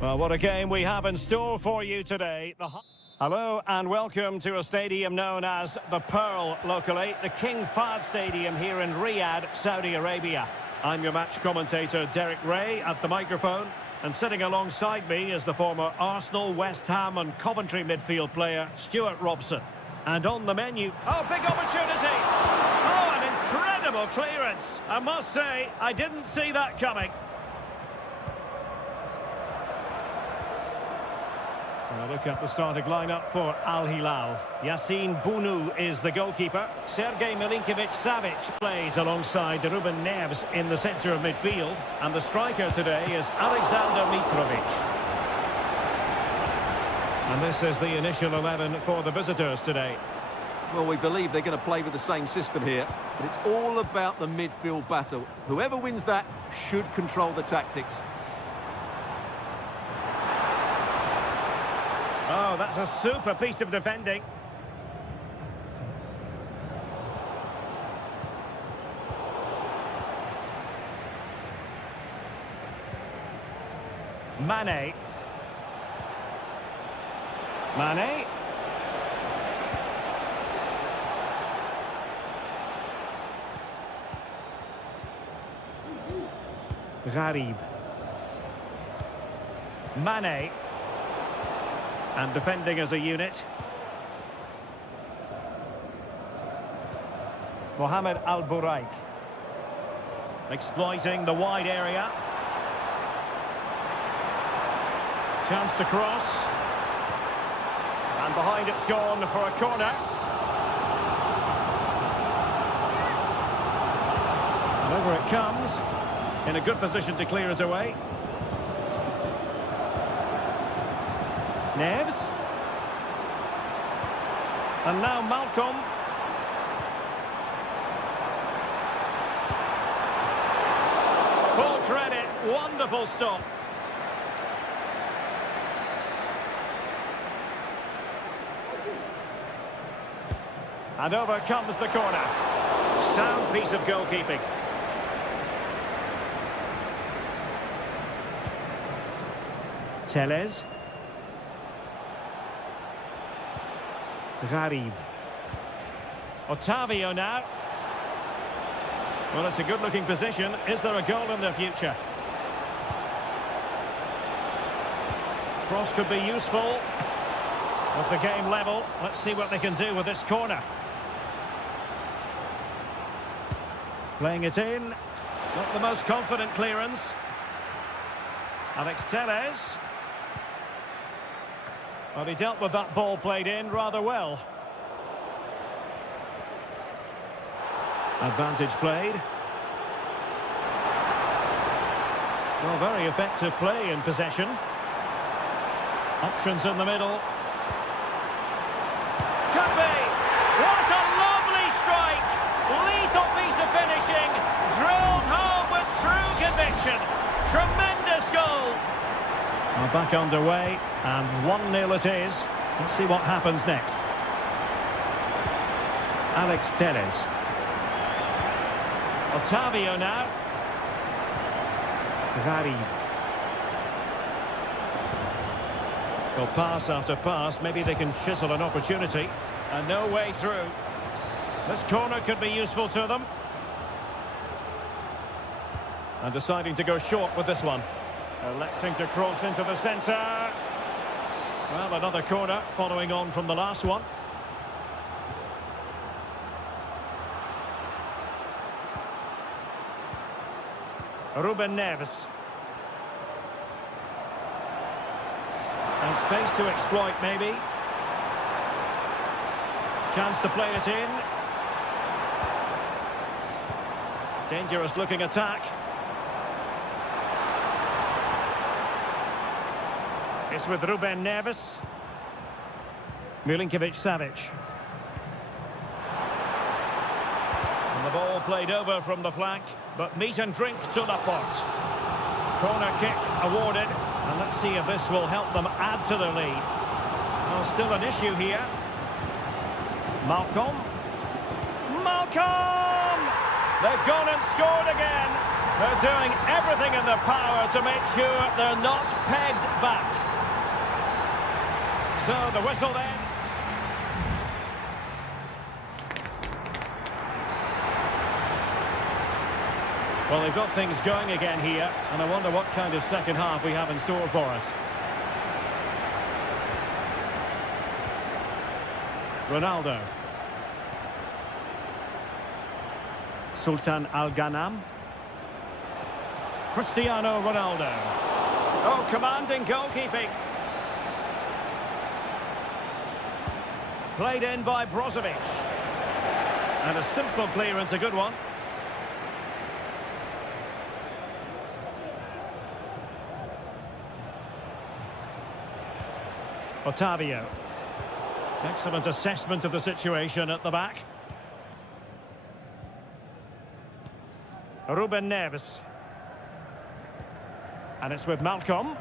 Well, what a game we have in store for you today. Hello and welcome to a stadium known as the Pearl locally, the King Fahd Stadium here in Riyadh, Saudi Arabia. I'm your match commentator Derek Ray at the microphone, and sitting alongside me is the former Arsenal, West Ham and Coventry midfield player Stuart Robson. And on the menu, oh, big opportunity! Oh, an incredible clearance! I must say, I didn't see that coming. Well, look at the starting lineup for Al Hilal. Yassine Bounou is the goalkeeper. Sergej Milinkovic-Savic plays alongside Ruben Neves in the centre of midfield. And the striker today is Alexander Mitrovic. And this is the initial 11 for the visitors today. Well, we believe they're going to play with the same system here, but it's all about the midfield battle. Whoever wins that should control the tactics. Oh, that's a super piece of defending. Mane. Mane. Gharib. Mane. And defending as a unit. Mohamed Al Buraik. Exploiting the wide area. Chance to cross. And behind it's gone for a corner. And over it comes. In a good position to clear it away. Neves. And now Malcolm. Full credit. Wonderful stop. And over comes the corner. Sound piece of goalkeeping. Tellez. Gharib. Otavio now. Well, it's a good-looking position. Is there a goal in the future? Cross could be useful. With the game level, let's see what they can do with this corner. Playing it in. Not the most confident clearance. Alex Tellez. Well, he dealt with that ball played in rather well. Advantage played. Well, very effective play in possession. Options in the middle. Could be! What a lovely strike! Lethal piece of finishing. Drilled home with true conviction. Tremendous goal! Well, back underway, and 1-0 it is. Let's see what happens next. Alex Tellez. Otavio now. Gharib. Well, pass after pass, maybe they can chisel an opportunity. And no way through. This corner could be useful to them. And deciding to go short with this one. Electing to cross into the centre. Well, another corner following on from the last one. Ruben Neves. And space to exploit, maybe. Chance to play it in. Dangerous looking attack. It's with Ruben Neves. Milinkovic-Savic. And the ball played over from the flank, but meat and drink to the pot. Corner kick awarded, and let's see if this will help them add to the lead. Well, still an issue here. Malcolm. Malcolm! They've gone and scored again. They're doing everything in their power to make sure they're not pegged back. So the whistle then. Well, they've got things going again here, and I wonder what kind of second half we have in store for us. Ronaldo. Sultan Al-Ghanam. Cristiano Ronaldo. Oh, commanding goalkeeping. Played in by Brozovic. And a simple clearance, a good one. Otavio. Excellent assessment of the situation at the back. Ruben Neves. And it's with Malcolm.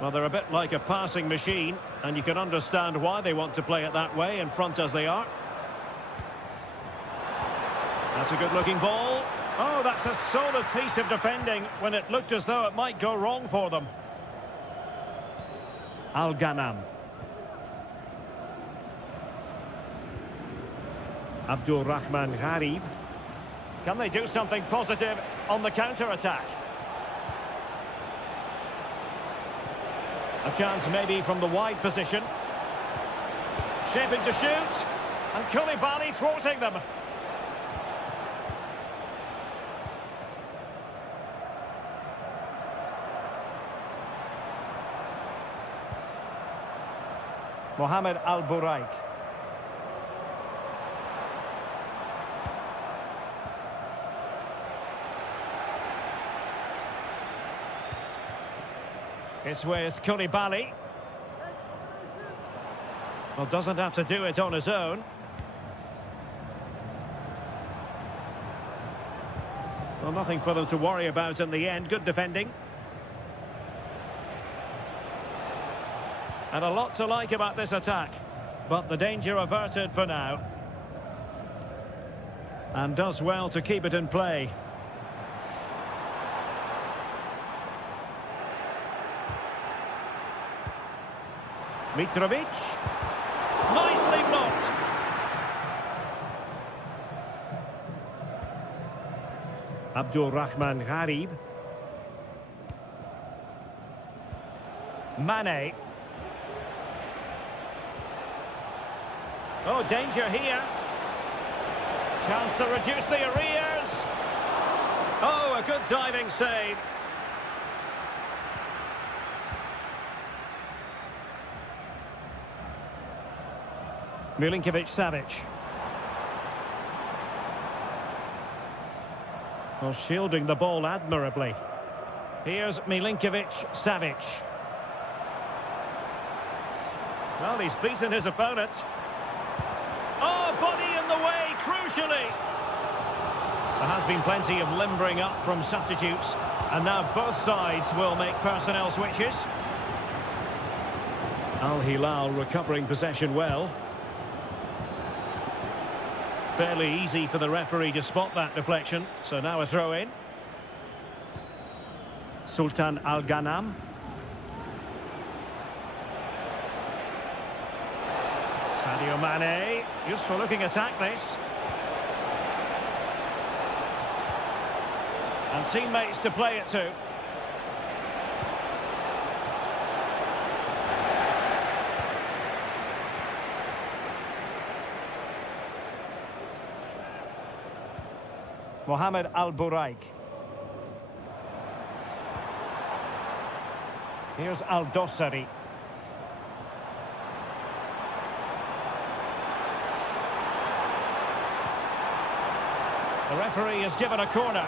Well, they're a bit like a passing machine, and you can understand why they want to play it that way, in front as they are. That's a good-looking ball. Oh, that's a solid piece of defending when it looked as though it might go wrong for them. Al-Ghanam. Abdul Rahman Gharib. Can they do something positive on the counter-attack? A chance maybe from the wide position. Shaping to shoot. And Koulibaly thwarting them. Mohamed Al-Buraik. It's with Koulibaly. Well, doesn't have to do it on his own. Well, nothing for them to worry about in the end. Good defending. And a lot to like about this attack. But the danger averted for now. And does well to keep it in play. Mitrovic. Nicely blocked. Abdul Rahman Gharib. Mane. Oh, danger here. Chance to reduce the arrears. Oh, a good diving save. Milinkovic-Savic. Well, shielding the ball admirably. Here's Milinkovic-Savic. Well, he's beaten his opponent. Oh, body in the way, crucially. There has been plenty of limbering up from substitutes, and now both sides will make personnel switches. Al Hilal recovering possession well. Fairly easy for the referee to spot that deflection, so now a throw-in. Sultan Al-Ghanam. Sadio Mane, useful looking attack this. And teammates to play it to. Mohamed Al-Buraik. Here's Al-Dossari. The referee has given a corner.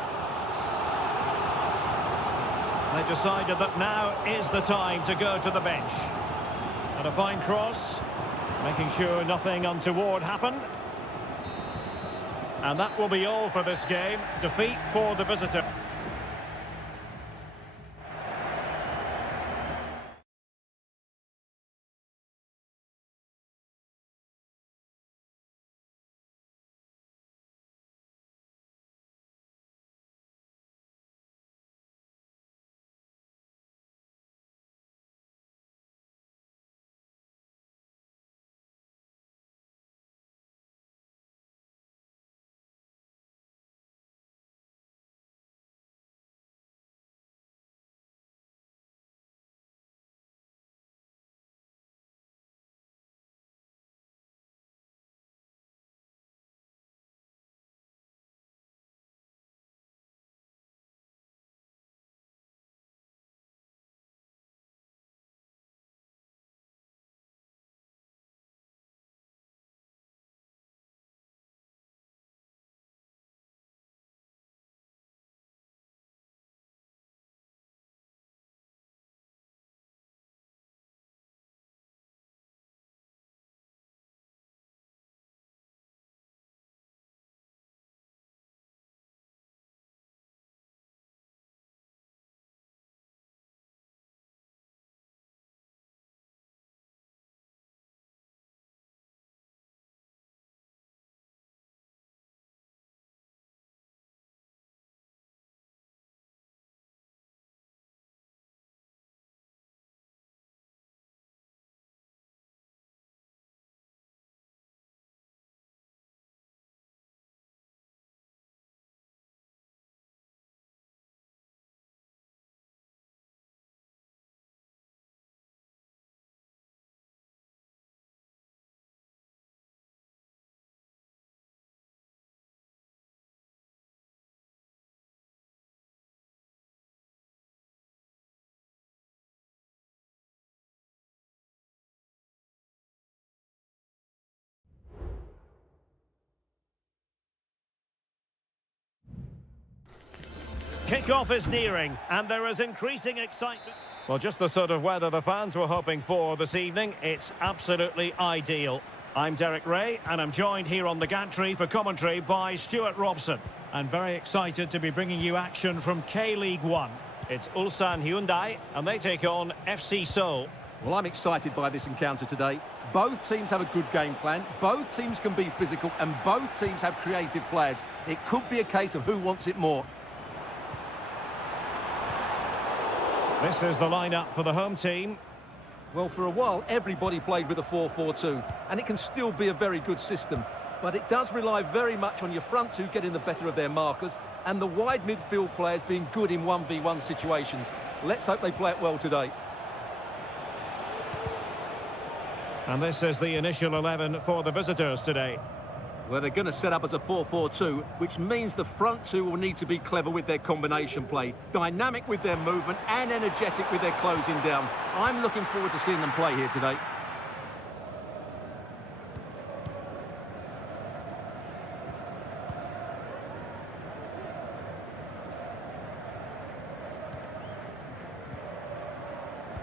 They decided that now is the time to go to the bench. And a fine cross, making sure nothing untoward happened. And that will be all for this game. Defeat for the visitor. Kick-off is nearing, and there is increasing excitement. Well, just the sort of weather the fans were hoping for this evening. It's absolutely ideal. I'm Derek Ray, and I'm joined here on the gantry for commentary by Stuart Robson. And very excited to be bringing you action from K-League 1. It's Ulsan Hyundai, and they take on FC Seoul. Well, I'm excited by this encounter today. Both teams have a good game plan, both teams can be physical, and both teams have creative players. It could be a case of who wants it more. This is the lineup for the home team. Well, for a while, everybody played with a 4-4-2, and it can still be a very good system. But it does rely very much on your front two getting the better of their markers, and the wide midfield players being good in 1v1 situations. Let's hope they play it well today. And this is the initial 11 for the visitors today. Well, they're going to set up as a 4-4-2, which means the front two will need to be clever with their combination play, dynamic with their movement and energetic with their closing down. I'm looking forward to seeing them play here today.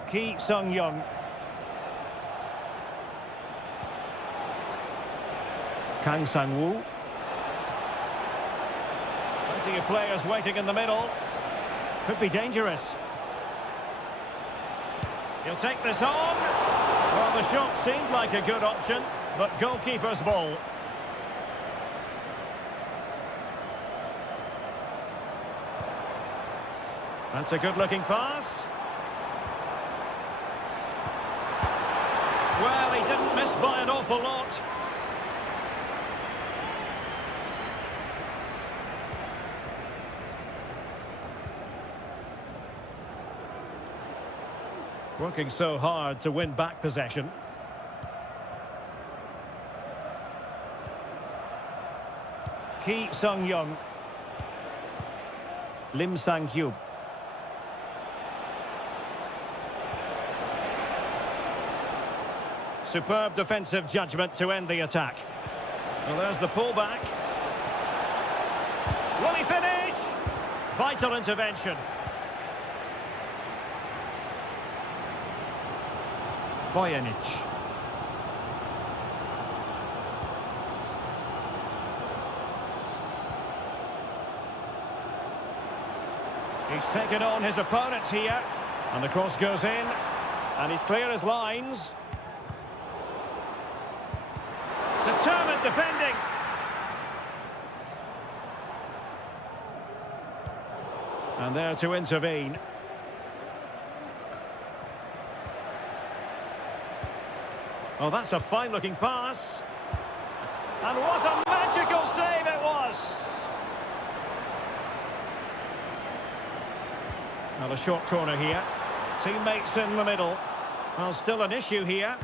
Ki Sung-young. Kang Sang-woo. Plenty of players waiting in the middle. Could be dangerous. He'll take this on. Well, the shot seemed like a good option, but goalkeeper's ball. That's a good-looking pass. Well, he didn't miss by an awful lot. Working so hard to win back possession. Ki Sung-young. Lim Sang-hyuk. Superb defensive judgment to end the attack. Well, there's the pullback. Will he finish? Vital intervention. Vojanic. He's taken on his opponent here. And the cross goes in. And he's clear as lines. Determined defending. And there to intervene. Oh, that's a fine-looking pass. And what a magical save it was! Now the short corner here. Teammates in the middle. Well, still an issue here.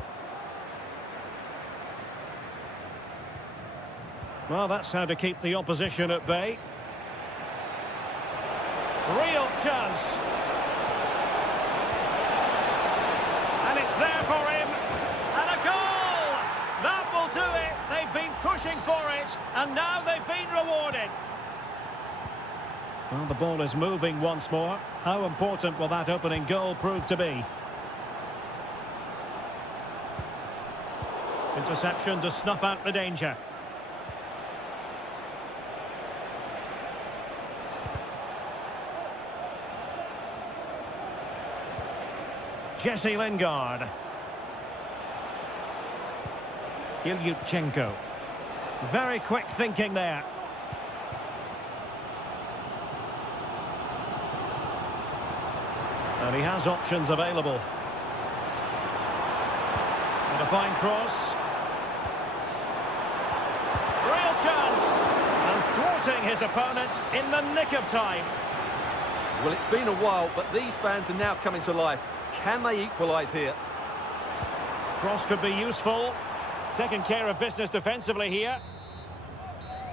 Well, that's how to keep the opposition at bay. Real chance. And it's there for him. And a goal! That will do it. They've been pushing for it, and now they've been rewarded. Well, the ball is moving once more. How important will that opening goal prove to be? Interception to snuff out the danger. Jesse Lingard. Ilyutchenko. Very quick thinking there. And he has options available. And a fine cross. Real chance. And thwarting his opponent in the nick of time. Well, it's been a while, but these fans are now coming to life. Can they equalise here? Cross could be useful. Taking care of business defensively here.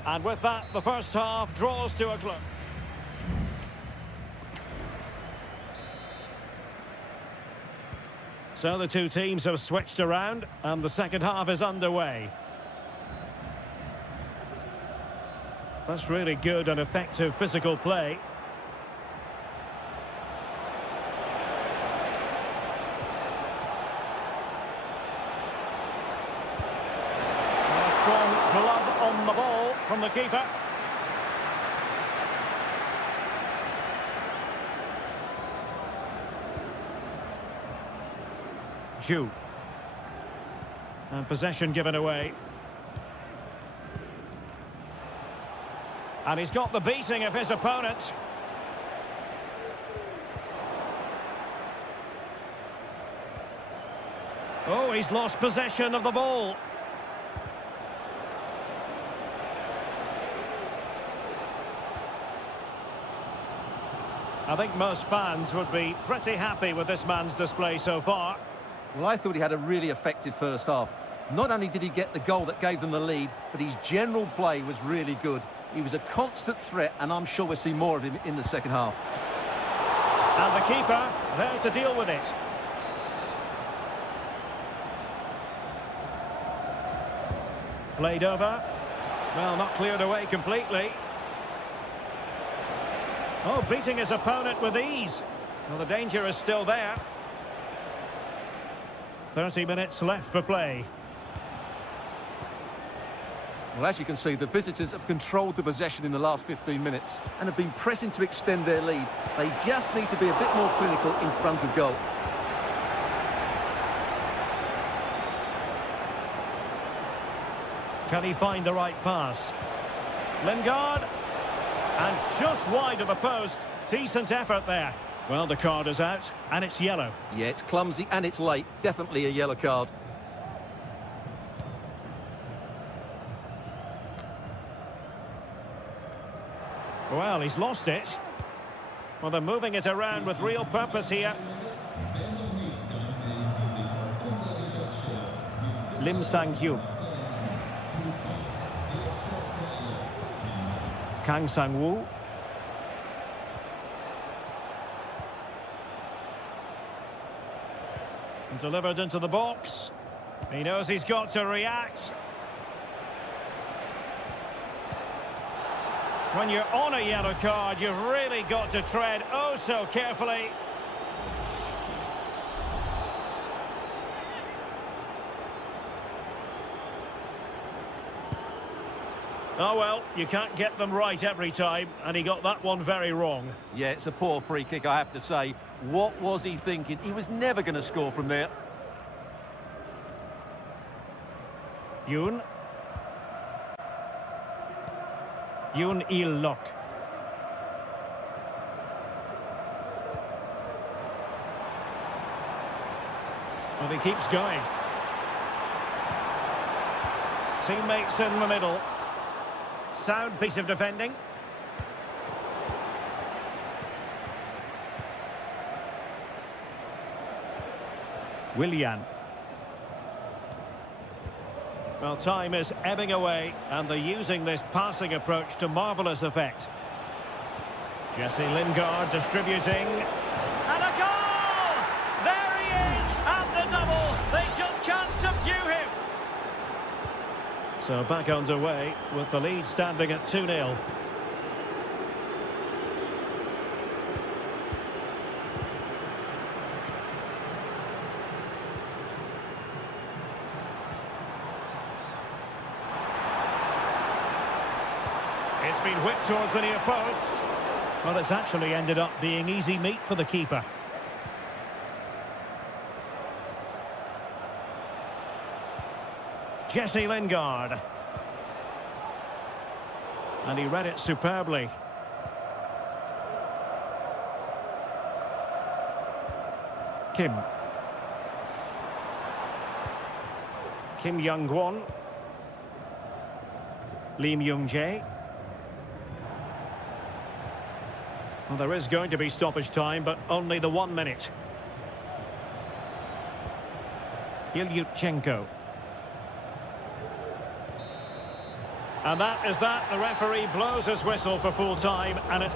And with that, the first half draws to a close. So the two teams have switched around, and the second half is underway. That's really good and effective physical play. from the keeper. Ju. And possession given away. And he's got the beating of his opponent. Oh, he's lost possession of the ball. I think most fans would be pretty happy with this man's display so far. Well, I thought he had a really effective first half. Not only did he get the goal that gave them the lead, but his general play was really good. He was a constant threat, and I'm sure we'll see more of him in the second half. And the keeper there to deal with it. Played over. Well, not cleared away completely. Oh, beating his opponent with ease. Well, the danger is still there. 30 minutes left for play. Well, as you can see, the visitors have controlled the possession in the last 15 minutes and have been pressing to extend their lead. They just need to be a bit more clinical in front of goal. Can he find the right pass? Lingard. And just wide of the post. Decent effort there. Well, the card is out, and it's yellow. Yeah, it's clumsy and it's late. Definitely a yellow card. Well, he's lost it. Well, they're moving it around with real purpose here. Lim Sang-hyun. Kang Sang-woo. Delivered into the box. He knows he's got to react. When you're on a yellow card, you've really got to tread oh so carefully. Oh well, you can't get them right every time, and he got that one very wrong. Yeah, it's a poor free kick, I have to say. What was he thinking? He was never going to score from there. Yoon. Yoon Il-lok. Well, he keeps going. Teammates in the middle. Sound piece of defending. Willian. Well, time is ebbing away, and they're using this passing approach to marvellous effect. Jesse Lingard distributing. And a goal! There he is! And the double! They just can't subdue him! So back underway with the lead standing at 2-0. It's been whipped towards the near post. Well, it's actually ended up being easy meat for the keeper. Jesse Lingard. And he read it superbly. Kim. Kim Young-won. Lee Myung-jae. Well, there is going to be stoppage time, but only the 1 minute. Ilyutchenko. And that is that. The referee blows his whistle for full time, and it's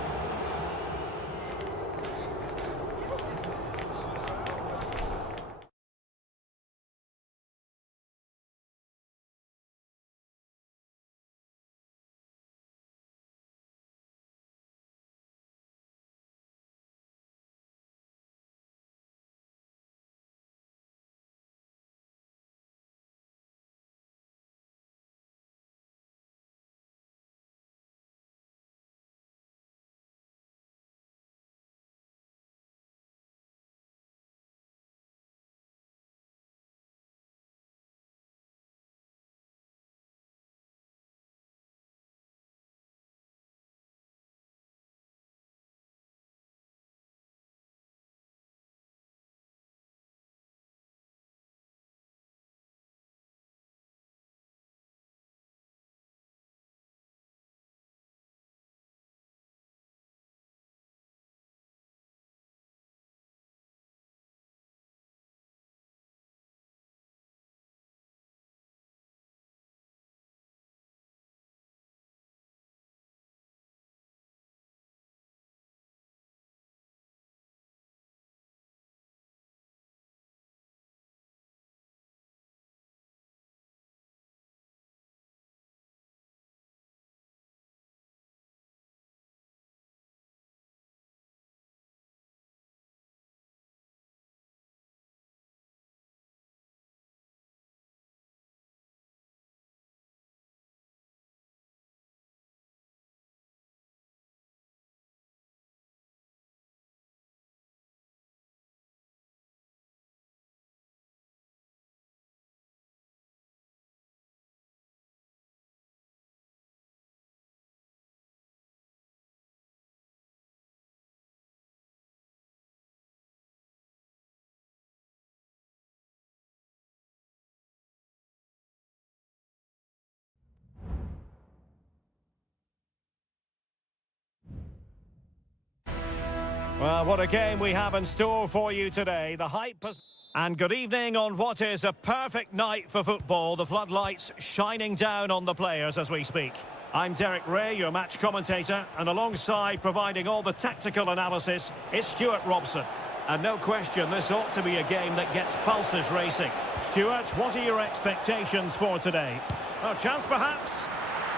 Well, what a game we have in store for you today. The hype has... And good evening on what is a perfect night for football. The floodlights shining down on the players as we speak. I'm Derek Ray, your match commentator, and alongside providing all the tactical analysis is Stuart Robson. And no question, this ought to be a game that gets pulses racing. Stuart, what are your expectations for today? A chance perhaps,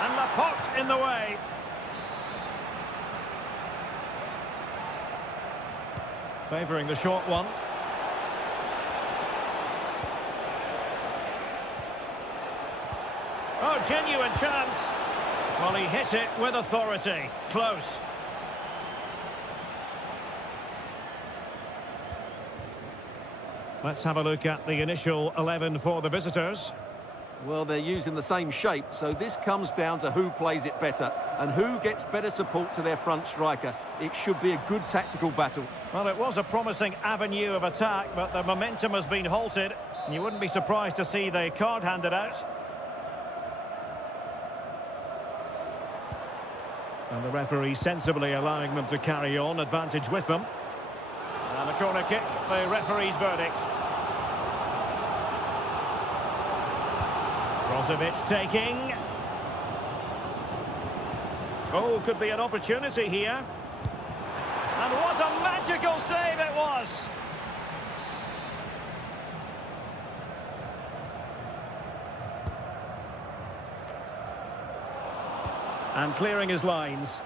and Laporte in the way. Favouring the short one. Oh, genuine chance. Well, he hit it with authority. Close. Let's have a look at the initial 11 for the visitors. Well, they're using the same shape, so this comes down to who plays it better and who gets better support to their front striker. It should be a good tactical battle. Well, it was a promising avenue of attack, but the momentum has been halted. You wouldn't be surprised to see the card handed out. And the referee sensibly allowing them to carry on, advantage with them. And a corner kick, the referee's verdict. Brozovic taking. Oh, could be an opportunity here. And what a magical save it was! And clearing his lines.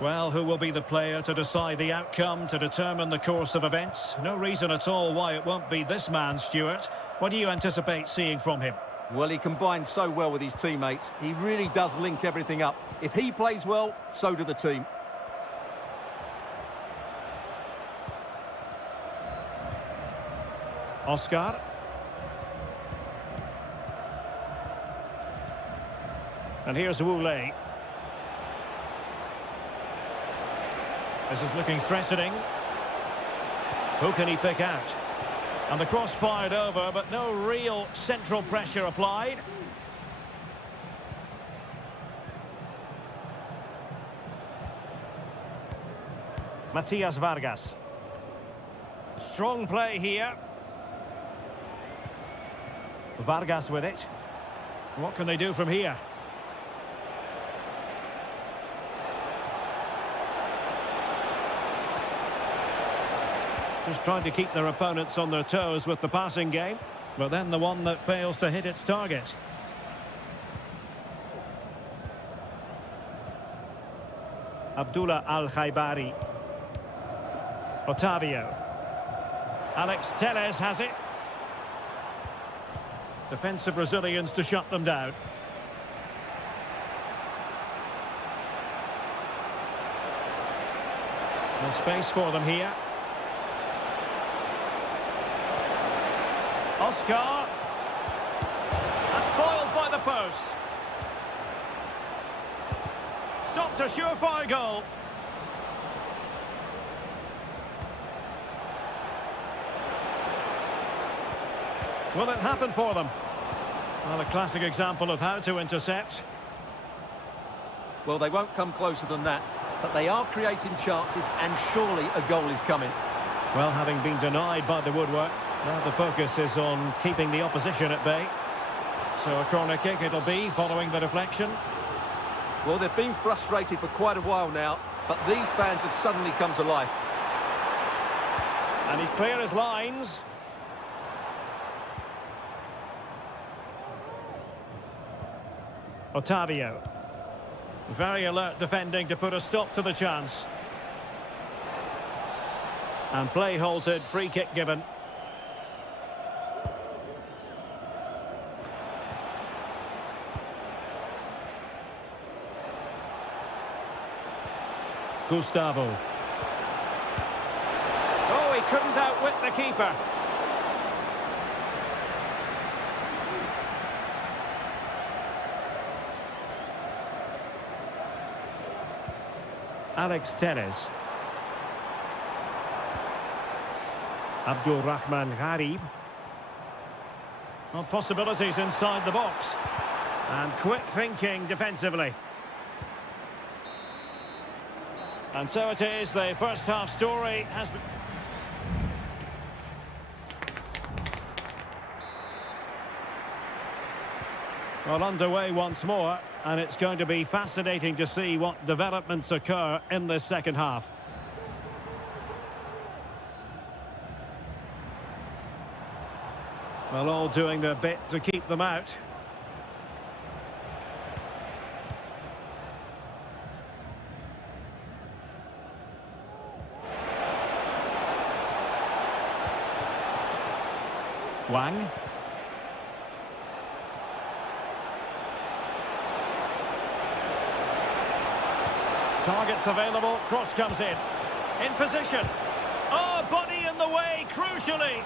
Well, who will be the player to decide the outcome, to determine the course of events? No reason at all why it won't be this man, Stuart. What do you anticipate seeing from him? Well, he combines so well with his teammates. He really does link everything up. If he plays well, so do the team. Oscar. And here's Wu Lei. This is looking threatening. Who can he pick out? And the cross fired over, but no real central pressure applied. Matias Vargas. Strong play here. Vargas with it. What can they do from here? Just trying to keep their opponents on their toes with the passing game, but then the one that fails to hit its target. Abdullah Al-Khaibari. Otavio. Alex Telles has it. Defensive Brazilians to shut them down. No space for them here. Oscar. And foiled by the post. Stopped a surefire goal. Will it happen for them? Well, a classic example of how to intercept. Well, they won't come closer than that, but they are creating chances, and surely a goal is coming. Well, having been denied by the woodwork, now the focus is on keeping the opposition at bay. So a corner kick it'll be, following the deflection. Well, they've been frustrated for quite a while now, but these fans have suddenly come to life. And he's clear as lines. Otavio. Very alert defending to put a stop to the chance. And play halted, free kick given. Gustavo. Oh, he couldn't outwit the keeper. Alex Telles. Abdul Rahman Gharib. Well, possibilities inside the box. And quick thinking defensively. And so it is, the first half story has been... Well, underway once more, and it's going to be fascinating to see what developments occur in this second half. Well, all doing their bit to keep them out. Wang. Targets available, cross comes in. In position. Oh, body in the way, crucially.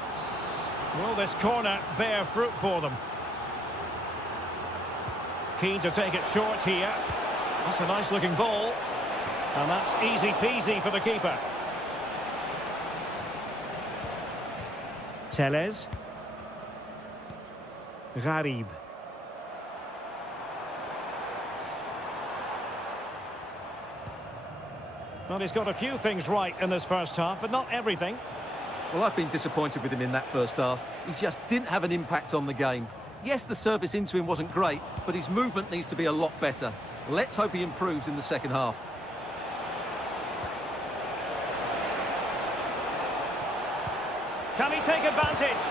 Will this corner bear fruit for them? Keen to take it short here. That's a nice looking ball. And that's easy peasy for the keeper. Teles. Gharib. Well, he's got a few things right in this first half, but not everything. Well, I've been disappointed with him in that first half. He just didn't have an impact on the game. Yes, the service into him wasn't great, but his movement needs to be a lot better. Let's hope he improves in the second half. Can he take advantage?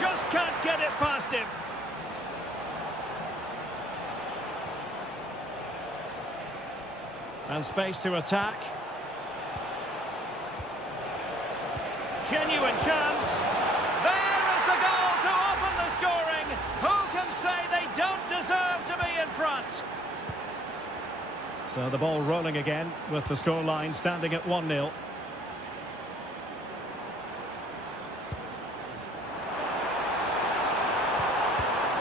Just can't get it past him. And space to attack. Genuine chance. There is the goal to open the scoring. Who can say they don't deserve to be in front? So the ball rolling again with the scoreline standing at 1-0.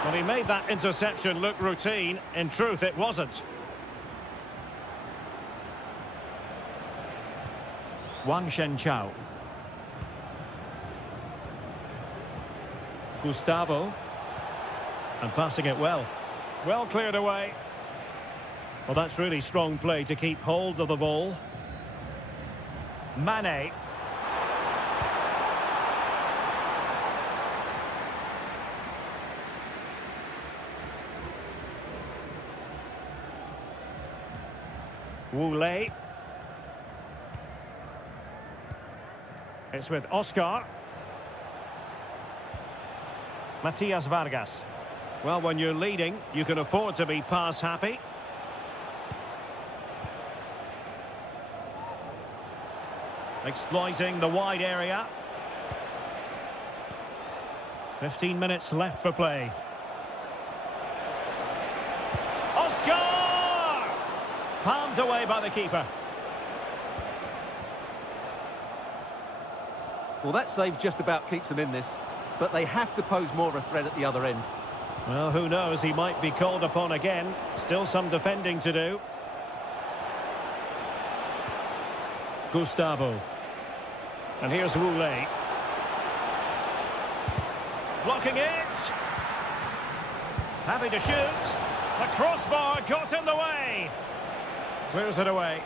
Well, he made that interception look routine. In truth, it wasn't. Wang Shenchao. Gustavo. And passing it well. Well cleared away. Well, that's really strong play to keep hold of the ball. Mane. Wu-Lei. It's with Oscar. Matias Vargas. Well, when you're leading, you can afford to be pass happy. Exploiting the wide area. 15 minutes left for play. Oscar! Palmed away by the keeper. Well, that save just about keeps them in this, but they have to pose more of a threat at the other end. Well, who knows? He might be called upon again. Still some defending to do. Gustavo. And here's Wu-Lei. Blocking it. Happy to shoot. The crossbar got in the way. Clears it away.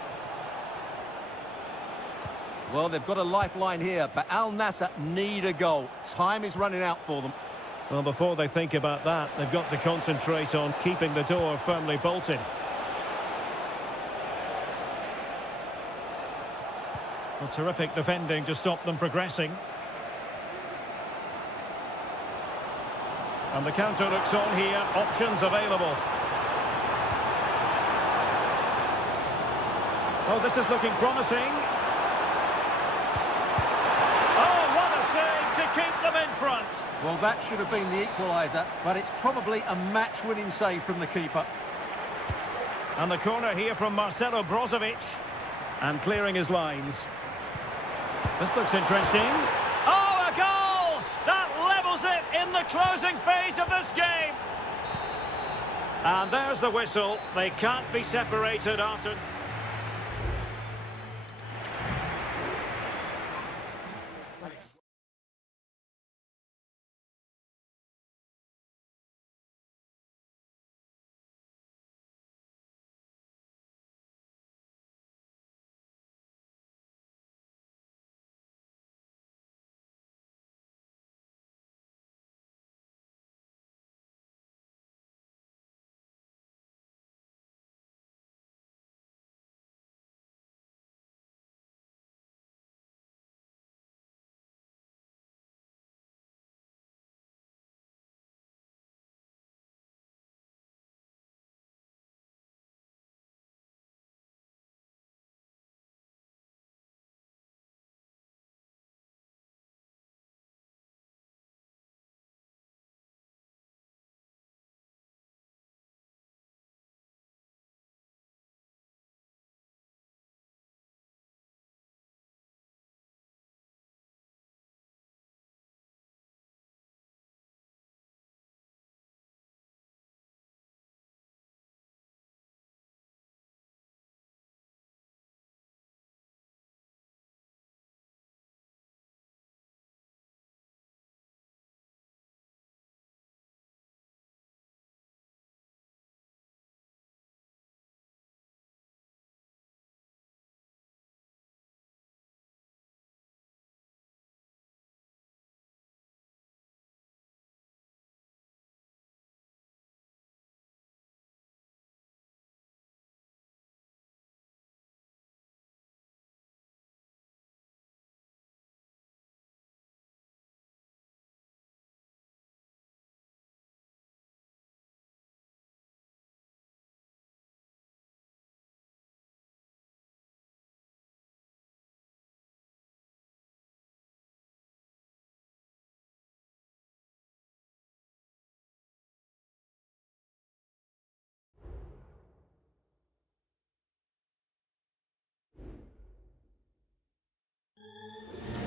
Well, they've got a lifeline here, but Al Nassr need a goal. Time is running out for them. Well, before they think about that, they've got to concentrate on keeping the door firmly bolted. Well, terrific defending to stop them progressing. And the counter looks on here. Options available. Oh, this is looking promising. To keep them in front. Well, that should have been the equaliser, but it's probably a match-winning save from the keeper. And the corner here from Marcelo Brozovic. And clearing his lines. This looks interesting. Oh, a goal! That levels it in the closing phase of this game. And there's the whistle. They can't be separated after...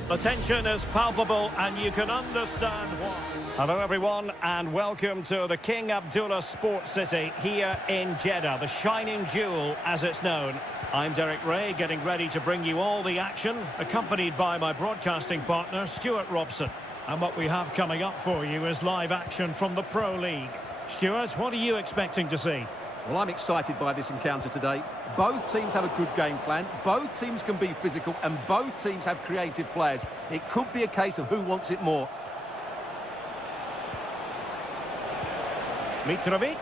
The tension is palpable and you can understand why. Hello everyone and welcome to the King Abdullah Sports City here in Jeddah, the shining jewel as it's known. I'm Derek Ray, getting ready to bring you all the action, accompanied by my broadcasting partner Stuart Robson. And what we have coming up for you is live action from the Pro League. Stuart, what are you expecting to see? Well, I'm excited by this encounter today. Both teams have a good game plan, both teams can be physical, and both teams have creative players. It could be a case of who wants it more. Mitrovic.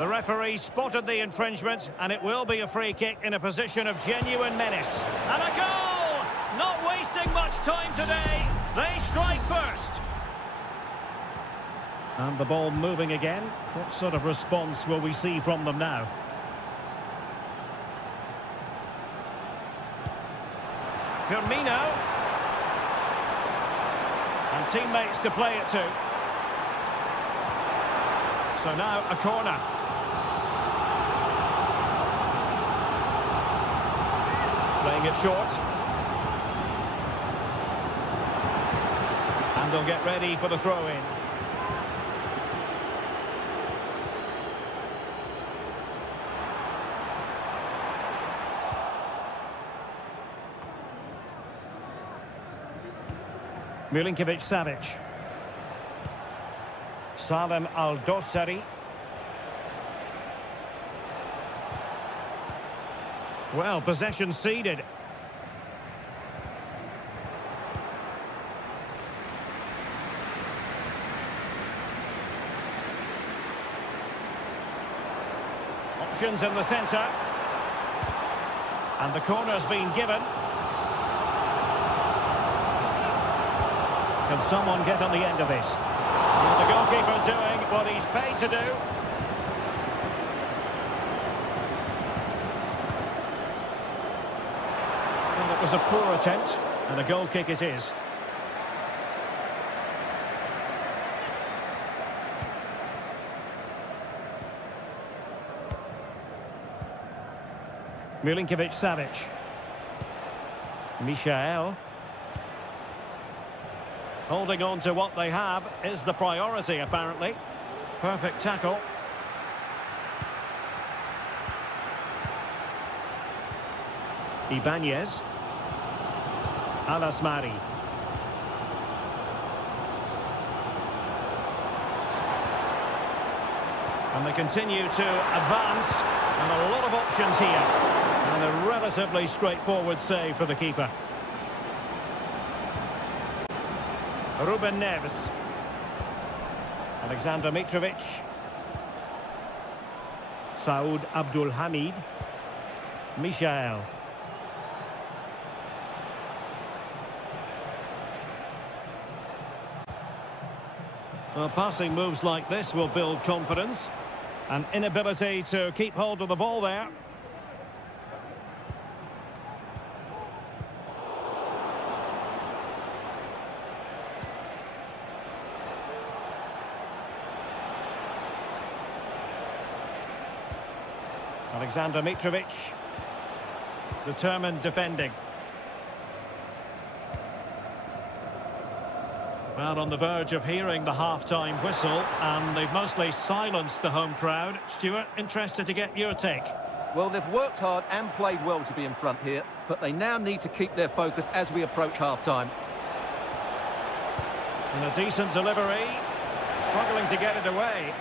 The referee spotted the infringement, and it will be a free kick in a position of genuine menace. And a goal! Not wasting much time today. They strike first. And the ball moving again. What sort of response will we see from them now? Firmino. And teammates to play it to. So now a corner. Playing it short. And they'll get ready for the throw-in. Milinkovic-Savic. Salem Al-Dossari. Well, possession ceded. Options in the centre. And the corner's been given. Can someone get on the end of this? And the goalkeeper doing what he's paid to do. Well, it was a poor attempt, and a goal kick it is. Milinkovic-Savic. Michael. Holding on to what they have is the priority, apparently. Perfect tackle. Ibanez. Alasmari. And they continue to advance. And a lot of options here. And a relatively straightforward save for the keeper. Ruben Neves. Alexander Mitrovic. Saud Abdul Hamid. Michael. Well, passing moves like this will build confidence. An inability to keep hold of the ball there. Alexander Mitrovic, determined defending. Well, on the verge of hearing the half-time whistle, and they've mostly silenced the home crowd. Stuart, interested to get your take. Well, they've worked hard and played well to be in front here, but they now need to keep their focus as we approach half-time. And a decent delivery, struggling to get it away.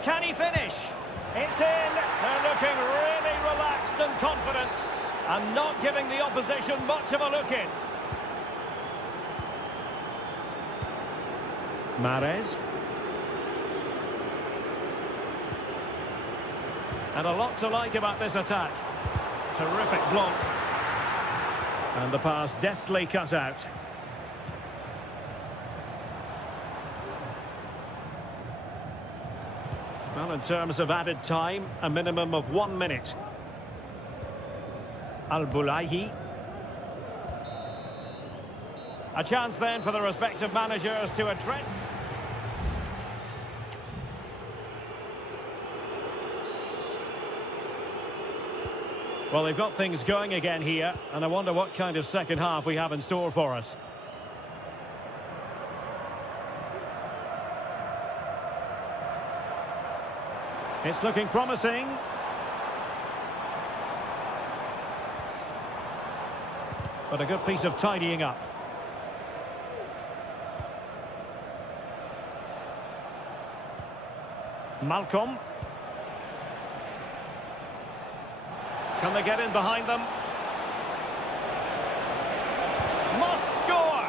Can he finish? It's in. They're looking really relaxed and confident and not giving the opposition much of a look in. Mahrez. And a lot to like about this attack. Terrific block. And the pass deftly cut out. Well, in terms of added time, a minimum of 1 minute. Al-Bulahi. A chance then for the respective managers to address. Well, they've got things going again here, and I wonder what kind of second half we have in store for us. It's looking promising. But a good piece of tidying up. Malcolm. Can they get in behind them? Must score!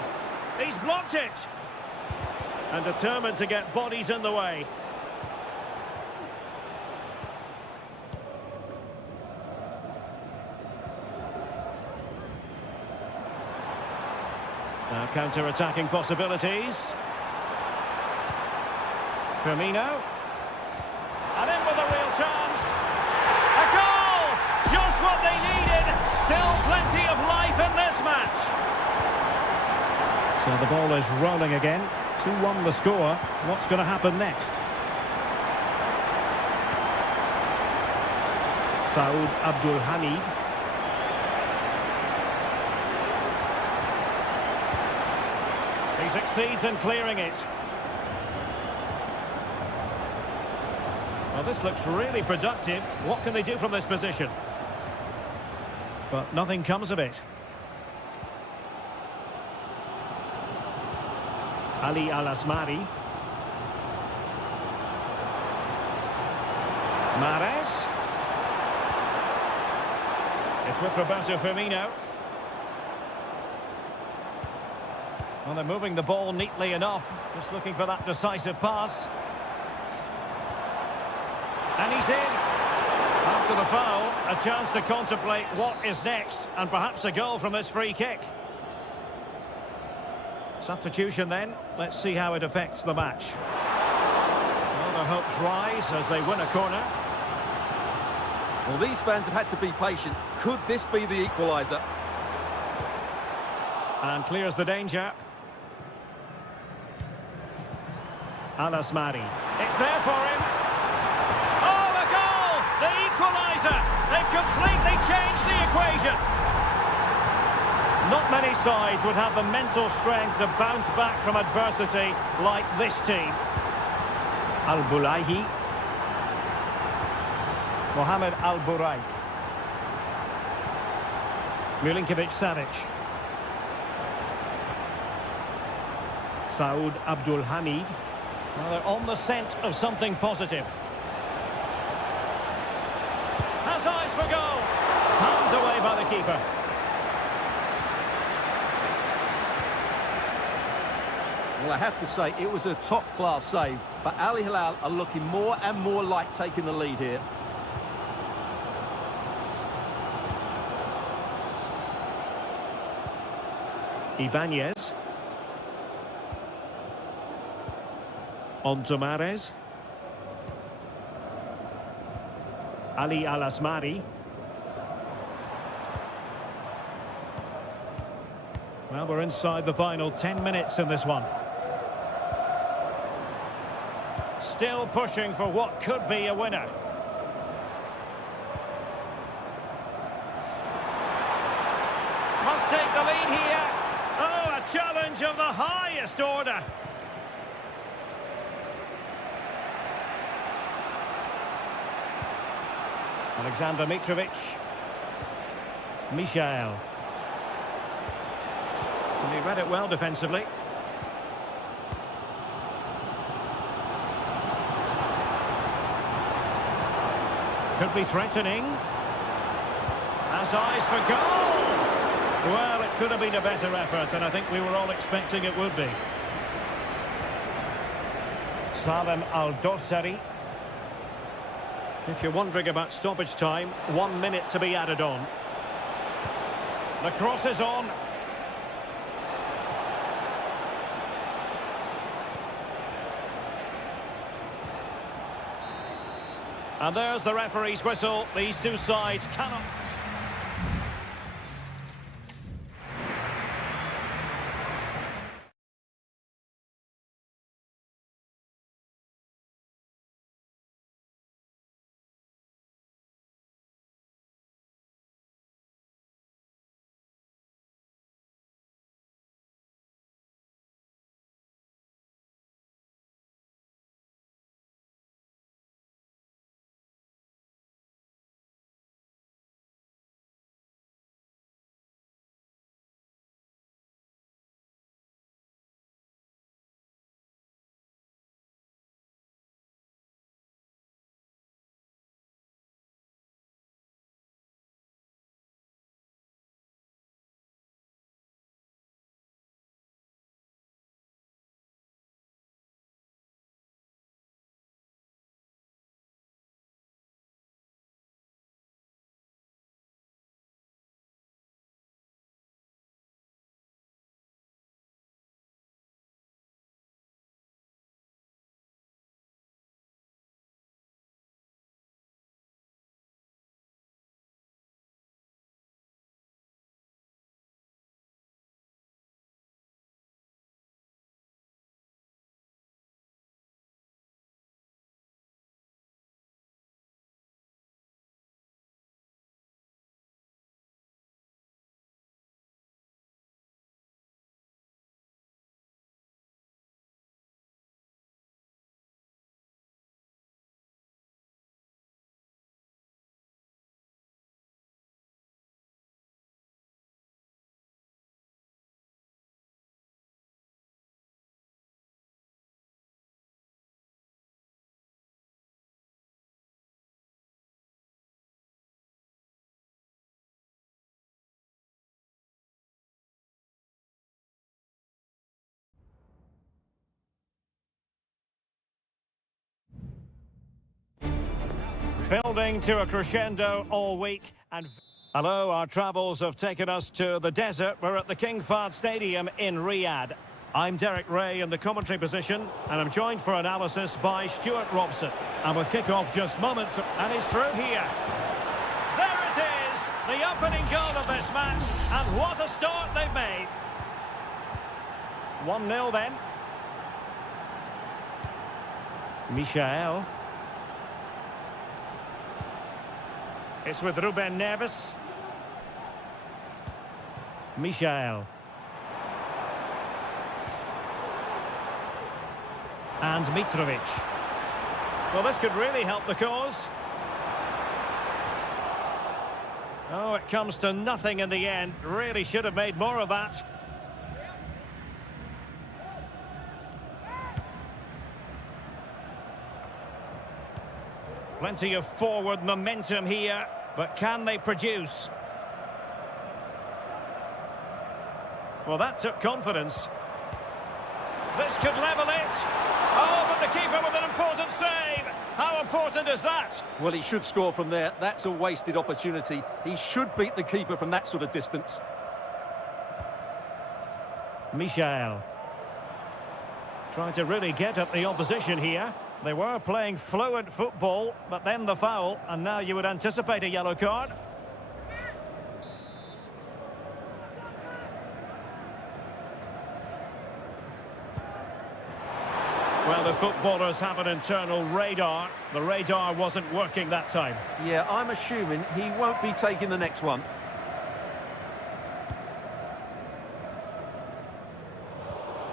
He's blocked it! And determined to get bodies in the way. Now counter-attacking possibilities. Firmino. And in with a real chance. A goal! Just what they needed. Still plenty of life in this match. So the ball is rolling again. 2-1 the score. What's going to happen next? Saud Abdul Hamid. He succeeds in clearing it. Well, this looks really productive. What can they do from this position? But nothing comes of it. Ali Al-Asmari. Mahrez. It's with Roberto Firmino. Well, they're moving the ball neatly enough. Just looking for that decisive pass. And he's in. After the foul, a chance to contemplate what is next, and perhaps a goal from this free kick. Substitution then. Let's see how it affects the match. Well, their hopes rise as they win a corner. Well, these fans have had to be patient. Could this be the equaliser? And clears the danger. Al-Asmari. It's there for him. Oh, a goal! The equaliser! They've completely changed the equation. Not many sides would have the mental strength to bounce back from adversity like this team. Al-Bulaihi. Mohamed Al-Buraik. Milinkovic-Savic. Saud Abdul Hamid. Well, they're on the scent of something positive. Has eyes for goal. Palmed away by the keeper. Well, I have to say, it was a top-class save, but Al Hilal are looking more and more like taking the lead here. Ibanez. On to Mahrez. Ali Al-Asmari. Well, we're inside the final 10 minutes in this one. Still pushing for what could be a winner. Must take the lead here. Oh, a challenge of the highest order. Alexander Mitrovic. Michael. And he read it well defensively. Could be threatening. Has eyes for goal! Well, it could have been a better effort, and I think we were all expecting it would be. Salem Al-Dossari. If you're wondering about stoppage time, 1 minute to be added on. The cross is on. And there's the referee's whistle. These two sides cannot... Building to a crescendo all week. And hello, our travels have taken us to the desert. We're at the King Fahd Stadium in Riyadh. I'm Derek Ray in the commentary position, and I'm joined for analysis by Stuart Robson. And with kick-off just moments, and he's through here. There it is, the opening goal of this match, and what a start they've made. 1-0 then. Michael. It's with Ruben Neves. Michael. And Mitrovic. Well, this could really help the cause. Oh, it comes to nothing in the end. Really should have made more of that. Plenty of forward momentum here, but can they produce? Well, that took confidence. This could level it. Oh, but the keeper with an important save. How important is that? Well, he should score from there. That's a wasted opportunity. He should beat the keeper from that sort of distance. Michael. Trying to really get at the opposition here. They were playing fluent football, but then the foul, and now you would anticipate a yellow card. Well, the footballers have an internal radar. The radar wasn't working that time. Yeah, I'm assuming he won't be taking the next one.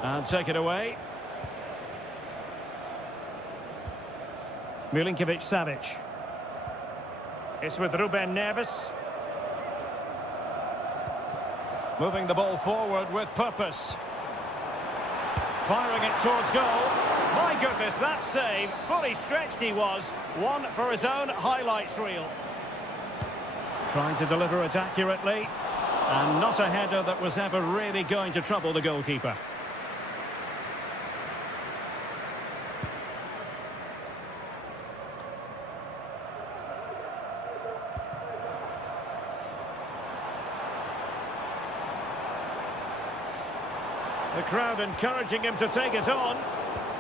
And take it away. Milinkovic-Savic. It's with Ruben Neves. Moving the ball forward with purpose. Firing it towards goal. My goodness, that save. Fully stretched he was. One for his own highlights reel. Trying to deliver it accurately. And not a header that was ever really going to trouble the goalkeeper. The crowd encouraging him to take it on.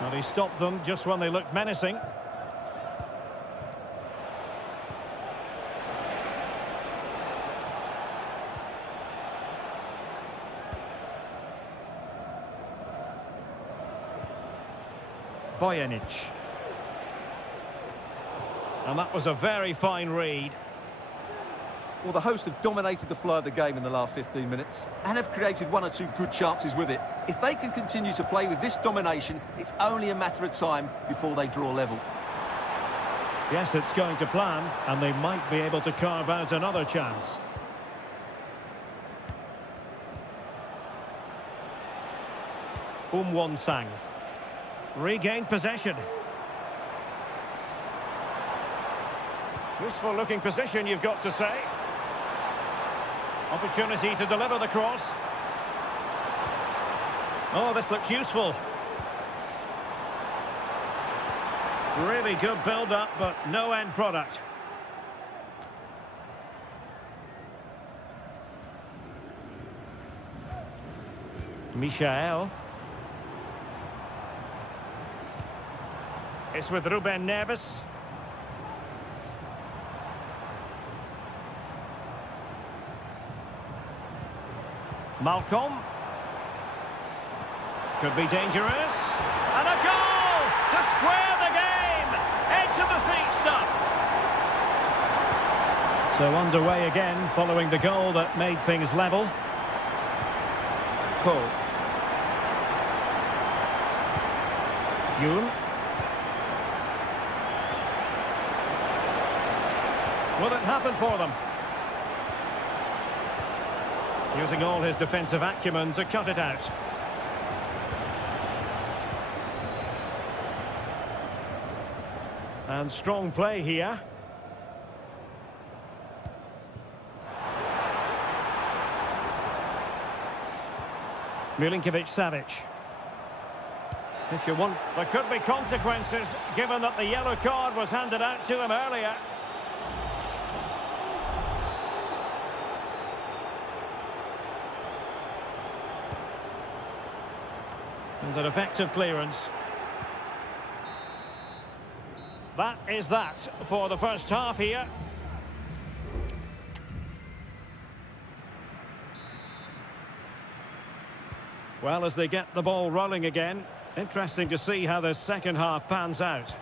And he stopped them just when they looked menacing. Bojanic. And that was a very fine read. Well, the hosts have dominated the flow of the game in the last 15 minutes and have created one or two good chances with it. If they can continue to play with this domination, it's only a matter of time before they draw level. Yes, it's going to plan, and they might be able to carve out another chance. Won-Sang. Regained possession. Useful looking position, you've got to say. Opportunity to deliver the cross. Oh, this looks useful. Really good build-up, but no end product. Michael. It's with Ruben Neves. Malcolm. Could be dangerous. And a goal to square the game. Edge of the seat stuff. So underway again following the goal that made things level. Cole. Yoon. Will it happen for them? Using all his defensive acumen to cut it out. And strong play here. Milinkovic-Savic. If you want, there could be consequences given that the yellow card was handed out to him earlier. And an effective clearance. That is that for the first half here. Well, as they get the ball rolling again, interesting to see how the second half pans out.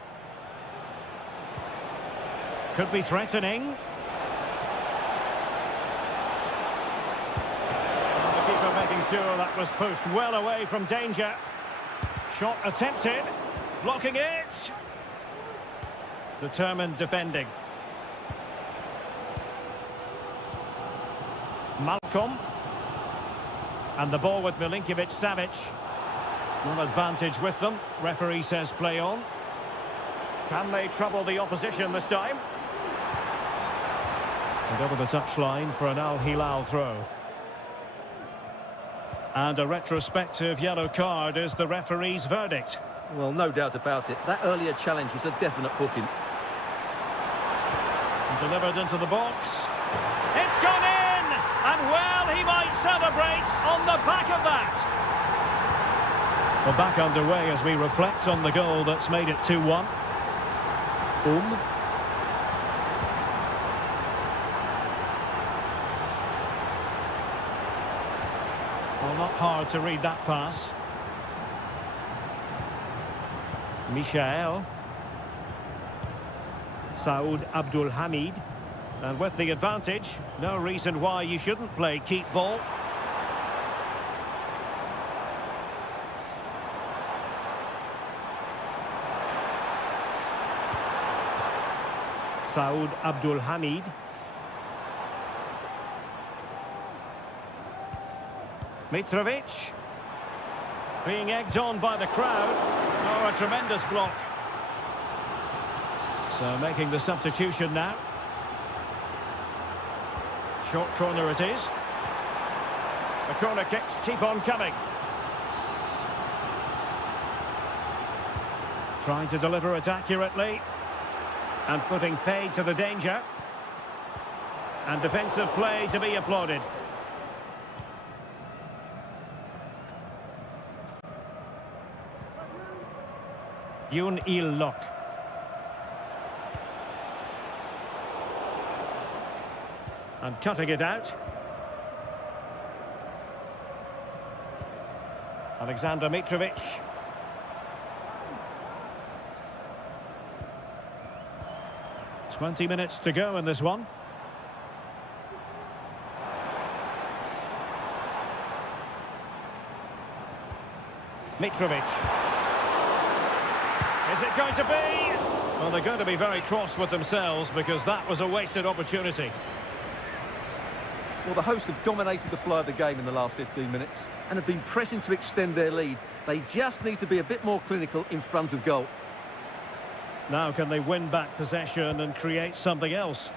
Could be threatening. And the keeper making sure that was pushed well away from danger. Shot attempted. Blocking it. Determined defending. Malcolm. And the ball with Milinkovic-Savic. No advantage with them. Referee says play on. Can they trouble the opposition this time? And over the touchline for an Al Hilal throw. And a retrospective yellow card is the referee's verdict. Well, no doubt about it. That earlier challenge was a definite booking. And delivered into the box. It's gone in! And well, he might celebrate on the back of that. We're back underway as we reflect on the goal that's made it 2-1. Well, not hard to read that pass. Michael. Saud Abdul Hamid. And with the advantage, no reason why you shouldn't play keep ball. Saud Abdul Hamid. Mitrovic. Being egged on by the crowd. Oh, a tremendous block. So making the substitution now. Short corner it is. The corner kicks keep on coming. Trying to deliver it accurately. And putting paid to the danger. And defensive play to be applauded. Yoon Il-lok. And cutting it out. Alexander Mitrovic. "20 minutes to go in this one. Mitrovic. Is it going to be? Well, they're going to be very cross with themselves because that was a wasted opportunity. Well, the hosts have dominated the flow of the game in the last 15 minutes and have been pressing to extend their lead. They just need to be a bit more clinical in front of goal. Now can they win back possession and create something else?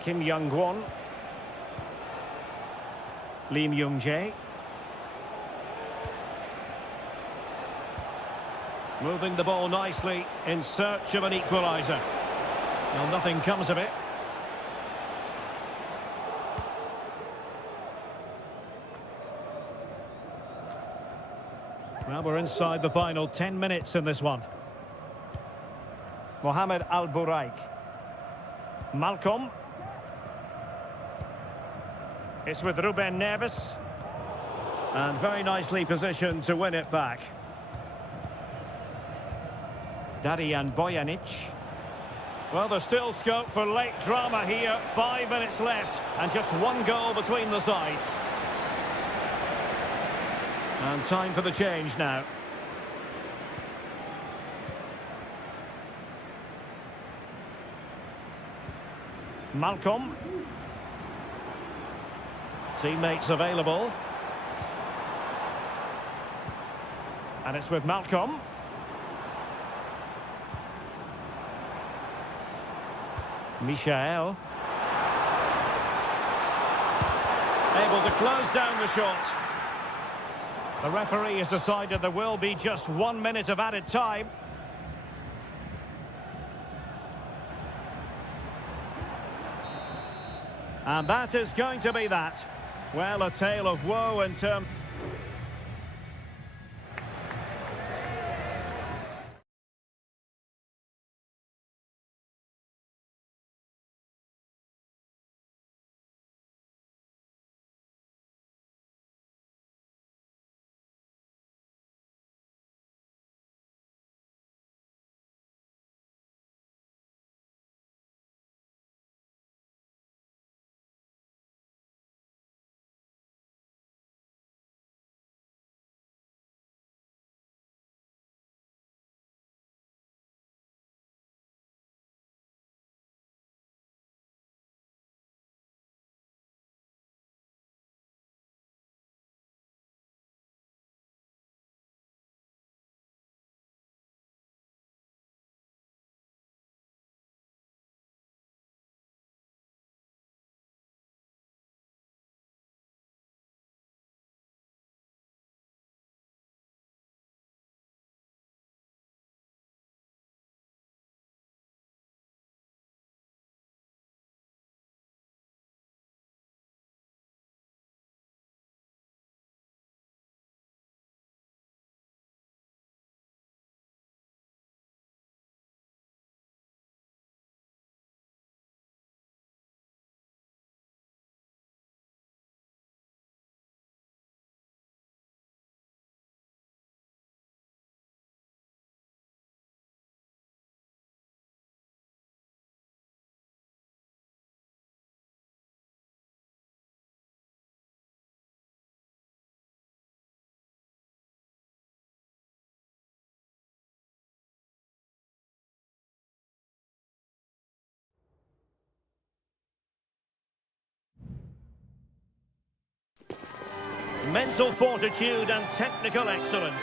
Kim Young-won. Lee Myung-jae. Moving the ball nicely in search of an equaliser. Well, nothing comes of it. Well, we're inside the final 10 minutes in this one. Mohamed Al-Buraik. Malcolm. It's with Ruben Neves. And very nicely positioned to win it back. Darijan Bojanic. Well, there's still scope for late drama here. 5 minutes left and just one goal between the sides. And time for the change now. Malcolm. Teammates available. And it's with Malcolm. Michael. Able to close down the shot. The referee has decided there will be just 1 minute of added time. And that is going to be that. Well, a tale of woe in terms... Mental fortitude and technical excellence.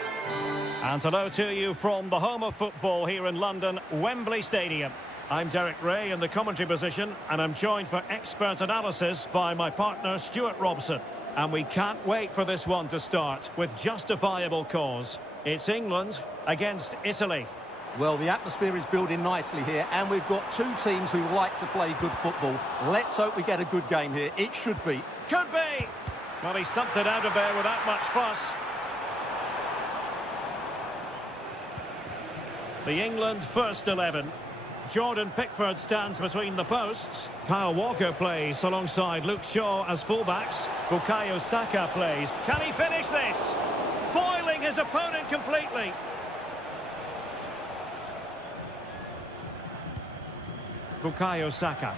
And hello to you from the home of football here in London, Wembley Stadium. I'm Derek Ray in the commentary position, and I'm joined for expert analysis by my partner Stuart Robson. And we can't wait for this one to start with justifiable cause. It's England against Italy. Well, the atmosphere is building nicely here, and we've got two teams who like to play good football. Let's hope we get a good game here. It should be. Could be! Well, he stumped it out of there without much fuss. The England first 11. Jordan Pickford stands between the posts. Kyle Walker plays alongside Luke Shaw as fullbacks. Bukayo Saka plays. Can he finish this? Foiling his opponent completely. Bukayo Saka.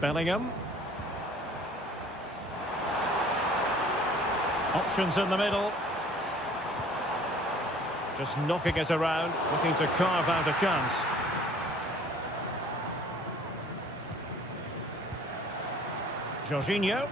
Bellingham. Options in the middle. Just knocking it around, looking to carve out a chance. Jorginho.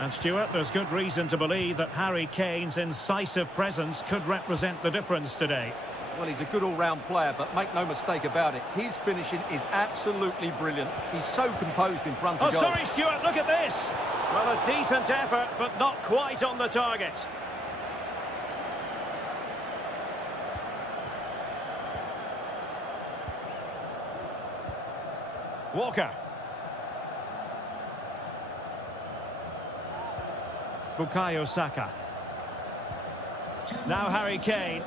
And Stuart, there's good reason to believe that Harry Kane's incisive presence could represent the difference today. Well, he's a good all-round player, but make no mistake about it, his finishing is absolutely brilliant. He's so composed in front of goal. Oh, sorry, Stuart, look at this. Well, a decent effort, but not quite on the target. Walker. Bukayo Saka. Now Harry Kane.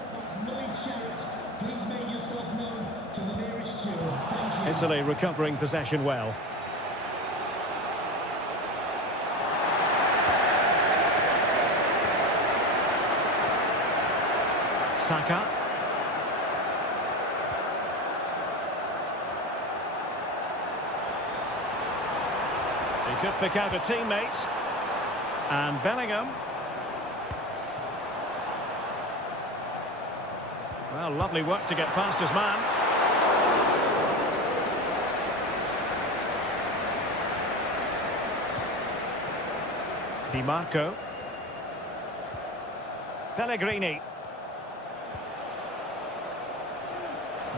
Italy recovering possession well. Saka. He could pick out a teammate. And Bellingham. Well, lovely work to get past his man. Di Marco. Pellegrini.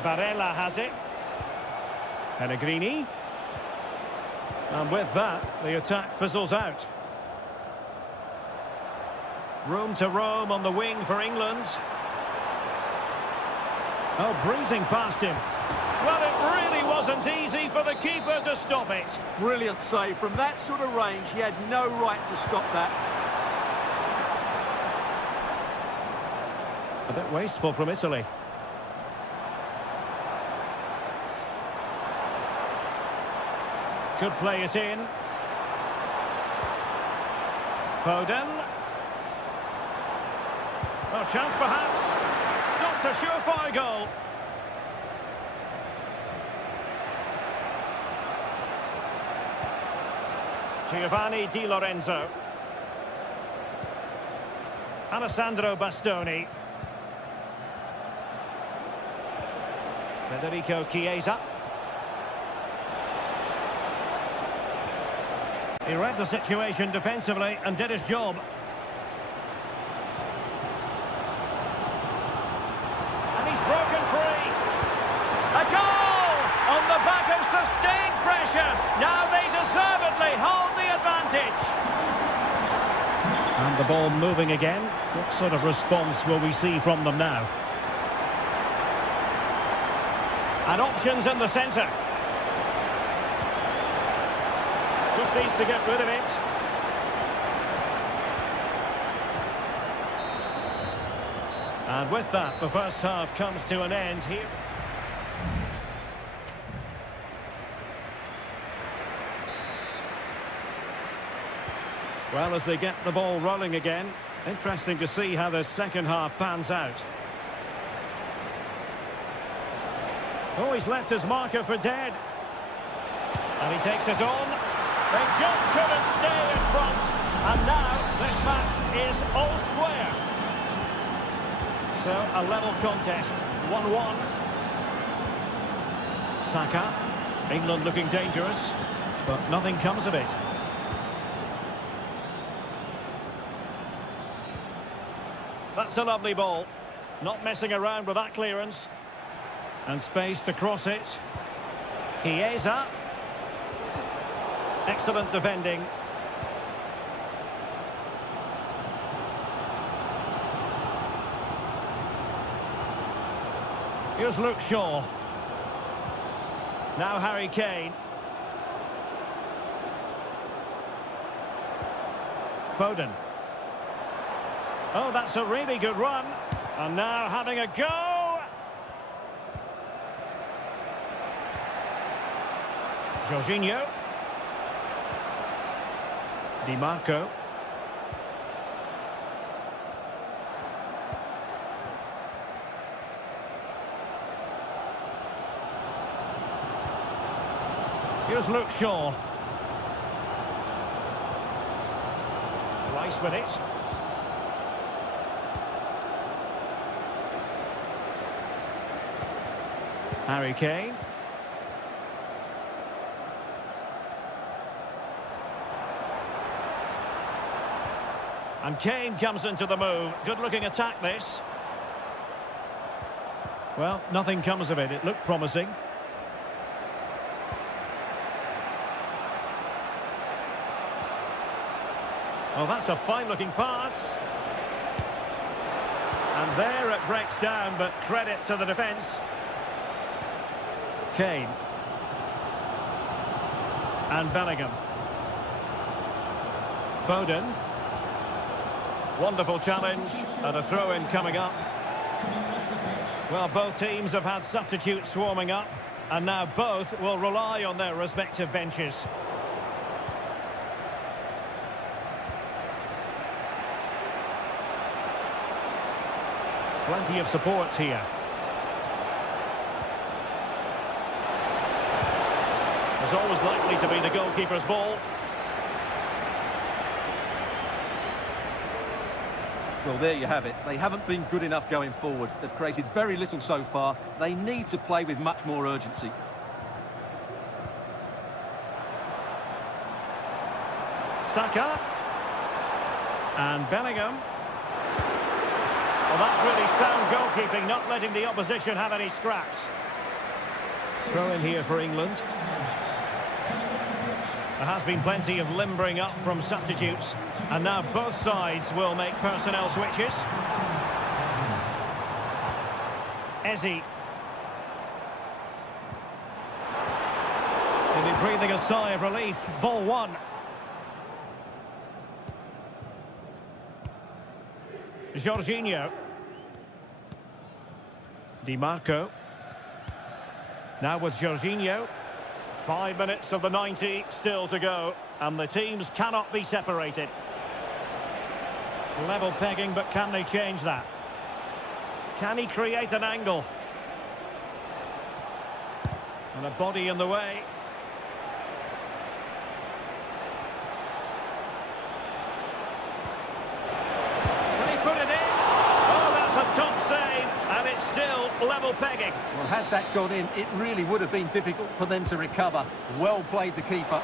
Barella has it. Pellegrini. And with that, the attack fizzles out. Room to roam on the wing for England. Oh, breezing past him. Well, it really wasn't easy for the keeper to stop it. Brilliant save. From that sort of range, he had no right to stop that. A bit wasteful from Italy. Could play it in. Foden. Oh, chance perhaps. It's not a surefire goal. Giovanni Di Lorenzo. Alessandro Bastoni. Federico Chiesa. He read the situation defensively and did his job. And he's broken free. A goal! On the back of sustained pressure. Now they deservedly hold the advantage. And the ball moving again. What sort of response will we see from them now? And options in the centre. Just needs to get rid of it. And with that, the first half comes to an end here. Well, as they get the ball rolling again, interesting to see how the second half pans out. Oh, he's left his marker for dead. And he takes it on. They just couldn't stay in front. And now this match is all square. So a level contest, 1-1. Saka. England looking dangerous, but nothing comes of it. That's a lovely ball. Not messing around with that clearance. And space to cross it. Chiesa. Excellent defending. Here's Luke Shaw. Now Harry Kane. Foden. Oh, that's a really good run. And now having a go. Jorginho. Di Marco. Here's Luke Shaw. Rice with it. Harry Kane. And Kane comes into the move. Good-looking attack, this. Well, nothing comes of it. It looked promising. Well, that's a fine-looking pass. And there it breaks down, but credit to the defence. Kane. And Bellingham. Foden. Wonderful challenge, and a throw-in coming up. Well, both teams have had substitutes warming up, and now both will rely on their respective benches. Plenty of support here. It's always likely to be the goalkeeper's ball. Well, there you have it. They haven't been good enough going forward. They've created very little so far. They need to play with much more urgency. Saka. And Bellingham. Well, that's really sound goalkeeping, not letting the opposition have any scraps. Throw in here for England. There has been plenty of limbering up from substitutes, and now both sides will make personnel switches. Eze. They'll be breathing a sigh of relief. Ball one. Jorginho. Di Marco. Now with Jorginho. 5 minutes of the 90 still to go. And the teams cannot be separated. Level pegging, but can they change that? Can he create an angle? And a body in the way. Can he put it in? Oh, that's a top save, and it's still level pegging. Well, had that gone in, it really would have been difficult for them to recover. Well played, the keeper.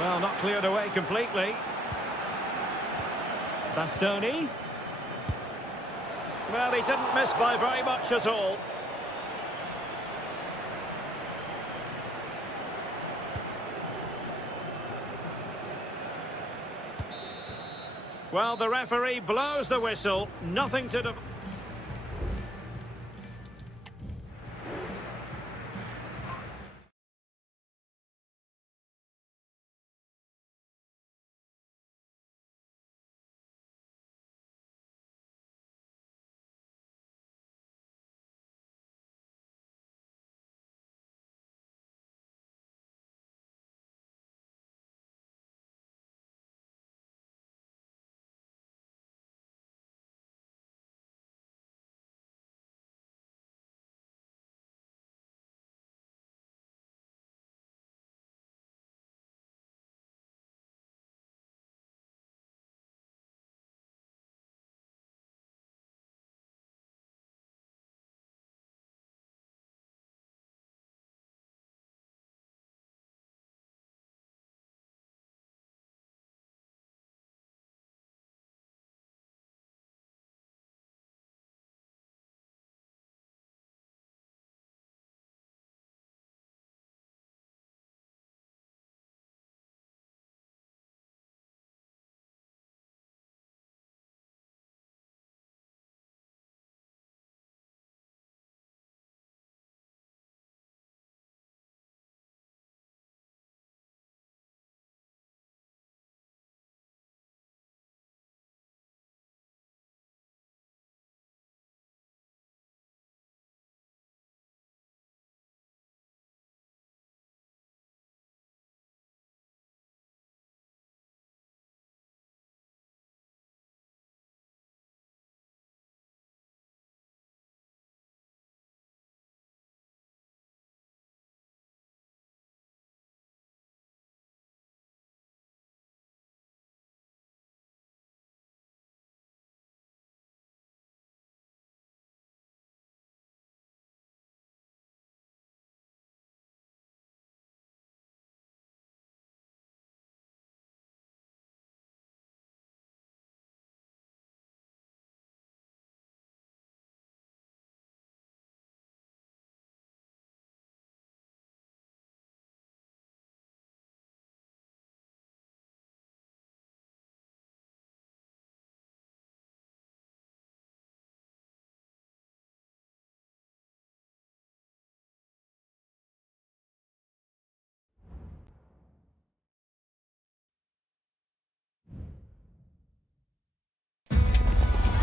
Well, not cleared away completely. Bastoni. Well, he didn't miss by very much at all. Well, the referee blows the whistle. Nothing to do.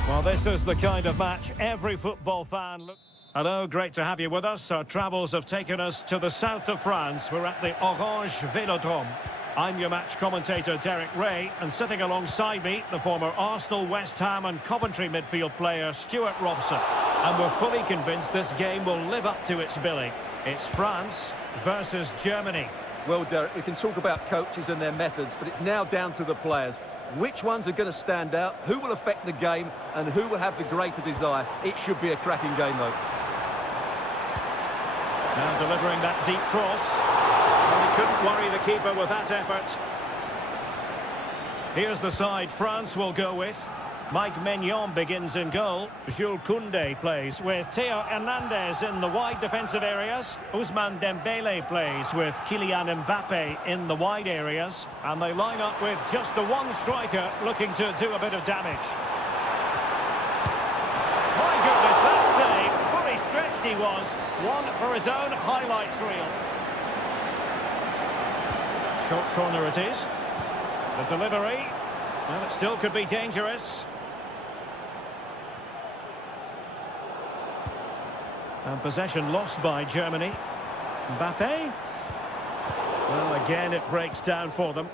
Well, this is the kind of match every football fan looks. Hello, great to have you with us. Our travels have taken us to the south of France. We're at the Orange Vélodrome. I'm your match commentator, Derek Ray, and sitting alongside me, the former Arsenal, West Ham and Coventry midfield player, Stuart Robson. And we're fully convinced this game will live up to its billing. It's France versus Germany. Well, Derek, we can talk about coaches and their methods, but it's now down to the players. Which ones are going to stand out, who will affect the game, and who will have the greater desire? It should be a cracking game, though. Now delivering that deep cross. Well, he couldn't worry the keeper with that effort. Here's the side France will go with. Mike Maignan begins in goal. Jules Koundé plays with Theo Hernandez in the wide defensive areas. Ousmane Dembele plays with Kylian Mbappe in the wide areas. And they line up with just the one striker looking to do a bit of damage. My goodness, that save. Fully stretched he was. One for his own highlights reel. Short corner it is. The delivery. Well, it still could be dangerous. And possession lost by Germany. Mbappe. Well, again, it breaks down for them.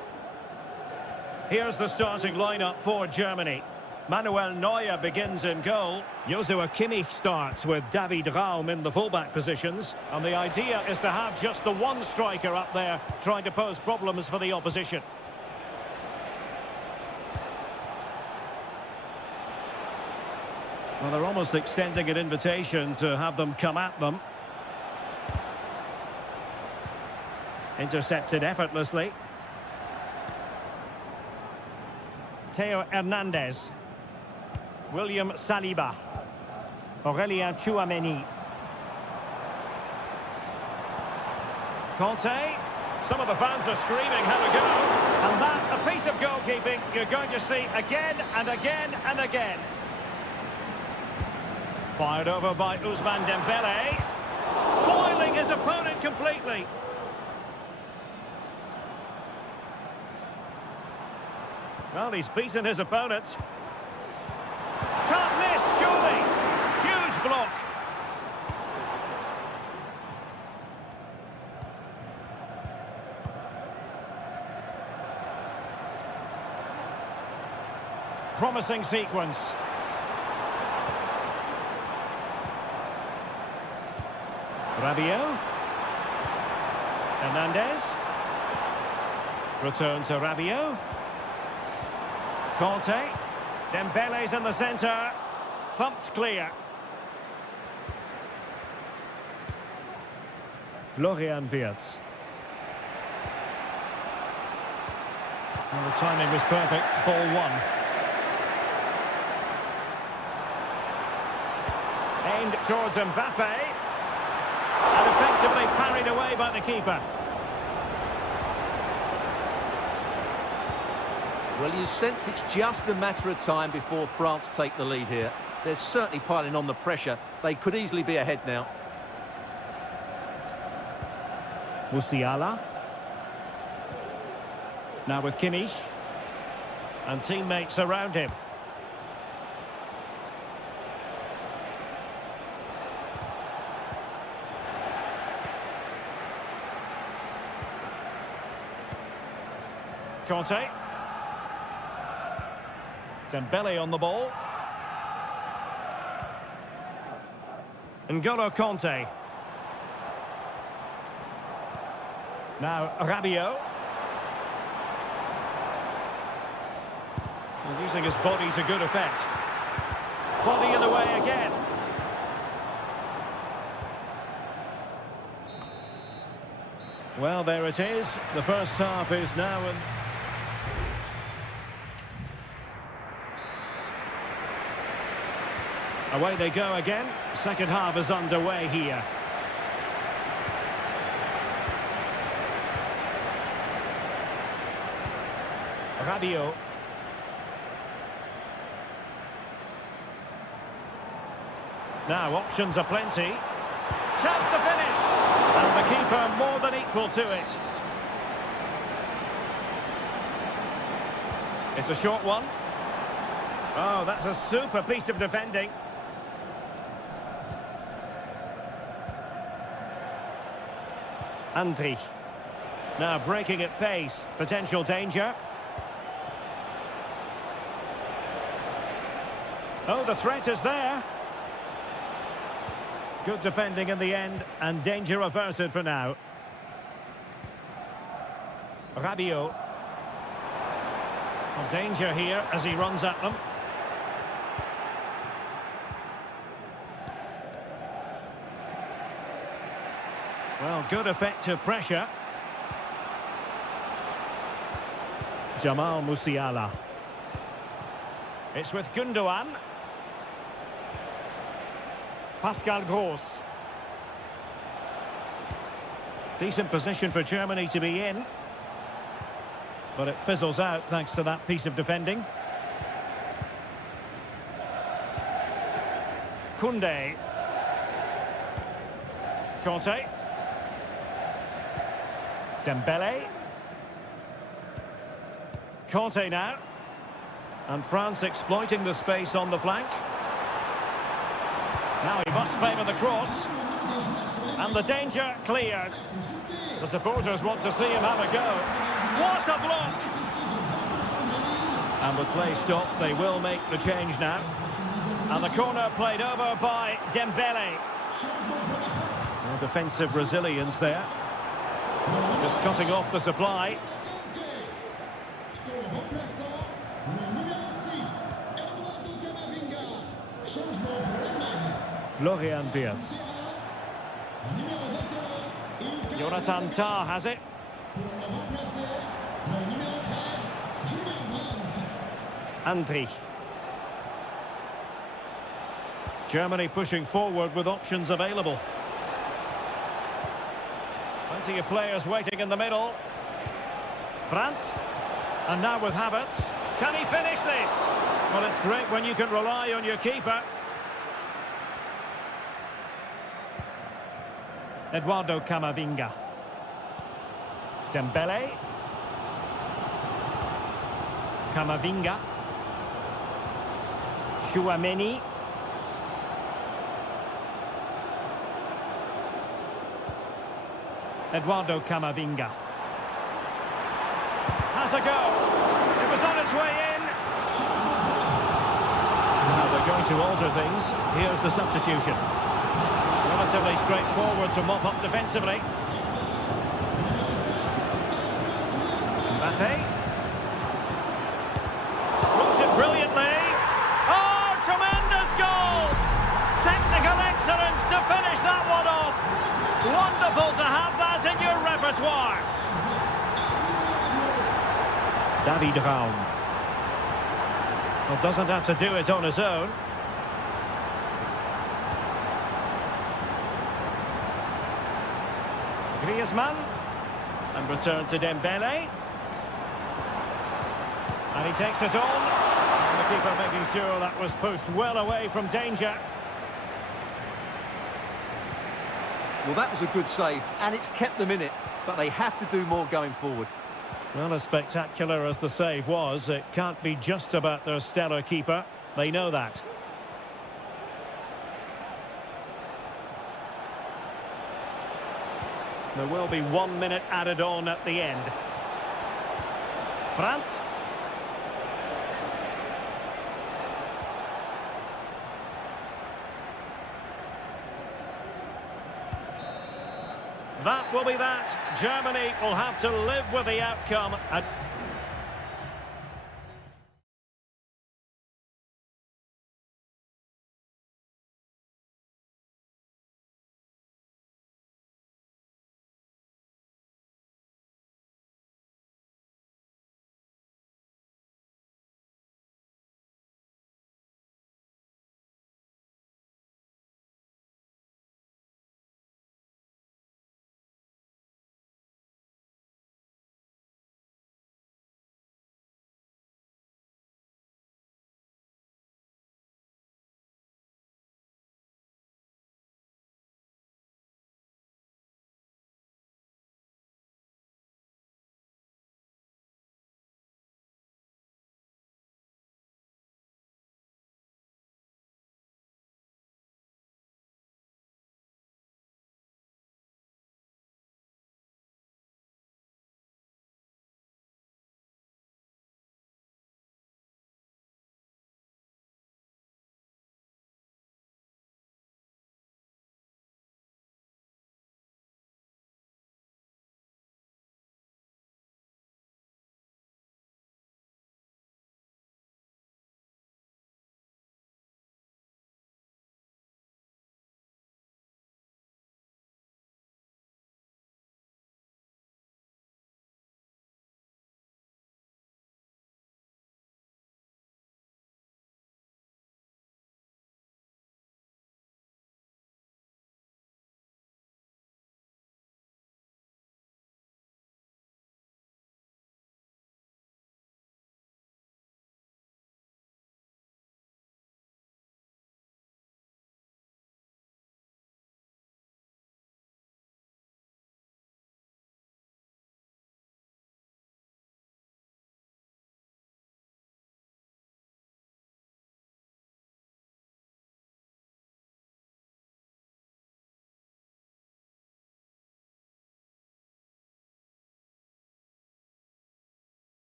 Here's the starting lineup for Germany. Manuel Neuer begins in goal. Joshua Kimmich starts with David Raum in the fullback positions. And the idea is to have just the one striker up there trying to pose problems for the opposition. Well, they're almost extending an invitation to have them come at them. Intercepted effortlessly. Theo Hernandez. William Saliba. Aurelien Tchouameni. Conte. Some of the fans are screaming, have a go. And that, a piece of goalkeeping you're going to see again and again and again. Fired over by Ousmane Dembele. Foiling his opponent completely. Well, he's beaten his opponent. Can't miss, surely. Huge block. Promising sequence. Rabiot. Hernandez. Return to Rabiot. Conte. Dembele's in the centre. Thumped clear. Florian Wirtz. Well, the timing was perfect. Ball one. Aimed towards Mbappe. And effectively parried away by the keeper. Well, you sense it's just a matter of time before France take the lead here. They're certainly piling on the pressure. They could easily be ahead now. Musiala. Now with Kimmich. And teammates around him. Conte. Dembele on the ball. N'Golo Conte. Now Rabiot. He's using his body to good effect. Body in the way again. Well, there it is. The first half is now in. Away they go again. Second half is underway here. Rabiot. Now options are plenty. Chance to finish. And the keeper more than equal to it. It's a short one. Oh, that's a super piece of defending. Andri. Now breaking at pace. Potential danger. Oh, the threat is there. Good defending in the end, and danger averted for now. Rabiot. Well, danger here as he runs at them. Well, good effective pressure. Jamal Musiala. It's with Gundogan. Pascal Gross. Decent position for Germany to be in. But it fizzles out thanks to that piece of defending. Koundé. Conte. Dembele. Conte now. And France exploiting the space on the flank. Now he must favour the cross. And the danger cleared. The supporters want to see him have a go. What a block! And with play stopped, they will make the change now. And the corner played over by Dembele. No defensive resilience there. Just cutting off the supply. Florian Wirtz. Jonathan Tah has it. Andrich. Germany pushing forward with options available. Plenty of players waiting in the middle. Brandt. And now with Havertz. Can he finish this? Well, it's great when you can rely on your keeper. Eduardo Camavinga. Dembele. Camavinga. Chouameni. Eduardo Camavinga. Has a go. It was on its way in. Now they're going to alter things. Here's the substitution. Relatively straightforward to mop up defensively. Mbappe. Runs it brilliantly. Oh, tremendous goal! Technical excellence to finish that one off. Wonderful to have that in your repertoire. David Raum. Well, doesn't have to do it on his own. Griezmann. And return to Dembele. And he takes it on. And the keeper making sure that was pushed well away from danger. Well, that was a good save, and it's kept them in it, but they have to do more going forward. Well, as spectacular as the save was, it can't be just about their stellar keeper. They know that. There will be 1 minute added on at the end. Brandt. That will be that. Germany will have to live with the outcome.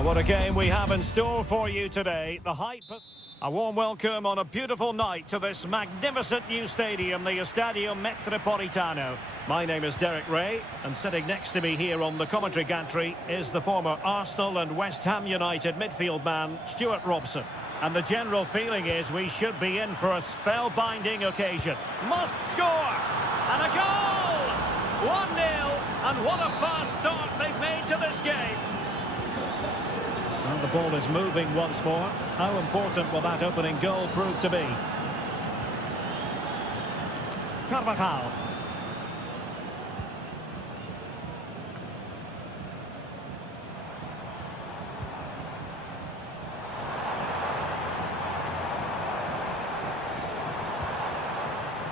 Well, what a game we have in store for you today. The hype... A warm welcome on a beautiful night to this magnificent new stadium, the Estadio Metropolitano. My name is Derek Ray, and sitting next to me here on the commentary gantry is the former Arsenal and West Ham United midfield man, Stuart Robson. And the general feeling is we should be in for a spellbinding occasion. Must score! And a goal! 1-0, and what a fast start they've made to this game. And the ball is moving once more. How important will that opening goal prove to be? Carvajal.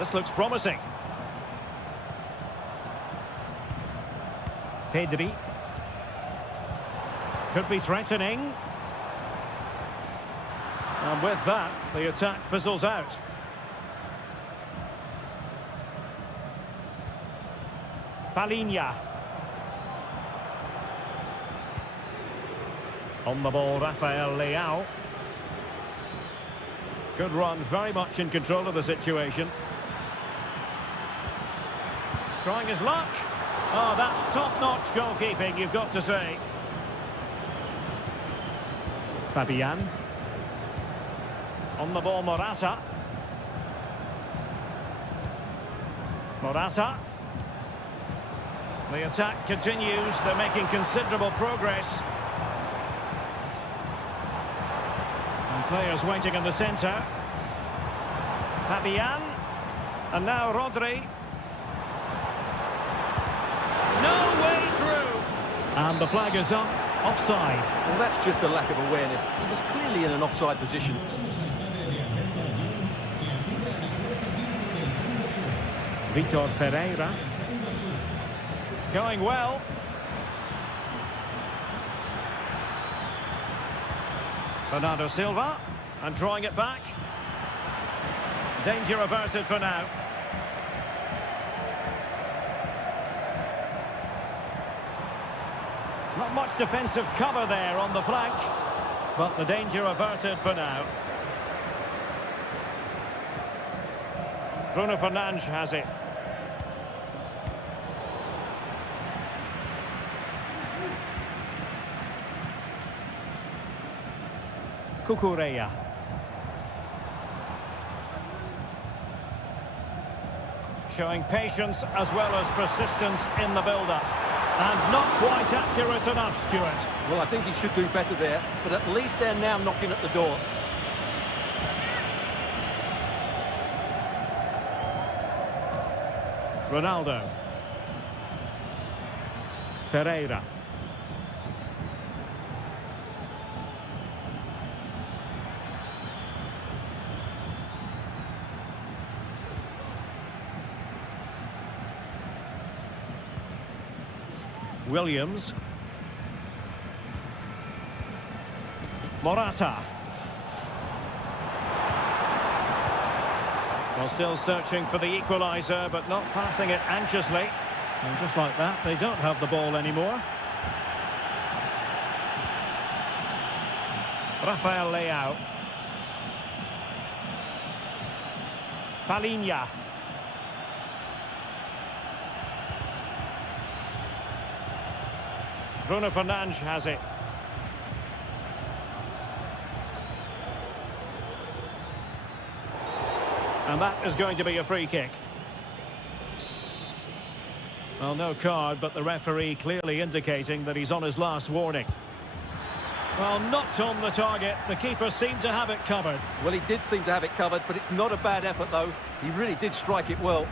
This looks promising. Pedri. Could be threatening. And with that, the attack fizzles out. Palinha. On the ball, Rafael Leao. Good run, very much in control of the situation. Trying his luck. Oh, that's top-notch goalkeeping, you've got to say. Fabian. On the ball, Morata. Morata. The attack continues. They're making considerable progress. And players waiting in the centre. Fabian. And now Rodri. No way through. And the flag is up. Offside. Well, that's just a lack of awareness. He was clearly in an offside position. Vitor Pereira. Going well. Bernardo Silva. And drawing it back. Danger averted for now. Not much defensive cover there on the flank, but the danger averted for now. Bruno Fernandes has it. Cucurella. Showing patience as well as persistence in the build-up. And not quite accurate enough, Stuart. Well, I think he should do better there, but at least they're now knocking at the door. Ronaldo. Ferreira. Williams. Morata. Well, still searching for the equaliser, but not passing it anxiously. And just like that, they don't have the ball anymore. Rafael Leao. Palinha. Bruno Fernandes has it. And that is going to be a free kick. Well, no card, but the referee clearly indicating that he's on his last warning. Well, not on the target. The keeper seemed to have it covered. Well, he did seem to have it covered, but it's not a bad effort, though. He really did strike it well.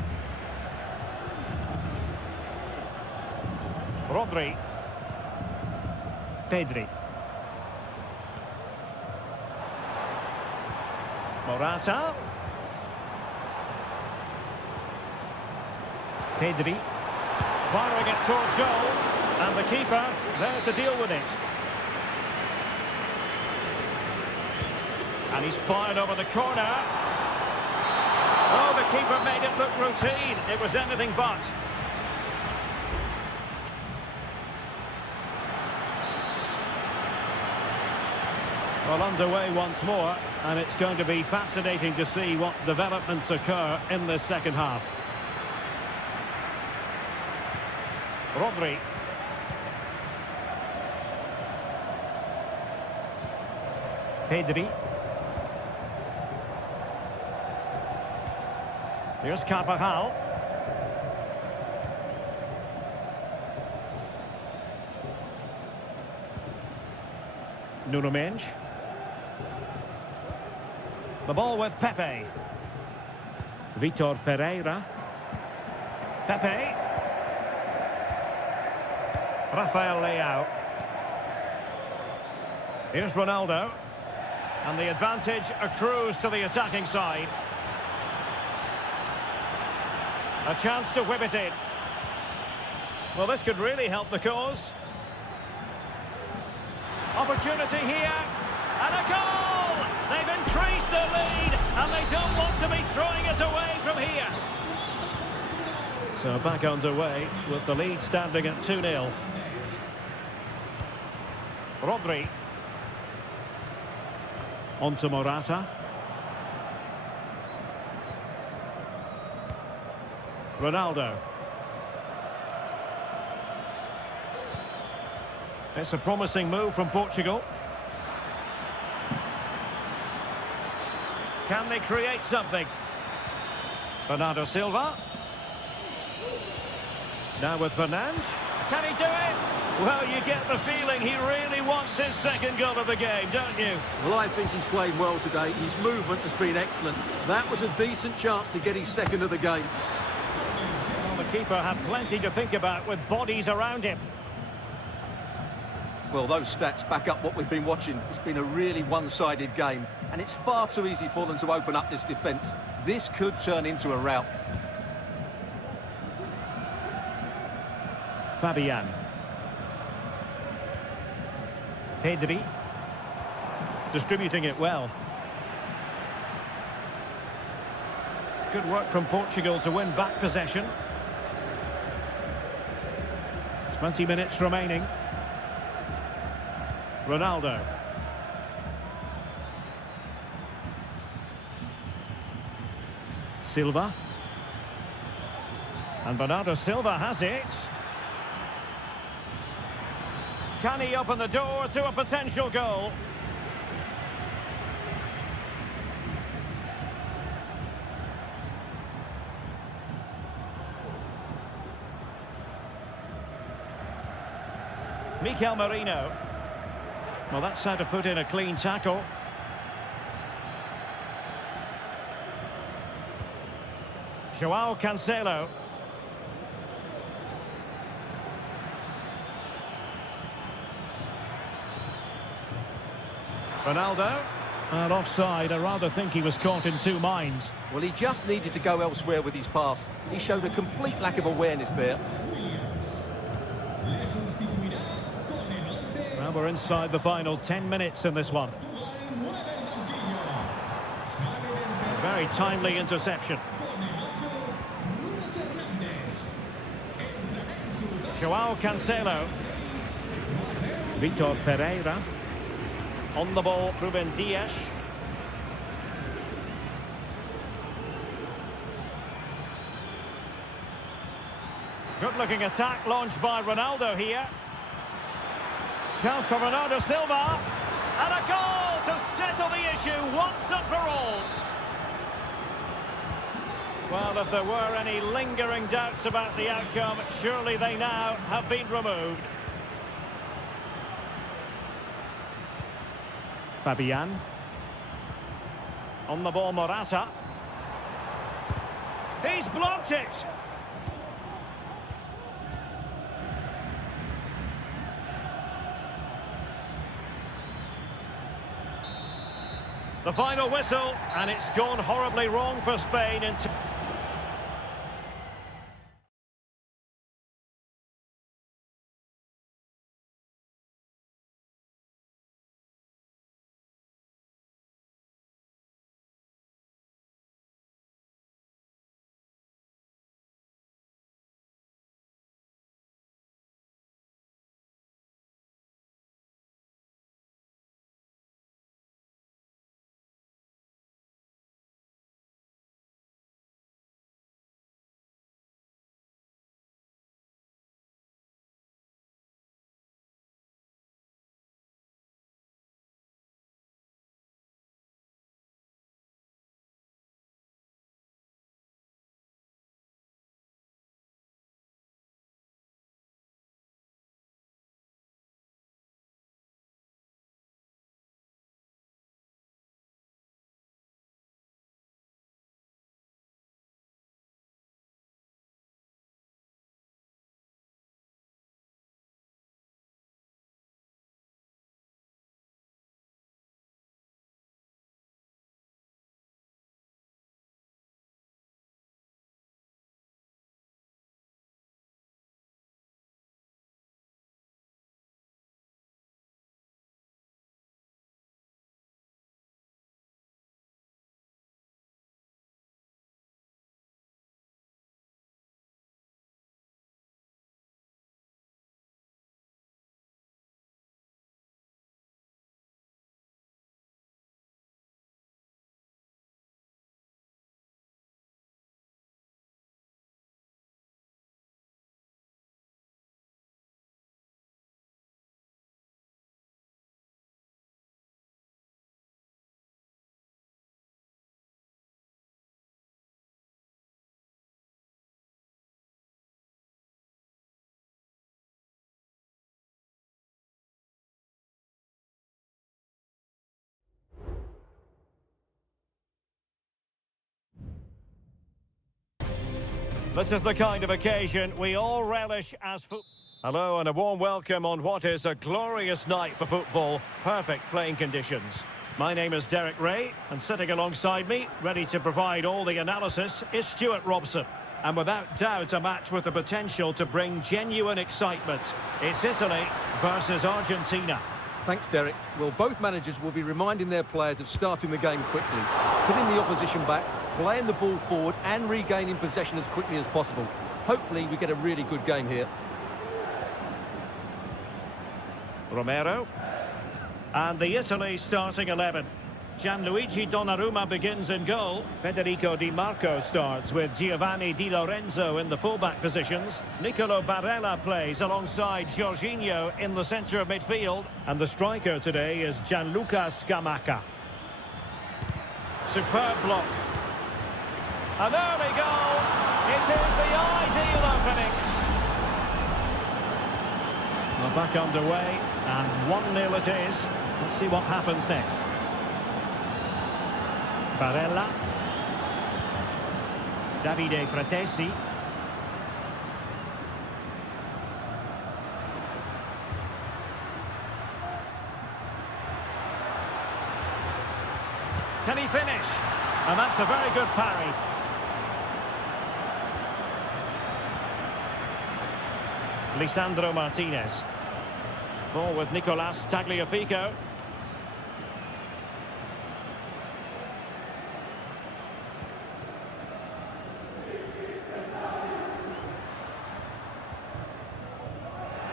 Rodri. Pedri. Morata. Pedri. Firing it towards goal. And the keeper there to deal with it. And he's fired over the corner. Oh, the keeper made it look routine. It was anything but. Well, underway once more, and it's going to be fascinating to see what developments occur in this second half. Rodri. Pedri. Here's Carvajal. Nuno Mendes. The ball with Pepe. Vitor Ferreira. Pepe. Rafael Leao. Here's Ronaldo. And the advantage accrues to the attacking side. A chance to whip it in. Well, this could really help the cause. Opportunity here. And a goal! They've increased their lead, and they don't want to be throwing it away from here. So back underway with the lead standing at 2-0. Rodri. On to Morata. Ronaldo. It's a promising move from Portugal. Can they create something? Bernardo Silva. Now with Fernandes. Can he do it? Well, you get the feeling he really wants his second goal of the game, don't you? Well, I think he's played well today. His movement has been excellent. That was a decent chance to get his second of the game. Well, the keeper had plenty to think about with bodies around him. Well, those stats back up what we've been watching. It's been a really one-sided game, and it's far too easy for them to open up this defence. This could turn into a rout. Fabian. Pedri. Distributing it well. Good work from Portugal to win back possession. 20 minutes remaining. Ronaldo. Silva. And Bernardo Silva has it. Can he open the door to a potential goal? Mikel Merino. Well, that's how to put in a clean tackle. João Cancelo. Ronaldo. And offside. I rather think he was caught in two minds. Well, he just needed to go elsewhere with his pass. He showed a complete lack of awareness there. Well, we're inside the final 10 minutes in this one. A very timely interception. João Cancelo. Vitor Ferreira. On the ball, Ruben Dias. Good-looking attack launched by Ronaldo here. Chance for Bernardo Silva. And a goal to settle the issue once and for all. Well, if there were any lingering doubts about the outcome, surely they now have been removed. Fabian. On the ball, Morata. He's blocked it. The final whistle, and it's gone horribly wrong for Spain in This is the kind of occasion we all relish as football. Hello and a warm welcome on what is a glorious night for football. Perfect playing conditions. My name is Derek Ray, and sitting alongside me, ready to provide all the analysis, is Stuart Robson. And without doubt, a match with the potential to bring genuine excitement. It's Italy versus Argentina. Thanks, Derek. Well, both managers will be reminding their players of starting the game quickly, putting the opposition back, playing the ball forward and regaining possession as quickly as possible. Hopefully, we get a really good game here. Romero. And the Italy starting 11. Gianluigi Donnarumma begins in goal. Federico Di Marco starts with Giovanni Di Lorenzo in the fullback positions. Nicolo Barella plays alongside Jorginho in the centre of midfield. And the striker today is Gianluca Scamacca. Superb block. An early goal. It is the ideal opening. We're back underway, and 1-0 it is. Let's see what happens next. Barella. Davide Fratesi. Can he finish? And that's a very good parry. Lisandro Martinez. Ball with Nicolas Tagliafico.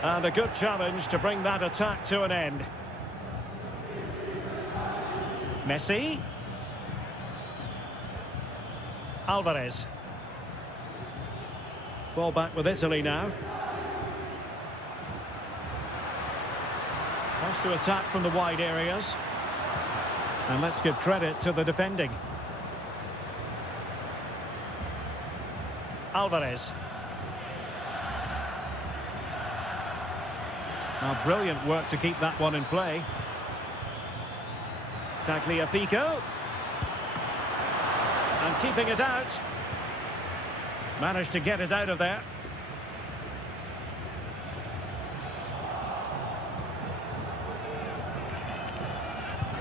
And a good challenge to bring that attack to an end. Messi. Alvarez. Ball back with Italy now. Wants to attack from the wide areas. And let's give credit to the defending. Alvarez. Now, brilliant work to keep that one in play. Tagliafico. And keeping it out. Managed to get it out of there.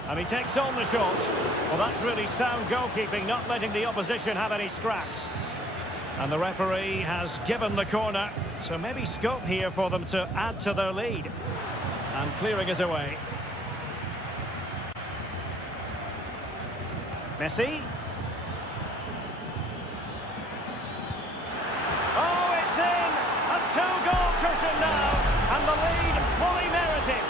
And he takes on the shot. Well, that's really sound goalkeeping, not letting the opposition have any scraps. And the referee has given the corner, so maybe scope here for them to add to their lead. And clearing it away. Messi. Oh, it's in! A two-goal cushion now, and the lead fully merited.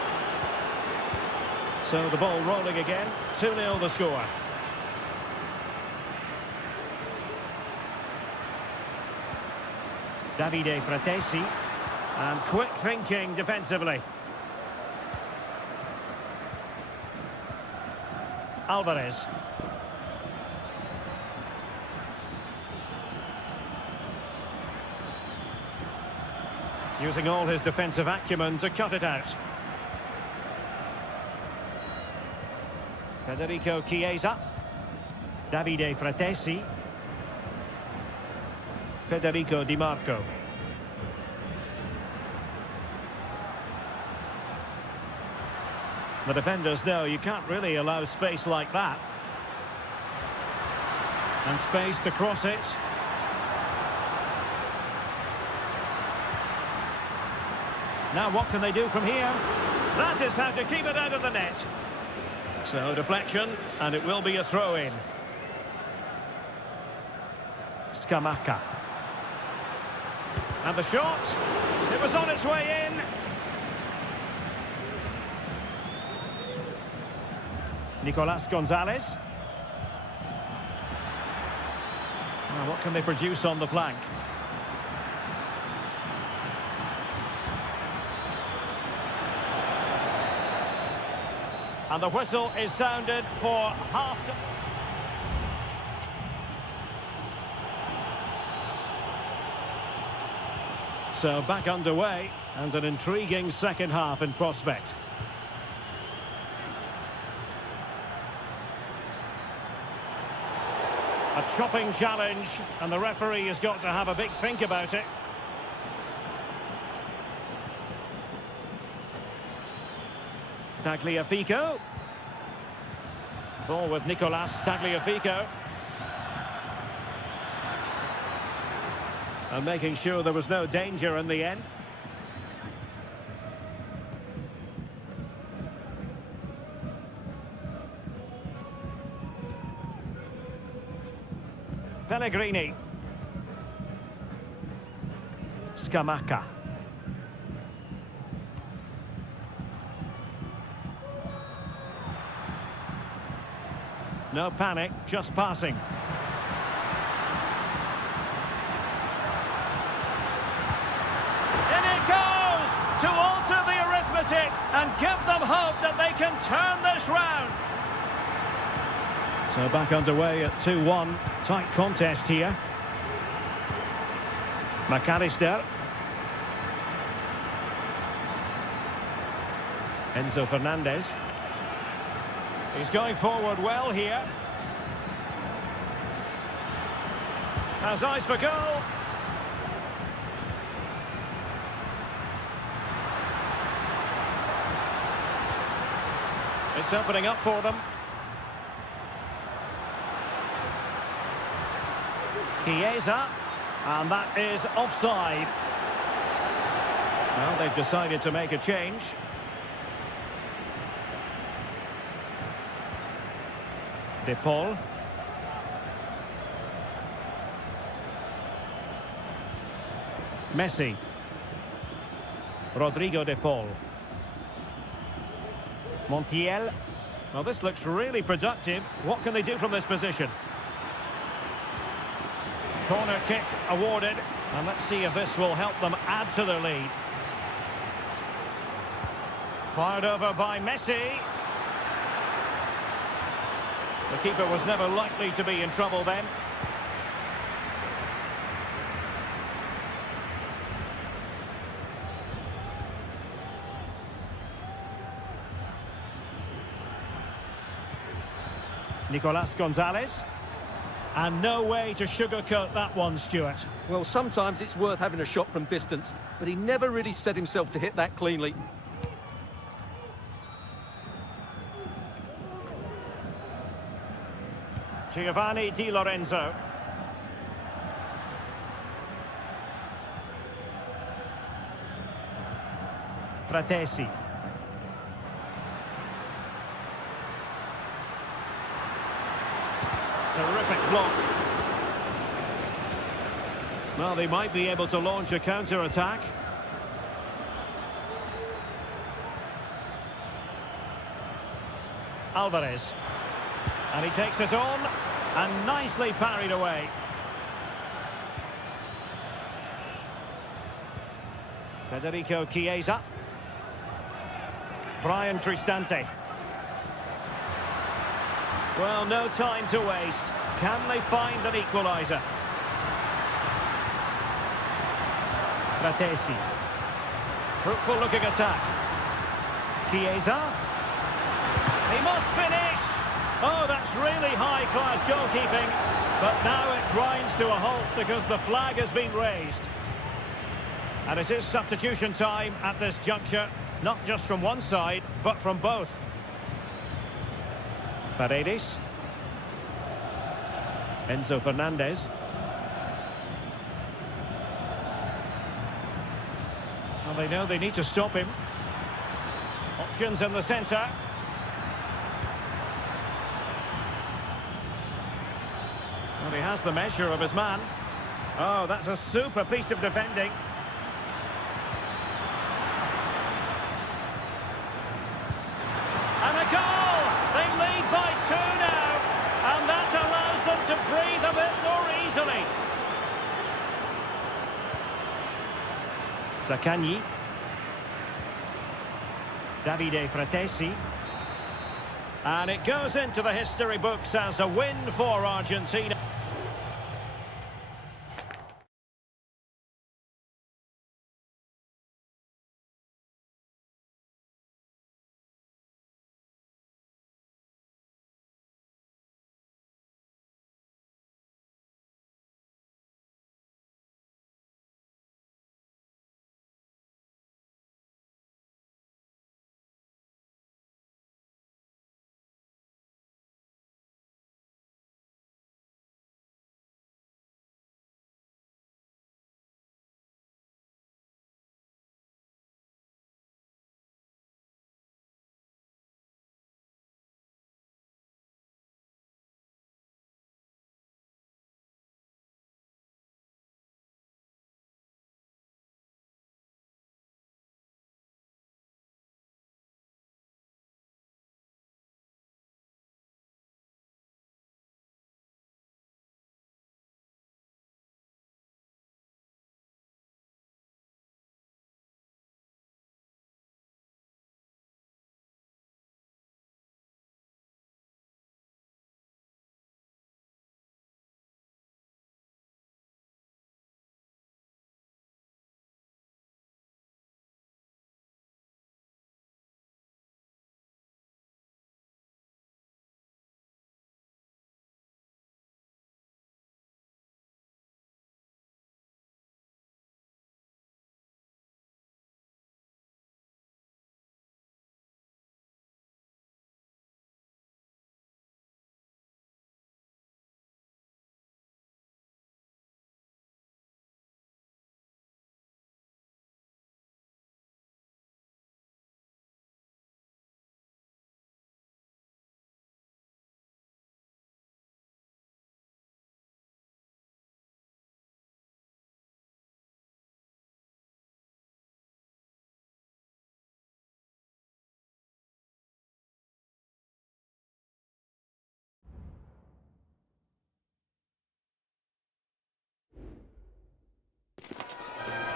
So the ball rolling again, 2-0 the score. Davide Fratesi, and quick thinking defensively. Alvarez. Using all his defensive acumen to cut it out. Federico Chiesa. Davide Fratesi. Federico Di Marco. The defenders know you can't really allow space like that. And space to cross it. Now what can they do from here? That is how to keep it out of the net. So deflection, and it will be a throw-in. Scamacca. And the shot. It was on its way in. Nicolas Gonzalez. Now what can they produce on the flank? And the whistle is sounded for half-time. So back underway, and an intriguing second half in prospect. A chopping challenge, and the referee has got to have a big think about it. Tagliafico. Ball with Nicolas Tagliafico. And making sure there was no danger in the end. Pellegrini. Scamacca. No panic, just passing. In it goes to alter the arithmetic and give them hope that they can turn this round. So back underway at 2-1. Tight contest here. McAllister. Enzo Fernandez. He's going forward well here. Has eyes for goal. It's opening up for them. Chiesa, and that is offside. Well, they've decided to make a change. De Paul. Messi. Rodrigo De Paul. Montiel. Well, this looks really productive. What can they do from this position? Corner kick awarded, and let's see if this will help them add to their lead. Fired over by Messi. The keeper was never likely to be in trouble then. Nicolas Gonzalez. And no way to sugarcoat that one, Stuart. Well, sometimes it's worth having a shot from distance, but he never really set himself to hit that cleanly. Giovanni Di Lorenzo. Fratesi. Terrific block. Well, they might be able to launch a counter-attack. Alvarez. And he takes it on, and nicely parried away. Federico Chiesa. Brian Cristante. Well, no time to waste. Can they find an equaliser? Fratesi. Fruitful looking attack. Chiesa. He must finish! Oh, that's really high-class goalkeeping. But now it grinds to a halt because the flag has been raised. And it is substitution time at this juncture. Not just from one side, but from both. Paredes. Enzo Fernandez. Well, they know they need to stop him. Options in the centre. Well, he has the measure of his man. Oh, that's a super piece of defending. And a goal! They lead by 2 now, and that allows them to breathe a bit more easily. Zaccagni. Davide Fratesi. And it goes into the history books as a win for Argentina.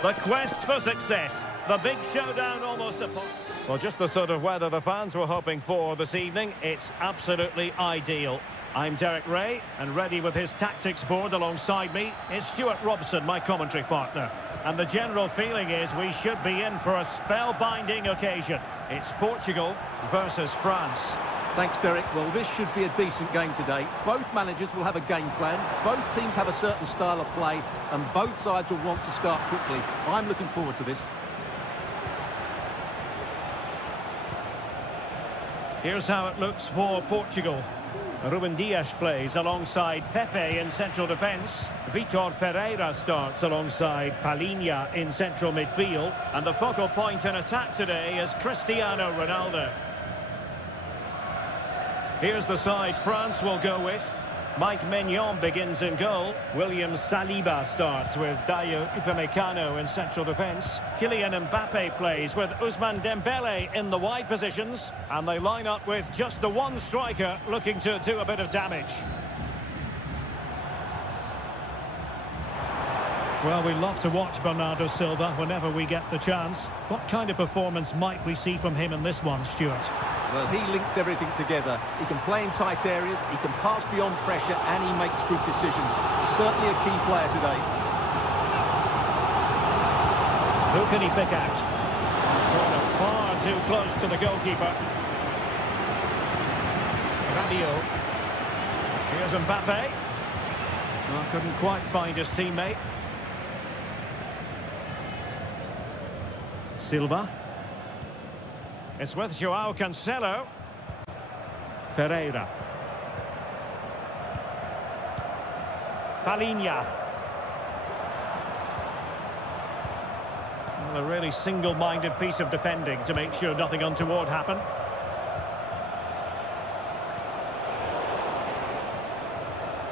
The quest for success. The big showdown almost upon. Well, just the sort of weather the fans were hoping for this evening. It's absolutely ideal. I'm Derek Ray, and ready with his tactics board alongside me is Stuart Robson, my commentary partner. And the general feeling is we should be in for a spellbinding occasion. It's Portugal versus France. Thanks, Derek. Well, this should be a decent game today. Both managers will have a game plan. Both teams have a certain style of play, and both sides will want to start quickly. I'm looking forward to this. Here's how it looks for Portugal. Ruben Dias plays alongside Pepe in central defence. Vitor Ferreira starts alongside Palhinha in central midfield. And the focal point in attack today is Cristiano Ronaldo. Here's the side France will go with. Mike Maignan begins in goal. William Saliba starts with Dayo Upamecano in central defence. Kylian Mbappe plays with Ousmane Dembele in the wide positions. And they line up with just the one striker looking to do a bit of damage. Well, we love to watch Bernardo Silva whenever we get the chance. What kind of performance might we see from him in this one, Stuart? Well, he links everything together. He can play in tight areas, he can pass beyond pressure, and he makes good decisions. Certainly a key player today. Who can he pick out? Far too close to the goalkeeper. Rabiot. Here's Mbappe. Oh, couldn't quite find his teammate. Silva. It's with Joao Cancelo. Ferreira. Palhinha. Well, a really single-minded piece of defending to make sure nothing untoward happened.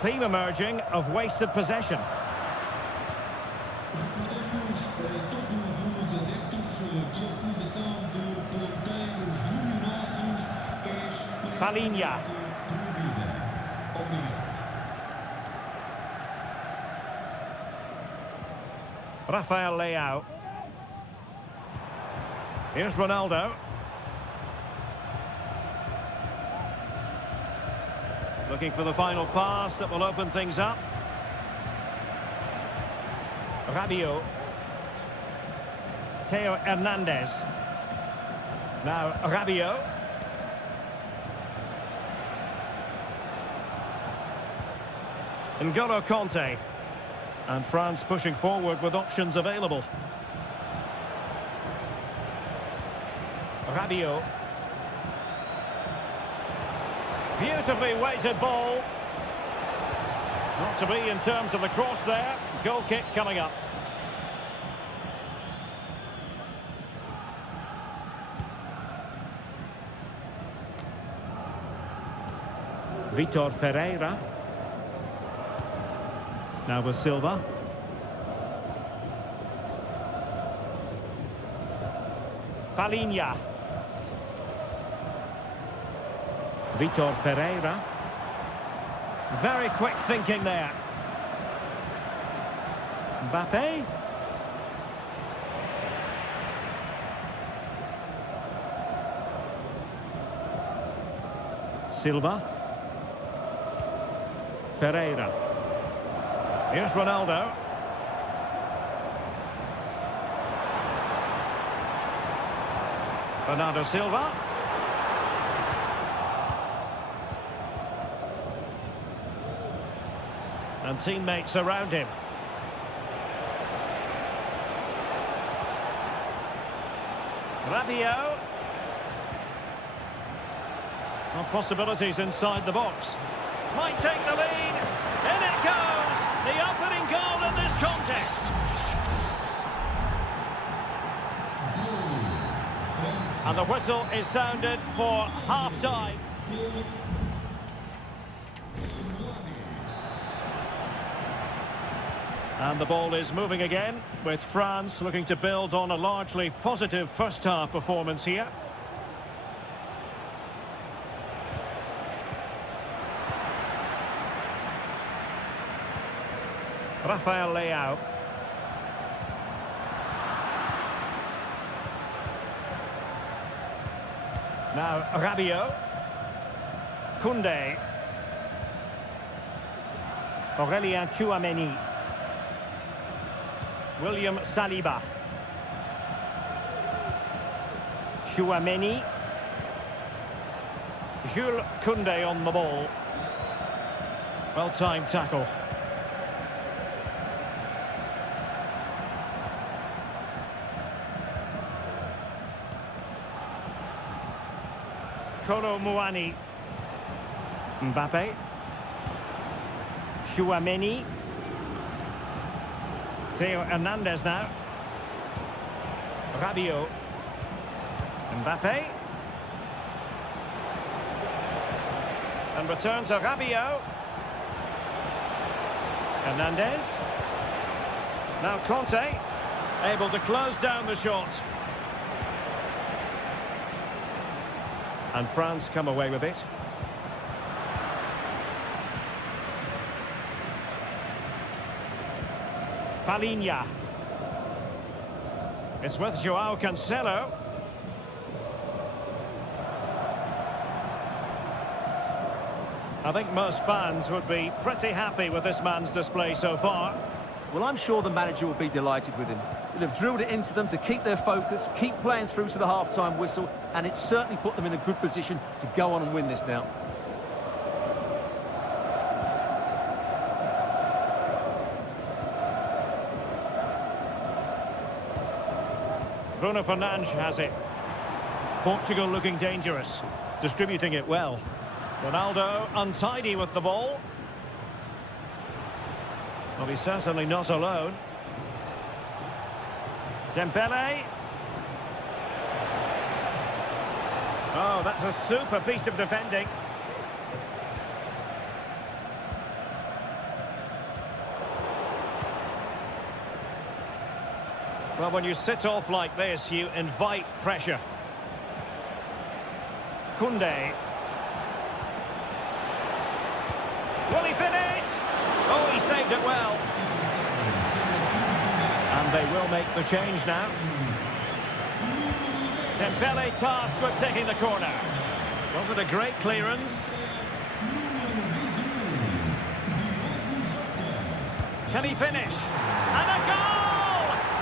Theme emerging of wasted possession. Palhinha. Rafael Leao. Here's Ronaldo. Looking for the final pass that will open things up. Rabiot. Theo Hernandez. Now Rabiot. N'Golo Conte. And France pushing forward with options available. Rabiot. Beautifully weighted ball. Not to be in terms of the cross there. Goal kick coming up. Vitor Ferreira. Now with Silva. Palhinha. Vitor Ferreira. Very quick thinking there. Mbappe. Silva. Ferreira. Here's Ronaldo. Bernardo Silva. And teammates around him. Rabiot. Well, possibilities inside the box. Might take the lead. In it goes. The opening goal in this contest. And the whistle is sounded for half-time. And the ball is moving again, with France looking to build on a largely positive first-half performance here. Rafael Leao. Now Rabiot. Koundé. Aurélien Tchouameni. William Saliba. Tchouameni. Jules Koundé on the ball. Well-timed tackle. Kolo Muani. Mbappe. Tchouameni. Theo Hernandez now. Rabiot. Mbappe. And return to Rabiot. Hernandez. Now Conte. Able to close down the shot. And France come away with it. Palinha. It's with Joao Cancelo. I think most fans would be pretty happy with this man's display so far. Well, I'm sure the manager will be delighted with him. He'll have drilled it into them to keep their focus, keep playing through to the half-time whistle, and it's certainly put them in a good position to go on and win this now. Bruno Fernandes has it. Portugal looking dangerous, distributing it well. Ronaldo untidy with the ball. Well, he's certainly not alone. Dembele. Oh, that's a super piece of defending. Well, when you sit off like this, you invite pressure. Koundé. Will he finish? Oh, he saved it well. And they will make the change now. Dembele tasked with taking the corner. Was it a great clearance? Can he finish? And a goal!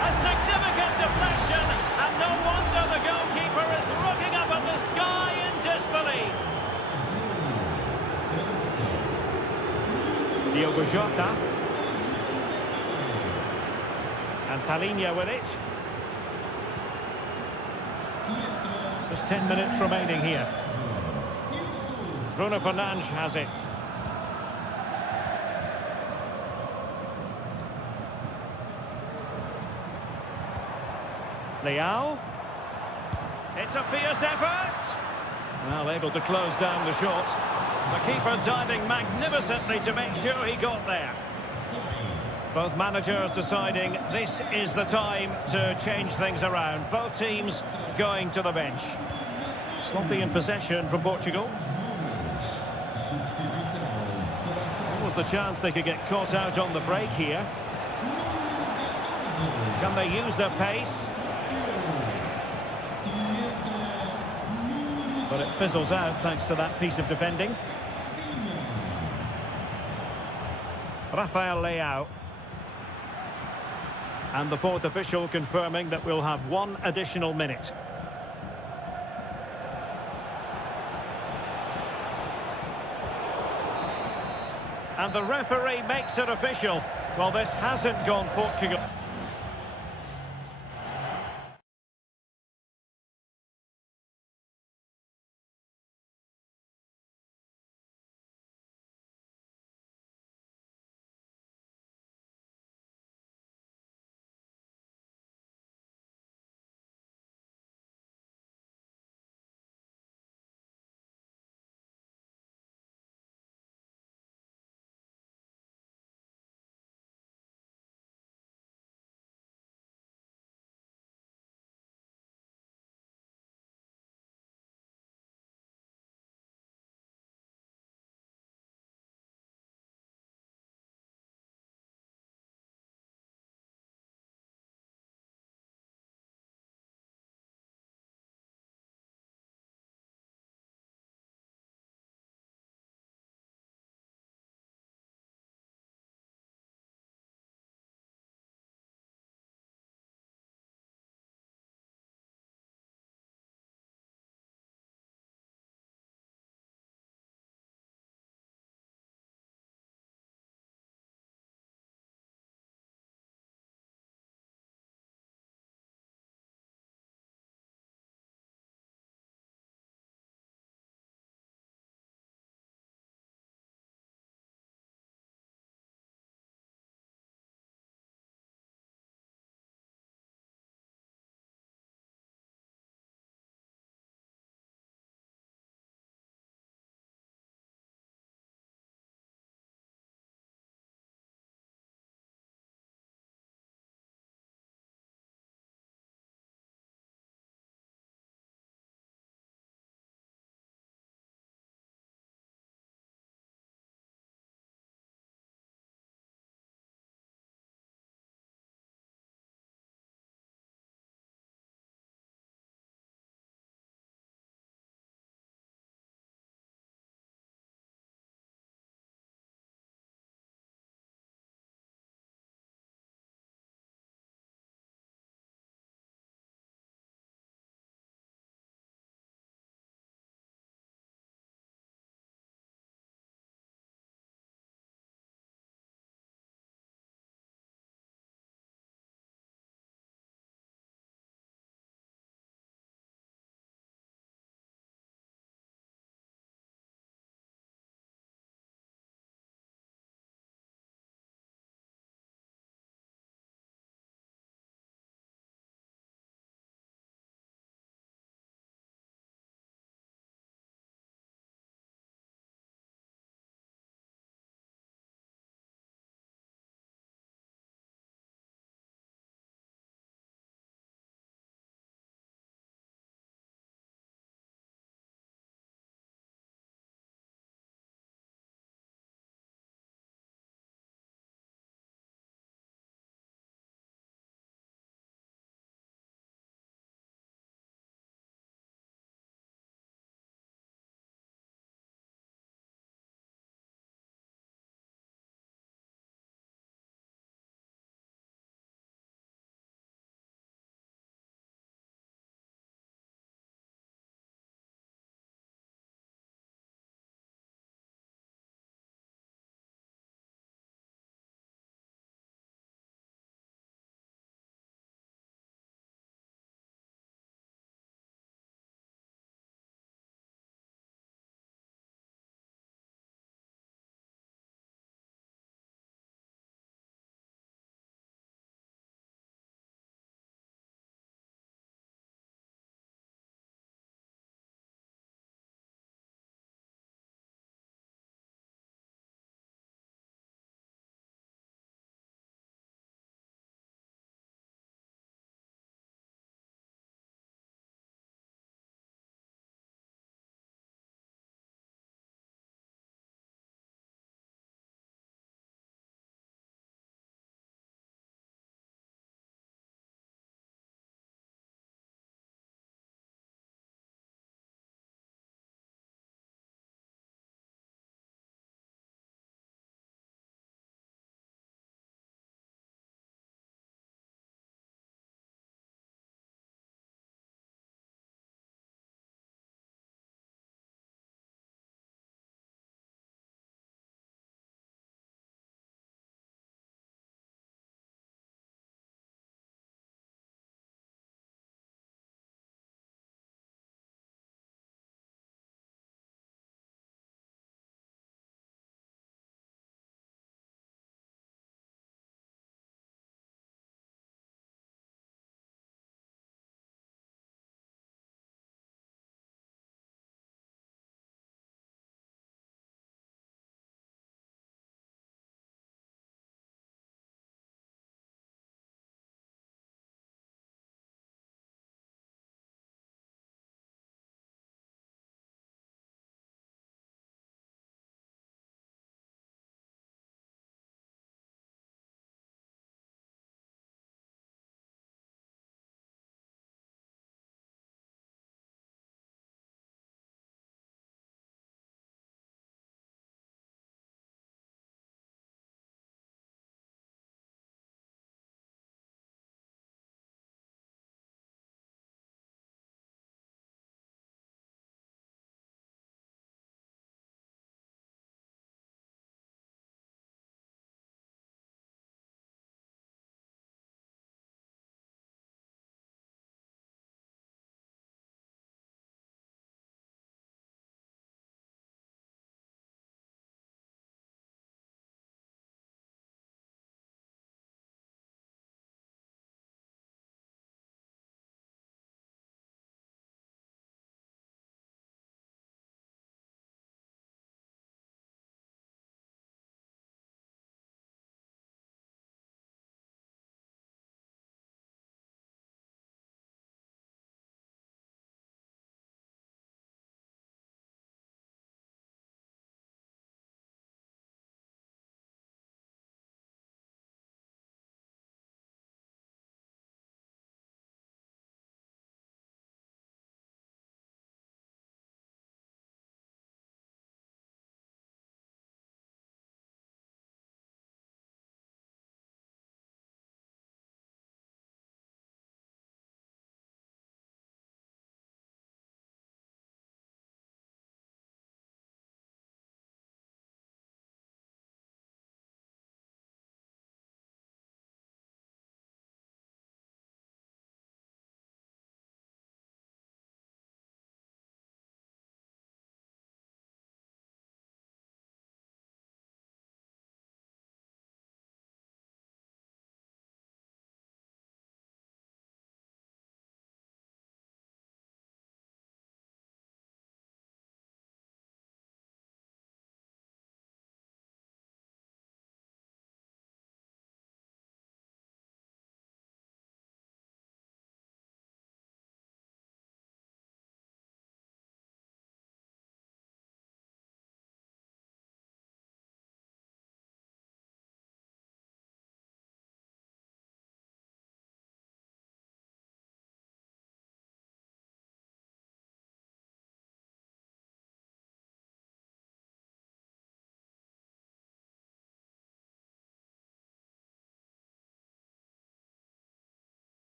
A significant deflection, and no wonder the goalkeeper is looking up at the sky in disbelief. Diogo Jota. And Palinha with it. Just 10 minutes remaining here. Bruno Fernandes has it. Leao. It's a fierce effort. Well, able to close down the shot. The keeper diving magnificently to make sure he got there. Both managers deciding this is the time to change things around. Both teams going to the bench. Sloppy in possession from Portugal. What was the chance they could get caught out on the break here? Can they use their pace? But it fizzles out thanks to that piece of defending. Rafael Leao. And the fourth official confirming that we'll have one additional minute. And the referee makes it official. Well, this hasn't gone Portugal.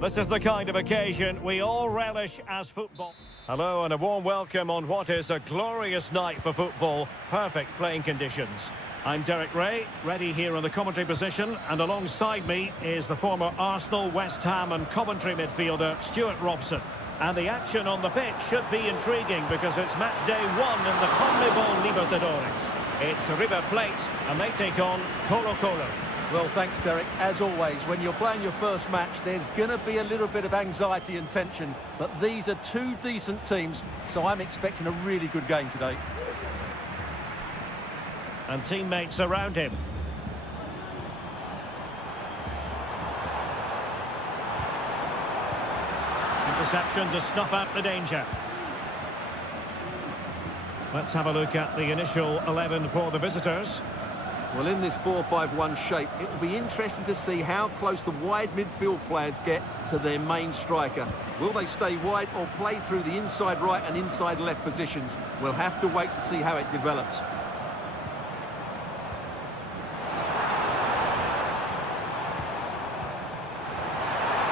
This is the kind of occasion we all relish as football. Hello and a warm welcome on what is a glorious night for football. Perfect playing conditions. I'm Derek Ray, ready here in the commentary position, and alongside me is the former Arsenal, West Ham and Coventry midfielder Stuart Robson. And the action on the pitch should be intriguing because it's match day 1 in the CONMEBOL Libertadores. It's River Plate and they take on Colo-Colo. Well, thanks, Derek. As always, when you're playing your first match, there's going to be a little bit of anxiety and tension. But these are two decent teams, so I'm expecting a really good game today. And teammates around him. Interception to snuff out the danger. Let's have a look at the initial 11 for the visitors. Well, in this 4-5-1 shape, it will be interesting to see how close the wide midfield players get to their main striker. Will they stay wide or play through the inside right and inside left positions? We'll have to wait to see how it develops.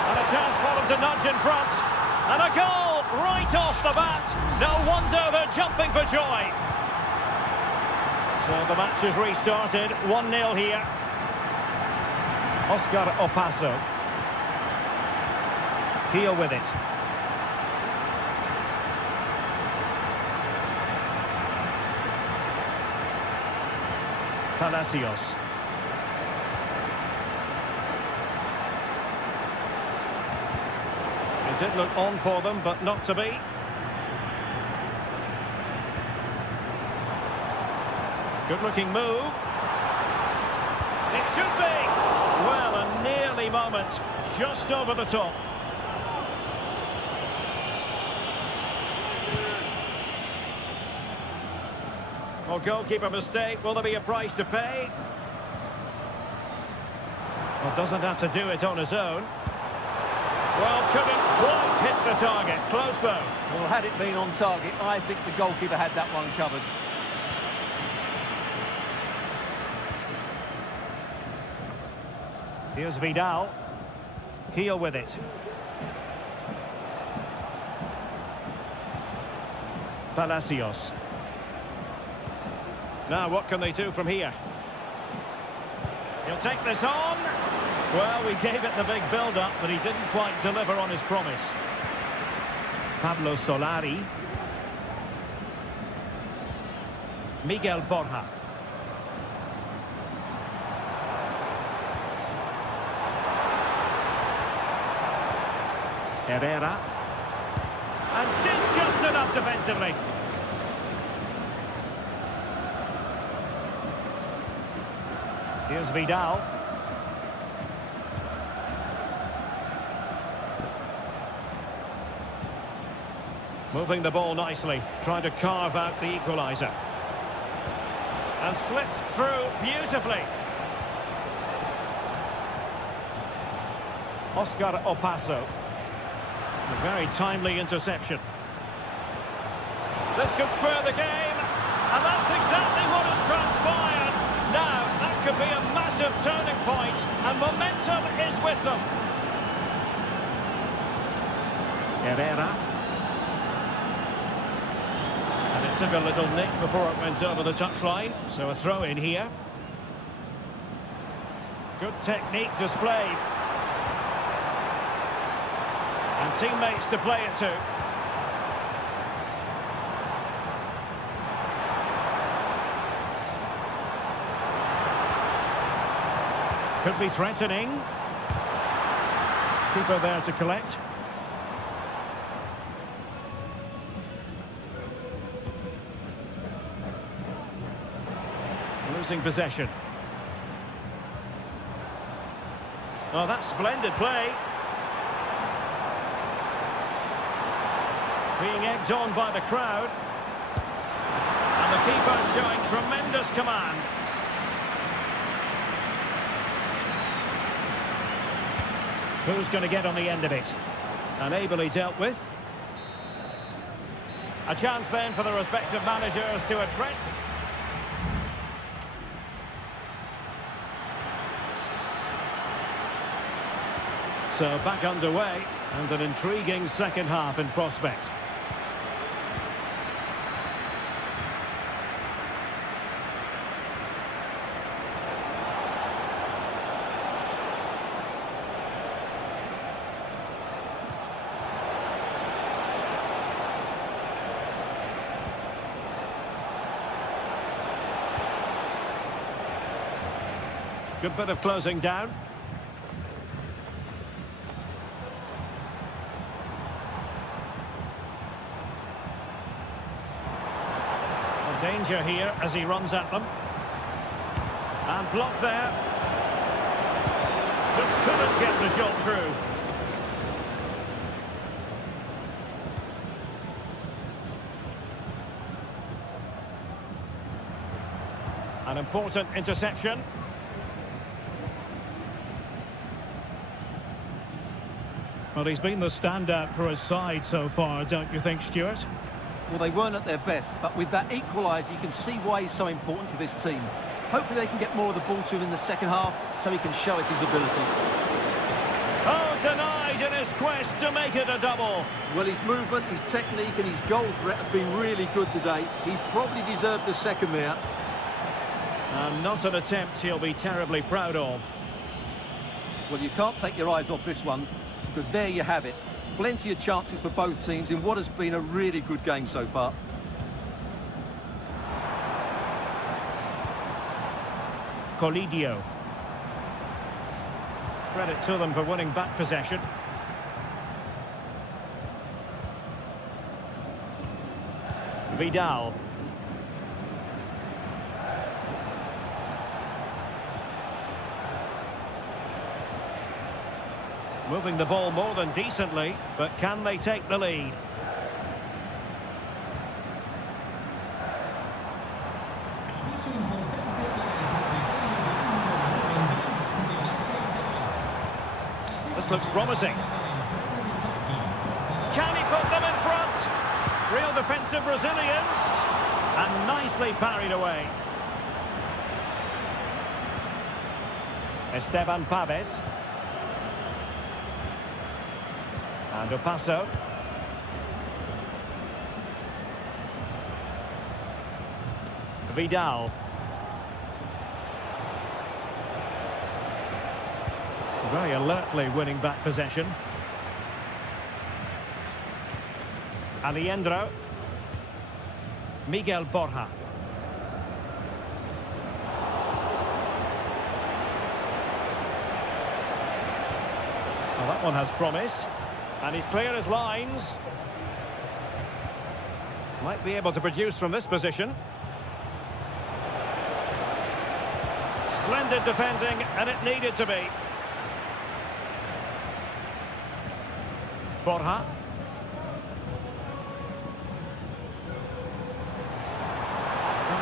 And a chance for them to nudge in front. And a goal right off the bat. No wonder they're jumping for joy. So the match has restarted. 1-0 here. Oscar Opaso. Here with it. Palacios. It did look on for them, but not to be. Good-looking move. It should be. Well, a nearly moment, just over the top. Well, goalkeeper mistake. Will there be a price to pay? Well, doesn't have to do it on his own. Well, couldn't quite hit the target. Close, though. Well, had it been on target, I think the goalkeeper had that one covered. Here's Vidal. Heel with it. Palacios. Now, what can they do from here? He'll take this on. Well, we gave it the big build-up, but he didn't quite deliver on his promise. Pablo Solari. Miguel Borja. Herrera. And did just enough defensively. Here's Vidal. Moving the ball nicely, trying to carve out the equaliser. And slipped through beautifully. Oscar Opaso. A very timely interception. This could spur the game, and that's exactly what has transpired. Now, that could be a massive turning point, and momentum is with them. Herrera. And it took a little nick before it went over the touchline, so a throw in here. Good technique displayed. And teammates to play it to. Could be threatening. Keeper there to collect. Losing possession. Oh, that's splendid play. Being egged on by the crowd. And the keeper showing tremendous command. Who's going to get on the end of it? And ably dealt with. A chance then for the respective managers to address them. So back underway, and an intriguing second half in prospect. Good bit of closing down. Danger here as he runs at them. And blocked there. Just couldn't get the shot through. An important interception. Well, he's been the standout for his side so far, don't you think, Stuart? Well, they weren't at their best, but with that equaliser, you can see why he's so important to this team. Hopefully they can get more of the ball to him in the second half, so he can show us his ability. Oh, denied in his quest to make it a double. Well, his movement, his technique and his goal threat have been really good today. He probably deserved the second there. And not an attempt he'll be terribly proud of. Well, you can't take your eyes off this one, because there you have it. Plenty of chances for both teams in what has been a really good game so far. Colidio. Credit to them for winning back possession. Vidal. Moving the ball more than decently, but can they take the lead? This looks promising. Can he put them in front? Real defensive Brazilians. And nicely parried away. Esteban Paves. And Opaso. Vidal. Very alertly winning back possession. Alejandro. Miguel Borja. Well, that one has promise. And he's clear as lines. Might be able to produce from this position. Splendid defending, and it needed to be. Borja.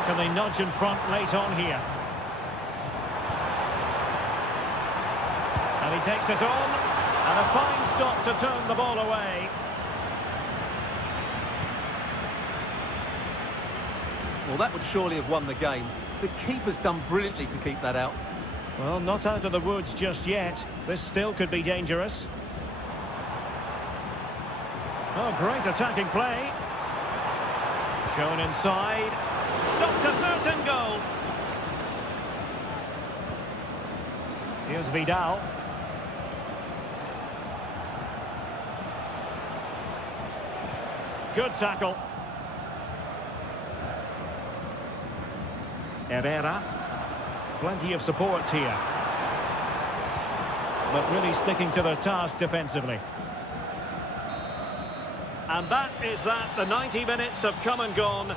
Can they nudge in front late on here? And he takes it on. And a fine stop to turn the ball away. Well, that would surely have won the game. The keeper's done brilliantly to keep that out. Well, not out of the woods just yet. This still could be dangerous. Oh, great attacking play. Shown inside. Stopped a certain goal. Here's Vidal. Good tackle. Herrera. Plenty of support here. But really sticking to their task defensively. And that is that. The 90 minutes have come and gone.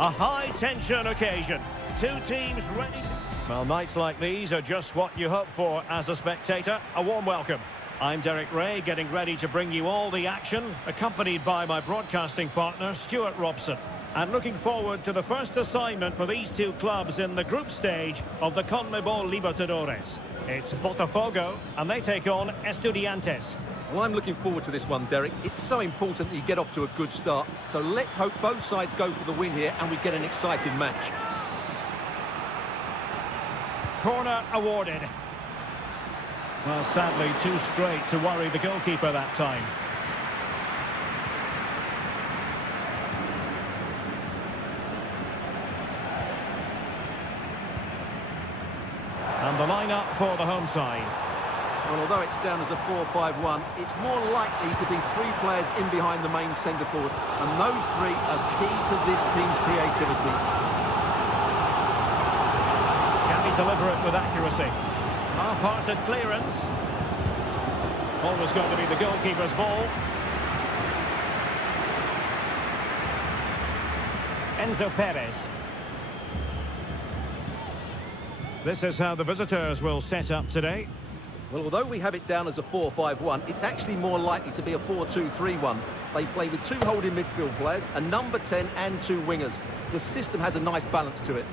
A high-tension occasion. Two teams ready to... Well, nights like these are just what you hope for as a spectator. A warm welcome. I'm Derek Ray, getting ready to bring you all the action, accompanied by my broadcasting partner, Stuart Robson. And looking forward to the first assignment for these two clubs in the group stage of the CONMEBOL Libertadores. It's Botafogo, and they take on Estudiantes. Well, I'm looking forward to this one, Derek. It's so important that you get off to a good start. So let's hope both sides go for the win here and we get an exciting match. Corner awarded. Well, sadly, too straight to worry the goalkeeper that time. And the line-up for the home side. Well, although it's down as a 4-5-1, it's more likely to be three players in behind the main centre-forward. And those three are key to this team's creativity. Can he deliver it with accuracy? Half-hearted clearance. Always going to be the goalkeeper's ball. Enzo Perez. This is how the visitors will set up today. Well, although we have it down as a 4-5-1, it's actually more likely to be a 4-2-3-1. They play with two holding midfield players, a number 10 and two wingers. The system has a nice balance to it.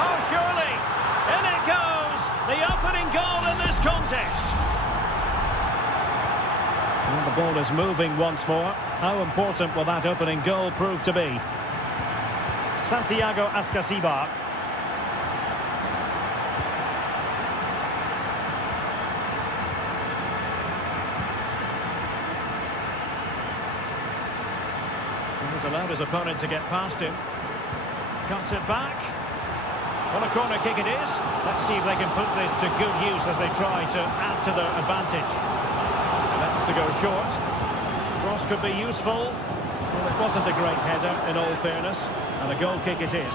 Oh, surely! In it goes! The opening goal in this contest! And the ball is moving once more. How important will that opening goal prove to be? Santiago Ascasibar. He's allowed his opponent to get past him. Cuts it back. What a corner kick it is. Let's see if they can put this to good use as they try to add to their advantage. That's to go short. Cross could be useful. Well, it wasn't a great header, in all fairness. And a goal kick it is.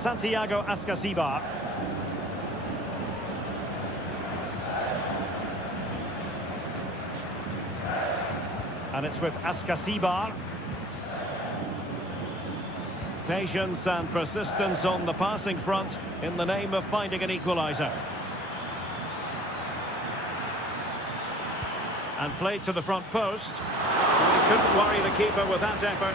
Santiago Ascasibar. And it's with Ascasibar. Patience and persistence on the passing front in the name of finding an equaliser. And played to the front post. He couldn't worry the keeper with that effort.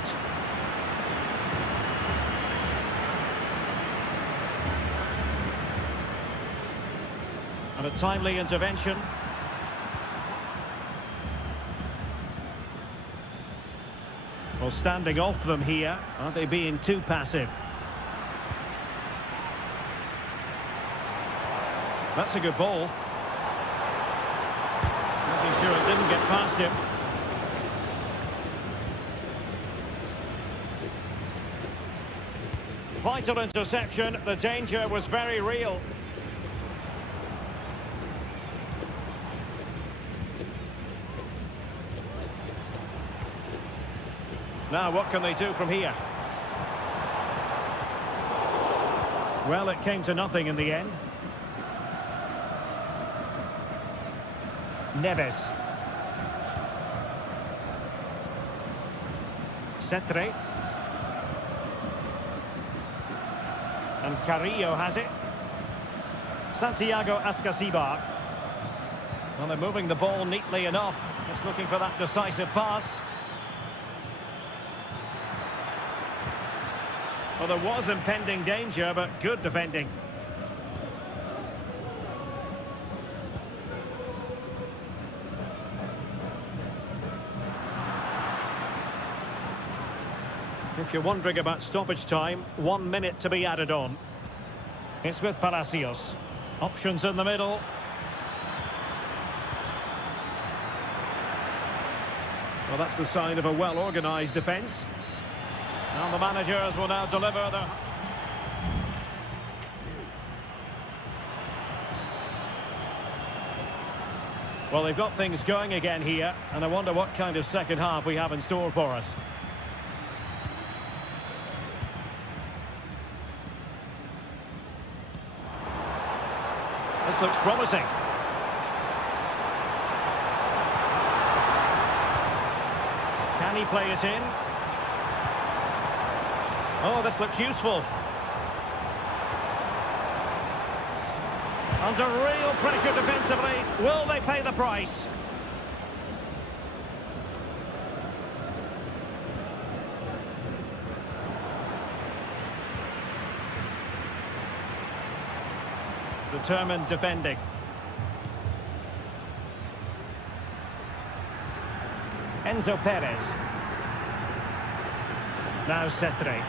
And a timely intervention. Well, standing off them here, aren't they being too passive? That's a good ball. Making sure it didn't get past him. Vital interception, the danger was very real. Now, what can they do from here? Well, it came to nothing in the end. Neves. Cetre. And Carrillo has it. Santiago Ascasibar. Well, they're moving the ball neatly enough. Just looking for that decisive pass. Well, there was impending danger, but good defending. If you're wondering about stoppage time, 1 minute to be added on. It's with Palacios. Options in the middle. Well, that's the sign of a well-organised defence. And the managers will now deliver the... Well, they've got things going again here, and I wonder what kind of second half we have in store for us. This looks promising. Can he play it in? Oh, this looks useful. Under real pressure defensively. Will they pay the price? Determined defending. Enzo Perez. Now Cetre.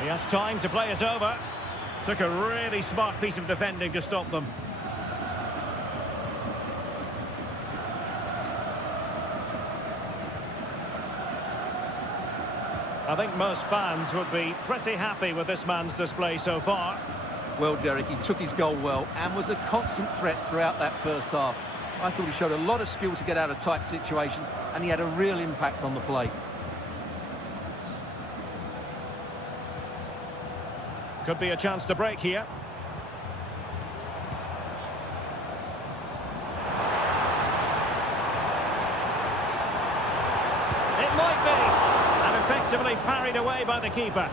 He has time to play it over. Took a really smart piece of defending to stop them. I think most fans would be pretty happy with this man's display so far. Well, Derek, he took his goal well and was a constant threat throughout that first half. I thought he showed a lot of skill to get out of tight situations, and he had a real impact on the play. Could be a chance to break here. It might be. And effectively parried away by the keeper.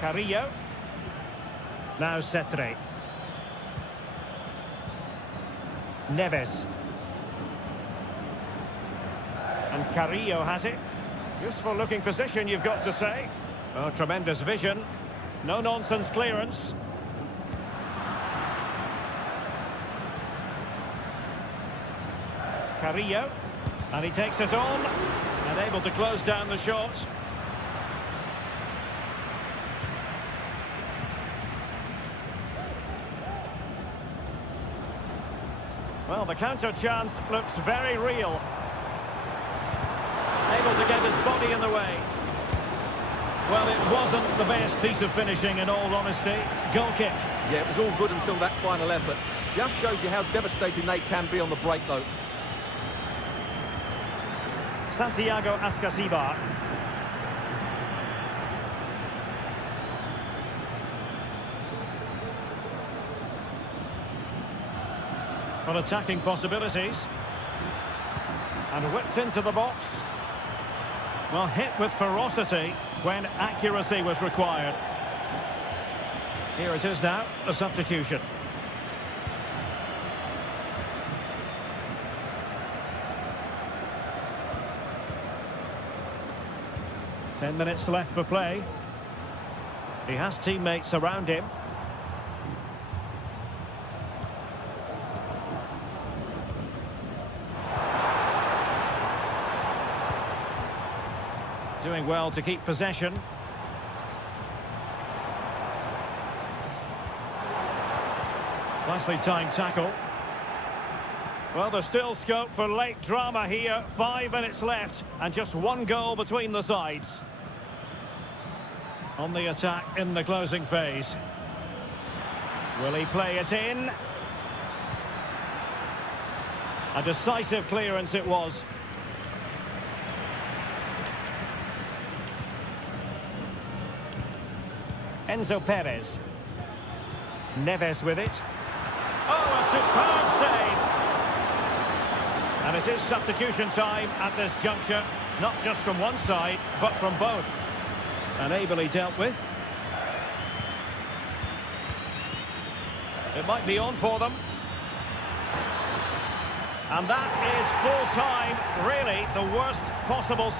Carrillo. Now Cetre. Neves. And Carrillo has it. Useful looking position, you've got to say. Oh, tremendous vision. No nonsense clearance. Carrillo. And he takes it on. And able to close down the shot. Well, the counter chance looks very real. Able to get his body in the way. Well, it wasn't the best piece of finishing, in all honesty. Goal kick. Yeah, it was all good until that final effort. Just shows you how devastating they can be on the break, though. Santiago Ascasibar. Well, attacking possibilities. And whipped into the box. Well, hit with ferocity when accuracy was required. Here it is now, a substitution. Ten minutes left for play. He has teammates around him. Doing well to keep possession. Nicely timed tackle. Well, there's still scope for late drama here. 5 minutes left and just one goal between the sides. On the attack in the closing phase. Will he play it in? A decisive clearance it was. Enzo Perez. Neves with it. Oh, a superb save! And it is substitution time at this juncture, not just from one side, but from both. And ably dealt with. It might be on for them. And that is full time, really the worst possible...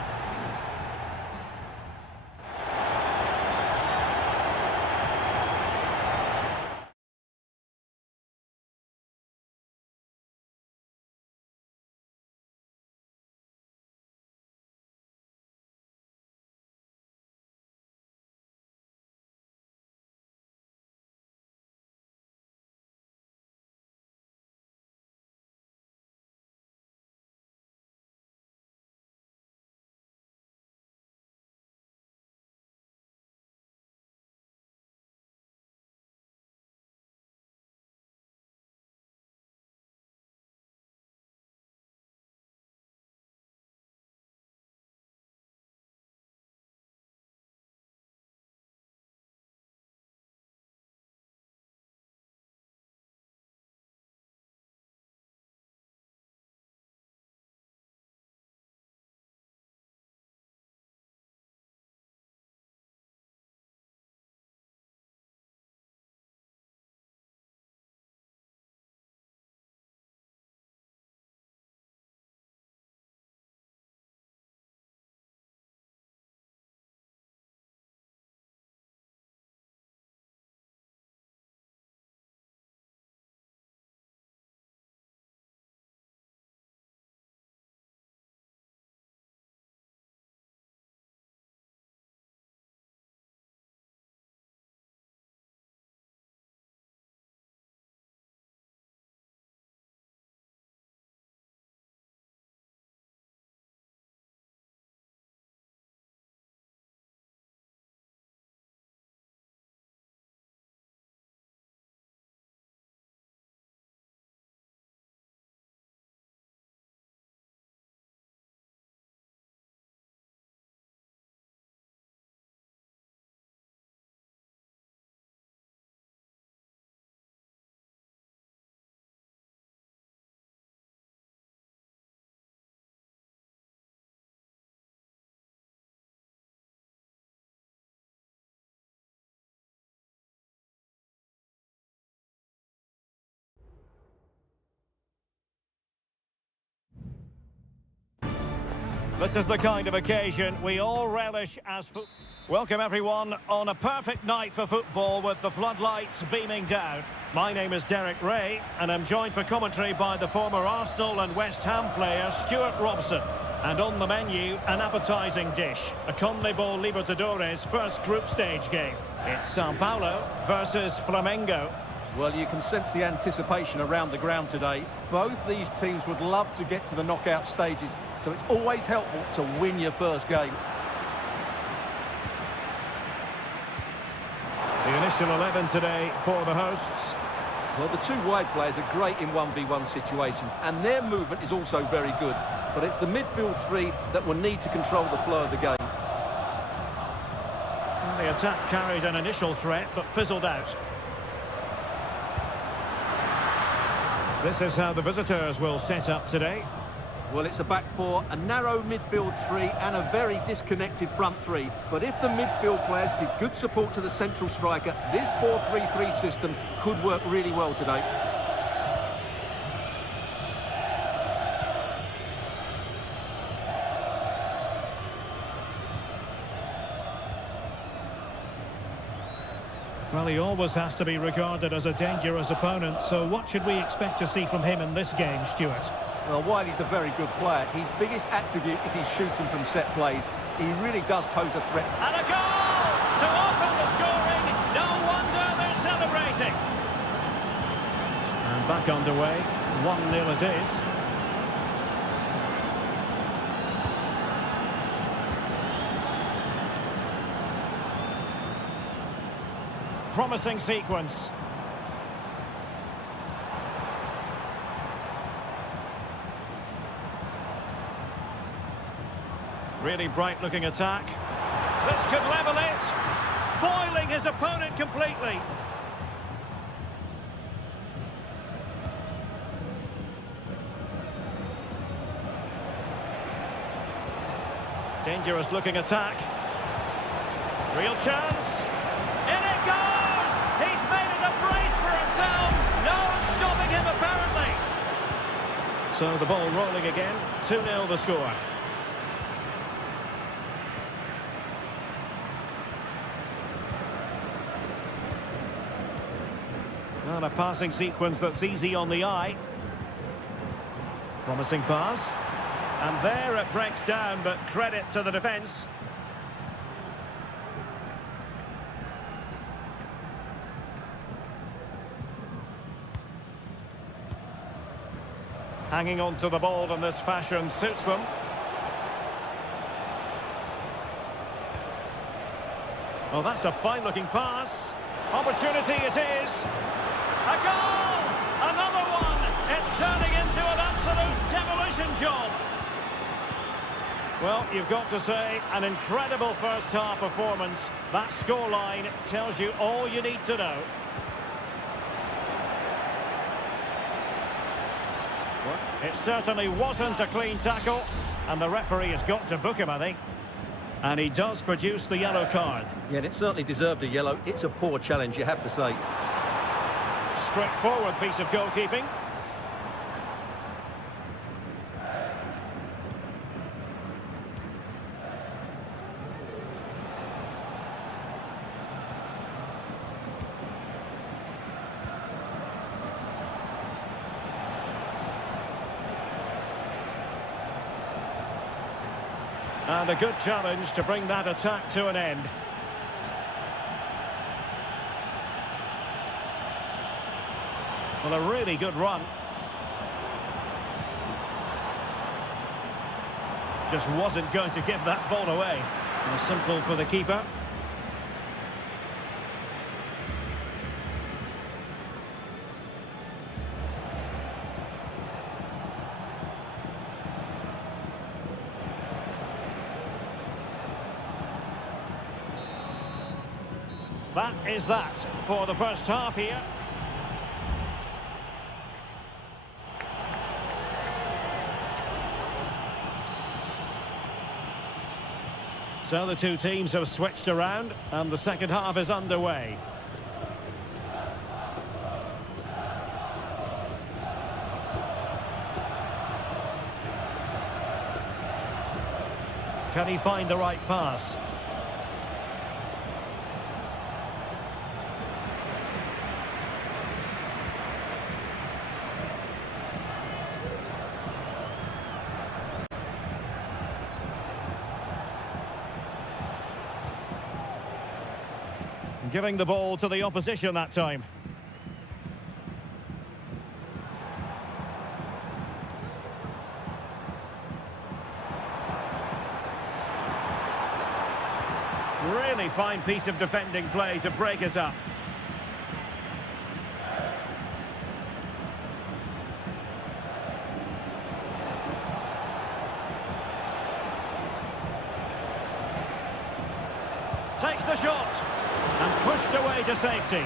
This is the kind of occasion we all relish as Welcome everyone on a perfect night for football with the floodlights beaming down. My name is Derek Ray and I'm joined for commentary by the former Arsenal and West Ham player Stuart Robson. And on the menu, an appetising dish, a CONMEBOL Libertadores first group stage game. It's Sao Paulo versus Flamengo. Well, you can sense the anticipation around the ground today. Both these teams would love to get to the knockout stages, so it's always helpful to win your first game. The initial 11 today for the hosts. Well, the two wide players are great in 1v1 situations, and their movement is also very good. But it's the midfield three that will need to control the flow of the game. The attack carried an initial threat, but fizzled out. This is how the visitors will set up today. Well, it's a back four, a narrow midfield three, and a very disconnected front three. But if the midfield players give good support to the central striker, this 4-3-3 system could work really well today. Well, he always has to be regarded as a dangerous opponent, so what should we expect to see from him in this game, Stuart? Well, while he's a very good player, his biggest attribute is his shooting from set plays. He really does pose a threat. And a goal to open the scoring. No wonder they're celebrating. And back underway. 1-0 it is. Promising sequence. Really bright-looking attack. This could level it. Foiling his opponent completely. Dangerous-looking attack. Real chance. In it goes! He's made it a brace for himself. No stopping him, apparently. So the ball rolling again. 2-0 the score. And a passing sequence that's easy on the eye. Promising pass. And there it breaks down, but credit to the defence. Hanging on to the ball in this fashion suits them. Well, that's a fine-looking pass. Opportunity it is. A goal! Another one! It's turning into an absolute demolition job. Well, you've got to say, an incredible first-half performance. That scoreline tells you all you need to know. It certainly wasn't a clean tackle, and the referee has got to book him, I think. And he does produce the yellow card. Yeah, and it certainly deserved a yellow. It's a poor challenge, you have to say. Straightforward piece of goalkeeping. And a good challenge to bring that attack to an end. Well, a really good run. Just wasn't going to give that ball away. Simple for the keeper. That is that for the first half here. So the two teams have switched around and the second half is underway. Can he find the right pass? Giving the ball to the opposition that time. Really fine piece of defending play to break us up. Takes the shot and pushed away to safety.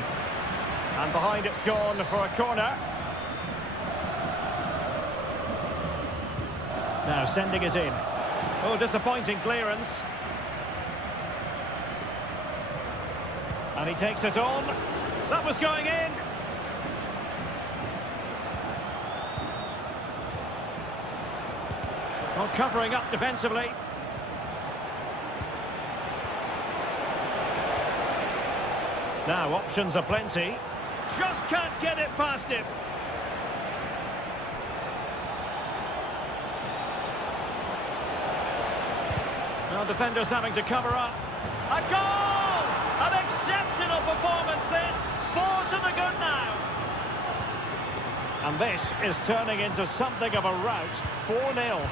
And behind it's gone for a corner. Now sending it in. Oh, disappointing clearance. And he takes it on. That was going in. Well, covering up defensively. Now, options are plenty. Just can't get it past him. Well, defenders having to cover up. A goal! An exceptional performance, this. 4 to the good now. And this is turning into something of a rout. 4-0.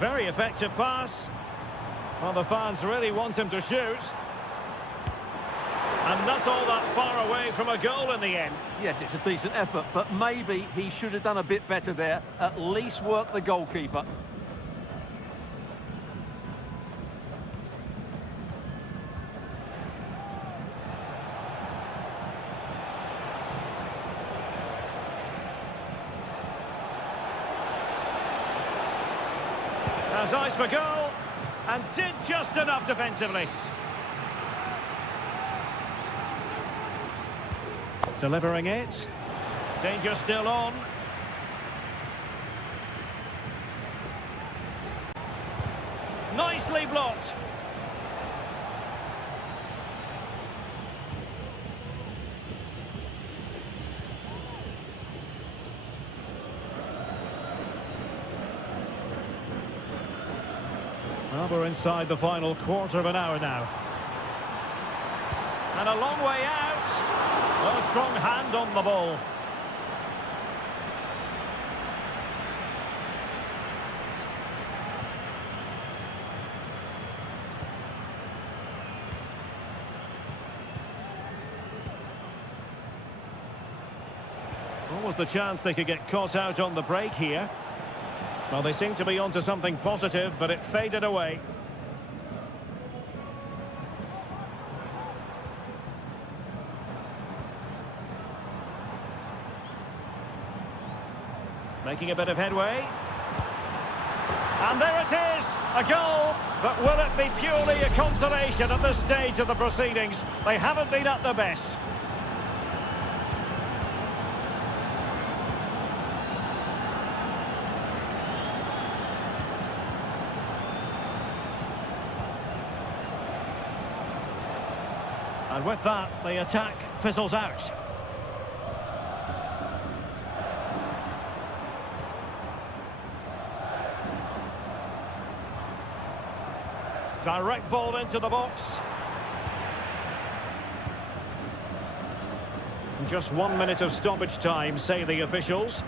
Very effective pass. Well, the fans really want him to shoot. And not all that far away from a goal in the end. Yes, it's a decent effort, but maybe he should have done a bit better there. At least work the goalkeeper. Has eyes for goal, and did just enough defensively. Delivering it. Danger still on. Nicely blocked. Well, we're inside the final quarter of an hour now. And a long way out. A strong hand on the ball. What was the chance they could get caught out on the break here? Well, they seem to be onto something positive, but it faded away. Making a bit of headway. And there it is, a goal. But will it be purely a consolation at this stage of the proceedings? They haven't been at their best. And with that, the attack fizzles out. Direct ball into the box. Just 1 minute of stoppage time, say the officials.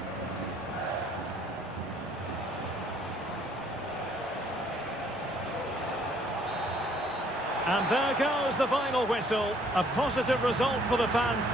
And there goes the final whistle. A positive result for the fans.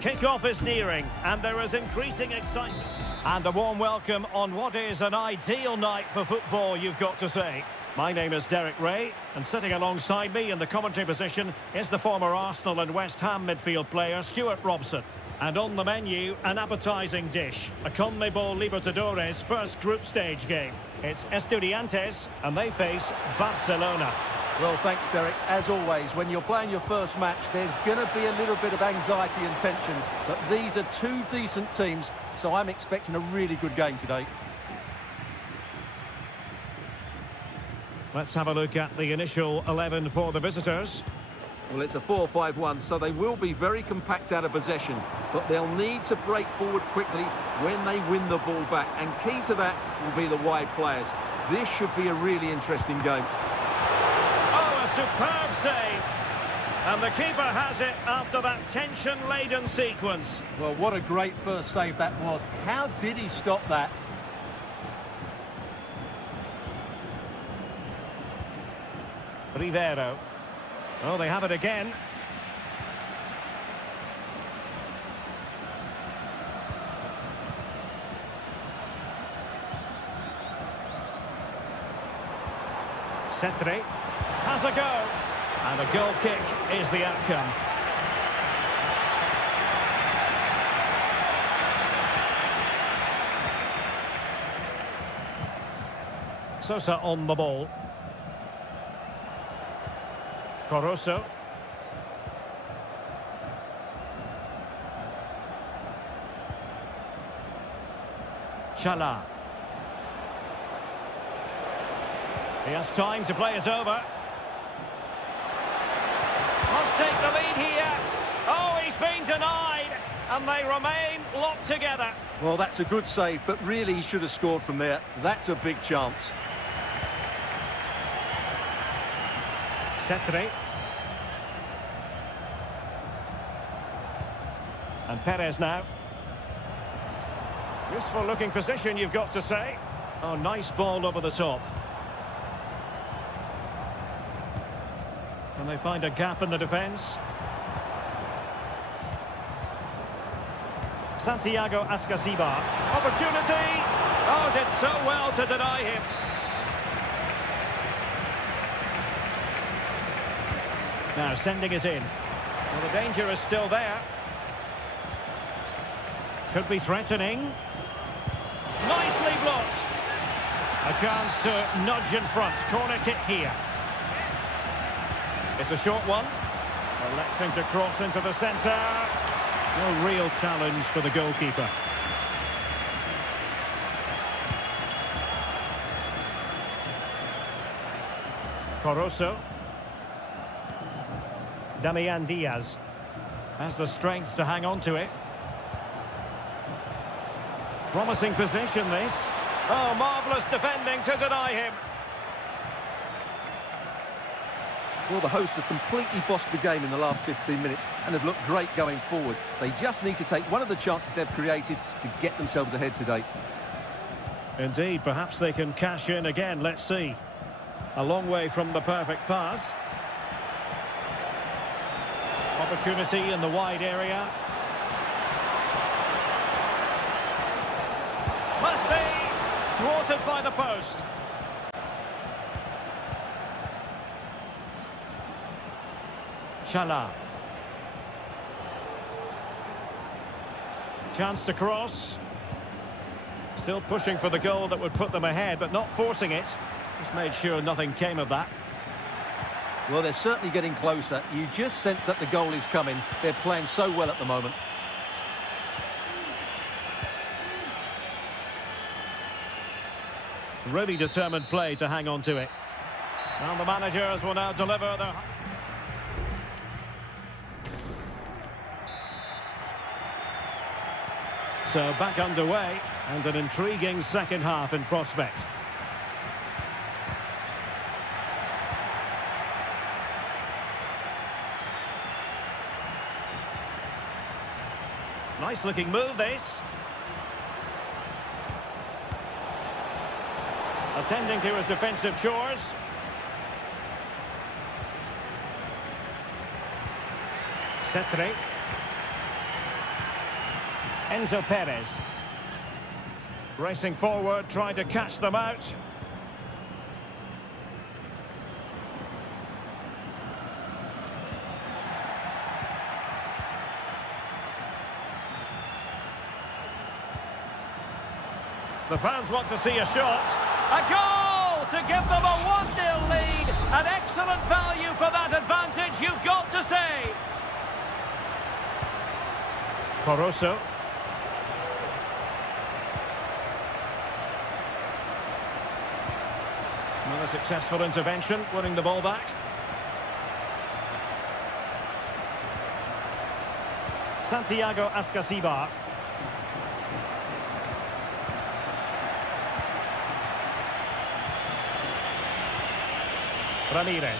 Kick-off is nearing, and there is increasing excitement. And a warm welcome on what is an ideal night for football, you've got to say. My name is Derek Ray, and sitting alongside me in the commentary position is the former Arsenal and West Ham midfield player, Stuart Robson. And on the menu, an appetising dish, a CONMEBOL Libertadores first group stage game. It's Estudiantes, and they face Barcelona. Well, thanks, Derek. As always, when you're playing your first match, there's going to be a little bit of anxiety and tension. But these are two decent teams, so I'm expecting a really good game today. Let's have a look at the initial 11 for the visitors. Well, it's a 4-5-1, so they will be very compact out of possession. But they'll need to break forward quickly when they win the ball back. And key to that will be the wide players. This should be a really interesting game. Superb save, and the keeper has it after that tension-laden sequence. Well, what a great first save that was. How did he stop that? Rivero. Oh, they have it again. Cetre. Has a go, and a goal kick is the outcome. Sosa on the ball. Coroso. Chala. He has time to play us over. Must take the lead here. Oh, he's been denied, and they remain locked together. Well, that's a good save, but really he should have scored from there. That's a big chance. Cetre. And Perez now. Useful looking position, you've got to say. Oh, nice ball over the top. Can they find a gap in the defence? Santiago Ascasiba. Opportunity! Oh, did so well to deny him. Now sending it in. Well, the danger is still there. Could be threatening. Nicely blocked. A chance to nudge in front. Corner kick here. It's a short one. Electing to cross into the centre. No real challenge for the goalkeeper. Coroso. Damian Diaz has the strength to hang on to it. Promising position, this. Oh, marvellous defending to deny him. Well, the hosts have completely bossed the game in the last 15 minutes and have looked great going forward. They just need to take one of the chances they've created to get themselves ahead today. Indeed, perhaps they can cash in again. Let's see. A long way from the perfect pass. Opportunity in the wide area. Must be thwarted by the post. Chala. Chance to cross. Still pushing for the goal that would put them ahead, but not forcing it. Just made sure nothing came of that. Well, they're certainly getting closer. You just sense that the goal is coming. They're playing so well at the moment. Really determined play to hang on to it. And the managers will now deliver their... So back underway, and an intriguing second half in prospect. Nice looking move, this. Attending to his defensive chores. Cetre. Enzo Perez. Racing forward, trying to catch them out. The fans want to see a shot. A goal to give them a 1-0 lead. An excellent value for that advantage, you've got to say. Caruso. Another successful intervention, winning the ball back. Santiago Ascasibar. Ramirez.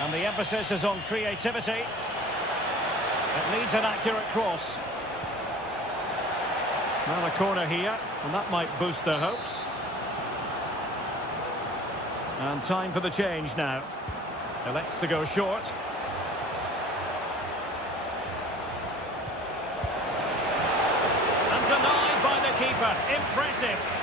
And the emphasis is on creativity. It needs an accurate cross. Well, a corner here, and that might boost their hopes. And time for the change now. Elects to go short. And denied by the keeper. Impressive.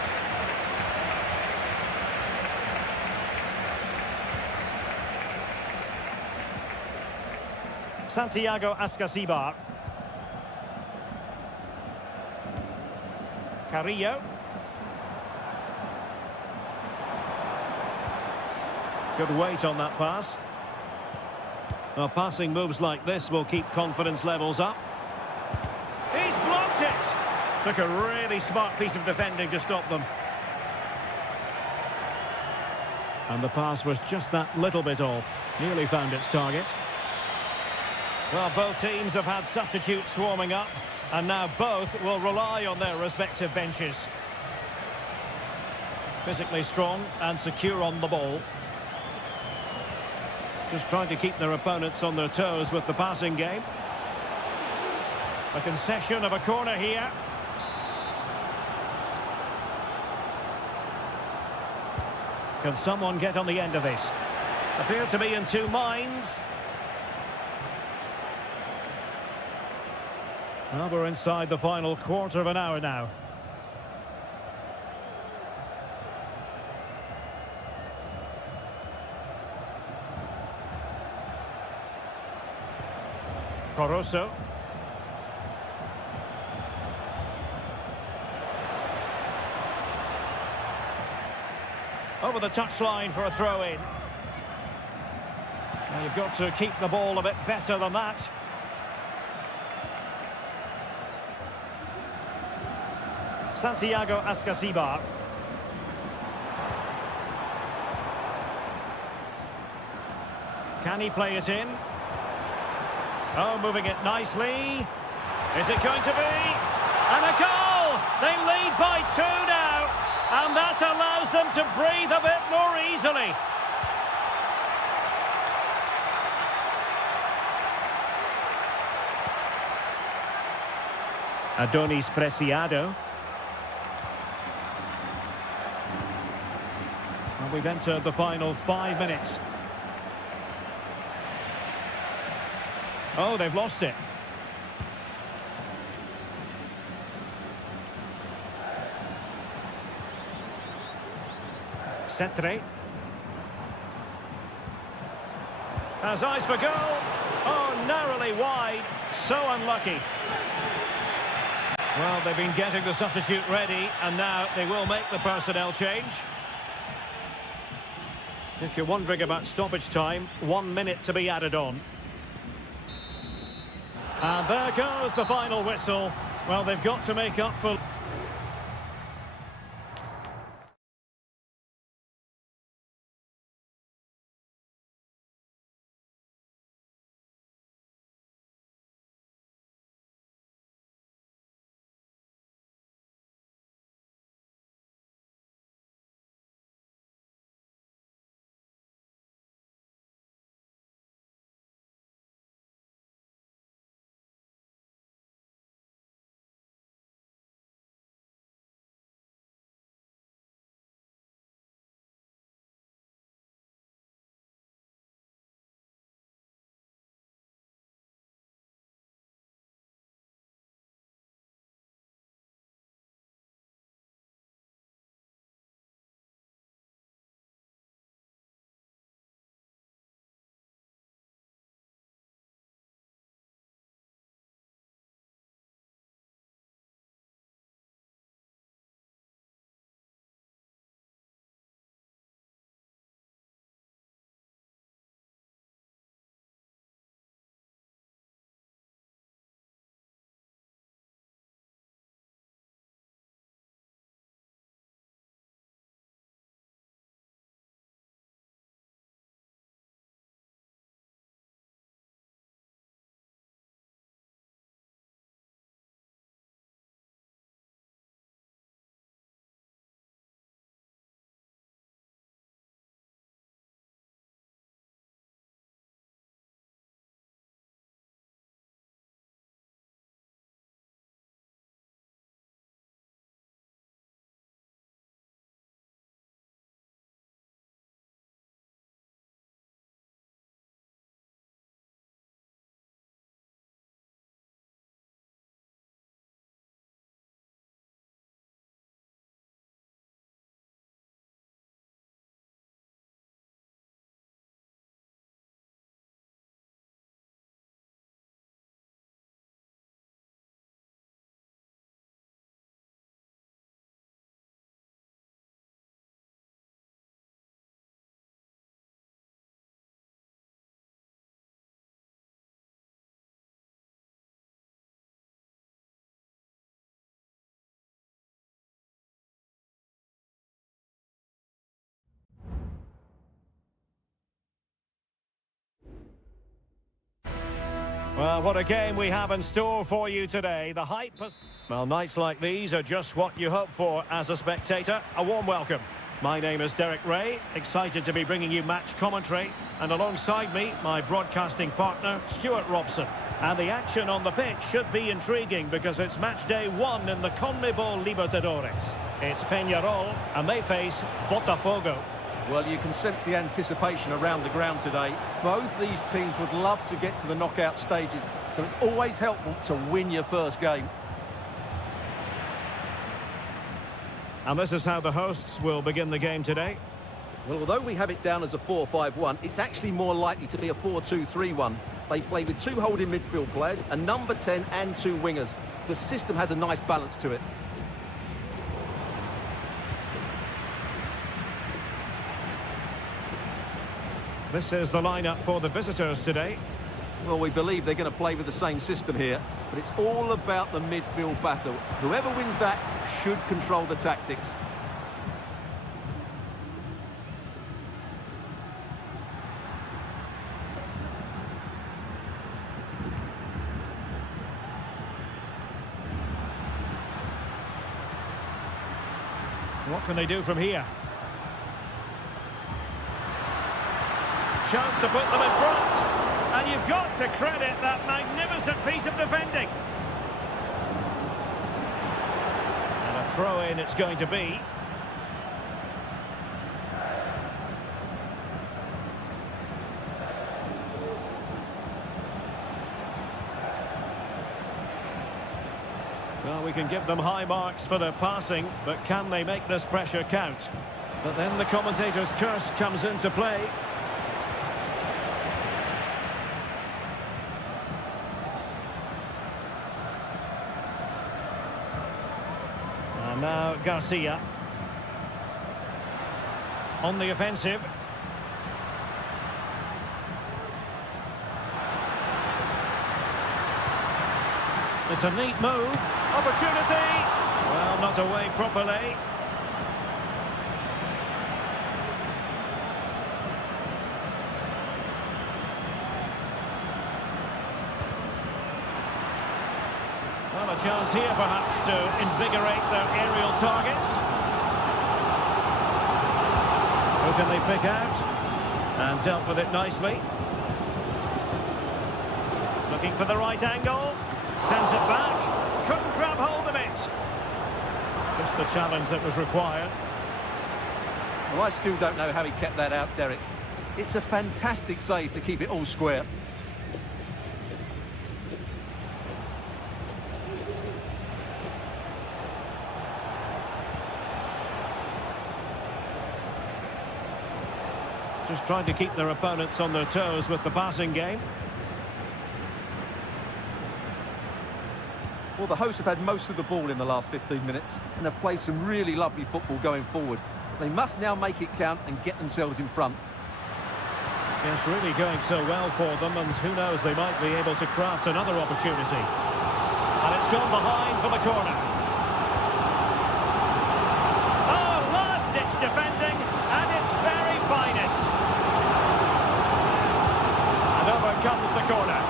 Santiago Ascasibar. Carrillo. Good weight on that pass. Well, passing moves like this will keep confidence levels up. He's blocked it! Took a really smart piece of defending to stop them. And the pass was just that little bit off. Nearly found its target. Well, both teams have had substitutes warming up, and now both will rely on their respective benches. Physically strong and secure on the ball. Just trying to keep their opponents on their toes with the passing game. A concession of a corner here. Can someone get on the end of this? Appear to be in two minds. Well, we're inside the final quarter of an hour now. Caruso. Over the touchline for a throw-in. Well, you've got to keep the ball a bit better than that. Santiago Ascasibar. Can he play it in? Oh, moving it nicely. Is it going to be? And a goal! They lead by 2 now. And that allows them to breathe a bit more easily. Adonis Preciado. And we've entered the final 5 minutes. Oh, they've lost it. Cetre. Has eyes for goal. Oh, narrowly wide. So unlucky. Well, they've been getting the substitute ready, and now they will make the personnel change. If you're wondering about stoppage time, 1 minute to be added on. And there goes the final whistle. Well, they've got to make up for... Well, what a game we have in store for you today. The hype has... Well, nights like these are just what you hope for as a spectator. A warm welcome. My name is Derek Ray, excited to be bringing you match commentary. And alongside me, my broadcasting partner, Stuart Robson. And the action on the pitch should be intriguing because it's match day 1 in the CONMEBOL Libertadores. It's Peñarol, and they face Botafogo. Well, you can sense the anticipation around the ground today. Both these teams would love to get to the knockout stages, so it's always helpful to win your first game. And this is how the hosts will begin the game today. Well, although we have it down as a 4-5-1, it's actually more likely to be a 4-2-3-1. They play with 2 holding midfield players, a number 10 and 2 wingers. The system has a nice balance to it. This is the lineup for the visitors today. Well, we believe they're going to play with the same system here, but it's all about the midfield battle. Whoever wins that should control the tactics. What can they do from here? Chance to put them in front. And you've got to credit that magnificent piece of defending. And a throw-in it's going to be. Well, we can give them high marks for their passing, but can they make this pressure count? But then the commentator's curse comes into play. And now Garcia. On the offensive. It's a neat move. Opportunity! Well, not away properly. Well, a chance here perhaps to invigorate their aerial targets. Who can they pick out? And dealt with it nicely. Looking for the right angle. Sends it back. Couldn't grab hold of it. Just the challenge that was required. Well, I still don't know how he kept that out, Derek. It's a fantastic save to keep it all square. Just trying to keep their opponents on their toes with the passing game. Well, the hosts have had most of the ball in the last 15 minutes and have played some really lovely football going forward. They must now make it count and get themselves in front. Yes, really going so well for them, and who knows, they might be able to craft another opportunity. And it's gone behind for the corner. Oh, last-ditch defending, and its very finest. And over comes the corner.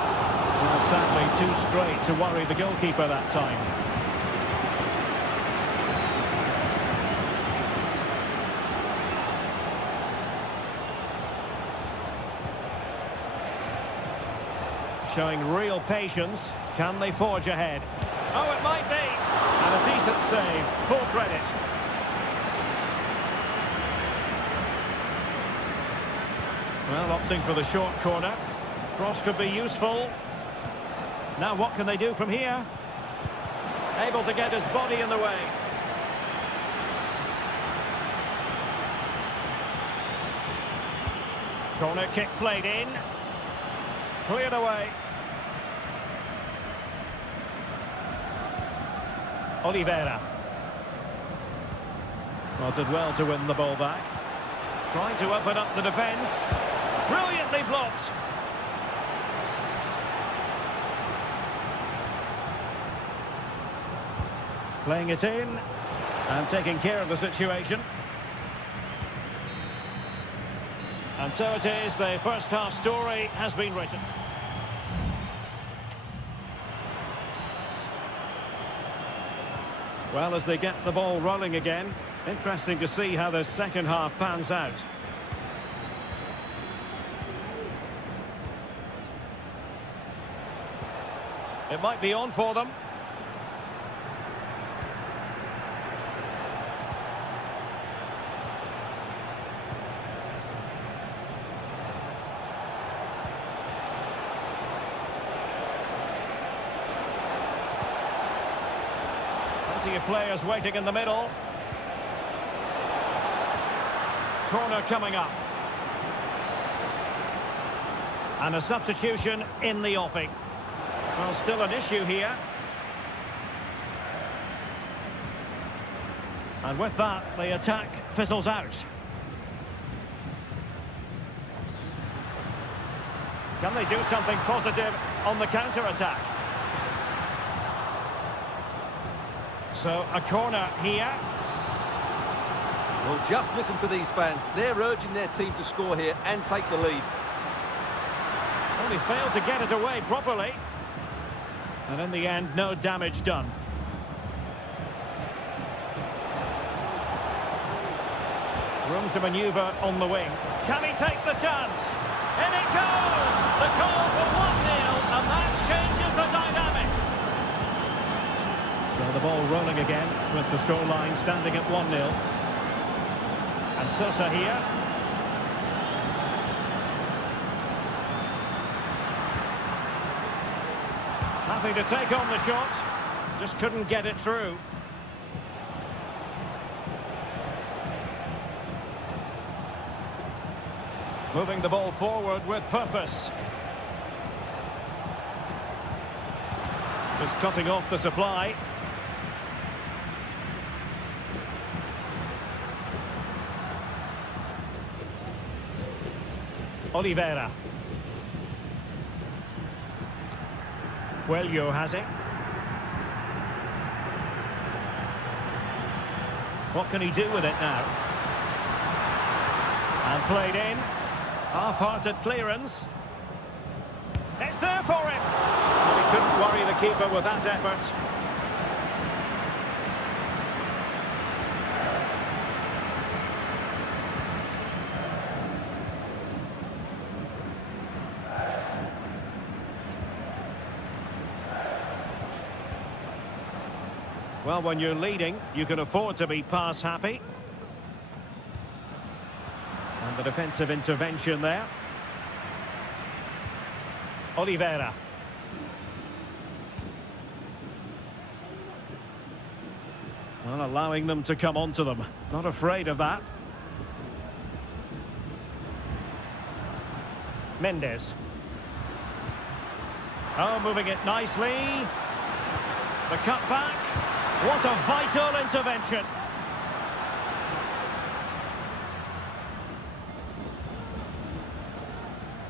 Well, sadly, too straight to worry the goalkeeper that time. Showing real patience. Can they forge ahead? Oh, it might be. And a decent save. Full credit. Well, opting for the short corner. Cross could be useful. Now what can they do from here? Able to get his body in the way. Corner kick played in. Cleared away. Oliveira. Well, did well to win the ball back. Trying to open up the defence. Brilliantly blocked. Playing it in and taking care of the situation. And so it is, the first half story has been written. Well, as they get the ball rolling again, interesting to see how the second half pans out. It might be on for them. Plenty of players waiting in the middle. Corner coming up. And a substitution in the offing. Well, still an issue here. And with that, the attack fizzles out. Can they do something positive on the counter-attack? So, a corner here. Well, just listen to these fans. They're urging their team to score here and take the lead. Only failed to get it away properly. And in the end, no damage done. Room to manoeuvre on the wing. Can he take the chance? In it goes! The goal for 1-0, and that changes the dynamic. So the ball rolling again, with the scoreline standing at 1-0. And Sosa here. Happy to take on the shot, just couldn't get it through. Moving the ball forward with purpose. Just cutting off the supply. Oliveira. Coelho has it. What can he do with it now? And played in. Half-hearted clearance. It's there for him! Well, he couldn't worry the keeper with that effort. Well, when you're leading, you can afford to be pass happy. And the defensive intervention there. Oliveira. Well, allowing them to come onto them. Not afraid of that. Mendes. Oh, moving it nicely. The cutback. What a vital intervention.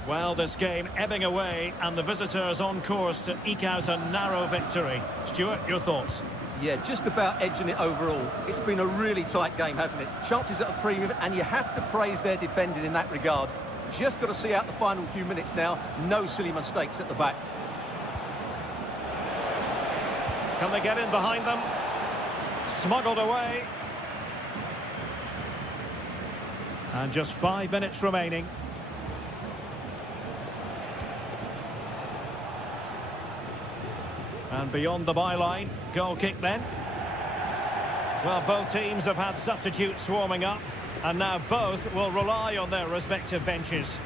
Well, this game ebbing away and the visitors on course to eke out a narrow victory. Stuart, your thoughts? Yeah, just about edging it overall. It's been a really tight game, hasn't it? Chances at a premium, and you have to praise their defending in that regard. Just got to see out the final few minutes now. No silly mistakes at the back. Can they get in behind them? Smuggled away. And just 5 minutes remaining. And beyond the byline, goal kick then. Well, both teams have had substitutes warming up, and now both will rely on their respective benches.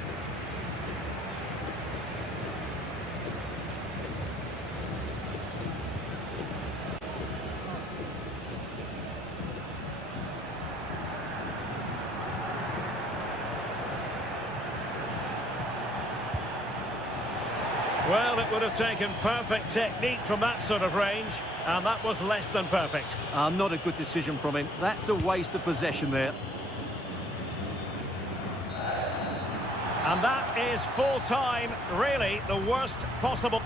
Well, it would have taken perfect technique from that sort of range, and that was less than perfect. Not a good decision from him. That's a waste of possession there. And that is full time, really the worst possible.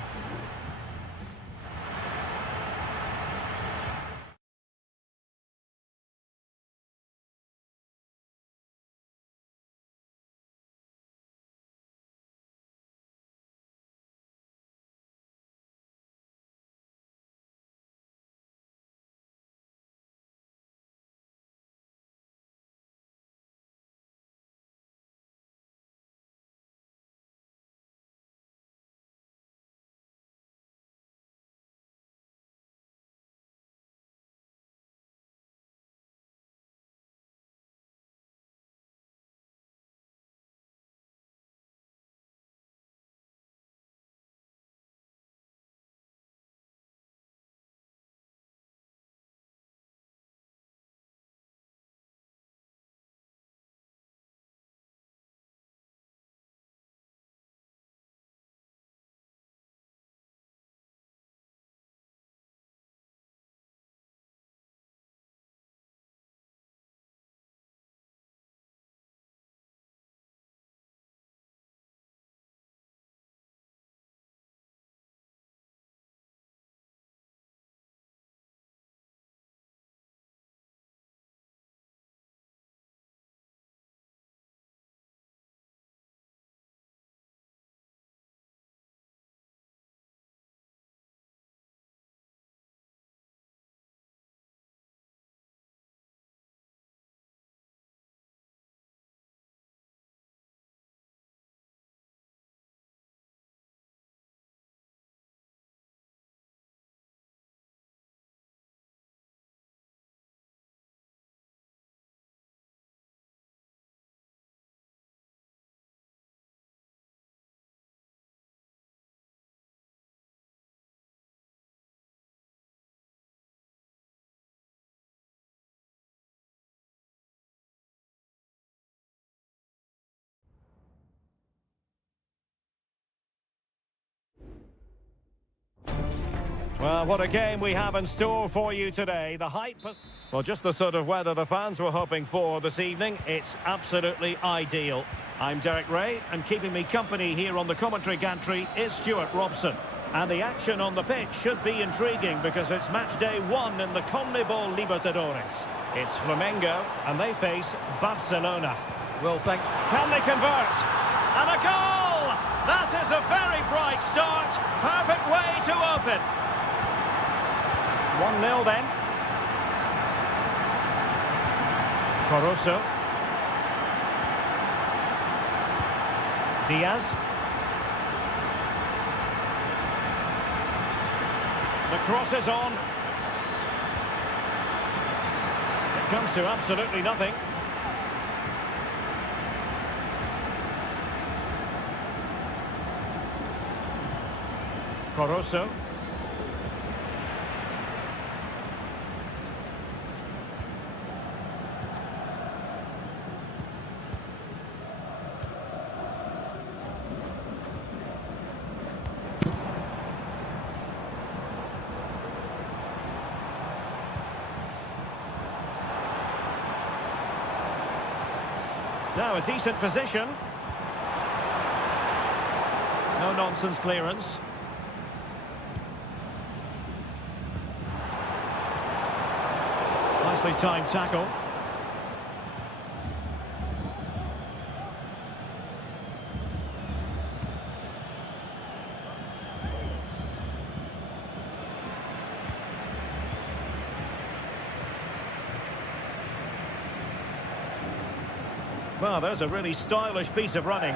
Well, what a game we have in store for you today. The hype... Well, just the sort of weather the fans were hoping for this evening. It's absolutely ideal. I'm Derek Ray, and keeping me company here on the commentary gantry is Stuart Robson. And the action on the pitch should be intriguing because it's match day 1 in the CONMEBOL Libertadores. It's Flamengo, and they face Barcelona. Well, thanks. Can they convert? And a goal! That is a very bright start. Perfect way to open. 1-0 then. Caruso. Diaz. The cross is on. It comes to absolutely nothing. Caruso. Now a decent position. No nonsense clearance. Nicely timed tackle. Well, there's a really stylish piece of running.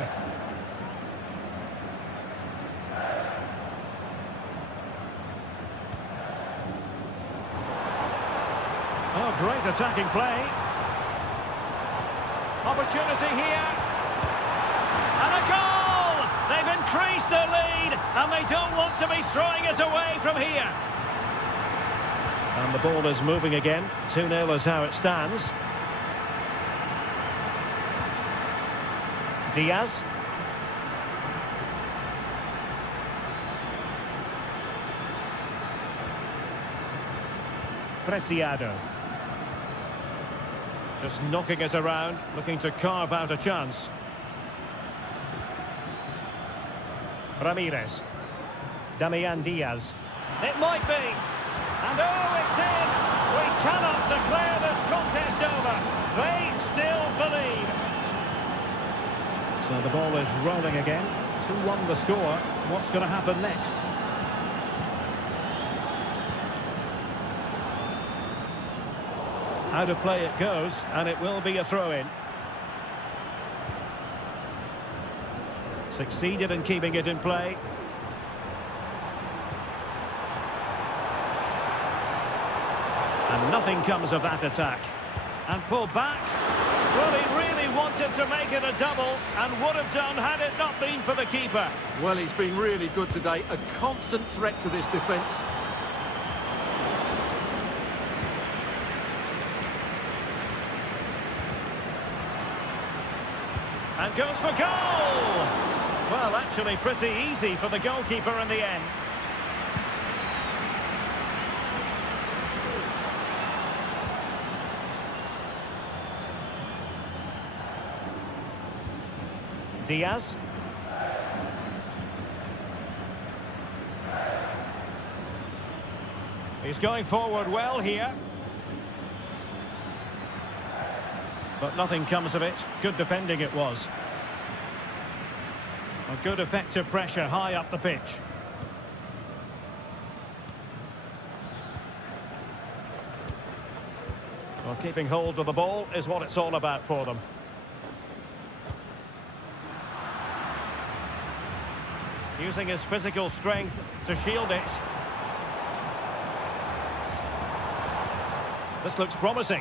Oh, great attacking play. Opportunity here. And a goal! They've increased their lead, and they don't want to be throwing it away from here. And the ball is moving again. 2-0 is how it stands. Diaz. Preciado. Just knocking it around, looking to carve out a chance. Ramirez. Damian Diaz. It might be. And oh, it's in! We cannot declare this contest over. They still believe. So the ball is rolling again. 2-1 the score. What's going to happen next? Out of play it goes, and it will be a throw-in. Succeeded in keeping it in play. And nothing comes of that attack. And pulled back. Well, he really wanted to make it a double, and would have done had it not been for the keeper. Well, he's been really good today. A constant threat to this defence. And goes for goal! Well, actually pretty easy for the goalkeeper in the end. Diaz. He's going forward well here. But nothing comes of it. Good defending it was. A good effective pressure high up the pitch. Well, keeping hold of the ball is what it's all about for them. Using his physical strength to shield it. This looks promising.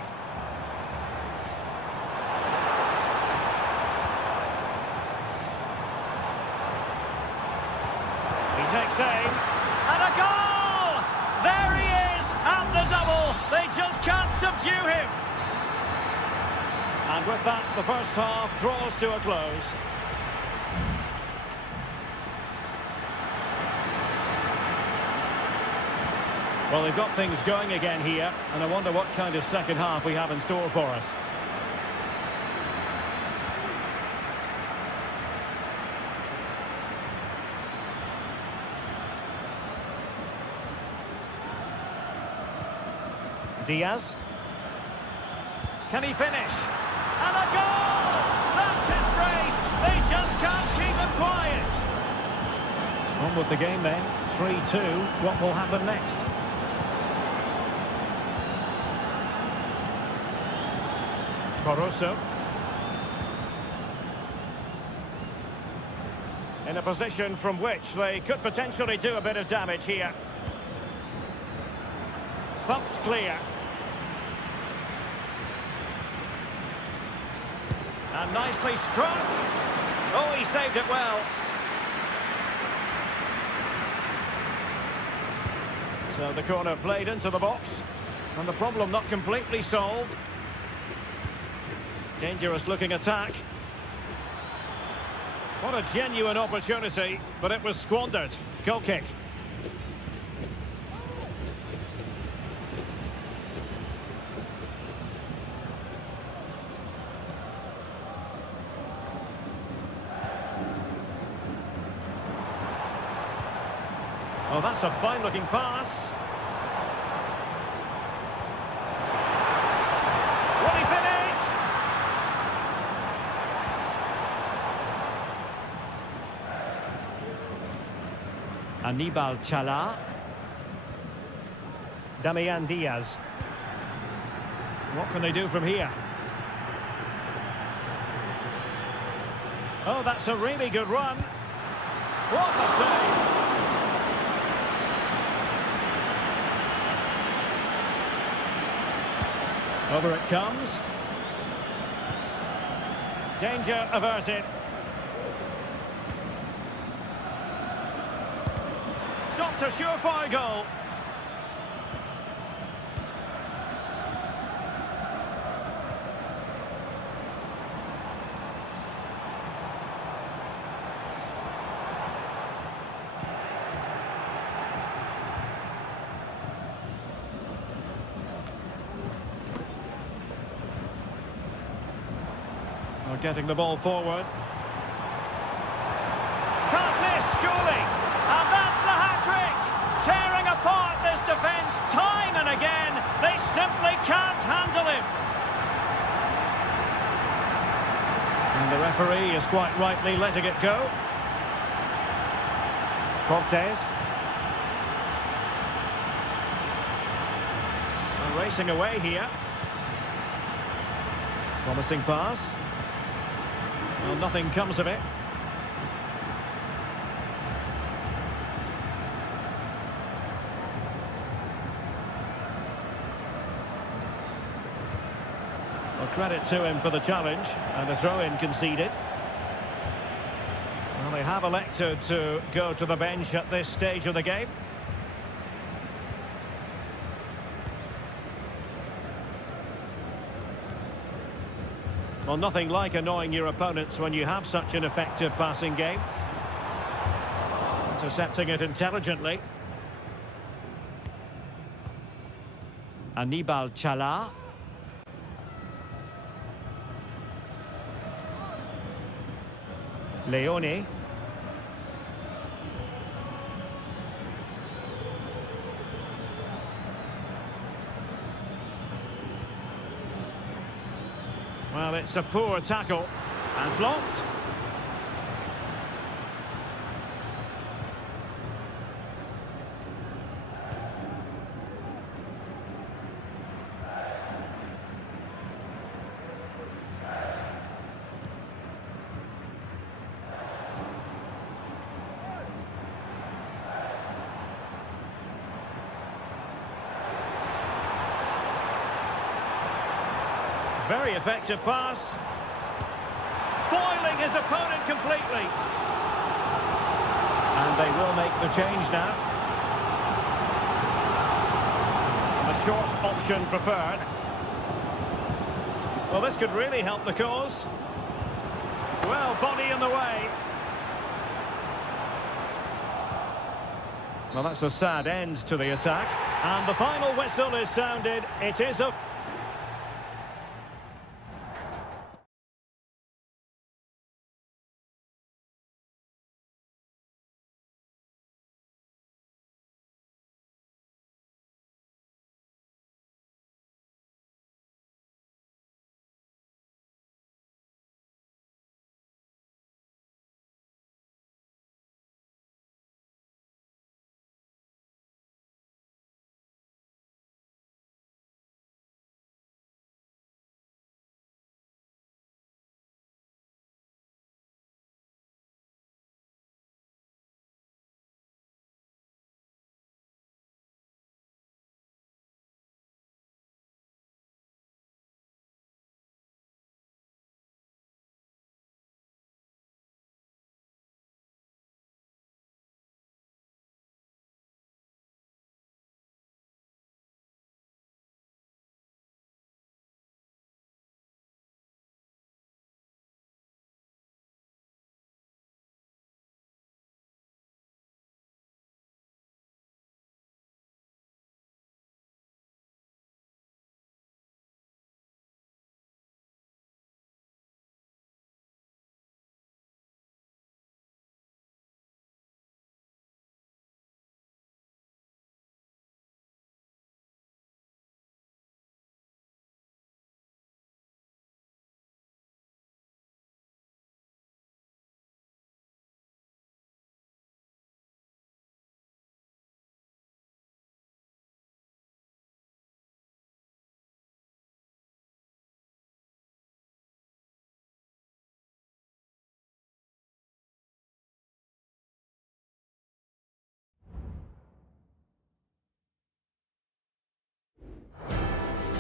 He takes aim. And a goal! There he is at the double. They just can't subdue him. And with that, the first half draws to a close. Well, they've got things going again here, and I wonder what kind of second half we have in store for us. Diaz. Can he finish? And a goal! That's his brace! They just can't keep him quiet! On with the game then. 3-2. What will happen next? Caruso. In a position from which they could potentially do a bit of damage here. Thumped clear. And nicely struck. Oh, he saved it well. So the corner played into the box. And the problem not completely solved. Dangerous looking attack. What a genuine opportunity, but it was squandered. Goal kick. Oh, that's a fine-looking pass. Will he finish? Aníbal Chala. Damian Diaz. What can they do from here? Oh, that's a really good run. What a save! Over it comes. Danger averted. Stopped a surefire goal. They're getting the ball forward. Can't miss, surely. And that's the hat-trick. Tearing apart this defence time and again. They simply can't handle him. And the referee is quite rightly letting it go. Cortez. They're racing away here. Promising pass. Well, nothing comes of it. Well, credit to him for the challenge, and a throw-in conceded. Well, they have elected to go to the bench at this stage of the game. Well, nothing like annoying your opponents when you have such an effective passing game. Intercepting it intelligently. Aníbal Chala. Leone. Well, it's a poor tackle and blocked. Very effective pass. Foiling his opponent completely. And they will make the change now. And the short option preferred. Well, this could really help the cause. Well, body in the way. Well, that's a sad end to the attack. And the final whistle is sounded. It is a...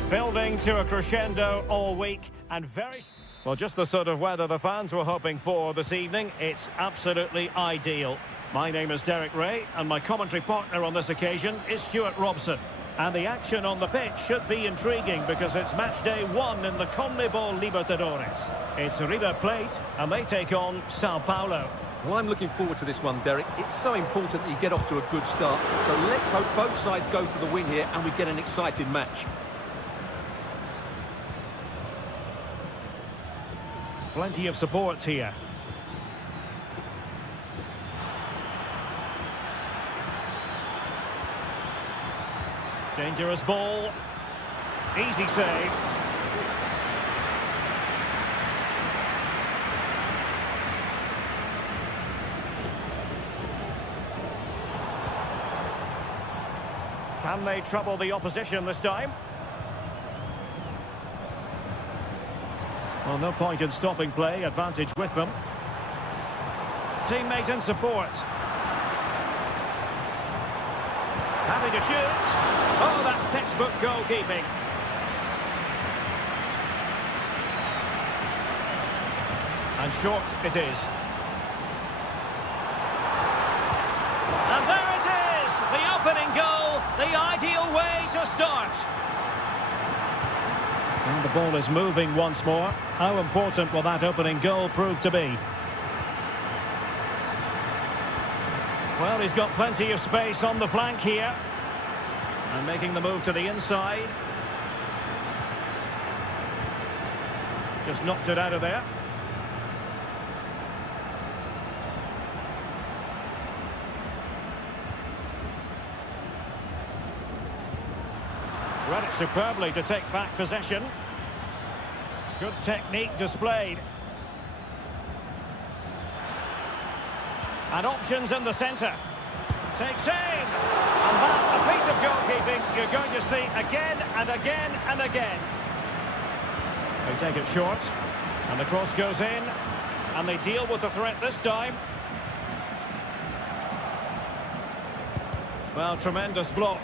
Building to a crescendo all week and very... Well, just the sort of weather the fans were hoping for this evening. It's absolutely ideal. My name is Derek Ray and my commentary partner on this occasion is Stuart Robson. And the action on the pitch should be intriguing because it's match day 1 in the CONMEBOL Libertadores. It's River Plate and they take on Sao Paulo. Well, I'm looking forward to this one, Derek. It's so important that you get off to a good start. So let's hope both sides go for the win here and we get an exciting match. Plenty of support here. Dangerous ball. Easy save. Can they trouble the opposition this time? Well, no point in stopping play. Advantage with them. Teammate in support. Happy to shoot. Oh, that's textbook goalkeeping. And short it is. And there it is! The opening goal, the ideal way to start. And the ball is moving once more. How important will that opening goal prove to be? Well, he's got plenty of space on the flank here. And making the move to the inside. Just knocked it out of there. Read it superbly to take back possession. Good technique displayed. And options in the centre. Takes aim. And that, a piece of goalkeeping you're going to see again and again and again. They take it short. And the cross goes in. And they deal with the threat this time. Well, tremendous block.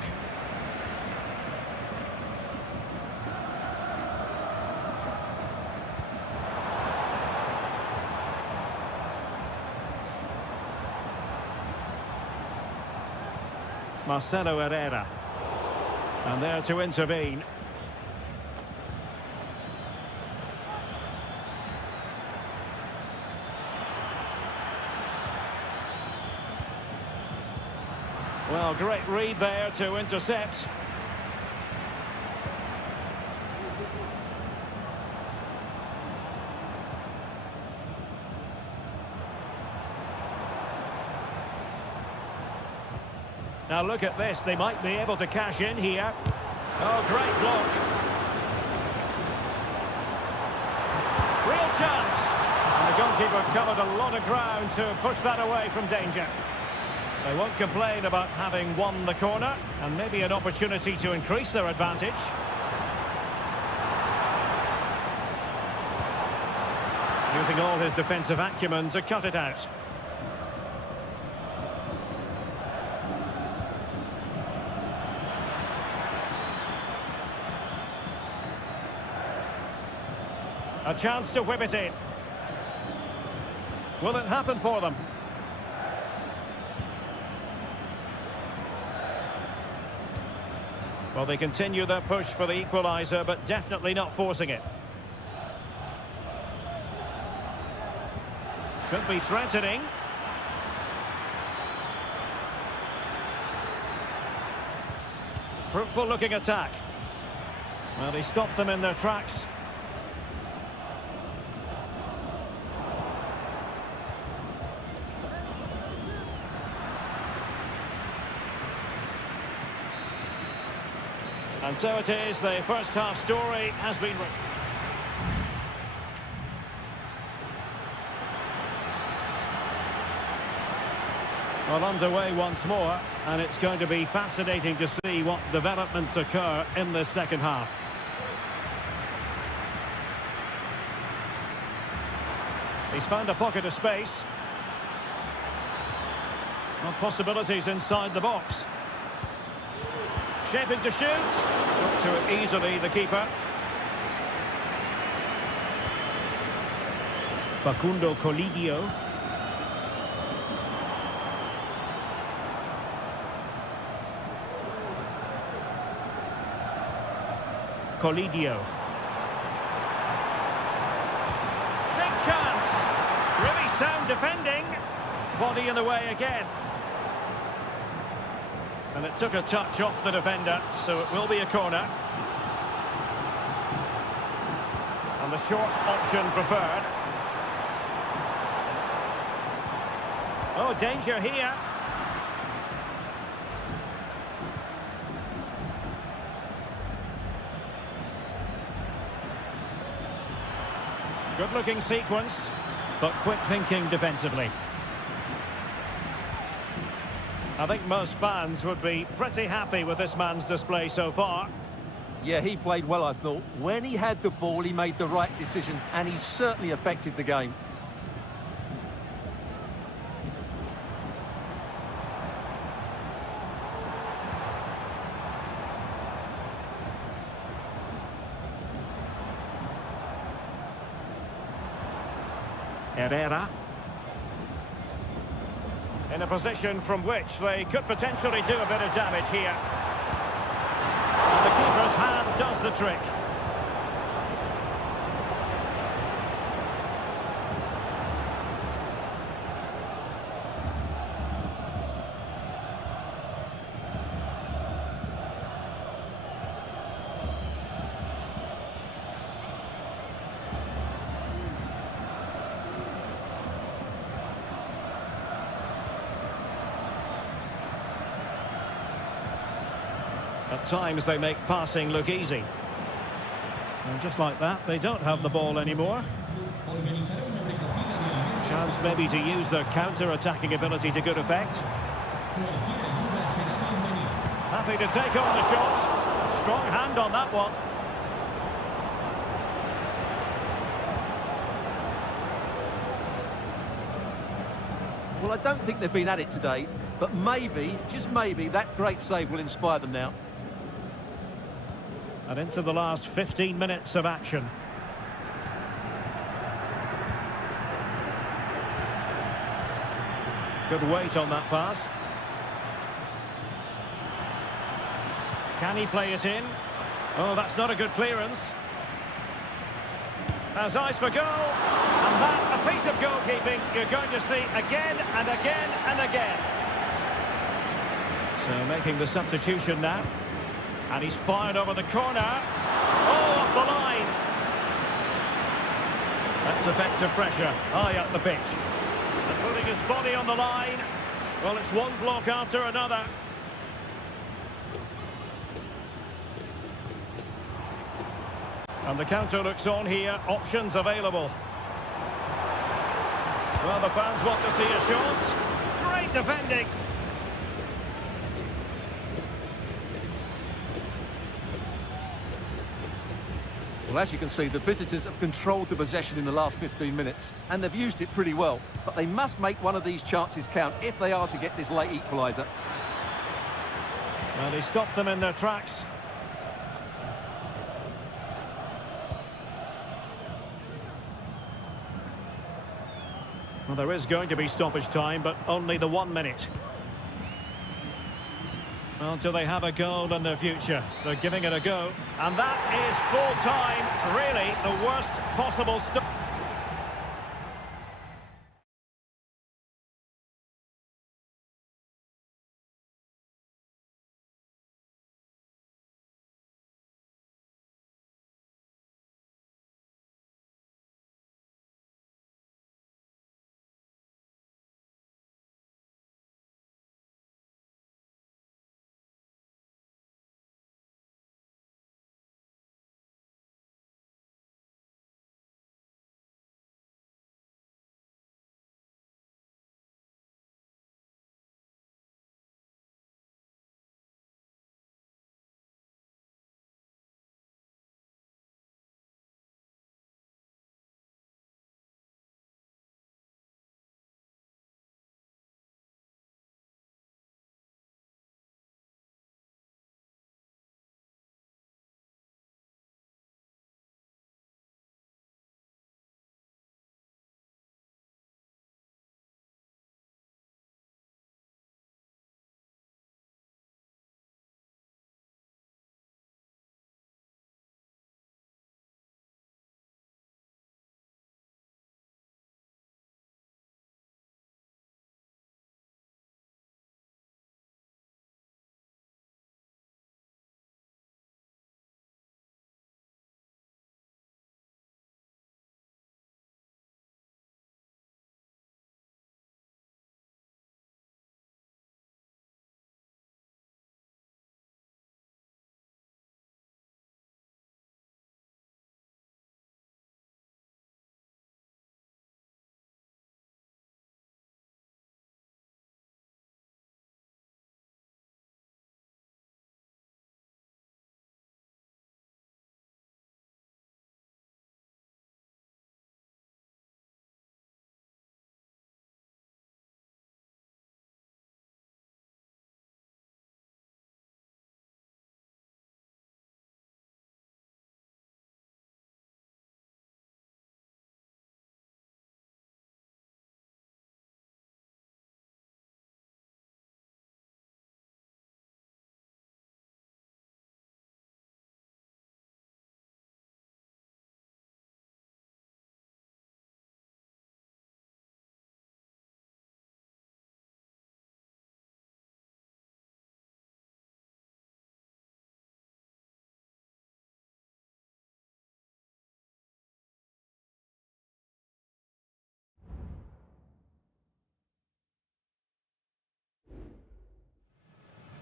Marcelo Herrera. And there to intervene. Well, great read there to intercept. Now look at this, they might be able to cash in here. Oh, great block. Real chance. And the goalkeeper covered a lot of ground to push that away from danger. They won't complain about having won the corner, and maybe an opportunity to increase their advantage. Using all his defensive acumen to cut it out. A chance to whip it in. Will it happen for them? Well, they continue their push for the equaliser, but definitely not forcing it. Could be threatening. Fruitful looking attack. Well, they stopped them in their tracks. And so it is, the first half story has been written. Well, underway once more, and it's going to be fascinating to see what developments occur in this second half. He's found a pocket of space. Well, possibilities inside the box. Shaping to shoot. Got to it easily, the keeper. Facundo Colidio. Colidio. Big chance. Really sound defending. Body in the way again. And it took a touch off the defender, so it will be a corner. And the short option preferred. Oh, danger here. Good-looking sequence, but quick thinking defensively. I think most fans would be pretty happy with this man's display so far. Yeah, he played well, I thought. When he had the ball, he made the right decisions, and he certainly affected the game. Herrera. In a position from which they could potentially do a bit of damage here. And the keeper's hand does the trick. At times they make passing look easy. And just like that, they don't have the ball anymore. Chance maybe to use their counter-attacking ability to good effect. Happy to take on the shot. Strong hand on that one. Well, I don't think they've been at it today, but maybe, just maybe, that great save will inspire them now. And into the last 15 minutes of action. Good weight on that pass. Can he play it in? Oh, that's not a good clearance. Has eyes for goal. And that, a piece of goalkeeping you're going to see again and again and again. So making the substitution now. And he's fired over the corner. Oh, off the line. That's effective pressure high up the pitch. And putting his body on the line. Well, it's one block after another. And the counter looks on here. Options available. Well, the fans want to see a shot. Great defending. Well, as you can see, the visitors have controlled the possession in the last 15 minutes, and they've used it pretty well. But they must make one of these chances count if they are to get this late equaliser. Well, they stopped them in their tracks. Well, there is going to be stoppage time, but only the 1 minute. Well, do they have a goal in their future? They're giving it a go. And that is full time. Really, the worst possible stop.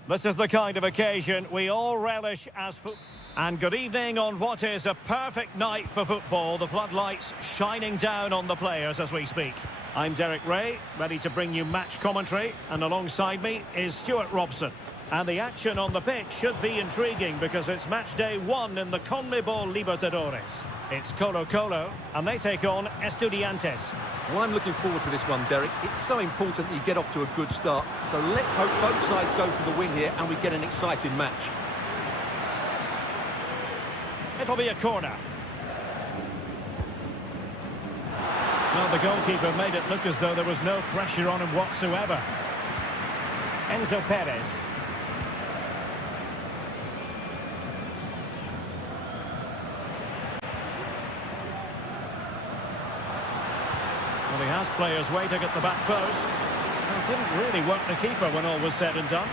This is the kind of occasion we all relish as football. And good evening on what is a perfect night for football. The floodlights shining down on the players as we speak. I'm Derek Ray, ready to bring you match commentary. And alongside me is Stuart Robson. And the action on the pitch should be intriguing because it's match day 1 in the CONMEBOL Libertadores. It's Colo-Colo, and they take on Estudiantes. Well, I'm looking forward to this one, Derek. It's so important that you get off to a good start. So let's hope both sides go for the win here and we get an exciting match. It'll be a corner. Well, the goalkeeper made it look as though there was no pressure on him whatsoever. Enzo Perez. Well, he has players waiting at the back post. Well, it didn't really work the keeper when all was said and done.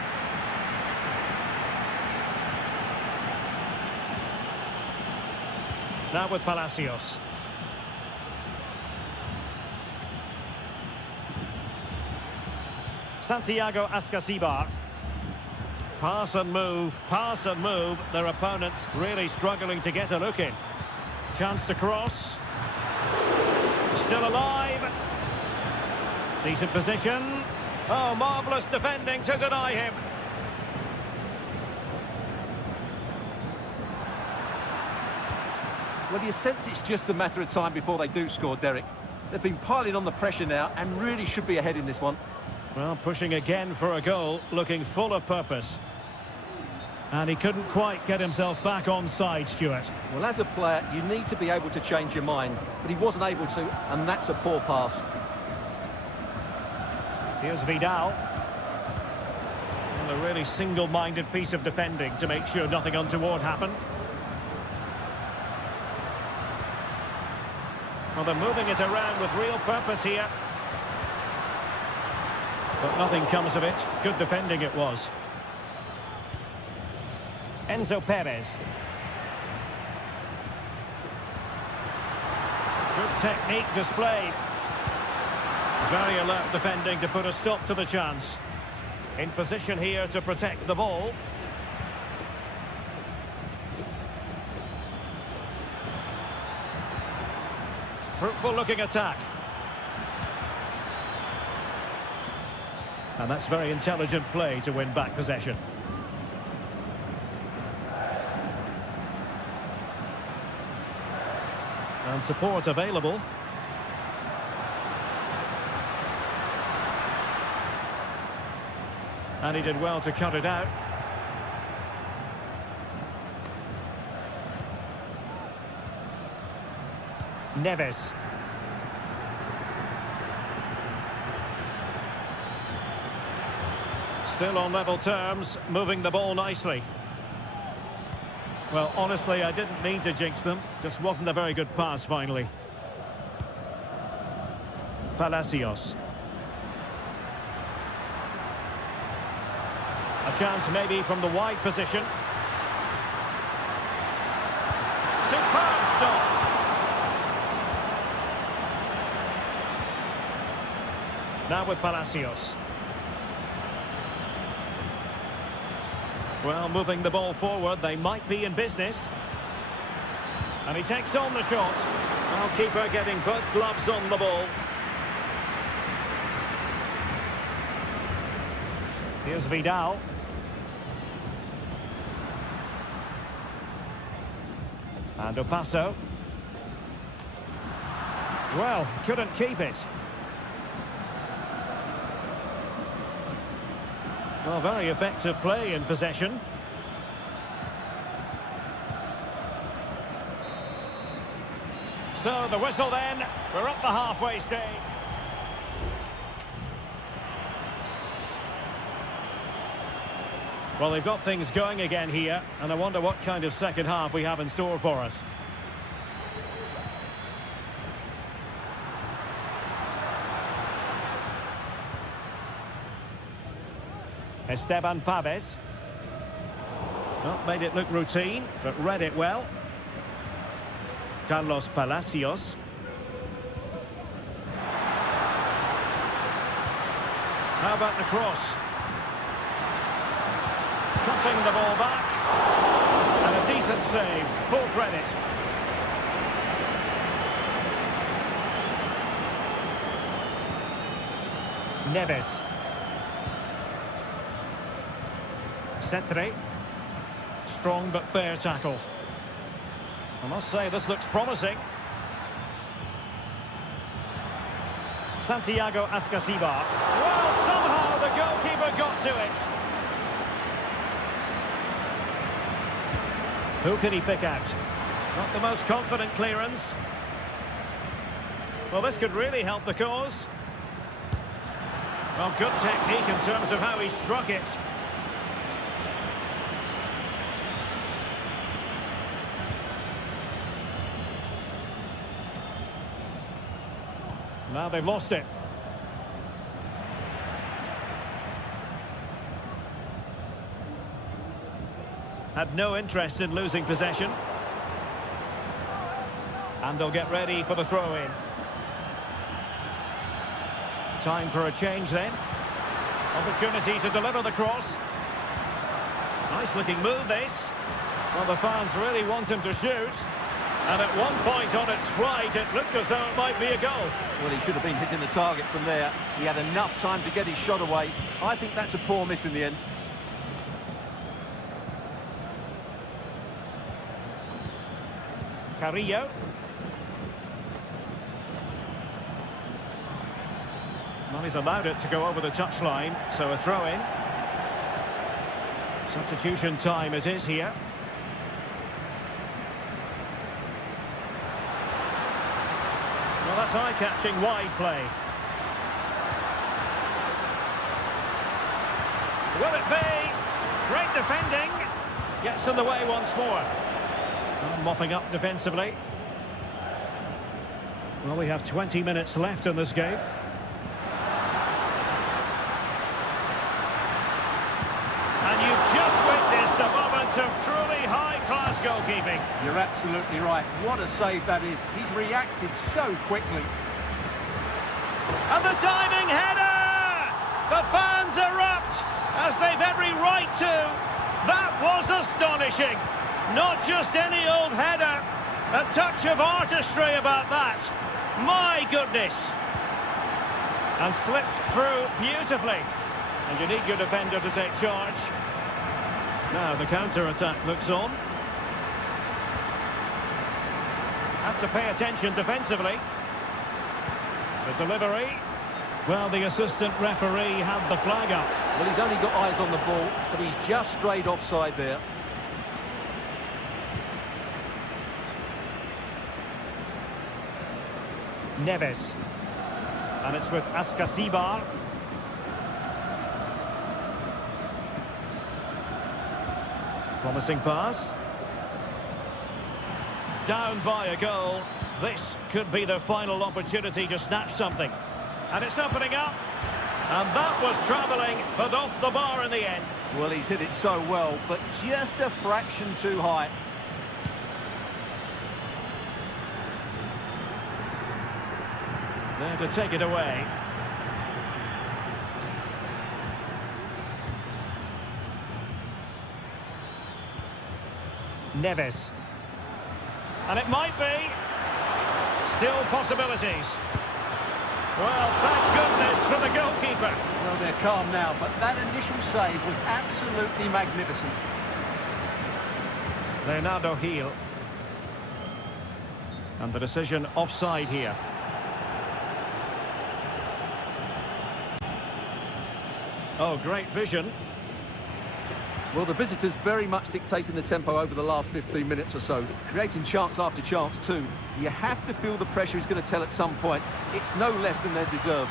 Now with Palacios. Santiago Ascasibar. Pass and move, pass and move. Their opponents really struggling to get a look in. Chance to cross. Still alive. Decent position. Oh, marvellous defending to deny him. Well, you sense it's just a matter of time before they do score, Derek. They've been piling on the pressure now and really should be ahead in this one. Well, pushing again for a goal, looking full of purpose. And he couldn't quite get himself back on side, Stuart. Well, as a player, you need to be able to change your mind, but he wasn't able to, and that's a poor pass. Here's Vidal. And a really single-minded piece of defending to make sure nothing untoward happened. Well, they're moving it around with real purpose here. But nothing comes of it. Good defending it was. Enzo Perez. Good technique displayed. Very alert defending to put a stop to the chance. In position here to protect the ball. Fruitful looking attack. And that's very intelligent play to win back possession. And support available. And he did well to cut it out. Neves. Still on level terms, moving the ball nicely. Well, honestly, I didn't mean to jinx them. Just wasn't a very good pass, finally. Palacios. A chance maybe from the wide position. Superb stop. Now with Palacios. Well, moving the ball forward, they might be in business. And he takes on the shot. Well, keeper getting both gloves on the ball. Here's Vidal. And Opaso. Well, couldn't keep it. Well, very effective play in possession. So the whistle then. We're up the halfway stage. Well, they've got things going again here, and I wonder what kind of second half we have in store for us. Esteban Paves. Not made it look routine, but read it well. Carlos Palacios. How about the cross? Cutting the ball back. And a decent save. Full credit. Neves. Cetre. Strong but fair tackle. I must say this looks promising. Santiago Ascasibar. Well, somehow the goalkeeper got to it. Who can he pick out? Not the most confident clearance. Well, this could really help the cause. Well, good technique in terms of how he struck it. Now they've lost it. Had no interest in losing possession. And they'll get ready for the throw-in. Time for a change then. Opportunity to deliver the cross. Nice looking move this. Well, the fans really want him to shoot. And at one point on its flight, it looked as though it might be a goal. Well, he should have been hitting the target from there. He had enough time to get his shot away. I think that's a poor miss in the end. Carrillo. Well, he's allowed it to go over the touchline, so a throw-in. Substitution time it is here. Well, that's eye-catching wide play. Will it be? Great defending. Gets in the way once more. Well, mopping up defensively. Well, we have 20 minutes left in this game. And you've just witnessed a moment of truly high-class goalkeeping. You're absolutely right. What a save that is. He's reacted so quickly. And the diving header! The fans erupt, as they've every right to. That was astonishing. Not just any old header. A touch of artistry about that. My goodness. And slipped through beautifully. And you need your defender to take charge. Now the counter-attack looks on. Have to pay attention defensively. The delivery. Well, the assistant referee had the flag up. Well, he's only got eyes on the ball, so he's just strayed offside there. Neves. And it's with Askasibar. Promising pass. Down by a goal. This could be the final opportunity to snatch something. And it's opening up. And that was travelling, but off the bar in the end. Well, he's hit it so well, but just a fraction too high. There to take it away. Neves. And it might be. Still possibilities. Well, thank goodness for the goalkeeper. Well, they're calm now, but that initial save was absolutely magnificent. Leonardo Gil. And the decision offside here. Oh, great vision. Well, the visitors very much dictating the tempo over the last 15 minutes or so, creating chance after chance too. You have to feel the pressure is going to tell at some point. It's no less than they deserve.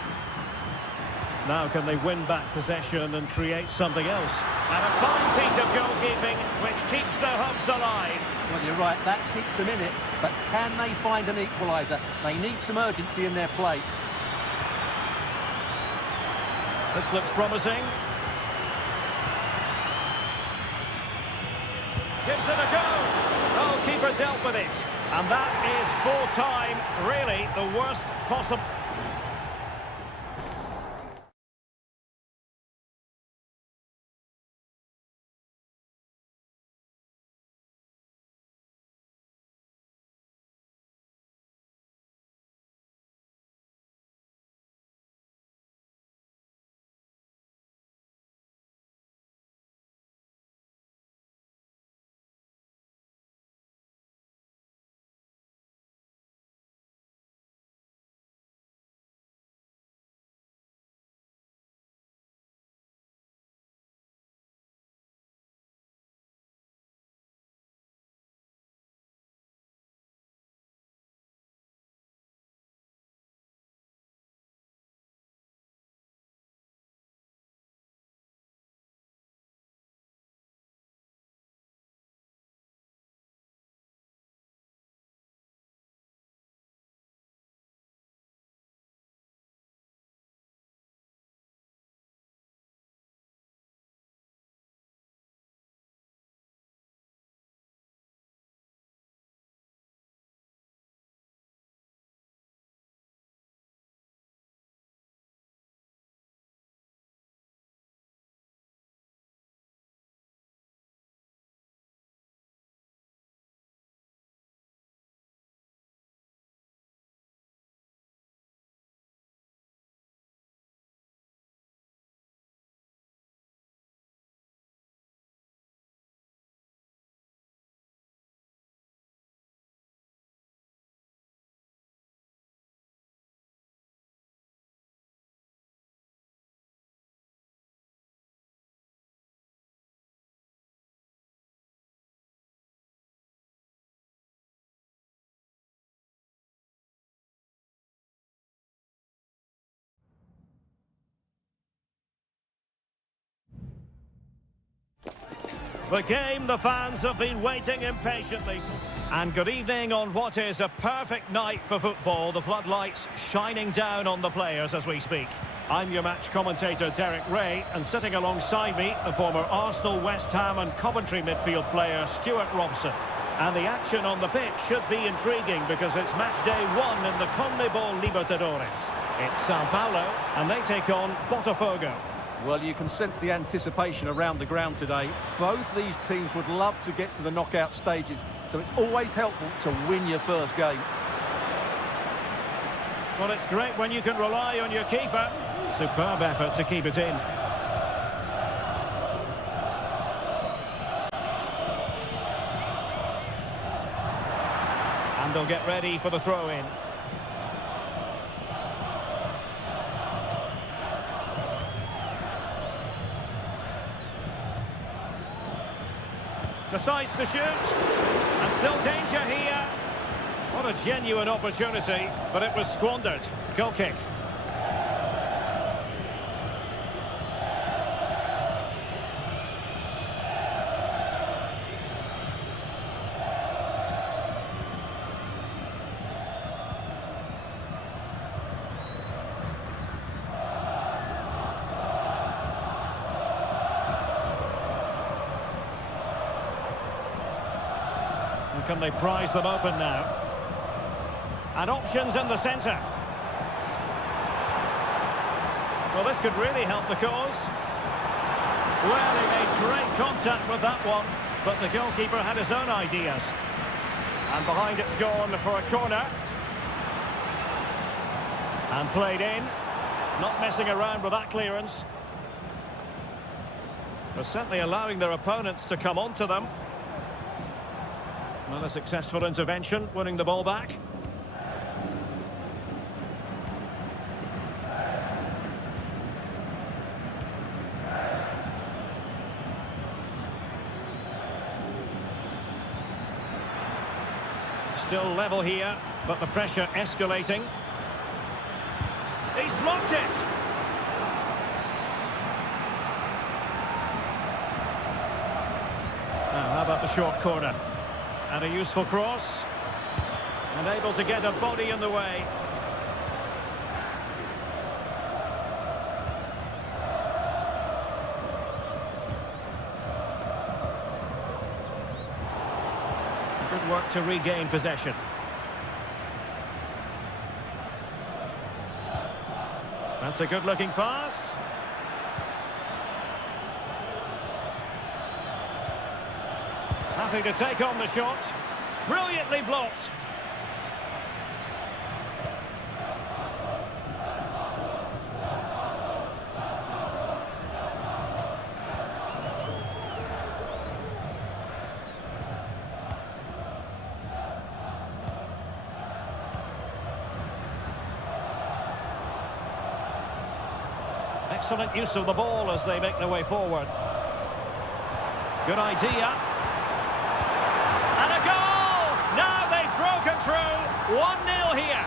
Now can they win back possession and create something else? And a fine piece of goalkeeping which keeps their hopes alive. Well, you're right, that keeps them in it, but can they find an equaliser? They need some urgency in their play. This looks promising. Gives it a go. Goalkeeper dealt with it. And that is full time, really the worst possible. The game the fans have been waiting impatiently. And good evening on what is a perfect night for football. The floodlights shining down on the players as we speak. I'm your match commentator Derek Ray, and sitting alongside me, the former Arsenal, West Ham and Coventry midfield player Stuart Robson. And the action on the pitch should be intriguing because it's match day 1 in the CONMEBOL Libertadores. It's Sao Paulo, and they take on Botafogo. Well, you can sense the anticipation around the ground today. Both these teams would love to get to the knockout stages, so it's always helpful to win your first game. Well, it's great when you can rely on your keeper. Superb effort to keep it in. And they'll get ready for the throw-in. Decides to shoot, and still danger here. What a genuine opportunity, but it was squandered. Goal kick. Can they prise them open now? And options in the centre. Well, this could really help the cause. Well, he made great contact with that one, but the goalkeeper had his own ideas. And behind it's gone for a corner. And played in. Not messing around with that clearance. They're certainly allowing their opponents to come onto them. Well, a successful intervention, winning the ball back. Still level here, but the pressure escalating. He's blocked it! Now, how about the short corner? And a useful cross. And able to get a body in the way. Good work to regain possession. That's a good-looking pass. Happy to take on the shot. Brilliantly blocked. Excellent use of the ball as they make their way forward. Good idea. And a goal! Now they've broken through. 1-0 here.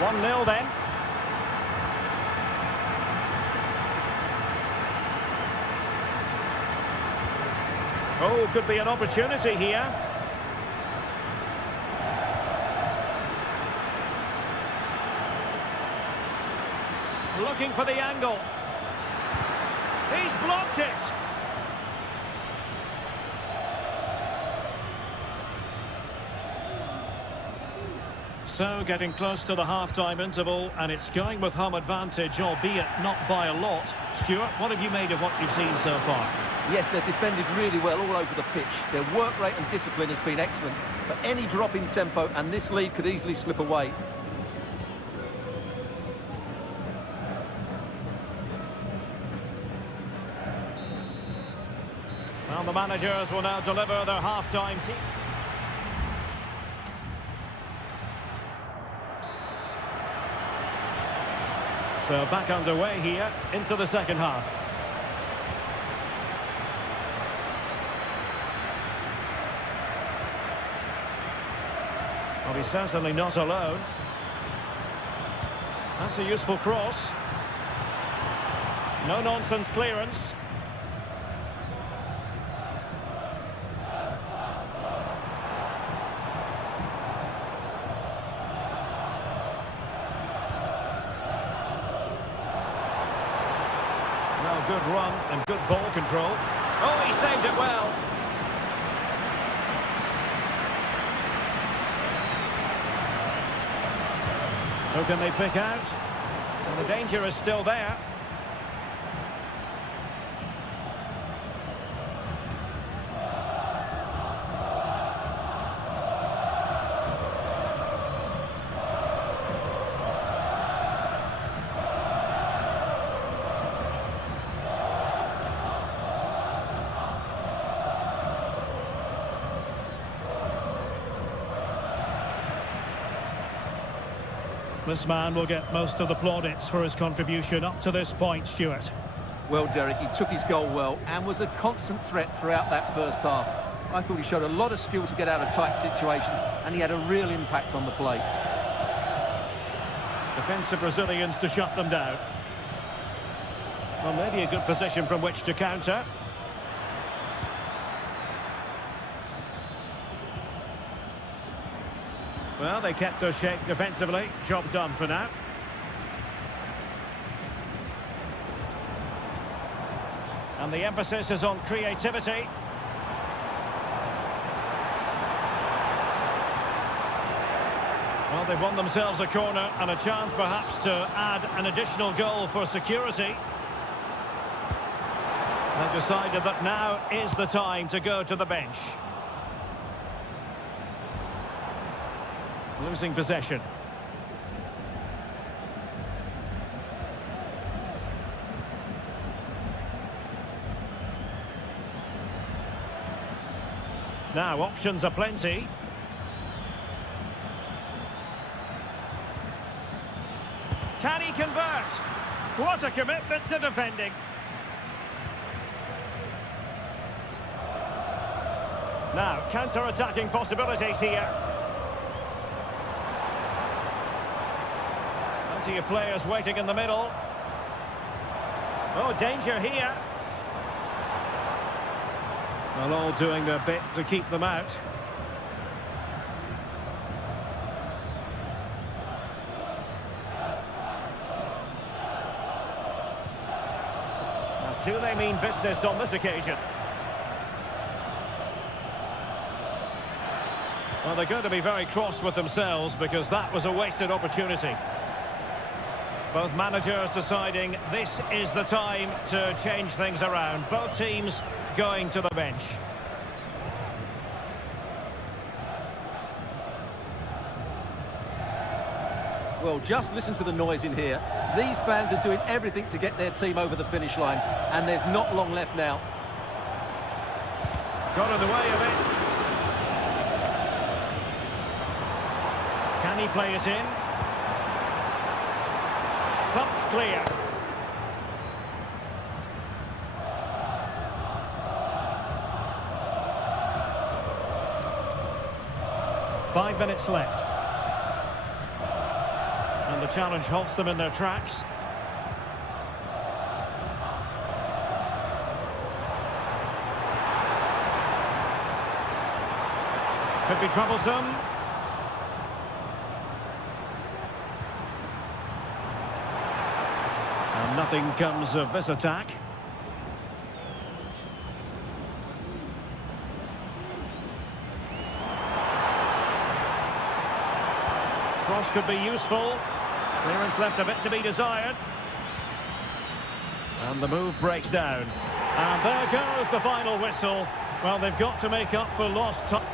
1-0 then. Oh, could be an opportunity here. Looking for the angle. He's blocked it. So getting close to the half-time interval, and it's going with home advantage, albeit not by a lot. Stuart, what have you made of what you've seen so far? Yes, they've defended really well all over the pitch. Their work rate and discipline has been excellent, but any drop in tempo and this lead could easily slip away. Well, the managers will now deliver their half-time team. So back underway here into the second half. Well, he's certainly not alone. That's a useful cross. No-nonsense clearance. Well, good run and good ball control. Oh, he saved it well. Who can they pick out? And the danger is still there. This man will get most of the plaudits for his contribution up to this point, Stuart. Well, Derek, he took his goal well and was a constant threat throughout that first half. I thought he showed a lot of skill to get out of tight situations, and he had a real impact on the play. Defensive Brazilians to shut them down. Well, maybe a good position from which to counter. Well, they kept their shape defensively. Job done for now. And the emphasis is on creativity. Well, they've won themselves a corner and a chance perhaps to add an additional goal for security. They've decided that now is the time to go to the bench. Losing possession. Now, options are plenty. Can he convert? What a commitment to defending. Now, counter-attacking possibilities here. Plenty of players waiting in the middle. Oh, danger here. Well, all doing their bit to keep them out. Now, do they mean business on this occasion? Well, they're going to be very cross with themselves because that was a wasted opportunity. Both managers deciding this is the time to change things around. Both teams going to the bench. Well, just listen to the noise in here. These fans are doing everything to get their team over the finish line, and there's not long left now. Got in the way of it. Can he play it in? Thump's clear. Five minutes left. And the challenge halts them in their tracks. Could be troublesome. And nothing comes of this attack. Cross could be useful. Clearance left a bit to be desired. And the move breaks down. And there goes the final whistle. Well, they've got to make up for lost time.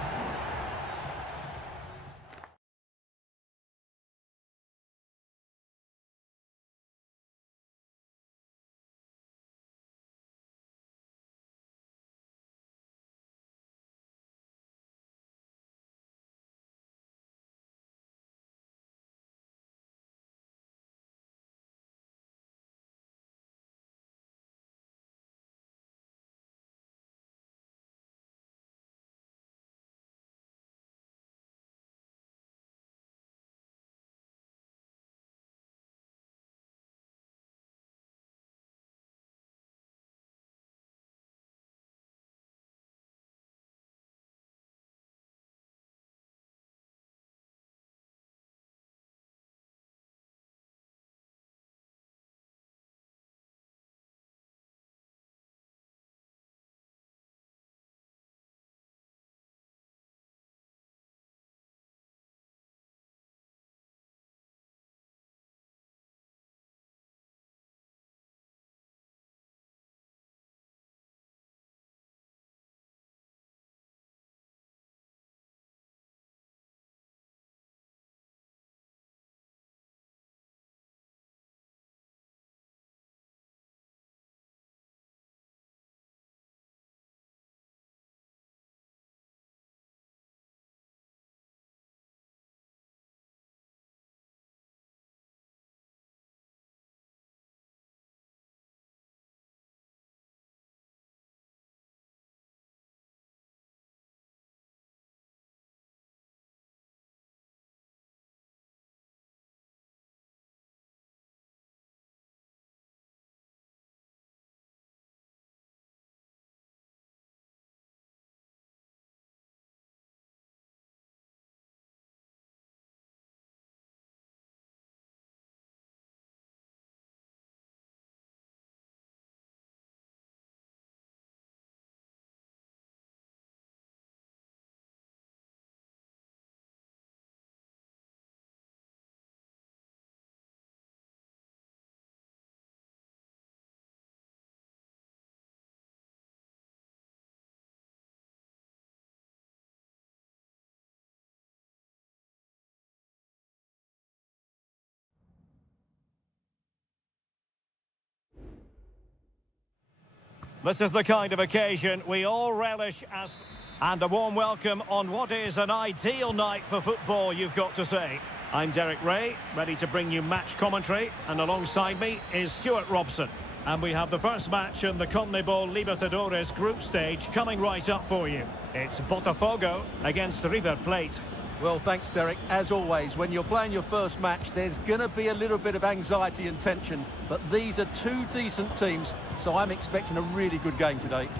This is the kind of occasion we all relish as... And a warm welcome on what is an ideal night for football, you've got to say. I'm Derek Ray, ready to bring you match commentary, and alongside me is Stuart Robson. And we have the first match in the CONMEBOL Libertadores group stage coming right up for you. It's Botafogo against River Plate. Well, thanks, Derek. As always, when you're playing your first match, there's going to be a little bit of anxiety and tension. But these are two decent teams, so I'm expecting a really good game today.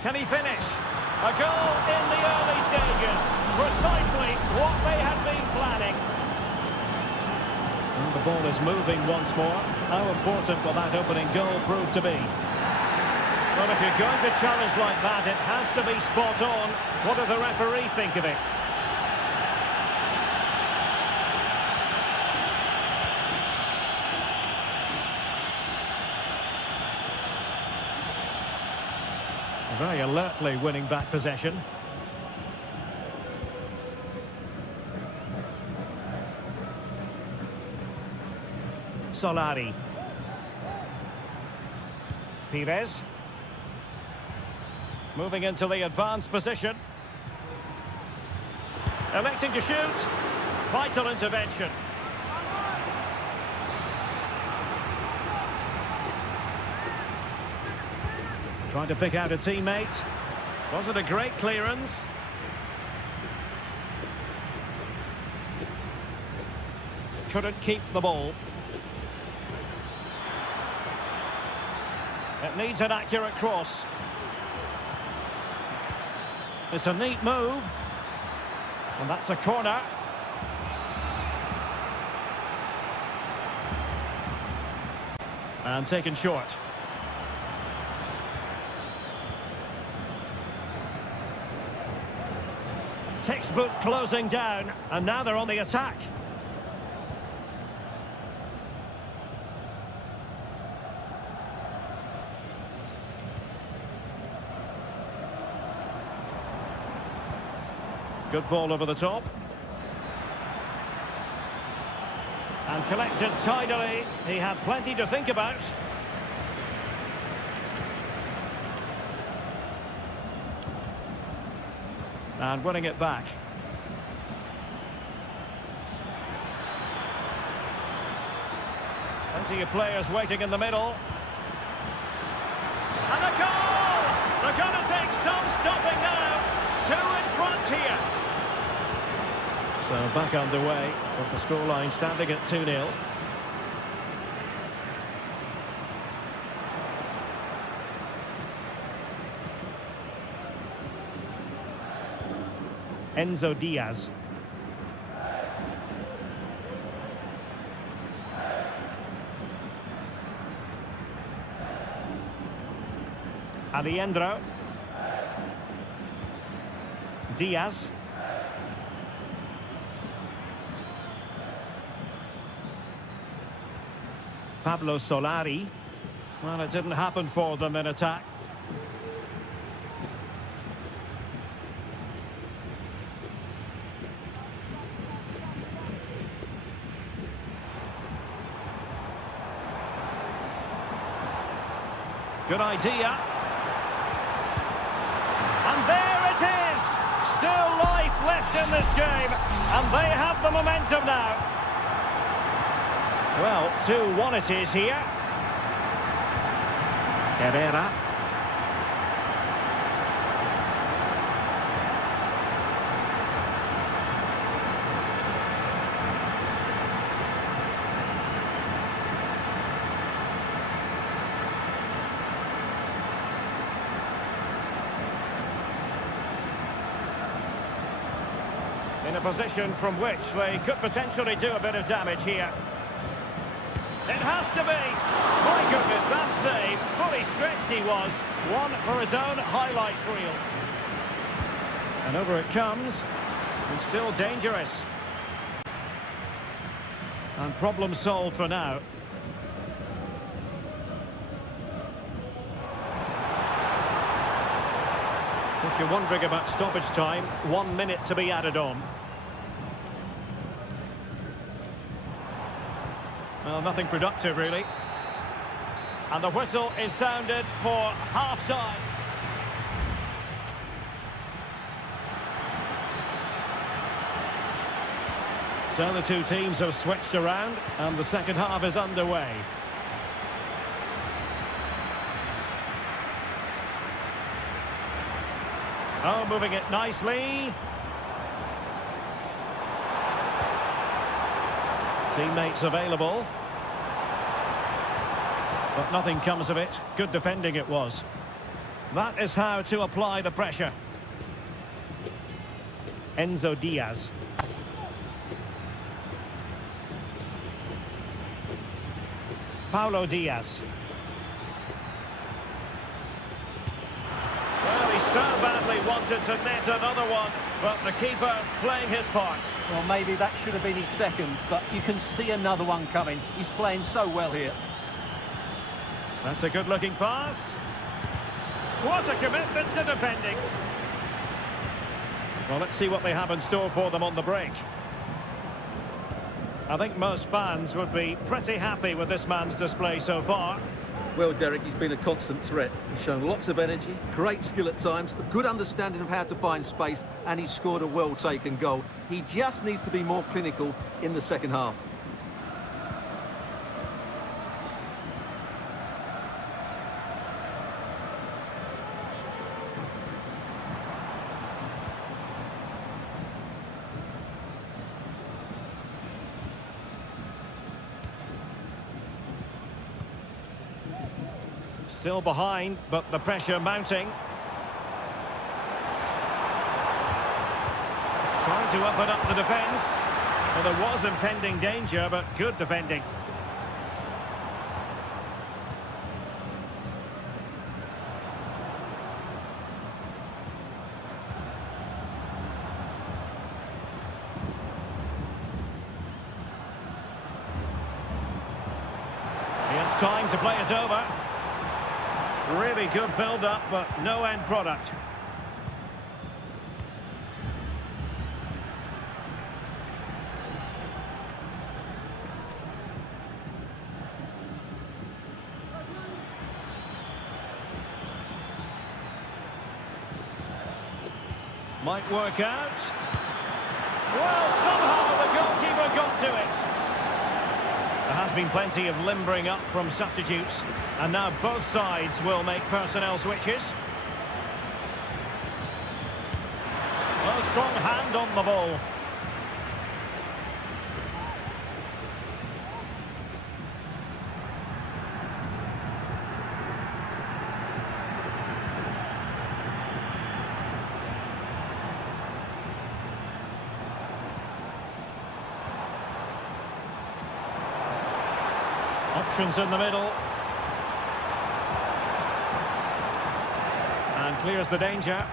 Can he finish? A goal in the early stages. Precisely what they had been planning. And the ball is moving once more. How important will that opening goal prove to be? Well, if you're going to challenge like that, it has to be spot on. What does the referee think of it? Very alertly winning back possession. Solari. Pires. Moving into the advanced position. Electing to shoot. Vital intervention. Trying to pick out a teammate. Wasn't a great clearance. Couldn't keep the ball. It needs an accurate cross. It's a neat move. And that's a corner. And taken short. Textbook closing down, and now they're on the attack. Good ball over the top. And collected tidily. He had plenty to think about. And winning it back. Plenty of players waiting in the middle. And a goal! They're going to take some stopping now. Two in front here. So back underway, with the scoreline standing at 2-0. Enzo Diaz. Aliendro. Diaz. Pablo Solari. Well, it didn't happen for them in attack. Good idea. And there it is! Still life left in this game. And they have the momentum now. Well, 2-1 it is here. Herrera. In a position from which they could potentially do a bit of damage here. It has to be. My goodness, that save. Fully stretched he was. One for his own highlights reel. And over it comes. And still dangerous. And problem solved for now. If you're wondering about stoppage time, 1 minute to be added on. Well, nothing productive, really. And the whistle is sounded for half-time. So the two teams have switched around and the second half is underway. Oh, moving it nicely. Teammates available. But nothing comes of it. Good defending it was. That is how to apply the pressure. Enzo Diaz. Paulo Diaz. Well, he so badly wanted to net another one, but the keeper playing his part. Well, maybe that should have been his second, but you can see another one coming. He's playing so well here. That's a good-looking pass. What a commitment to defending. Well, let's see what they have in store for them on the break. I think most fans would be pretty happy with this man's display so far. Well, Derek, he's been a constant threat. He's shown lots of energy, great skill at times, a good understanding of how to find space, and he's scored a well-taken goal. He just needs to be more clinical in the second half. Still behind, but the pressure mounting. Trying to open up the defence. Well, there was impending danger, but good defending. He has time to play us over. Really good build-up, but no end product. Might work out. Well, somehow the goalkeeper got to it. There has been plenty of limbering up from substitutes, and now both sides will make personnel switches. Well, strong hand on the ball. Options in the middle. And clears the danger.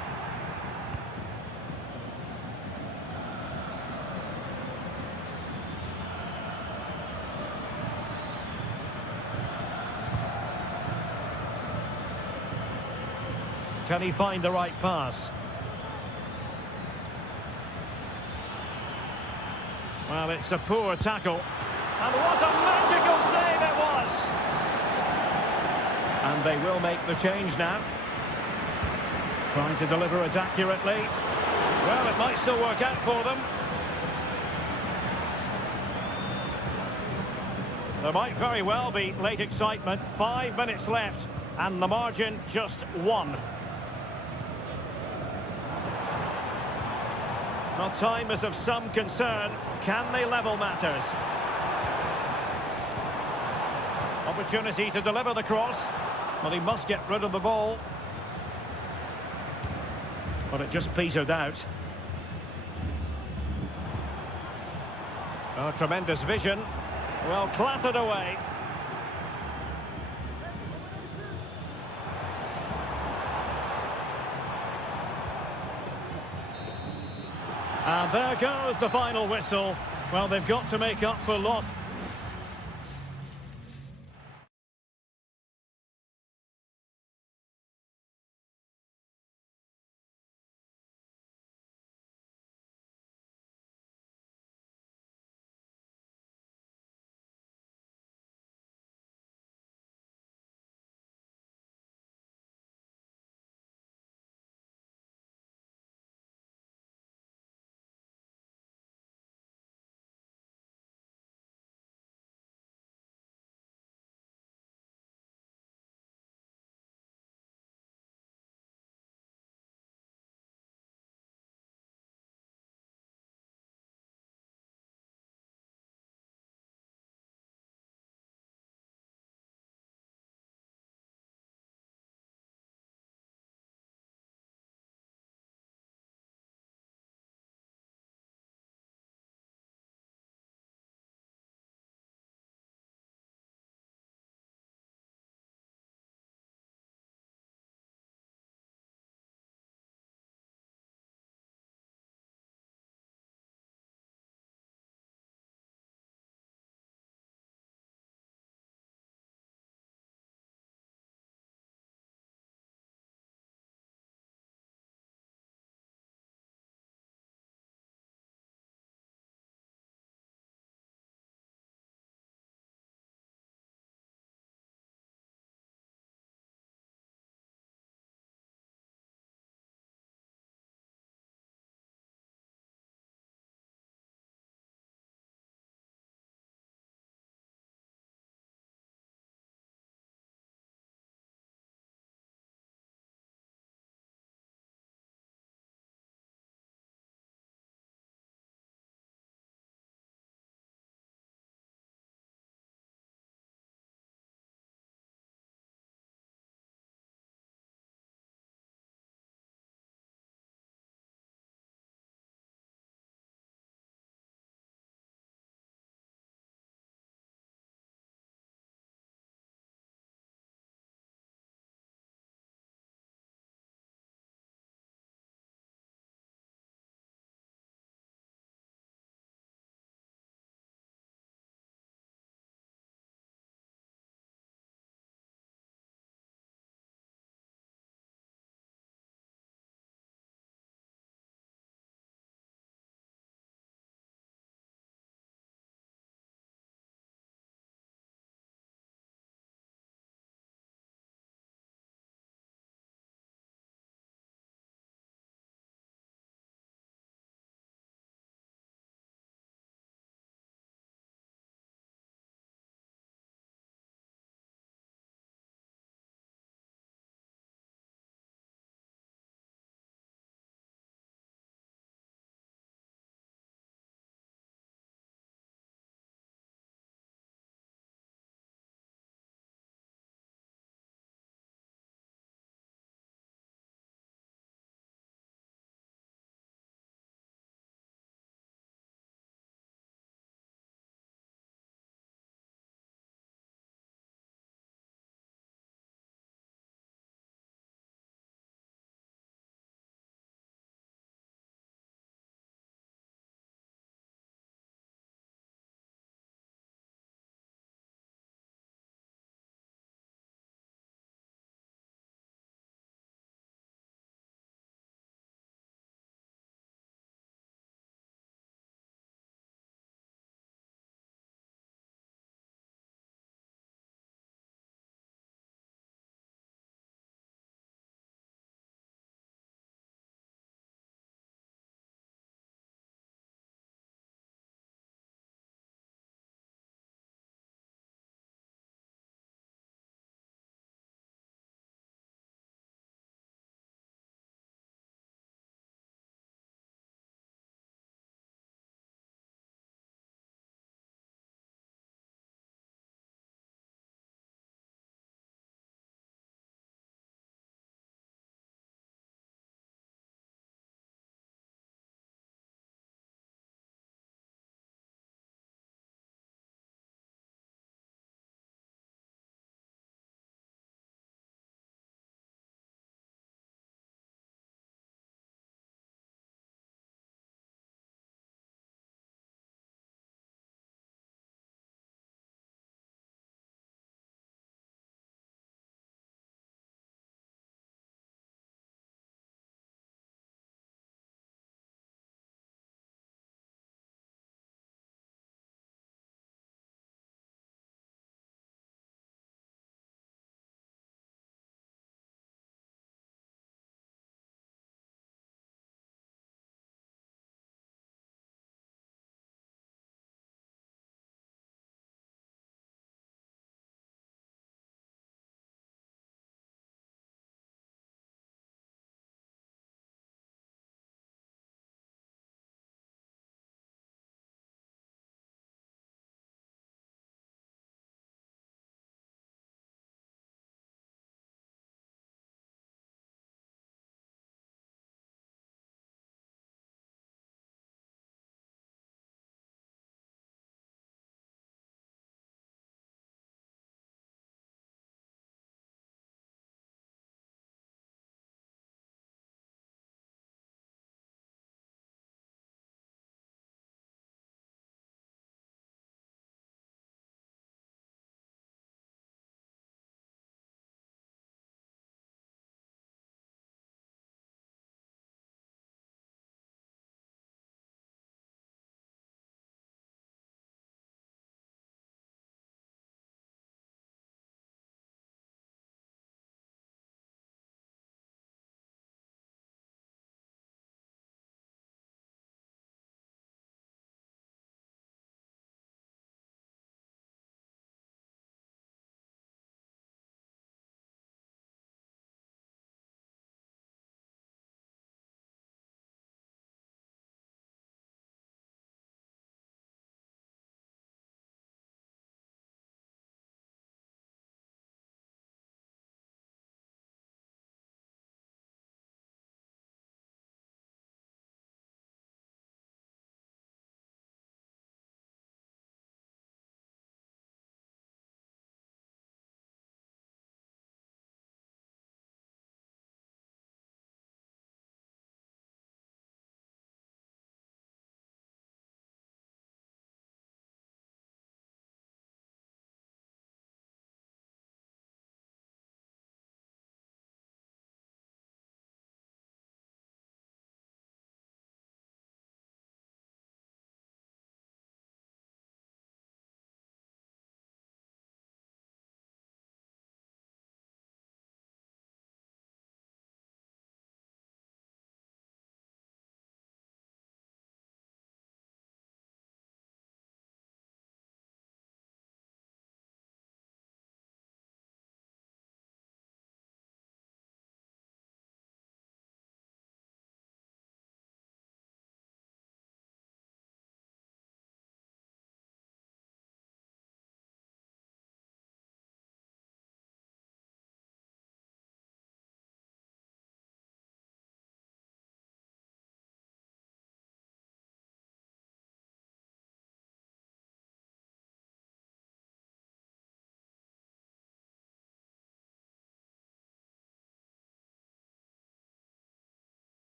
Can he find the right pass? Well, it's a poor tackle. And what a magical save it was! And they will make the change now. Trying to deliver it accurately. Well, it might still work out for them. There might very well be late excitement. 5 minutes left, and the margin just 1. Well, time is of some concern. Can they level matters? Opportunity to deliver the cross. Well, he must get rid of the ball. But it just petered out. Oh, tremendous vision. Well, clattered away. And there goes the final whistle. Well, they've got to make up for loss.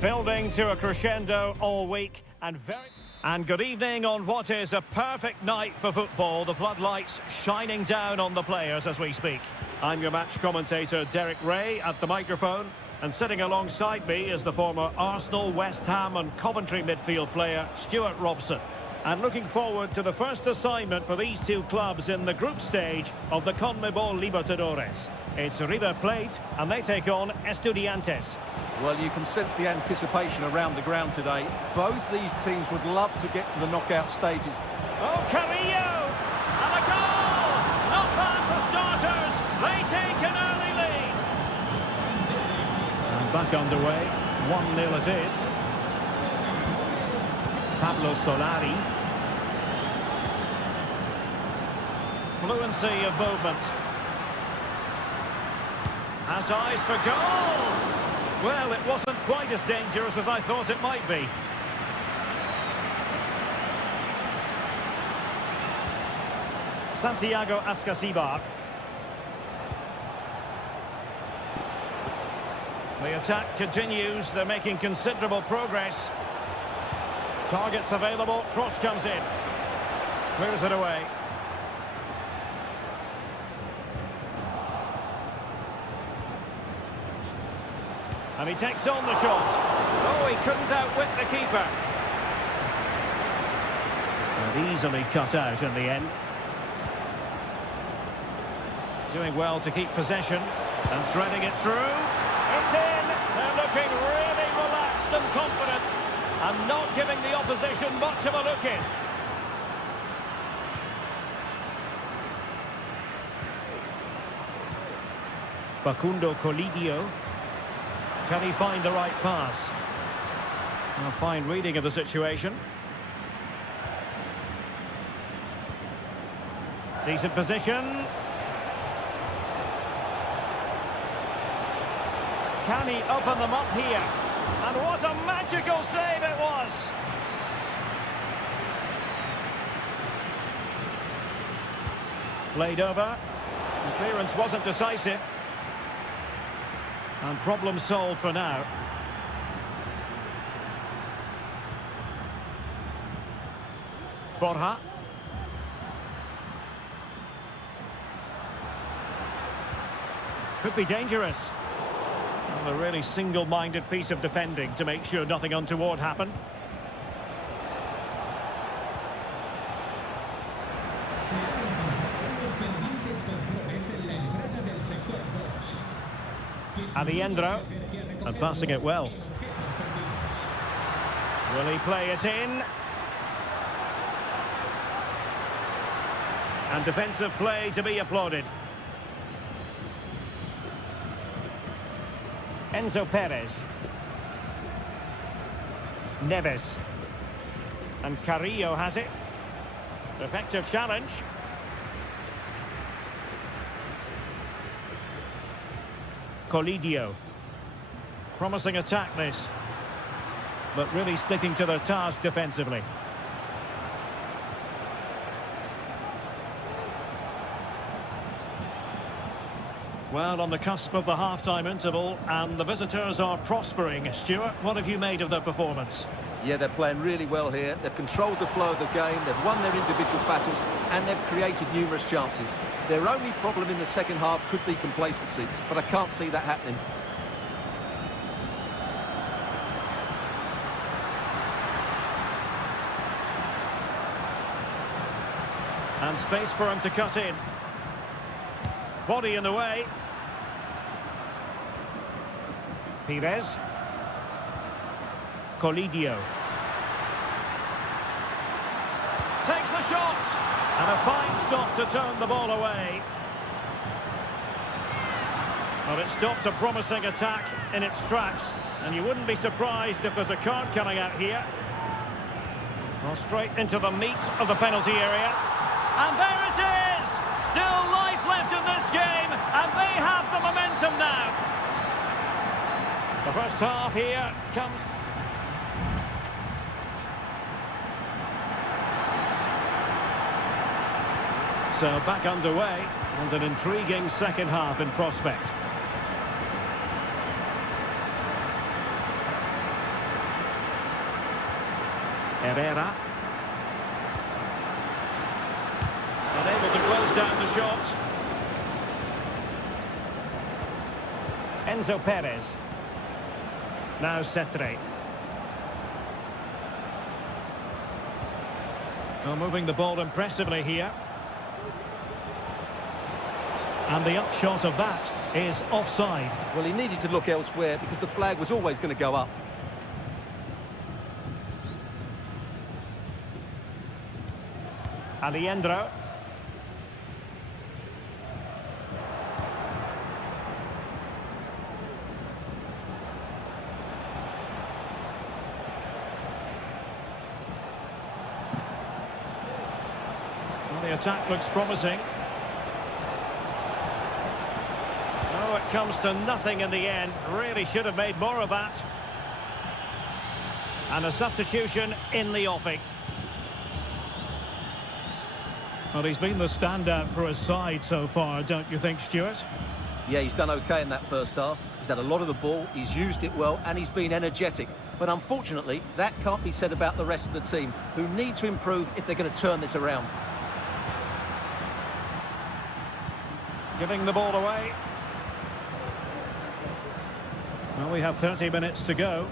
Building to a crescendo all week and good evening on what is a perfect night for football. The floodlights shining down on the players as we speak. I'm your match commentator Derek Ray at the microphone, and sitting alongside me is the former Arsenal, West Ham and Coventry midfield player Stuart Robson. And looking forward to the first assignment for these two clubs in the group stage of the CONMEBOL Libertadores. It's River Plate and they take on Estudiantes. Well, you can sense the anticipation around the ground today. Both these teams would love to get to the knockout stages. Oh, Carrillo! And a goal! Not bad for starters. They take an early lead. And back underway. 1-0 it is. Pablo Solari. Fluency of movement. Has eyes for goal! Well, it wasn't quite as dangerous as I thought it might be. Santiago Ascasibar. The attack continues. They're making considerable progress. Targets available. Cross comes in. Clears it away. And he takes on the shot. Oh, he couldn't outwit the keeper. And easily cut out in the end. Doing well to keep possession and threading it through. It's in. They're looking really relaxed and confident and not giving the opposition much of a look in. Facundo Colidio. Can he find the right pass? A fine reading of the situation. Decent position. Can he open them up here? And what a magical save it was! Played over. The clearance wasn't decisive. And problem solved for now. Borja. Could be dangerous. Well, a really single-minded piece of defending to make sure nothing untoward happened. Aliendro, and passing it well. Will he play it in? And defensive play to be applauded. Enzo Perez. Neves. And Carrillo has it. Effective challenge. Colidio. Promising attack this, but really sticking to their task defensively. Well, on the cusp of the half-time interval, and the visitors are prospering. Stuart, what have you made of their performance? Yeah, they're playing really well here. They've controlled the flow of the game, they've won their individual battles, and they've created numerous chances. Their only problem in the second half could be complacency, but I can't see that happening. And space for him to cut in. Body in the way. Pires. Colidio. Takes the shot. And a fine stop to turn the ball away. But it stopped a promising attack in its tracks. And you wouldn't be surprised if there's a card coming out here. Well, straight into the meat of the penalty area. And there it is! Still life left in this game, and they have the momentum now. The first half here comes... So back underway, and an intriguing second half in prospect. Herrera. Unable to close down the shot. Enzo Perez. Now Cetre. Well, moving the ball impressively here. And the upshot of that is offside. Well, he needed to look elsewhere because the flag was always going to go up. Alejandro. Well, the attack looks promising. Oh, it comes to nothing in the end. Really should have made more of that. And a substitution in the offing. Well, he's been the standout for his side so far, don't you think, Stuart? Yeah, he's done okay in that first half. He's had a lot of the ball, he's used it well, and he's been energetic. But unfortunately, that can't be said about the rest of the team, who need to improve if they're going to turn this around. Giving the ball away. Well, we have 30 minutes to go.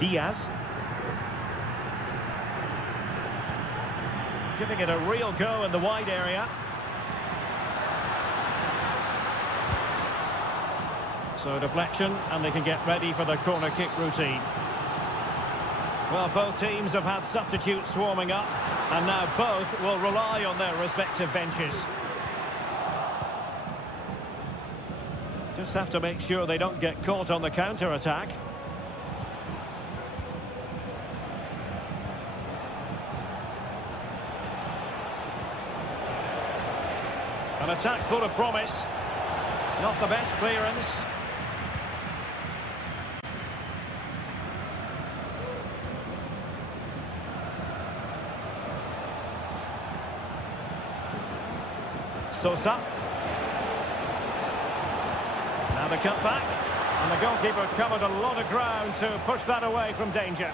Diaz. Giving it a real go in the wide area. So deflection, and they can get ready for the corner kick routine. Well, both teams have had substitutes warming up, and now both will rely on their respective benches. Just have to make sure they don't get caught on the counter-attack. An attack full of promise. Not the best clearance. Sosa. Now the cutback. And the goalkeeper covered a lot of ground to push that away from danger.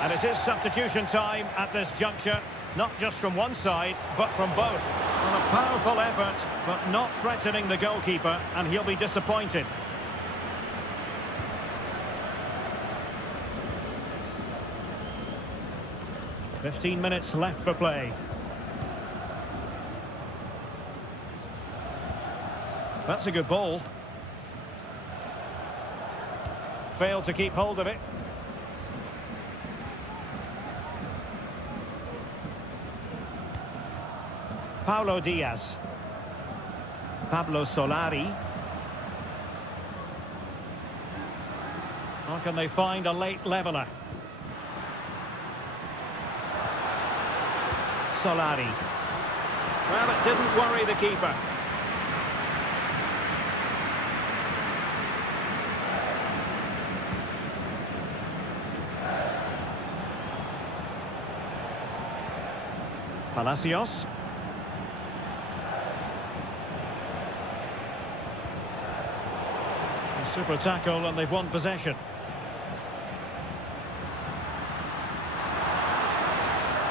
And it is substitution time at this juncture. Not just from one side, but from both. Well, a powerful effort, but not threatening the goalkeeper, and he'll be disappointed. "15 minutes left for play. That's a good ball. Failed to keep hold of it. Paulo Diaz. Pablo Solari. How can they find a late leveller? Solari. Well, it didn't worry the keeper. Palacios. Super tackle, and they've won possession.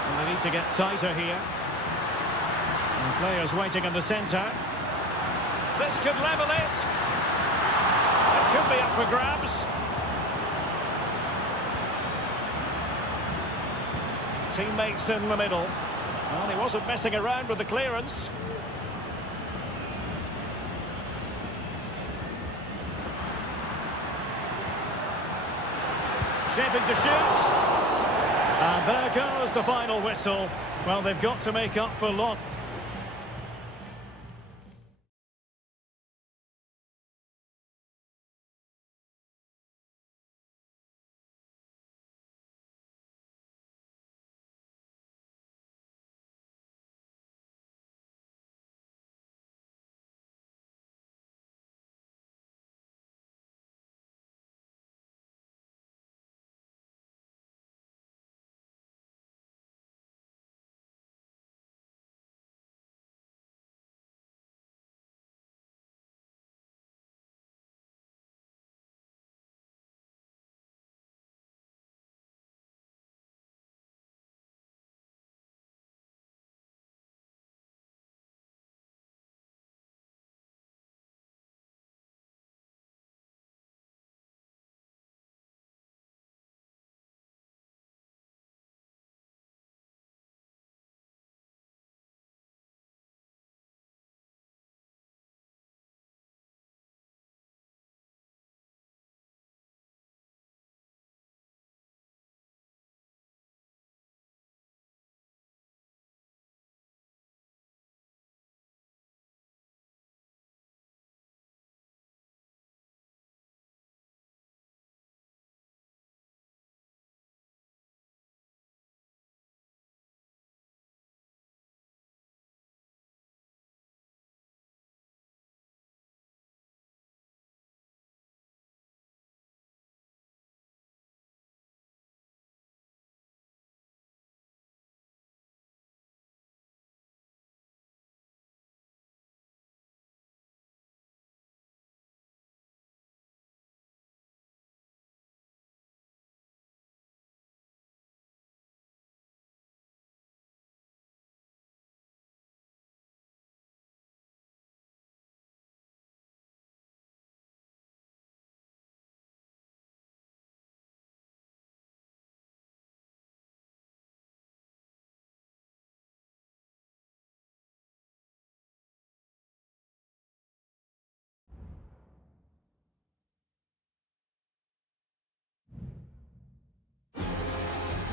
And they need to get tighter here. And players waiting in the centre. This could level it. It could be up for grabs. Teammates in the middle. Well, he wasn't messing around with the clearance. Shaping to shoot. And there goes the final whistle. Well, they've got to make up for loss.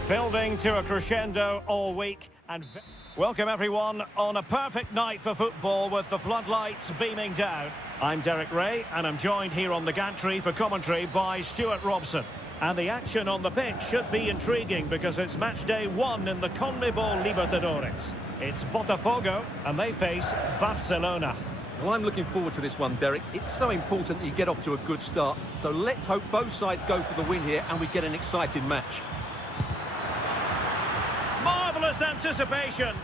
Building to a crescendo all week and welcome everyone on a perfect night for football with the floodlights beaming down. I'm Derek Ray and I'm joined here on the gantry for commentary by Stuart Robson. And the action on the pitch should be intriguing because it's match day 1 in the CONMEBOL Libertadores. It's Botafogo and they face Barcelona. Well, I'm looking forward to this one, Derek. It's so important that you get off to a good start. So let's hope both sides go for the win here and we get an exciting match. Marvellous anticipation.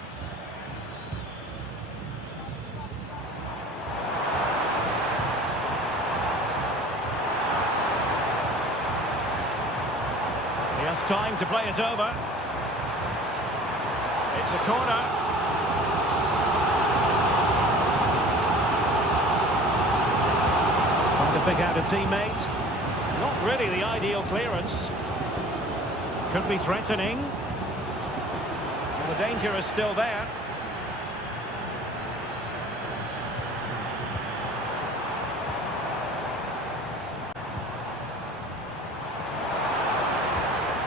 He has time to play it over. It's a corner. Trying to pick out a teammate. Not really the ideal clearance. Could be threatening. The danger is still there.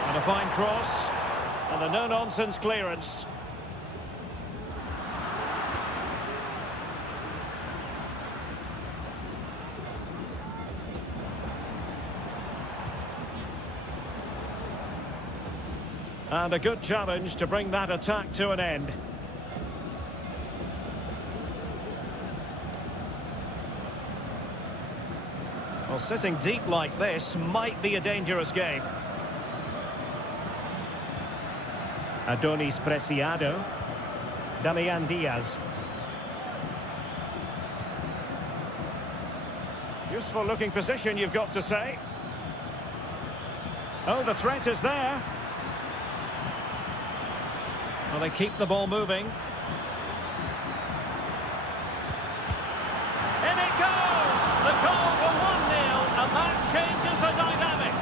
And a fine cross. And a no-nonsense clearance. And a good challenge to bring that attack to an end. Well, sitting deep like this might be a dangerous game. Adonis Preciado. Damian Diaz. Useful looking position, you've got to say. Oh, the threat is there. Well, they keep the ball moving. In it goes! The goal for 1-0, and that changes the dynamic.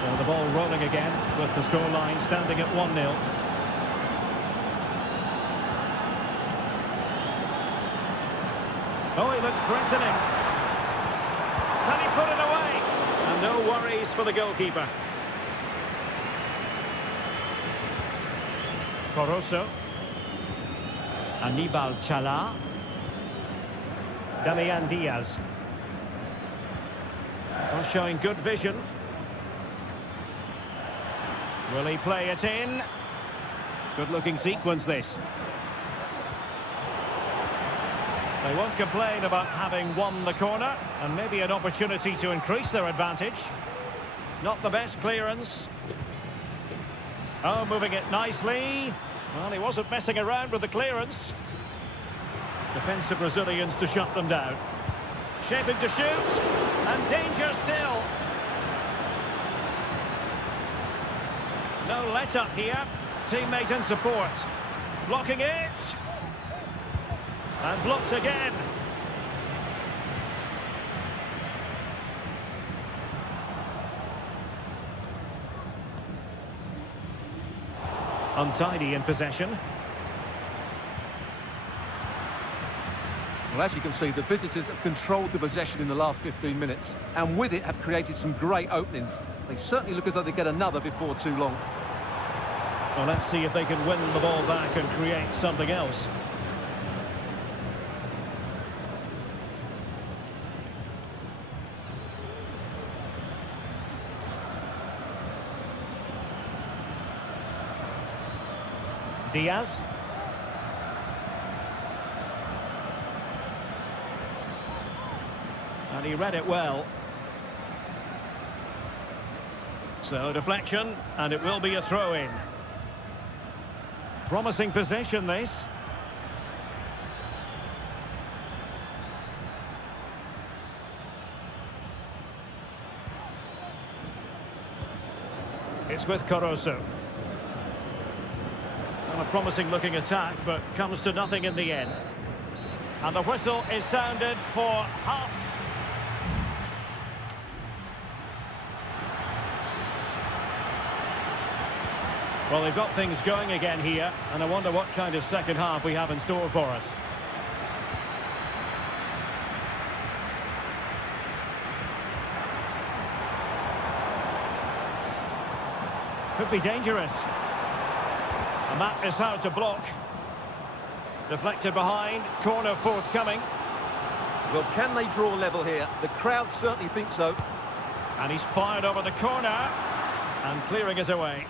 So the ball rolling again, with the scoreline standing at 1-0. Oh, he looks threatening. Can he put it away? And no worries for the goalkeeper. Coroso, Anibal Chala, Damian Diaz. Well, showing good vision. Will he play it in? Good looking sequence this. They won't complain about having won the corner and maybe an opportunity to increase their advantage. Not the best clearance. Oh, moving it nicely. Well, he wasn't messing around with the clearance. Defensive Brazilians to shut them down. Shaping to shoot. And danger still. No let-up here. Teammate in support. Blocking it. And blocked again. Untidy in possession. Well, as you can see, the visitors have controlled the possession in the last 15 minutes, and with it have created some great openings. They certainly look as though they get another before too long. Well, let's see if they can win the ball back and create something else. Diaz. And he read it well. So deflection, and it will be a throw-in. Promising possession, this. It's with Coroso. A promising looking attack, but comes to nothing in the end. And the whistle is sounded for half. Well, they've got things going again here, and I wonder what kind of second half we have in store for us. Could be dangerous. And that is how to block. Deflected behind, corner forthcoming. Well, can they draw level here? The crowd certainly think so. And he's fired over the corner. And clearing it away.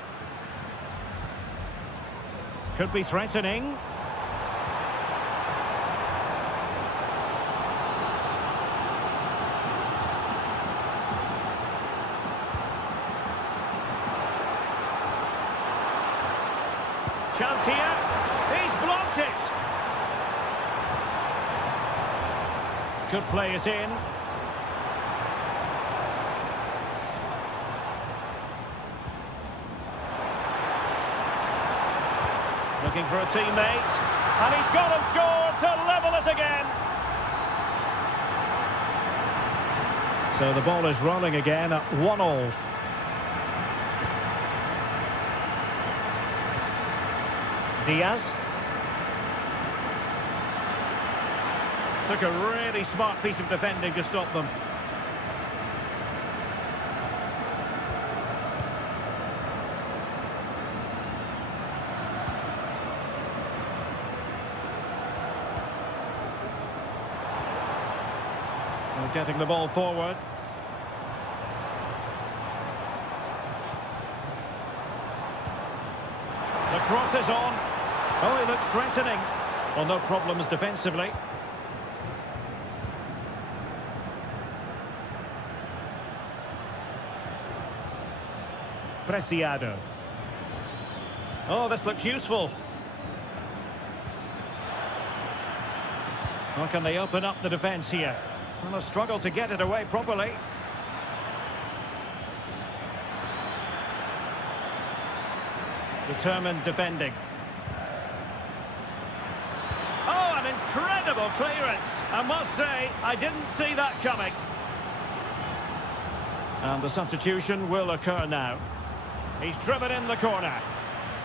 Could be threatening. Chance here. He's blocked it. Could play it in. Looking for a teammate. And he's gone and scored to level it again. So the ball is rolling again at 1-1. Diaz. Took a really smart piece of defending to stop them. Well, getting the ball forward. The cross is on. Oh, he looks threatening. Well, no problems defensively. Preciado. Oh, this looks useful. Well, can they open up the defence here? Well, a struggle to get it away properly. Determined defending. Oh, an incredible clearance. I must say, I didn't see that coming. And the substitution will occur now. He's driven in the corner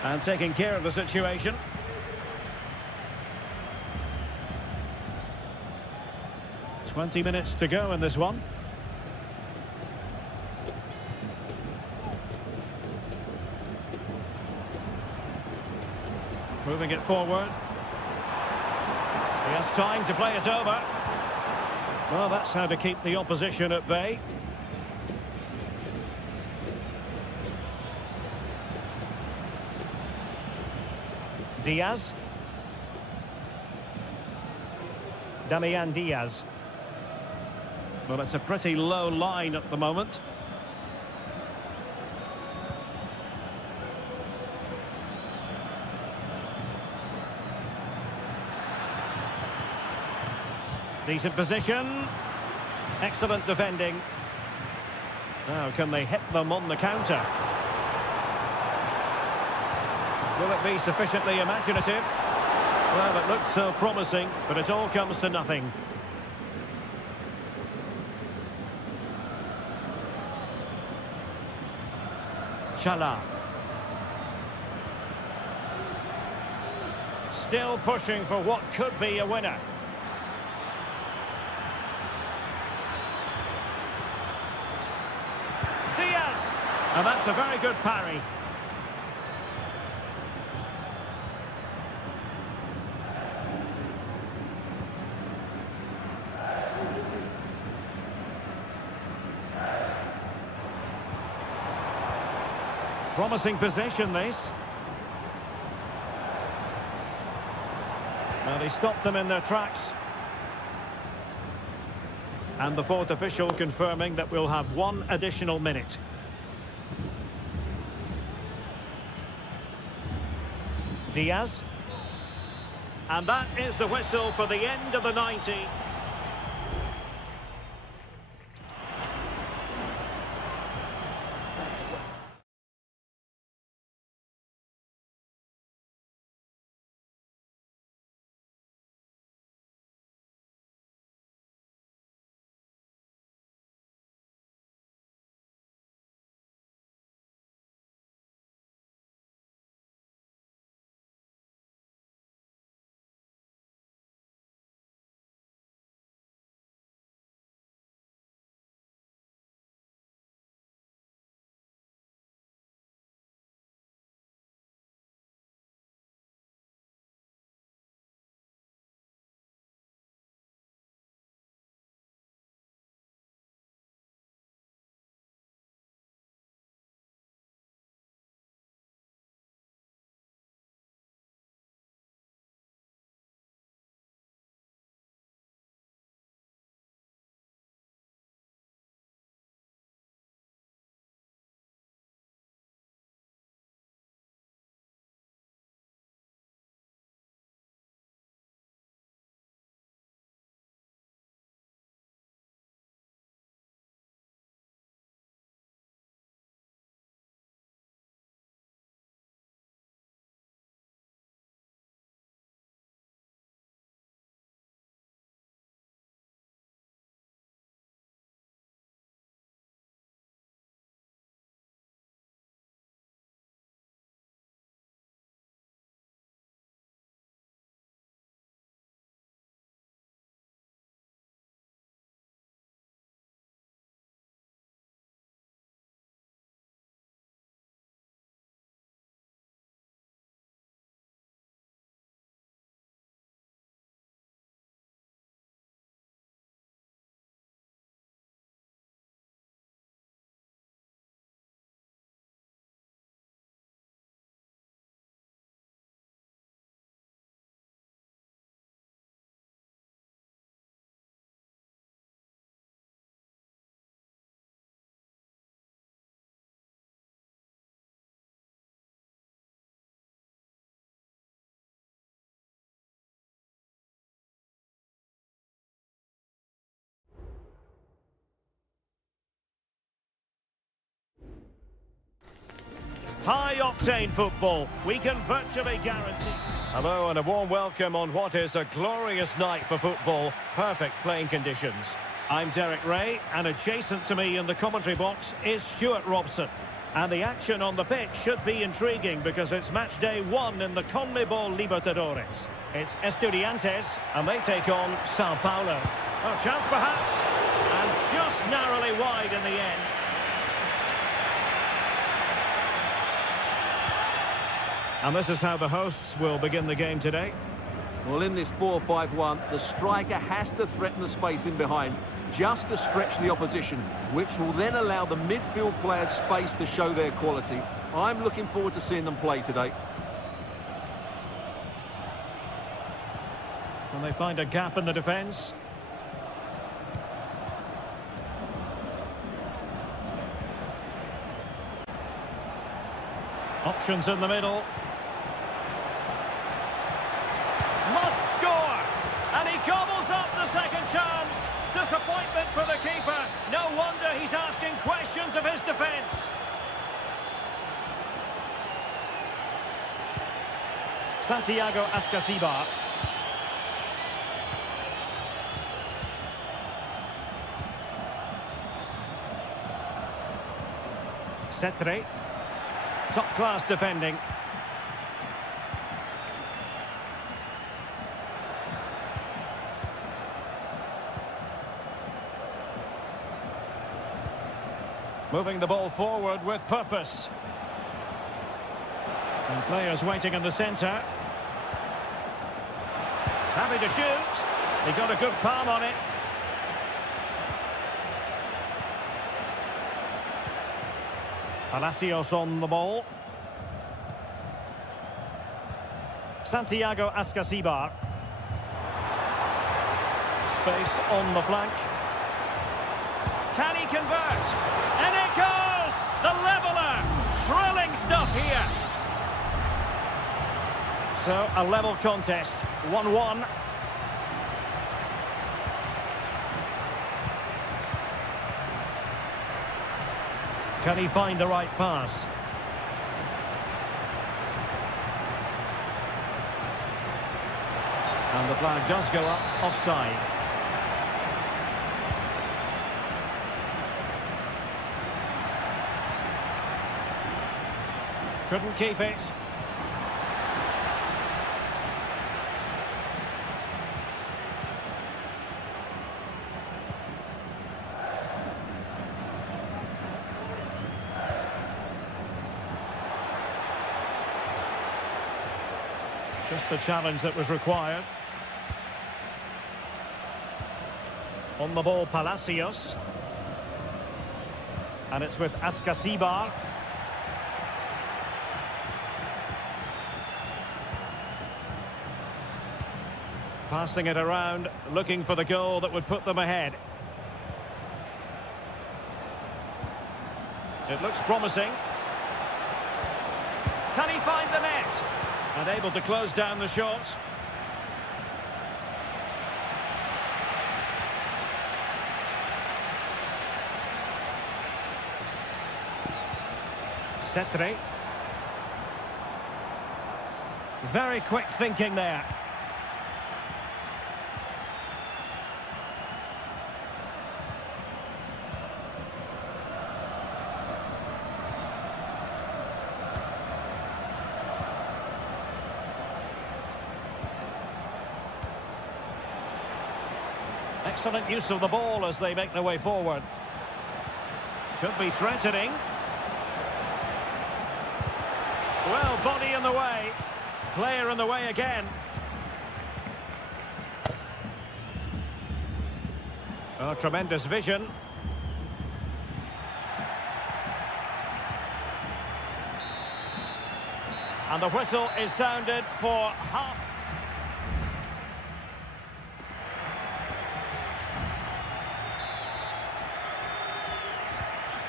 and taking care of the situation. "20 minutes to go in this one. Moving it forward. He has time to play it over. Well, that's how to keep the opposition at bay. Diaz. Damian Diaz. Well, it's a pretty low line at the moment. Decent position. Excellent defending. Now, can they hit them on the counter? Will it be sufficiently imaginative? Well, it looked so promising, but it all comes to nothing. Chala. Still pushing for what could be a winner. Diaz! And that's a very good parry. Promising possession, this. Well, he stopped them in their tracks. And the fourth official confirming that we'll have 1 additional minute. Diaz. And that is the whistle for the end of the 90. High-octane football, we can virtually guarantee. Hello and a warm welcome on what is a glorious night for football. Perfect playing conditions. I'm Derek Ray, and adjacent to me in the commentary box is Stuart Robson. And the action on the pitch should be intriguing because it's match day 1 in the CONMEBOL Libertadores. It's Estudiantes, and they take on Sao Paulo. A chance perhaps, and just narrowly wide in the end. And this is how the hosts will begin the game today. Well, in this 4-5-1, the striker has to threaten the space in behind, just to stretch the opposition, which will then allow the midfield players space to show their quality. I'm looking forward to seeing them play today. Can they find a gap in the defence? Options in the middle. Must score! And he gobbles up the second chance. Disappointment for the keeper. No wonder he's asking questions of his defence. Santiago Ascasibar. Cetre. Top-class defending. Moving the ball forward with purpose. And players waiting in the centre. Happy to shoot. He got a good palm on it. Palacios on the ball. Santiago Ascasibar. Space on the flank. Can he convert? And it goes! The leveller! Thrilling stuff here. So, a level contest. 1-1. Can he find the right pass? And the flag does go up offside. Couldn't keep it. Just the challenge that was required. On the ball, Palacios. And it's with Ascasibar. Passing it around, looking for the goal that would put them ahead. It looks promising. Can he find the net? And able to close down the shot. Cetre. Very quick thinking there. Excellent use of the ball as they make their way forward. Could be threatening. Well, body in the way. Player in the way again. Oh, tremendous vision. And the whistle is sounded for half.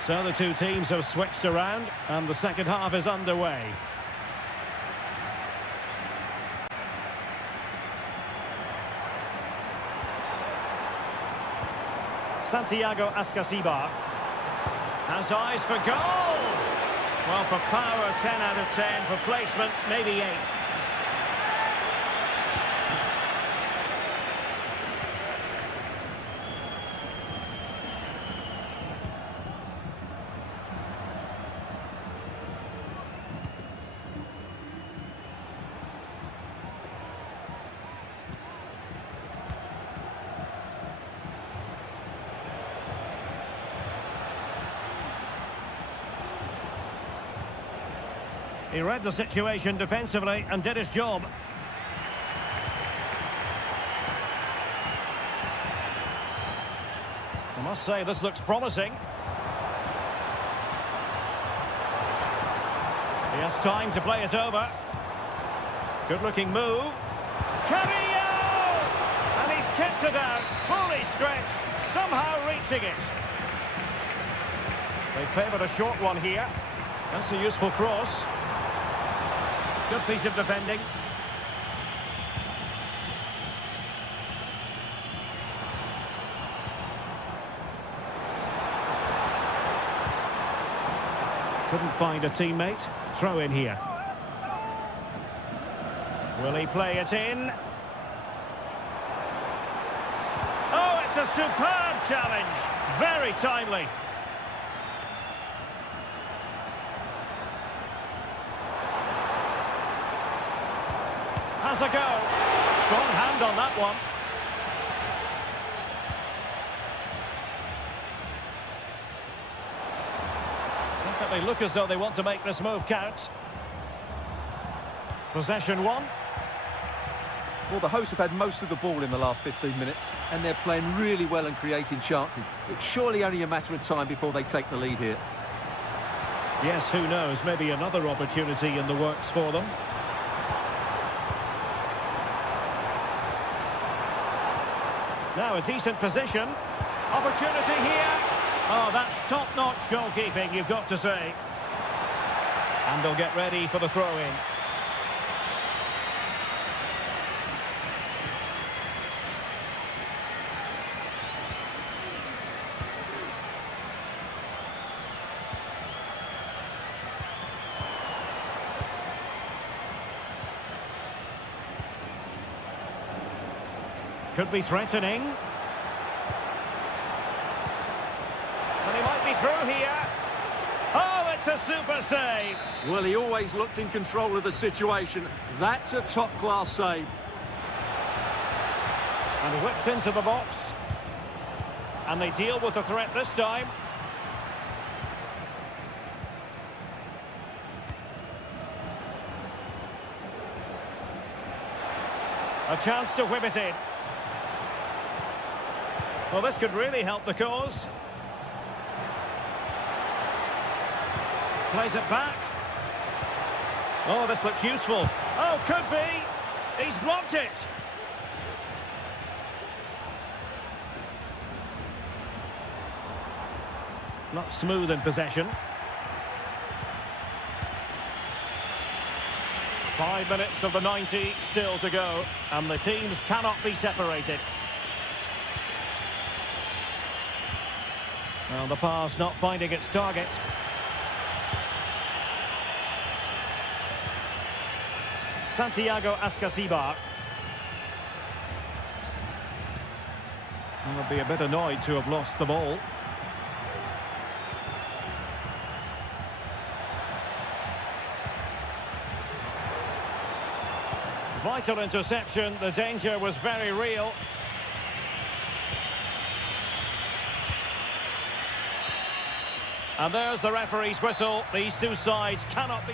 So the two teams have switched around and the second half is underway. Santiago Ascasibar has eyes for goal. Well, for power, 10 out of 10. For placement, maybe 8. He read the situation defensively and did his job. I must say, this looks promising. He has time to play it over. Good-looking move. Carrillo! And he's kicked it out, fully stretched, somehow reaching it. They favoured a short one here. That's a useful cross. Good piece of defending. Couldn't find a teammate. Throw in here. Will he play it in? Oh, it's a superb challenge. Very timely. Has a go. Strong hand on that one. They look as though they want to make this move count. Possession one. Well, the hosts have had most of the ball in the last 15 minutes, and they're playing really well and creating chances. It's surely only a matter of time before they take the lead here. Yes, who knows? Maybe another opportunity in the works for them. Now a decent position. Opportunity here. Oh, that's top-notch goalkeeping, you've got to say. And they'll get ready for the throw-in. Could be threatening. And he might be through here. Oh, it's a super save. Well, he always looked in control of the situation. That's a top-class save. And whipped into the box. And they deal with the threat this time. A chance to whip it in. Well, this could really help the cause. Plays it back. Oh, this looks useful. Oh, could be. He's blocked it. Not smooth in possession. 5 minutes of the 90 still to go, and the teams cannot be separated. Well, the pass not finding its target. Santiago Ascasibar. Would be a bit annoyed to have lost the ball. Vital interception. The danger was very real. And there's the referee's whistle. These two sides cannot be...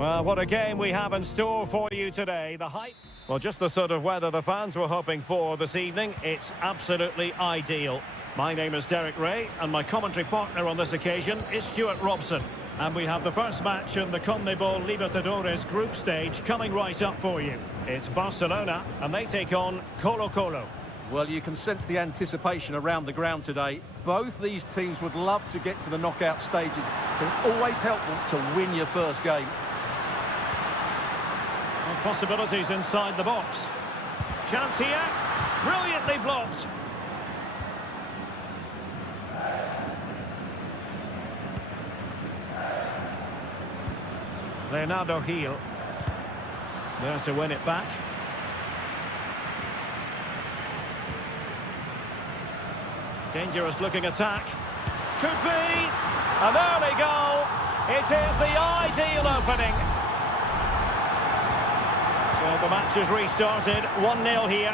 Well, what a game we have in store for you today. The hype. Well, just the sort of weather the fans were hoping for this evening. It's absolutely ideal. My name is Derek Ray, and my commentary partner on this occasion is Stuart Robson. And we have the first match in the CONMEBOL Libertadores group stage coming right up for you. It's Barcelona, and they take on Colo-Colo. Well, you can sense the anticipation around the ground today. Both these teams would love to get to the knockout stages, so it's always helpful to win your first game. And possibilities inside the box. Chance here. Brilliantly blocked. Leonardo Gil. There to win it back. Dangerous looking attack. Could be An early goal. It is the ideal opening. So the match has restarted. 1-0 here.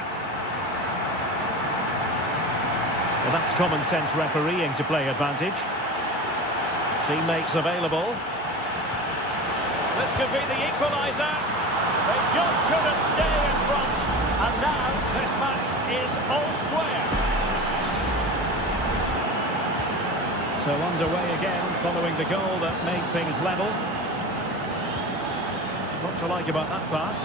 Well, that's common sense refereeing to play advantage. Teammates available. This could be the equaliser. They just couldn't stay in front. And now this match is all square. So underway again, following the goal that made things level. What to like about that pass?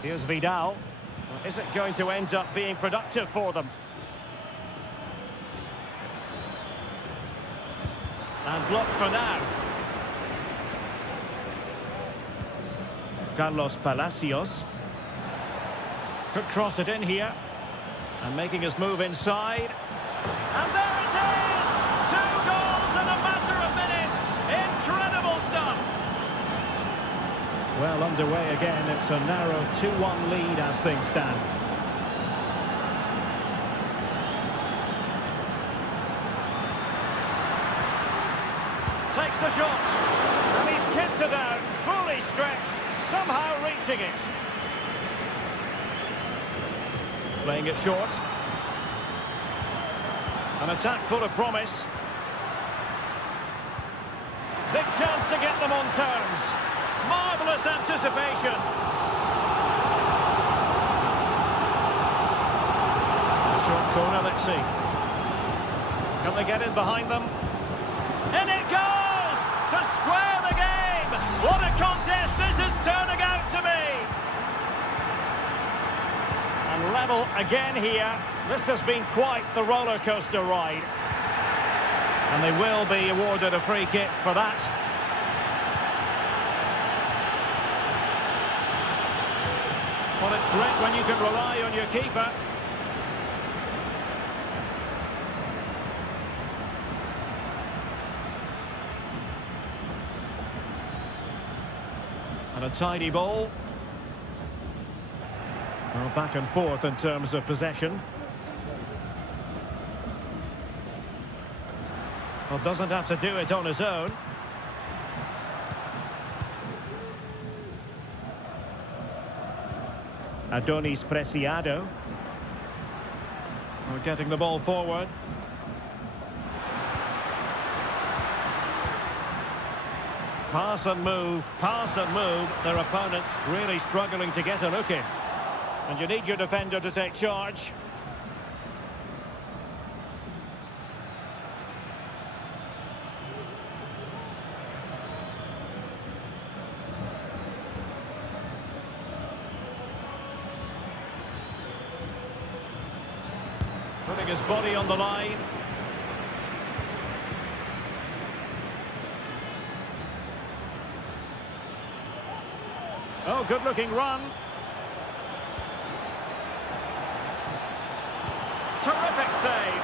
Here's Vidal. Is it going to end up being productive for them? And blocked for now. Carlos Palacios. Could cross it in here. And making his move inside. And there it is! 2 goals in a matter of minutes! Incredible stuff! Well, underway again. It's a narrow 2-1 lead as things stand. Takes the shot. And he's kicked it out. Fully stretched. Somehow reaching it. Playing it short. An attack full of promise. Big chance to get them on terms. Marvellous anticipation. Short corner, let's see. Can they get in behind them? In it goes! To square the game! What a contest this is turning out to be! And level again here. This has been quite the roller coaster ride. And they will be awarded a free kick for that. Well, it's great when you can rely on your keeper. And a tidy ball. Well, back and forth in terms of possession. Well, doesn't have to do it on his own. Adonis Preciado. We're getting the ball forward. Pass and move, pass and move. Their opponents really struggling to get a look in. And you need your defender to take charge. Putting his body on the line. Oh, good-looking run. Terrific save.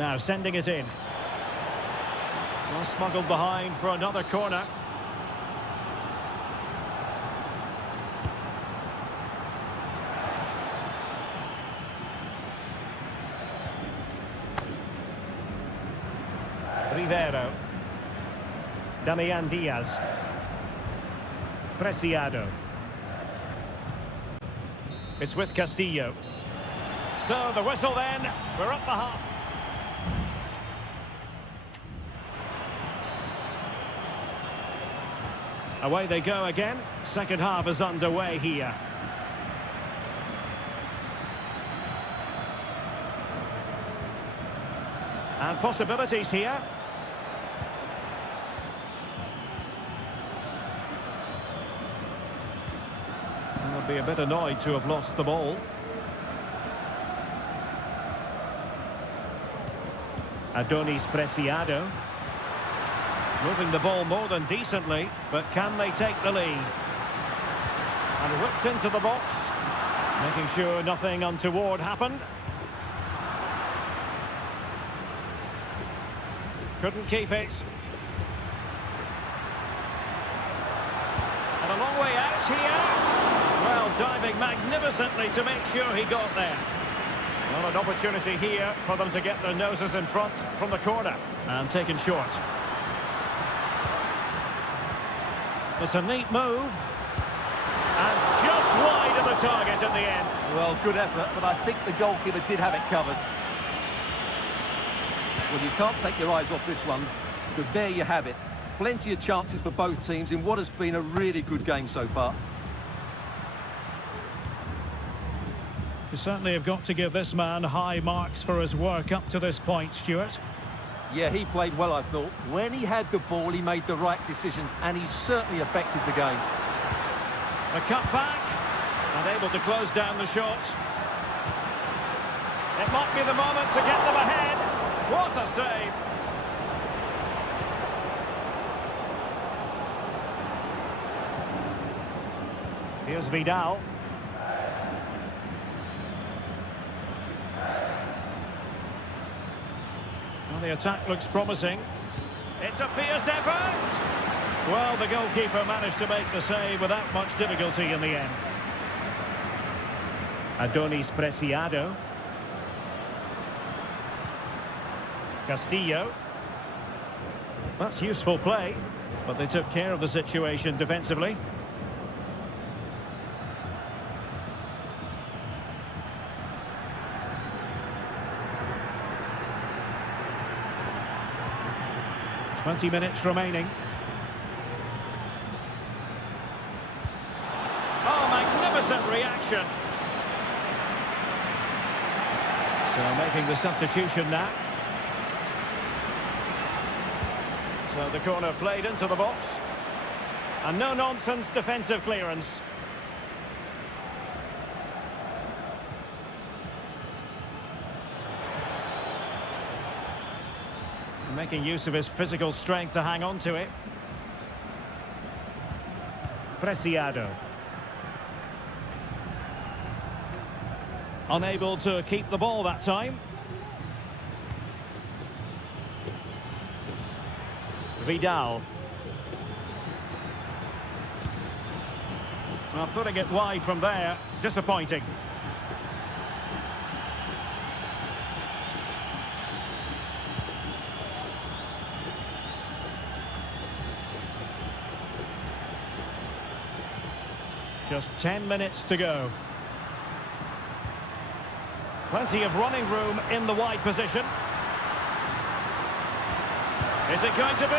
Now sending it in. Well, smuggled behind for another corner. Rivero. Damian Diaz. Preciado. It's with Castillo. So the whistle then. We're up the half. Away they go again. Second half is underway here. And possibilities here. They'll be a bit annoyed to have lost the ball. Adonis Preciado. Moving the ball more than decently, but can they take the lead? And whipped into the box, making sure nothing untoward happened. Couldn't keep it. And a long way out here. Well, diving magnificently to make sure he got there. Well, an opportunity here for them to get their noses in front from the corner. And taken short. It's a neat move. And just wide of the target in the end. Well, good effort, but I think the goalkeeper did have it covered. Well, you can't take your eyes off this one, because there you have it. Plenty of chances for both teams in what has been a really good game so far. You certainly have got to give this man high marks for his work up to this point, Stuart. Yeah, he played well, I thought. When he had the ball, he made the right decisions, and he certainly affected the game. A cut back, and able to close down the shot. It might be the moment to get them ahead. What a save! Here's Vidal. Well, the attack looks promising. It's a fierce effort! Well, the goalkeeper managed to make the save without much difficulty in the end. Adonis Preciado. Castillo. That's useful play, but they took care of the situation defensively. Twenty minutes remaining. Oh, magnificent reaction. So making the substitution now. So the corner played into the box. And no-nonsense defensive clearance. Making use of his physical strength to hang on to it. Preciado. Unable to keep the ball that time. Vidal. Well, putting it wide from there, disappointing. Just 10 minutes to go. Plenty of running room in the wide position. Is it going to be?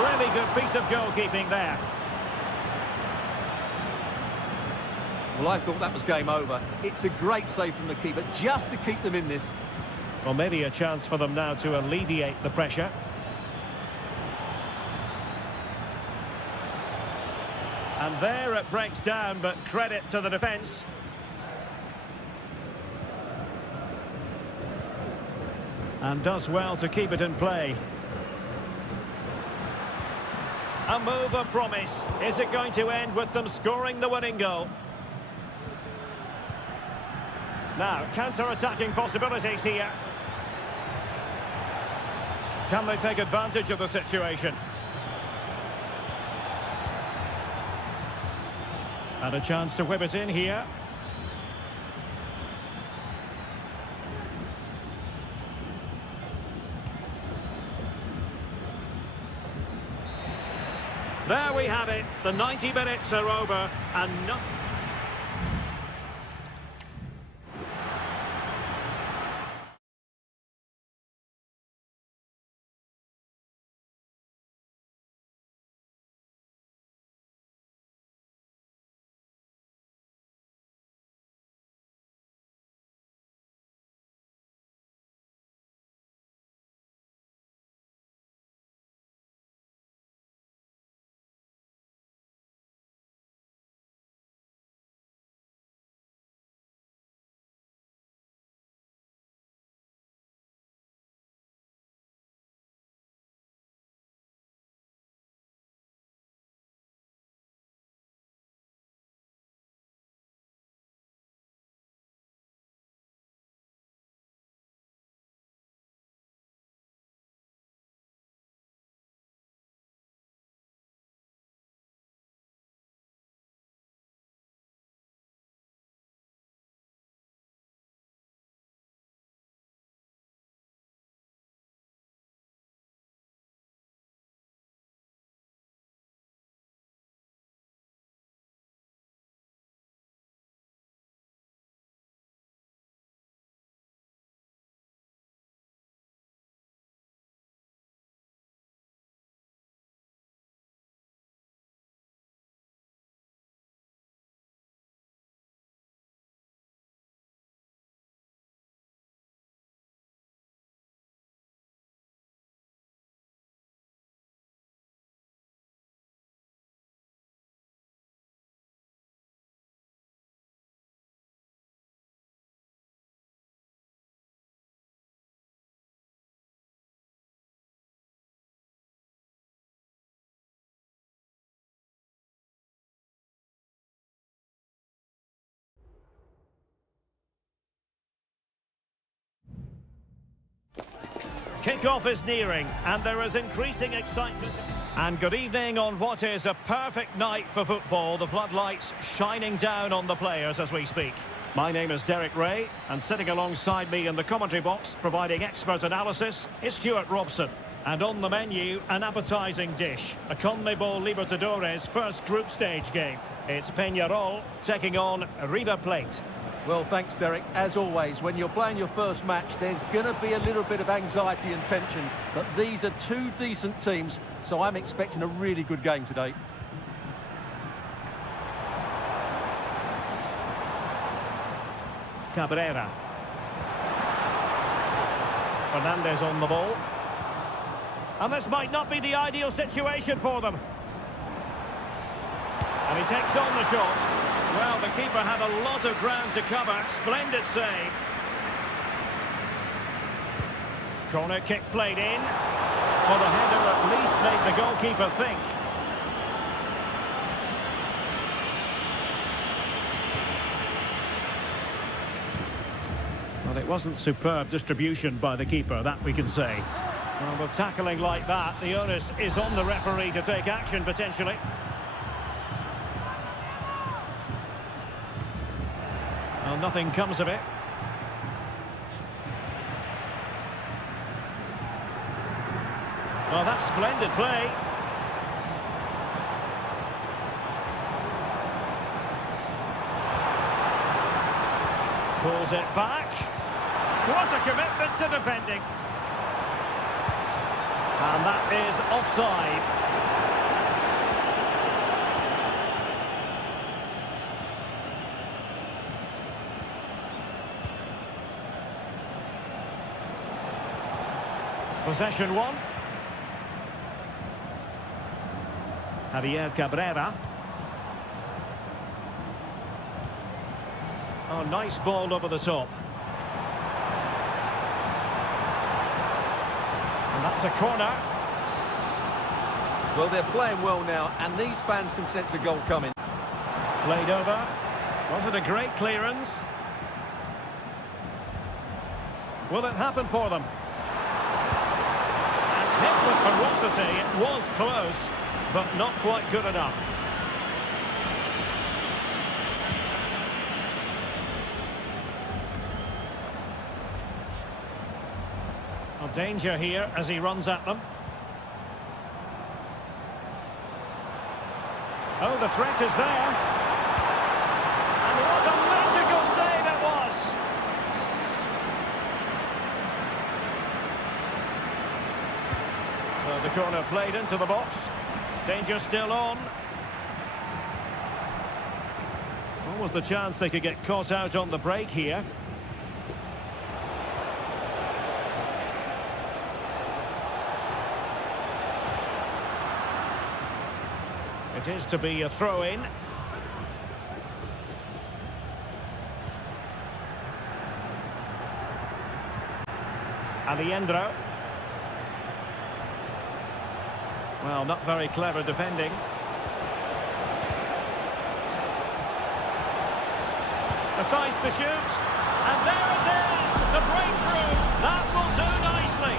Really good piece of goalkeeping there. Well, I thought that was game over. It's a great save from the keeper, just to keep them in this. Well, maybe a chance for them now to alleviate the pressure. And there it breaks down, but credit to the defence. And does well to keep it in play. A move of promise. Is it going to end with them scoring the winning goal? Now, counter-attacking possibilities here. Can they take advantage of the situation? And a chance to whip it in here. There we we have it. The 90 minutes are over and not... Kick-off is nearing, and there is increasing excitement. And good evening on what is a perfect night for football. The floodlights shining down on the players as we speak. My name is Derek Ray, and sitting alongside me in the commentary box, providing expert analysis, is Stuart Robson. And on the menu, an appetising dish, a CONMEBOL Libertadores first group stage game. It's Peñarol taking on River Plate. Well, thanks, Derek. As always, when you're playing your first match, there's going to be a little bit of anxiety and tension. But these are two decent teams, so I'm expecting a really good game today. Cabrera. Fernandez on the ball. And this might not be the ideal situation for them. And he takes on the shot. Well, the keeper had a lot of ground to cover. Splendid save. Corner kick played in. Well, the header at least made the goalkeeper think. Well, it wasn't superb distribution by the keeper, that we can say. Well, with tackling like that, the onus is on the referee to take action, potentially. Well, nothing comes of it. Well, that's splendid play. Pulls it back. What a commitment to defending. And that is offside. Possession one. Javier Cabrera. Oh, nice ball over the top. And that's a corner. Well, they're playing well now, and these fans can sense a goal coming. Played over. Was it a great clearance? Will it happen for them? And hit with ferocity. It was close, but not quite good enough. Well, danger here as he runs at them. Oh, the threat is there. And what a magical save it was. So the corner played into the box. Danger still on. What was the chance they could get caught out on the break here? It is to be a throw-in. Aliendro. Well, not very clever defending. Decides to shoot. And there it is! The breakthrough! That will do nicely.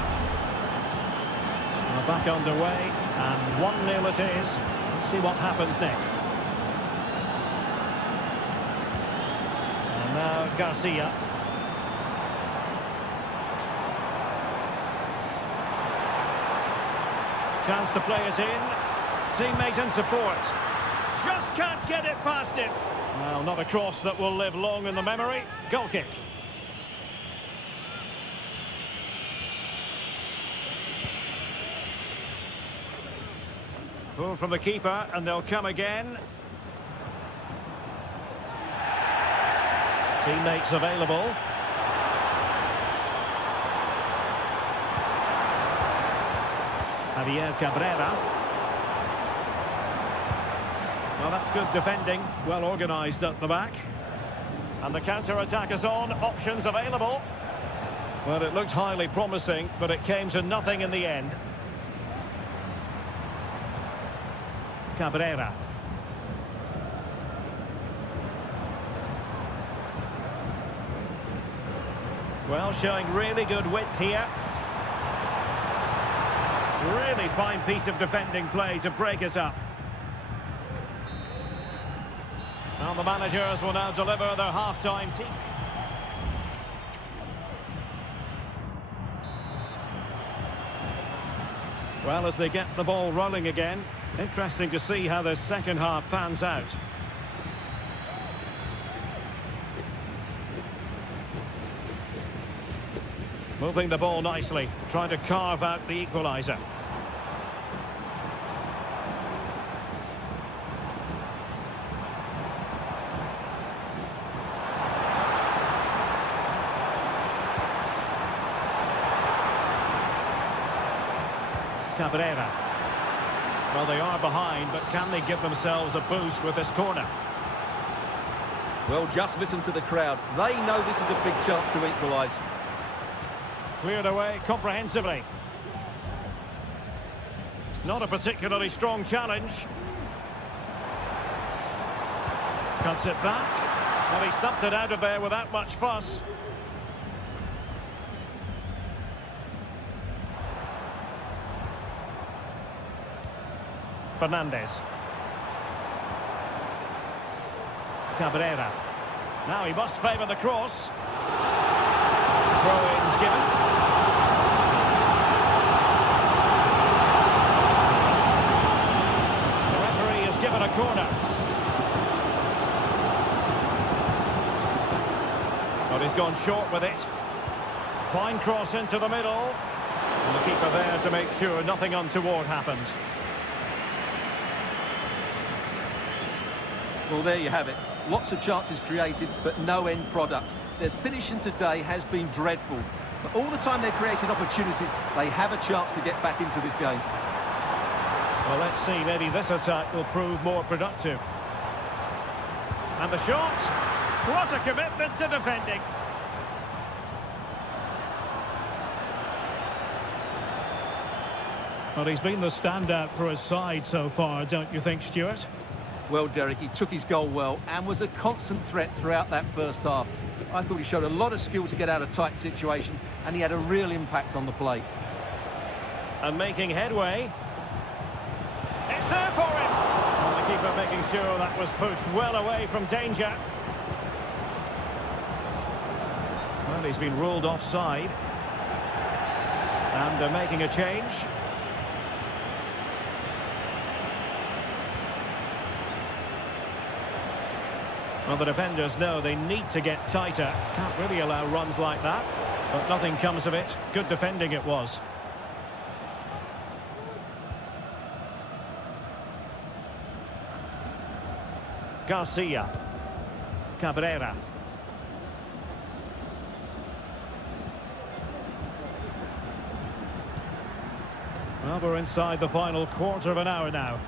We're back underway. And 1-0 it is. Let's see what happens next. And now Garcia. Chance to play it in. Teammate and support. Just can't get it past it. Well, not a cross that will live long in the memory. Goal kick. Pull from the keeper, and they'll come again. Teammates available. Javier Cabrera. Well, that's good defending. Well organised at the back. And the counter-attack is on. Options available. Well, it looked highly promising, but it came to nothing in the end. Cabrera. Well, showing really good width here. Really fine piece of defending play to break it up. Well, the managers will now deliver their half-time team. Well, as they get the ball rolling again, interesting to see how the second half pans out. Moving the ball nicely, trying to carve out the equaliser. Cabrera. Well, they are behind, but can they give themselves a boost with this corner? Well, just listen to the crowd. They know this is a big chance to equalise. Cleared away comprehensively. Not a particularly strong challenge. Cuts it back. Well, he stumped it out of there without much fuss. Fernandez. Cabrera. Now he must favour the cross. Throw-ins given. The referee has given a corner. But he's gone short with it. Fine cross into the middle. And the keeper there to make sure nothing untoward happened. Well, there you have it. Lots of chances created, but no end product. Their finishing today has been dreadful. But all the time they're creating opportunities, they have a chance to get back into this game. Well, let's see. Maybe this attack will prove more productive. And the shot. What a commitment to defending. Well, he's been the standout for his side so far, don't you think, Stuart? Well, Derek, he took his goal well and was a constant threat throughout that first half. I thought he showed a lot of skill to get out of tight situations, and he had a real impact on the play. And making headway. It's there for him! And the keeper making sure that was pushed well away from danger. Well, he's been ruled offside. And they're making a change. Well, the defenders know they need to get tighter. Can't really allow runs like that. But nothing comes of it. Good defending it was. Garcia. Cabrera. Well, we're inside the final quarter of an hour now.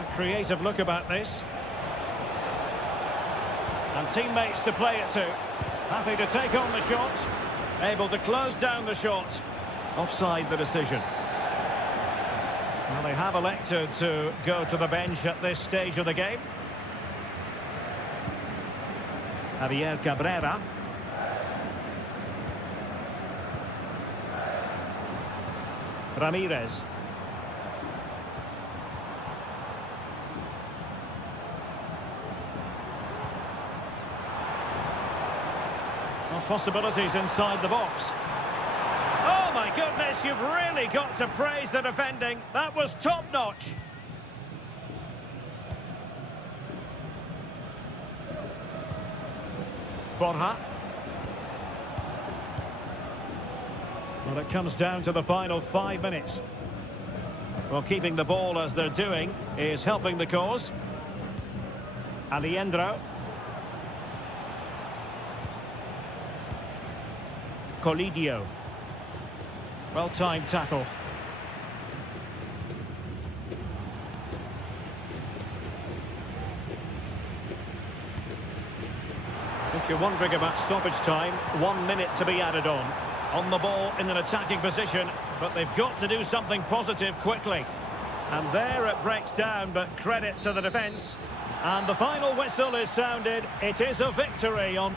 A creative look about this. And teammates to play it to. Happy to take on the shot. Able to close down the shot. Offside the decision. Well, they have elected to go to the bench at this stage of the game. Javier Cabrera. Ramirez. Well, possibilities inside the box. Oh my goodness, you've really got to praise the defending. That was top-notch. Borja. Well, it comes down to the final 5 minutes. Well, keeping the ball as they're doing is helping the cause. Aliendro. Colidio. Well-timed tackle. If you're wondering about stoppage time, 1 minute to be added on. On the ball in an attacking position, but they've got to do something positive quickly. And there it breaks down, but credit to the defence. And the final whistle is sounded. It is a victory on...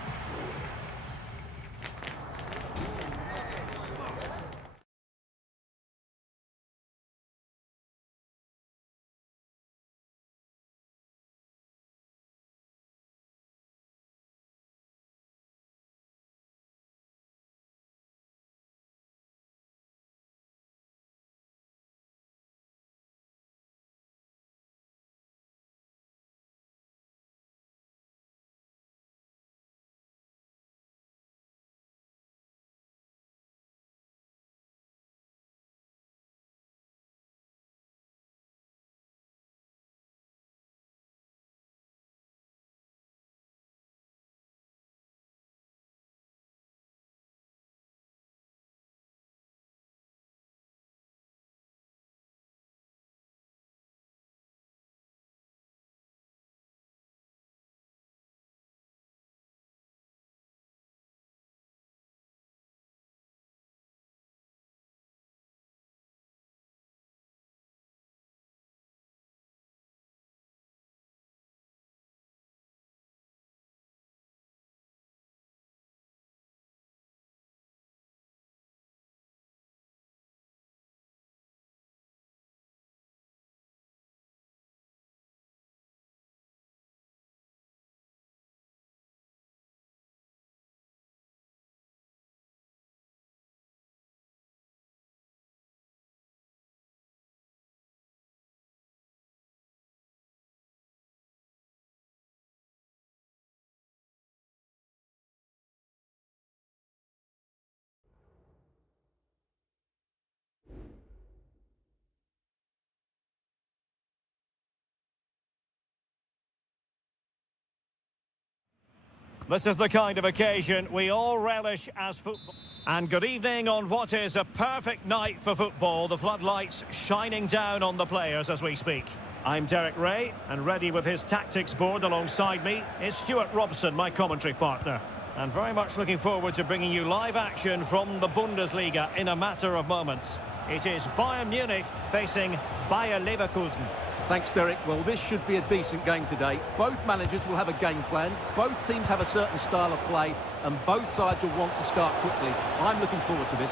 This is the kind of occasion we all relish as football. And good evening on what is a perfect night for football. The floodlights shining down on the players as we speak. I'm Derek Ray, and ready with his tactics board alongside me is Stuart Robson, my commentary partner. And very much looking forward to bringing you live action from the Bundesliga in a matter of moments. It is Bayern Munich facing Bayer Leverkusen. Thanks, Derek. Well, this should be a decent game today. Both managers will have a game plan. Both teams have a certain style of play, and both sides will want to start quickly. I'm looking forward to this.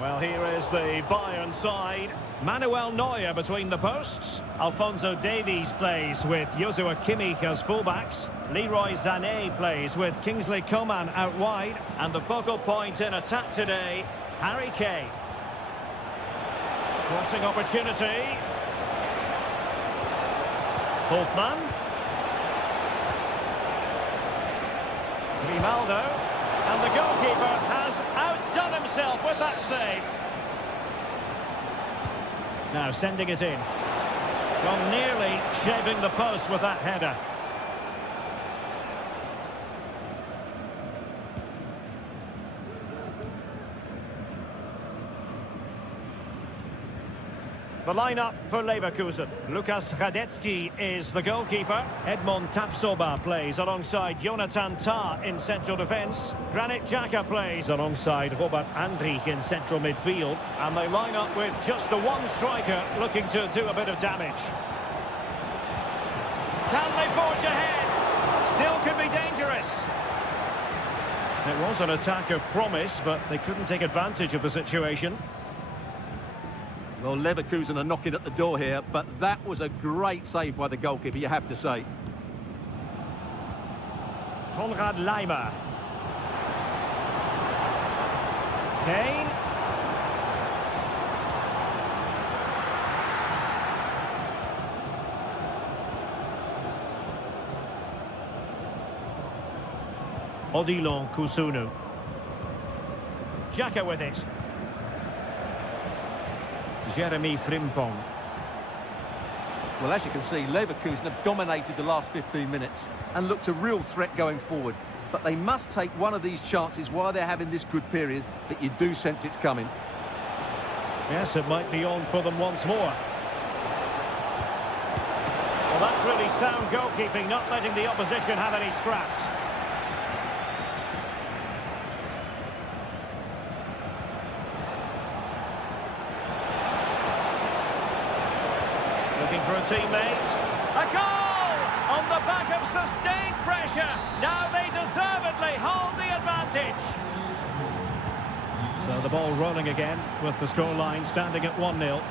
Well, here is the Bayern side. Manuel Neuer between the posts. Alphonso Davies plays with Joshua Kimmich as fullbacks. Leroy Sané plays with Kingsley Coman out wide. And the focal point in attack today, Harry Kane. Crossing opportunity. Hofmann. Grimaldo. And the goalkeeper has outdone himself with that save. Now sending it in. Well, nearly shaving the post with that header. The lineup for Leverkusen. Lukas Radecki is the goalkeeper. Edmond Tapsoba plays alongside Jonathan Tah in central defence. Granit Xhaka plays alongside Robert Andrich in central midfield. And they line up with just the one striker looking to do a bit of damage. Can they forge ahead? Still could be dangerous. It was an attack of promise, but they couldn't take advantage of the situation. Well, Leverkusen are knocking at the door here, but that was a great save by the goalkeeper, you have to say. Konrad Laimer. Kane. Odilon Kusunu. Xhaka with it. Jeremy Frimpong. Well, as you can see, Leverkusen have dominated the last 15 minutes and looked a real threat going forward. But they must take one of these chances while they're having this good period that you do sense it's coming. Yes, it might be on for them once more. Well, that's really sound goalkeeping, not letting the opposition have any scraps. Looking for a teammate. A goal! On the back of sustained pressure. Now they deservedly hold the advantage. So the ball rolling again with the scoreline standing at 1-0.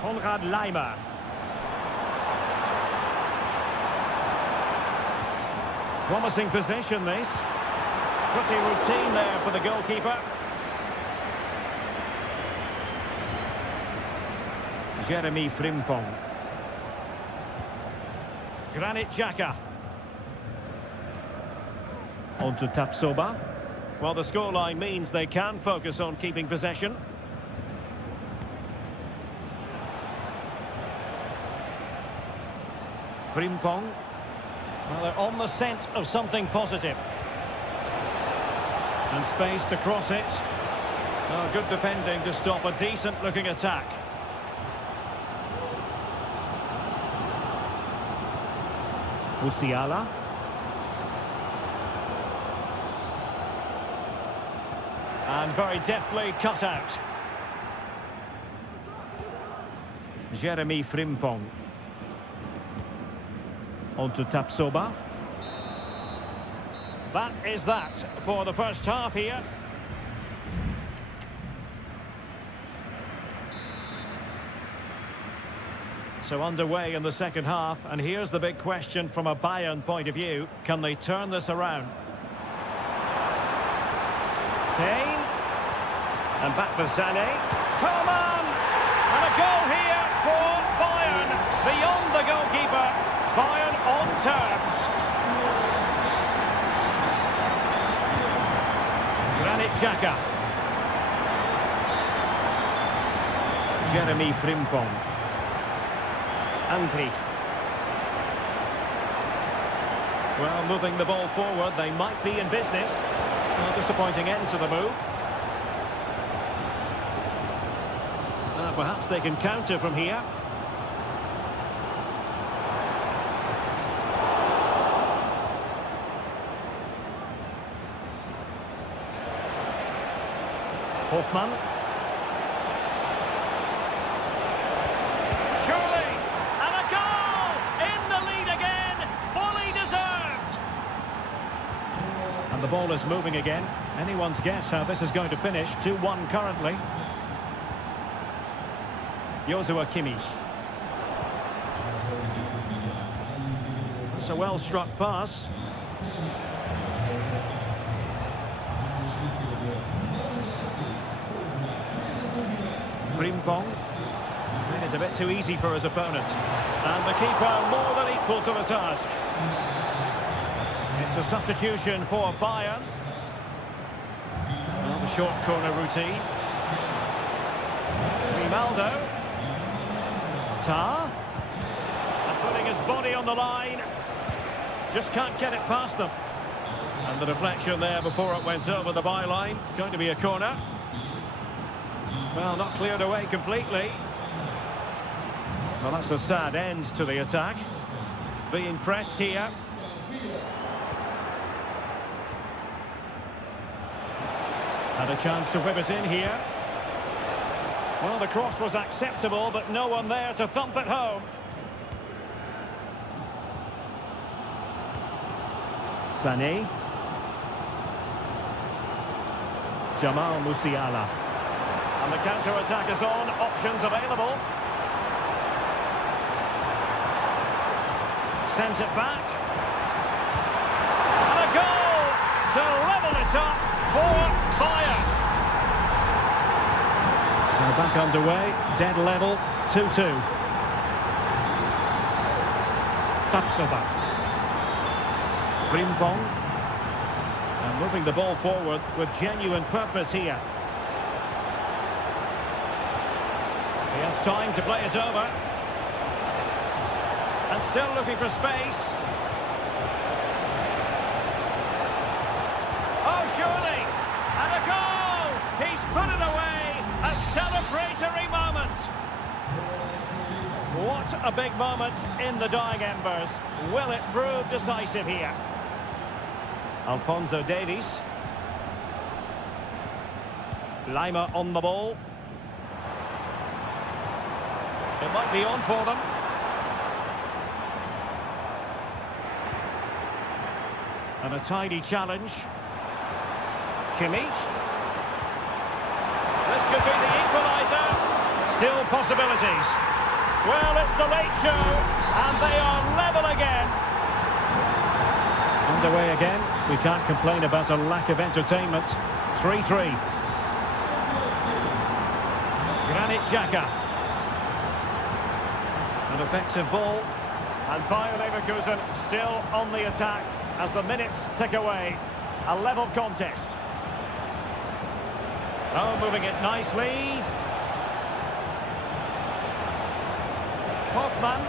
Konrad Laimer. Promising possession this. Pretty routine there for the goalkeeper. Jeremy Frimpong. Granit Xhaka. On to Tapsoba. Well, the scoreline means they can focus on keeping possession. Frimpong. Well, they're on the scent of something positive. And space to cross it. Oh, good defending to stop a decent-looking attack. Musiala. And very deftly cut out. Jeremy Frimpong. On to Tapsoba. That is that for the first half here. So underway in the second half, and here's the big question from a Bayern point of view. Can they turn this around? Kane. And back for Sané. Coman! And a goal here for Bayern. Beyond the goalkeeper. Bayern on terms. Granit Xhaka. Jeremy Frimpong. Andrich. Well, moving the ball forward, they might be in business. A disappointing end to the move. Perhaps they can counter from here. Hofmann. Surely! And a goal! In the lead again! Fully deserved! And the ball is moving again. Anyone's guess how this is going to finish. 2-1 currently. Joshua Kimmich. It's a well-struck pass. Frimpong. It's a bit too easy for his opponent. And the keeper more than equal to the task. It's a substitution for Bayern. Well, the short corner routine. Grimaldo. Tar. And putting his body on the line. Just can't get it past them. And the deflection there before it went over the byline. Going to be a corner. Well, not cleared away completely. Well, that's a sad end to the attack. Being pressed here. Had a chance to whip it in here. Well, the cross was acceptable, but no one there to thump it home. Sané. Jamal Musiala. And the counter-attack is on. Options available. Sends it back. And a goal to level it up for Bayern. So back underway. Dead level. 2-2. Tapsoba. Frimpong. And moving the ball forward with genuine purpose here. He has time to play it over. And still looking for space. Oh, surely! And a goal! He's put it away! A celebratory moment! What a big moment in the dying embers. Will it prove decisive here? Alphonso Davies. Lima on the ball. It might be on for them. And a tidy challenge. Kimmich. This could be the equaliser. Still possibilities. Well, it's the late show, and they are level again. Underway again. We can't complain about a lack of entertainment. 3-3. Granit Xhaka. An effective ball. And Bayer Leverkusen still on the attack as the minutes tick away. A level contest. Oh, moving it nicely. Hoffman.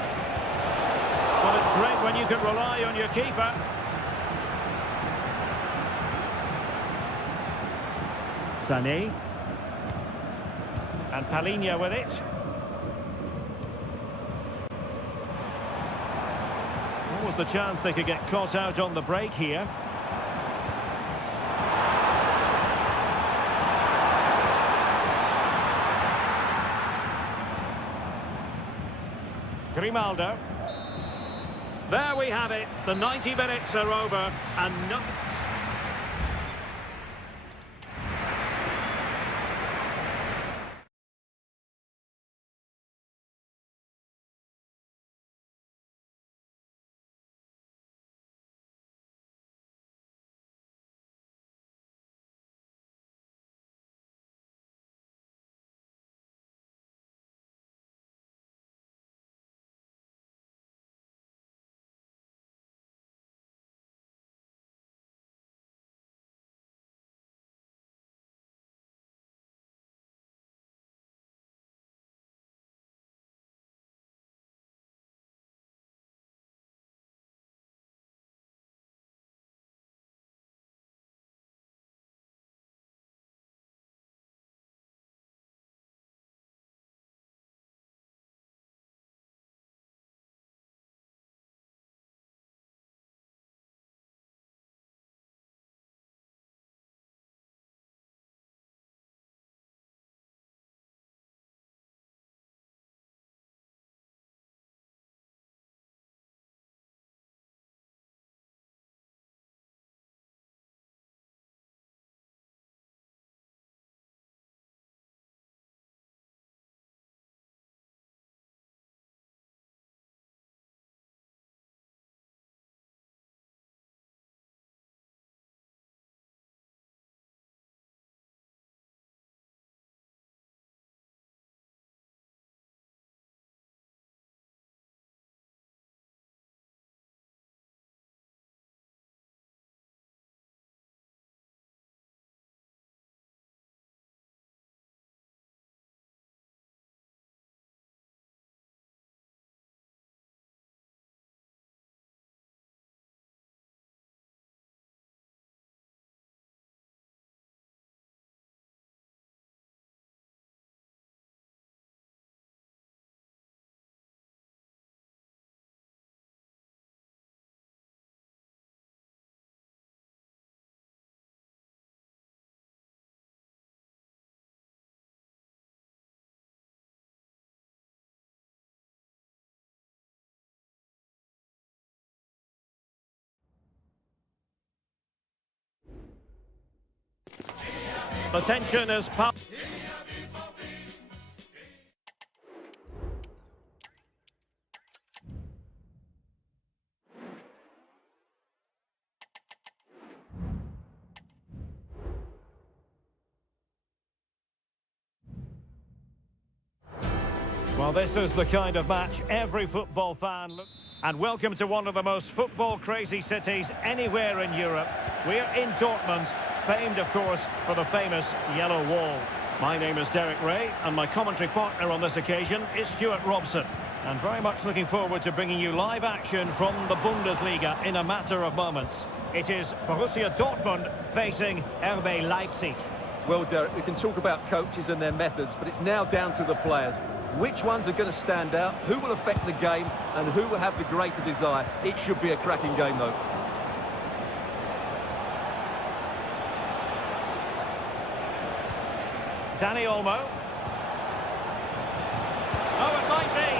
Well, it's great when you can rely on your keeper. Sané. And Palinha with it. What was the chance they could get caught out on the break here? Grimaldo. There we have it. The 90 minutes are over and nothing. The tension is palpable. Well, this is the kind of match every football fan looks. And welcome to one of the most football-crazy cities anywhere in Europe. We're in Dortmund, famed, of course, for the famous Yellow Wall. My name is Derek Ray, and my commentary partner on this occasion is Stuart Robson. And very much looking forward to bringing you live action from the Bundesliga in a matter of moments. It is Borussia Dortmund facing RB Leipzig. Well, Derek, we can talk about coaches and their methods, but it's now down to the players. Which ones are going to stand out, who will affect the game, and who will have the greater desire? It should be a cracking game, though. Danny Olmo. Oh, it might be.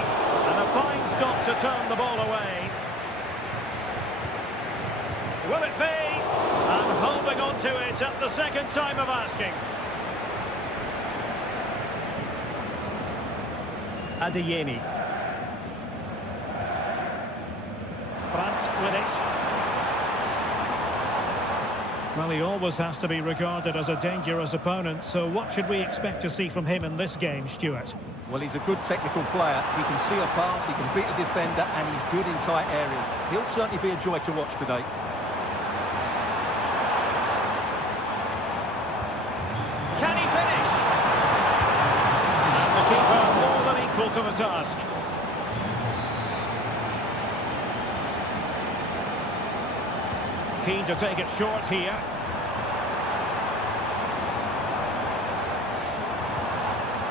And a fine stop to turn the ball away. Will it be? And holding on to it at the second time of asking. Adeyemi. Brandt with it. Well, he always has to be regarded as a dangerous opponent, so what should we expect to see from him in this game, Stuart? Well, he's a good technical player. He can see a pass, he can beat a defender, and he's good in tight areas. He'll certainly be a joy to watch today. Can he finish? And the keeper more than equal to the task. Keen to take it short here.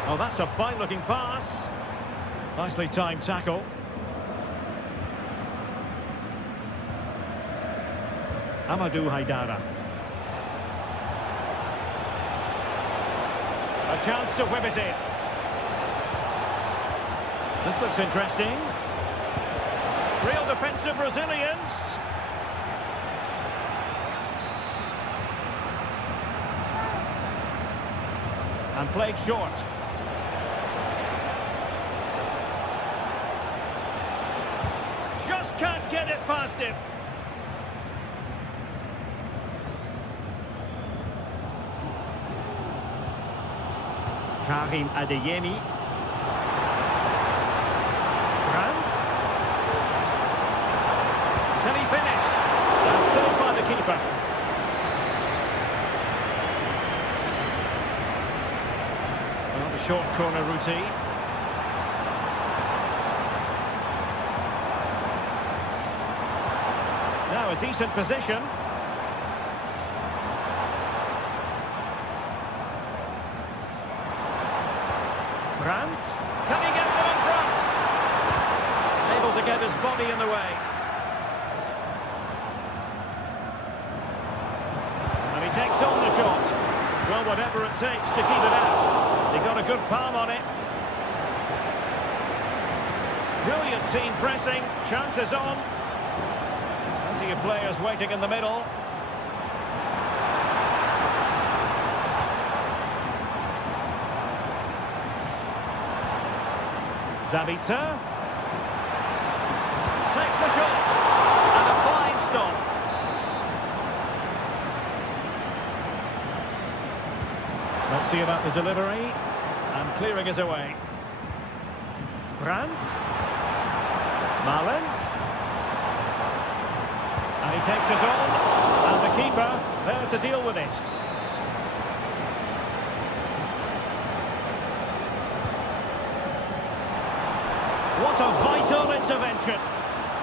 Oh, that's a fine-looking pass. Nicely timed tackle. Amadou Haidara. A chance to whip it in. This looks interesting. Real defensive resilience. And played short. Just can't get it past him. Karim Adeyemi. Brandt. Can he finish? And saved by the keeper. Well, the short corner routine. Now a decent position. Brandt. Can he get them in front? Able to get his body in the way. And he takes on the shot. Well, whatever it takes to keep it out. He got a good palm on it. Brilliant team pressing. Chances on. Plenty of players waiting in the middle. Zabitzer. Takes the shot. And a fine stop. Let's see about the delivery. And clearing it away. Brandt. Malen. And he takes it on. And the keeper there to deal with it. What a vital intervention.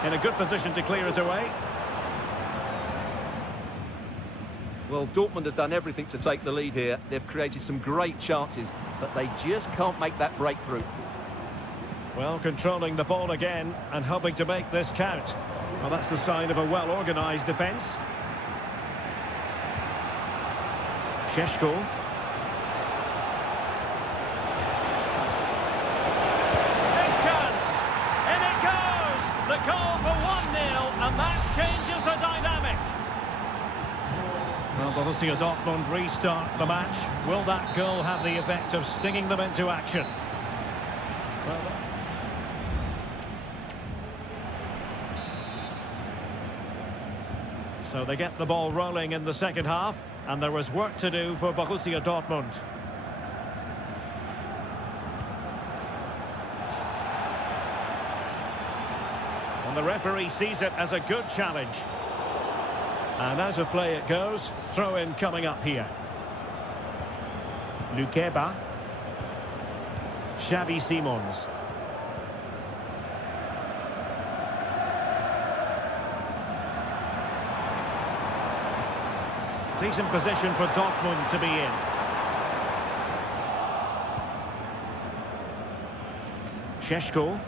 In a good position to clear it away. Well, Dortmund have done everything to take the lead here. They've created some great chances, but they just can't make that breakthrough. Well, controlling the ball again and hoping to make this count. Well, that's the sign of a well-organised defence. Šeško. Big chance. In it goes. The goal for 1-0, and that changes the dynamic. Well, the Borussia Dortmund restart the match. Will that goal have the effect of stinging them into action? Well, so they get the ball rolling in the second half, and there was work to do for Borussia Dortmund. And the referee sees it as a good challenge. And as a play it goes, throw in coming up here. Lukeba. Xavi Simons. Decent position for Dortmund to be in. Šeško.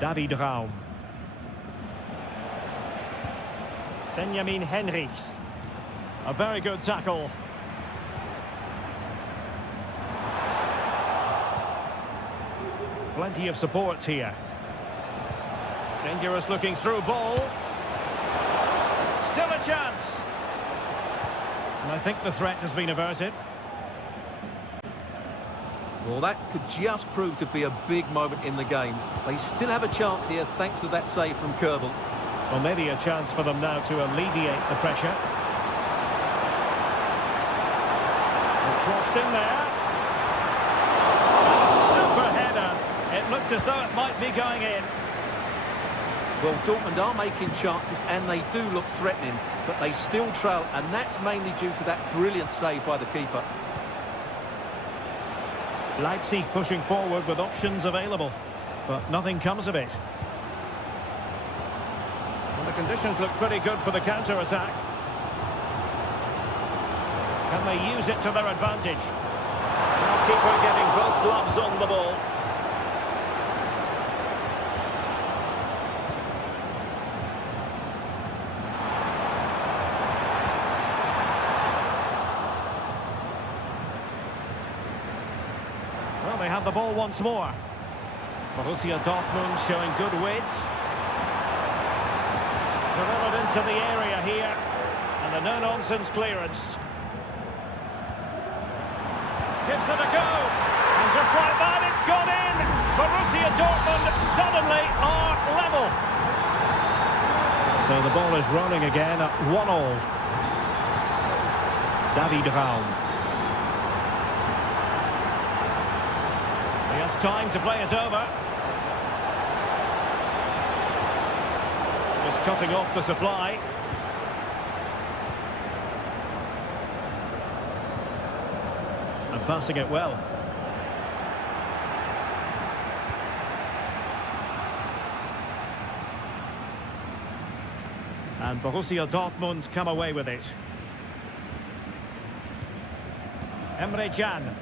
David Raum. Benjamin Henrichs. A very good tackle. Plenty of support here. Dangerous looking through ball. Still a chance. And I think the threat has been averted. Well, that could just prove to be a big moment in the game. They still have a chance here thanks to that save from Kerbal. Well, maybe a chance for them now to alleviate the pressure. Crossed in there. A super header. It looked as though it might be going in. Well, Dortmund are making chances and they do look threatening, but they still trail, and that's mainly due to that brilliant save by the keeper. Leipzig pushing forward with options available, but nothing comes of it. Well, the conditions look pretty good for the counter-attack. Can they use it to their advantage? The keeper getting both gloves on the ball. Well, they have the ball once more. Borussia Dortmund showing good width. Delivered into the area here. And a no-nonsense clearance. Gives it a go. And just like that, it's gone in. Borussia Dortmund suddenly are level. So the ball is rolling again at 1-1. David Raum. He has time to play it over. Just cutting off the supply. And passing it well. And Borussia Dortmund come away with it. Emre Can.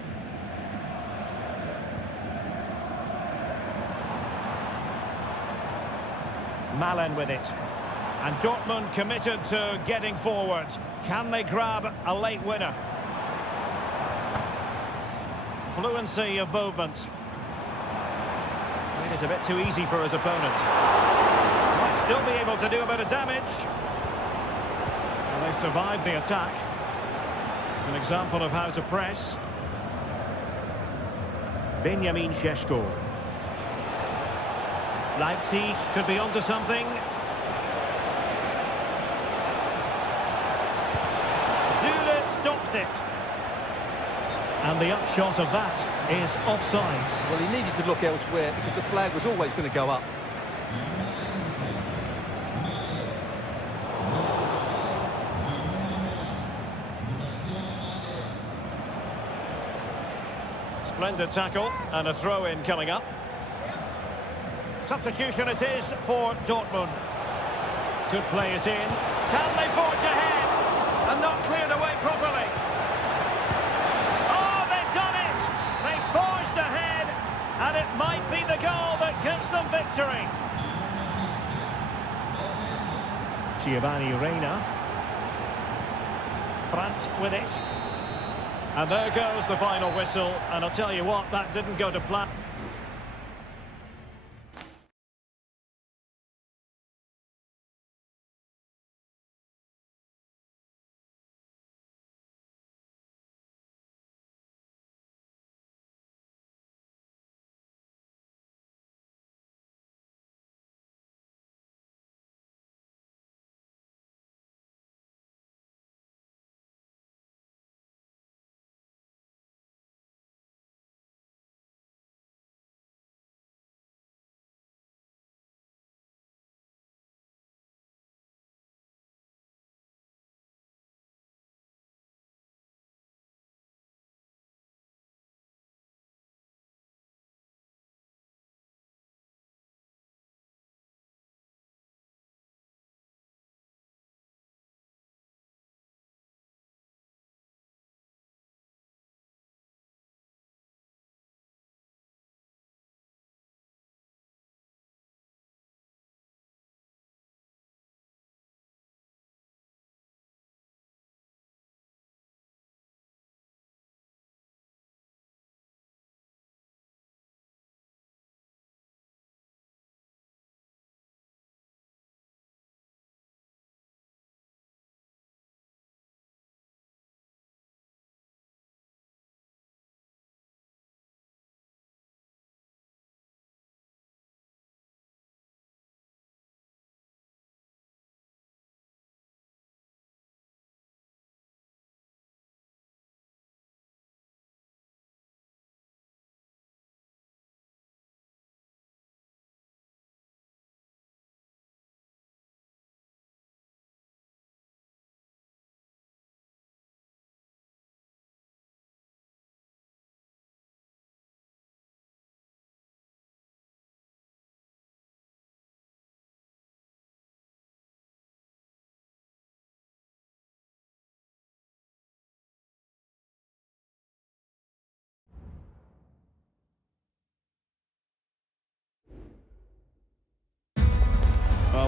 Malen with it. And Dortmund committed to getting forward. Can they grab a late winner? Fluency of movement. Made it a bit too easy for his opponent. Might still be able to do a bit of damage. And they survived the attack. An example of how to press. Benjamin Šeško. Leipzig could be onto something. Zule stops it. And the upshot of that is offside. Well, he needed to look elsewhere because the flag was always going to go up. Splendid tackle and a throw-in coming up. Substitution it is for Dortmund. Could play it in. Can they forge ahead? And not cleared away properly. Oh, they've done it! They forged ahead, and it might be the goal that gives them victory. Giovanni Reina. Brandt with it. And there goes the final whistle, and I'll tell you what, that didn't go to plan.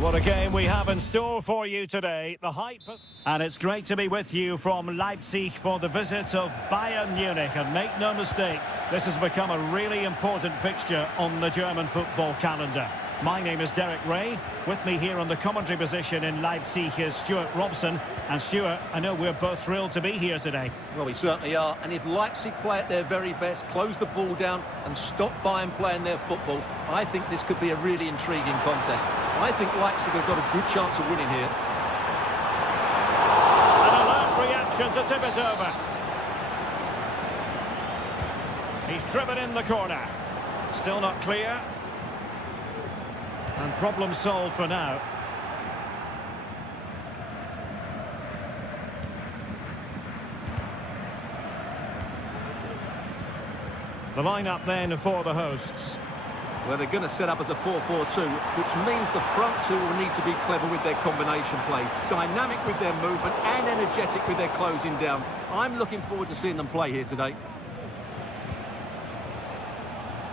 What a game we have in store for you today. The hype. And it's great to be with you from Leipzig for the visit of Bayern Munich. And make no mistake, this has become a really important fixture on the German football calendar. My name is Derek Ray. With me here on the commentary position in Leipzig is Stuart Robson. And Stuart, I know we're both thrilled to be here today. Well, we certainly are. And if Leipzig play at their very best, close the ball down and stop Bayern playing their football, I think this could be a really intriguing contest. I think Leipzig have got a good chance of winning here. An alert reaction to tip it over. He's driven in the corner. Still not clear. And problem solved for now. The lineup then for the hosts. Well, they're going to set up as a 4-4-2, which means the front two will need to be clever with their combination play, dynamic with their movement and energetic with their closing down. I'm looking forward to seeing them play here today.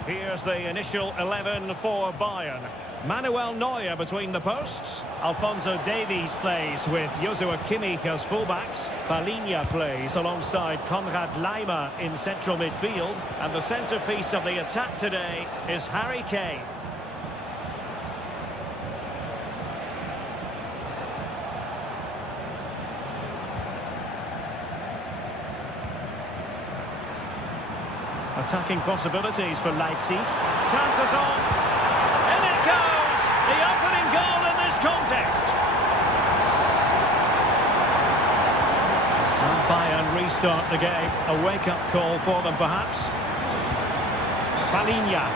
Here's the initial 11 for Bayern. Manuel Neuer between the posts. Alphonso Davies plays with Joshua Kimmich as fullbacks. Palinha plays alongside Konrad Laimer in central midfield. And the centrepiece of the attack today is Harry Kane. Attacking possibilities for Leipzig. Chances on. In it goes! The opening goal in this contest. And Bayern restart the game. A wake-up call for them, perhaps. Palinha.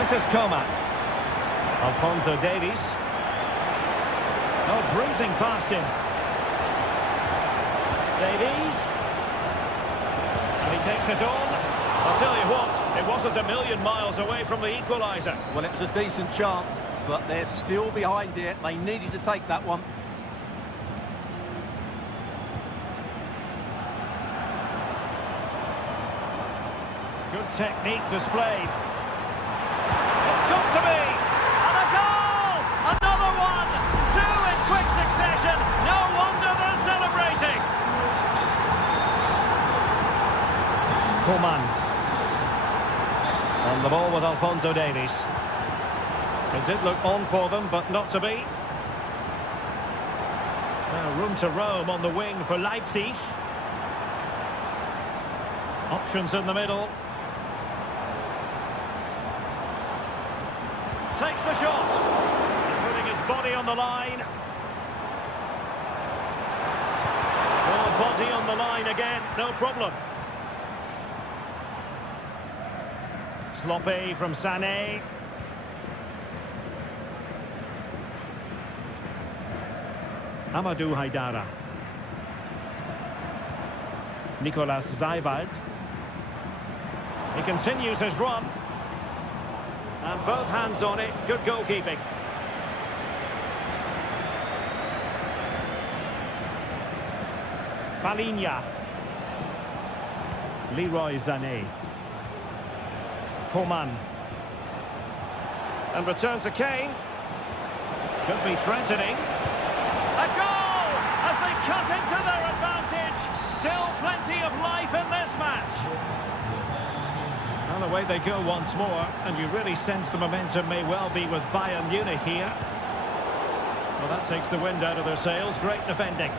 This is Coman. Alphonso Davies. Oh, breezing past him. Davies. And he takes it on. I'll tell you what, it wasn't a million miles away from the equaliser. Well, it was a decent chance, but they're still behind here. They needed to take that one. Good technique displayed. It's got to be! And a goal! Another one! Two in quick succession! No wonder they're celebrating! Coman. On the ball with Alphonso Davies. It did look on for them, but not to be. Now room to roam on the wing for Leipzig. Options in the middle. Takes the shot. Putting his body on the line. Oh, body on the line again, no problem. Sloppy from Sané. Amadou Haidara. Nicolas Zaiwald. He continues his run. And both hands on it. Good goalkeeping. Palinha. Leroy Sané. Coman. And return to Kane. Could be threatening. A goal! As they cut into their advantage. Still plenty of life in this match. And away they go once more. And you really sense the momentum may well be with Bayern Munich here. Well, that takes the wind out of their sails. Great defending.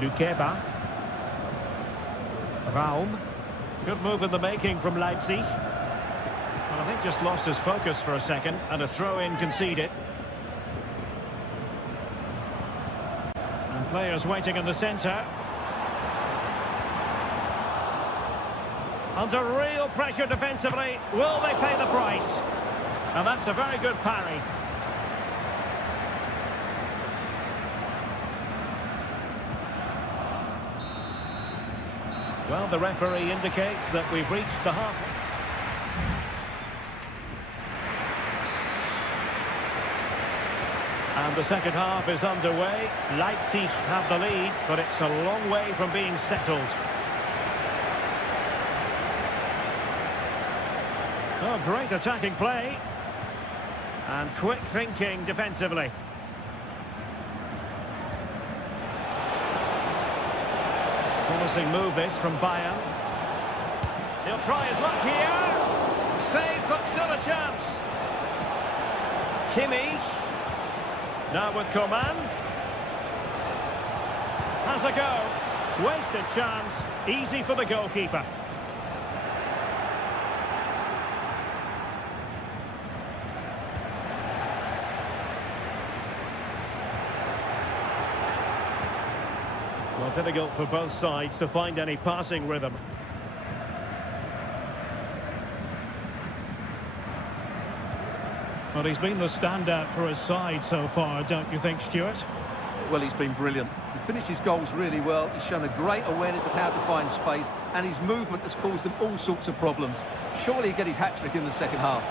Lukeba. Raum. Good move in the making from Leipzig. Well, I think just lost his focus for a second, and a throw-in conceded. And players waiting in the centre. Under real pressure defensively. Will they pay the price? And that's a very good parry. Well, the referee indicates that we've reached the half. And the second half is underway. Leipzig have the lead, but it's a long way from being settled. Oh, great attacking play. And quick thinking defensively. Promising move this from Bayern. He'll try his luck here. Save, but still a chance. Kimmich. Now with Coman. Has a go. Wasted chance. Easy for the goalkeeper. Well, difficult for both sides to find any passing rhythm. Well, he's been the standout for his side so far, don't you think, Stuart? Well, he's been brilliant. He finished his goals really well. He's shown a great awareness of how to find space, and his movement has caused them all sorts of problems. Surely he'll get his hat-trick in the second half.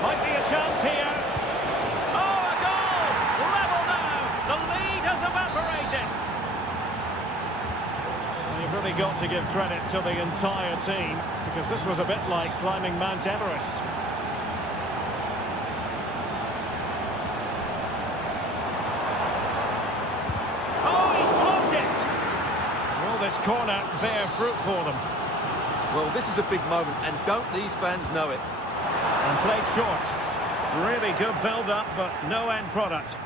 Might be a chance here. Oh, a goal! Level now! The lead has evaporated. Well, you've really got to give credit to the entire team, because this was a bit like climbing Mount Everest. This corner bear fruit for them. Well, this is a big moment, and don't these fans know it? And played short. Really good build-up, but no end product.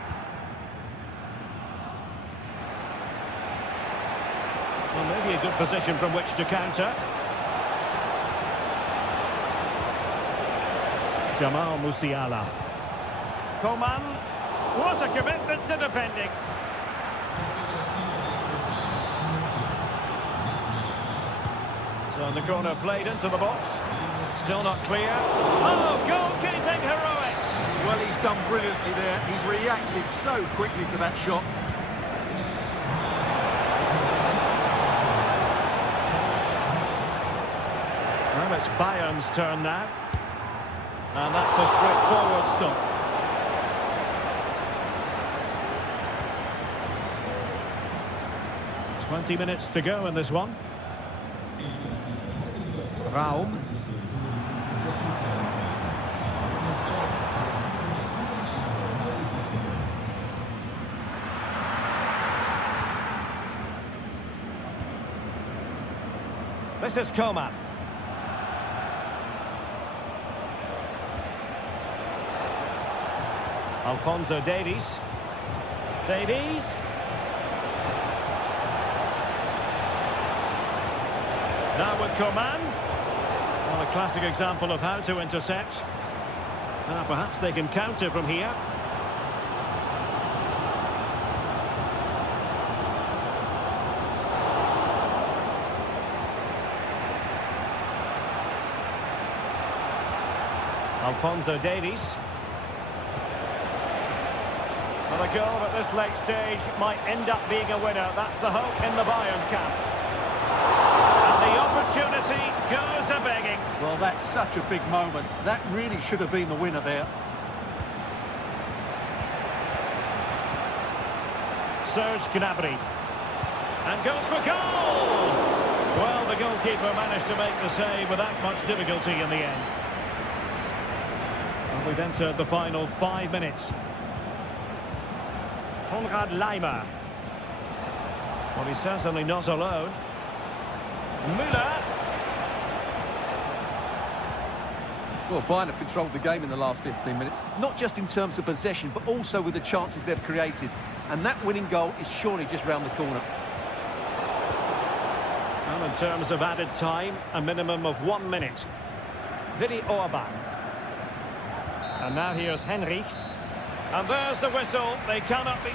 Well, maybe a good position from which to counter. Jamal Musiala. Coman. What a commitment to defending. So the corner played into the box. Still not clear. Oh, goalkeeping heroics! Well, he's done brilliantly there. He's reacted so quickly to that shot. Well, it's Bayern's turn now. And that's a straightforward stop. "20 minutes to go in this one. Raum. This is Coman. Alphonso Davies. Davies. Now with Coman. Well, a classic example of how to intercept. Perhaps they can counter from here. Alphonso Davies. Well, a goal at this late stage might end up being a winner. That's the hope in the Bayern camp. And the opportunity goes a-begging. Well, that's such a big moment. That really should have been the winner there. Serge Gnabry. And goes for goal! Well, the goalkeeper managed to make the save without much difficulty in the end. And we've entered the final 5 minutes. Konrad Laimer. Well, he's certainly not alone. Müller. Well, Bayern have controlled the game in the last 15 minutes, not just in terms of possession, but also with the chances they've created. And that winning goal is surely just round the corner. Well, in terms of added time, a minimum of 1 minute. Willi Orban. And now here's Henrichs. And there's the whistle. They cannot be...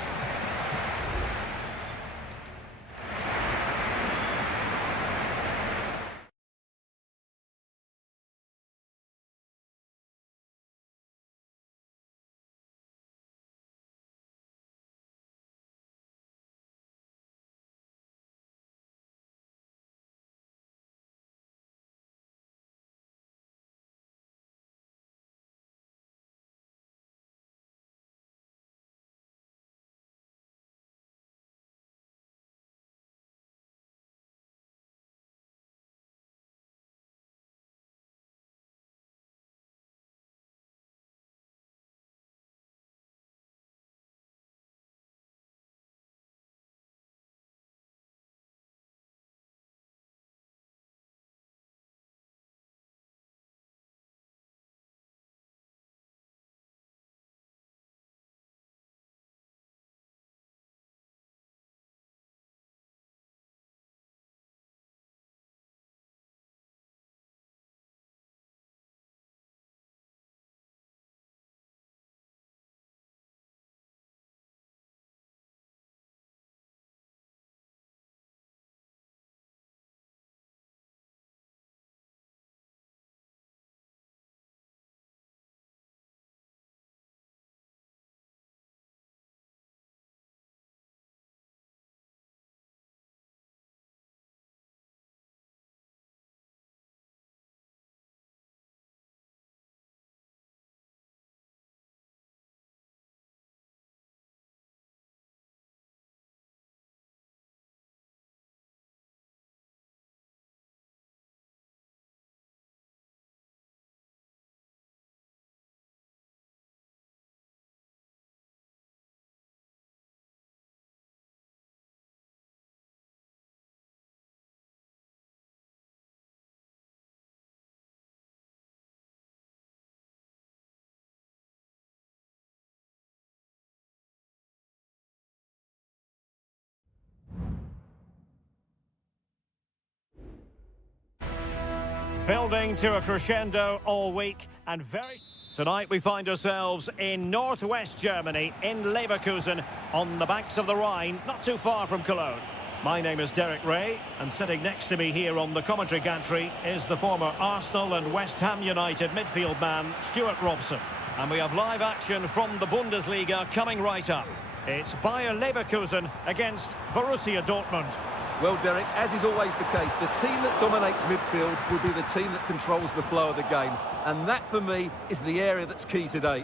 Building to a crescendo all week and very... Tonight we find ourselves in northwest Germany, in Leverkusen, on the banks of the Rhine, not too far from Cologne. My name is Derek Ray, and sitting next to me here on the commentary gantry is the former Arsenal and West Ham United midfield man, Stuart Robson. And we have live action from the Bundesliga coming right up. It's Bayer Leverkusen against Borussia Dortmund. Well, Derek, as is always the case, the team that dominates midfield will be the team that controls the flow of the game. And that, for me, is the area that's key today.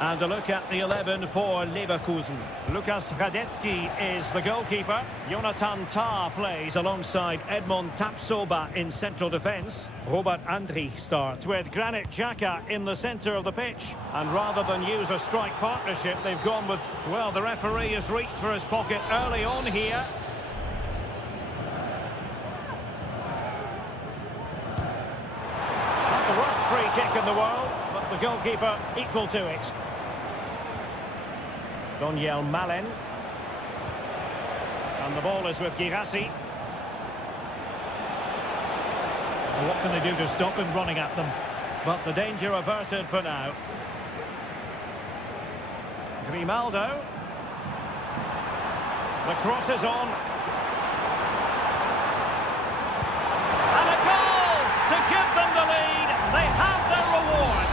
And a look at the 11 for Leverkusen. Lukas Radetzky is the goalkeeper. Jonathan Tah plays alongside Edmond Tapsoba in central defence. Robert Andrich starts with Granit Xhaka in the centre of the pitch. And rather than use a strike partnership, they've gone with, well, the referee has reached for his pocket early on here. Not the worst free kick in the world, but the goalkeeper equal to it. Daniel Malen. And the ball is with Girassi. Well, what can they do to stop him running at them? But the danger averted for now. Grimaldo. The cross is on. And a goal to give them the lead. They have their reward.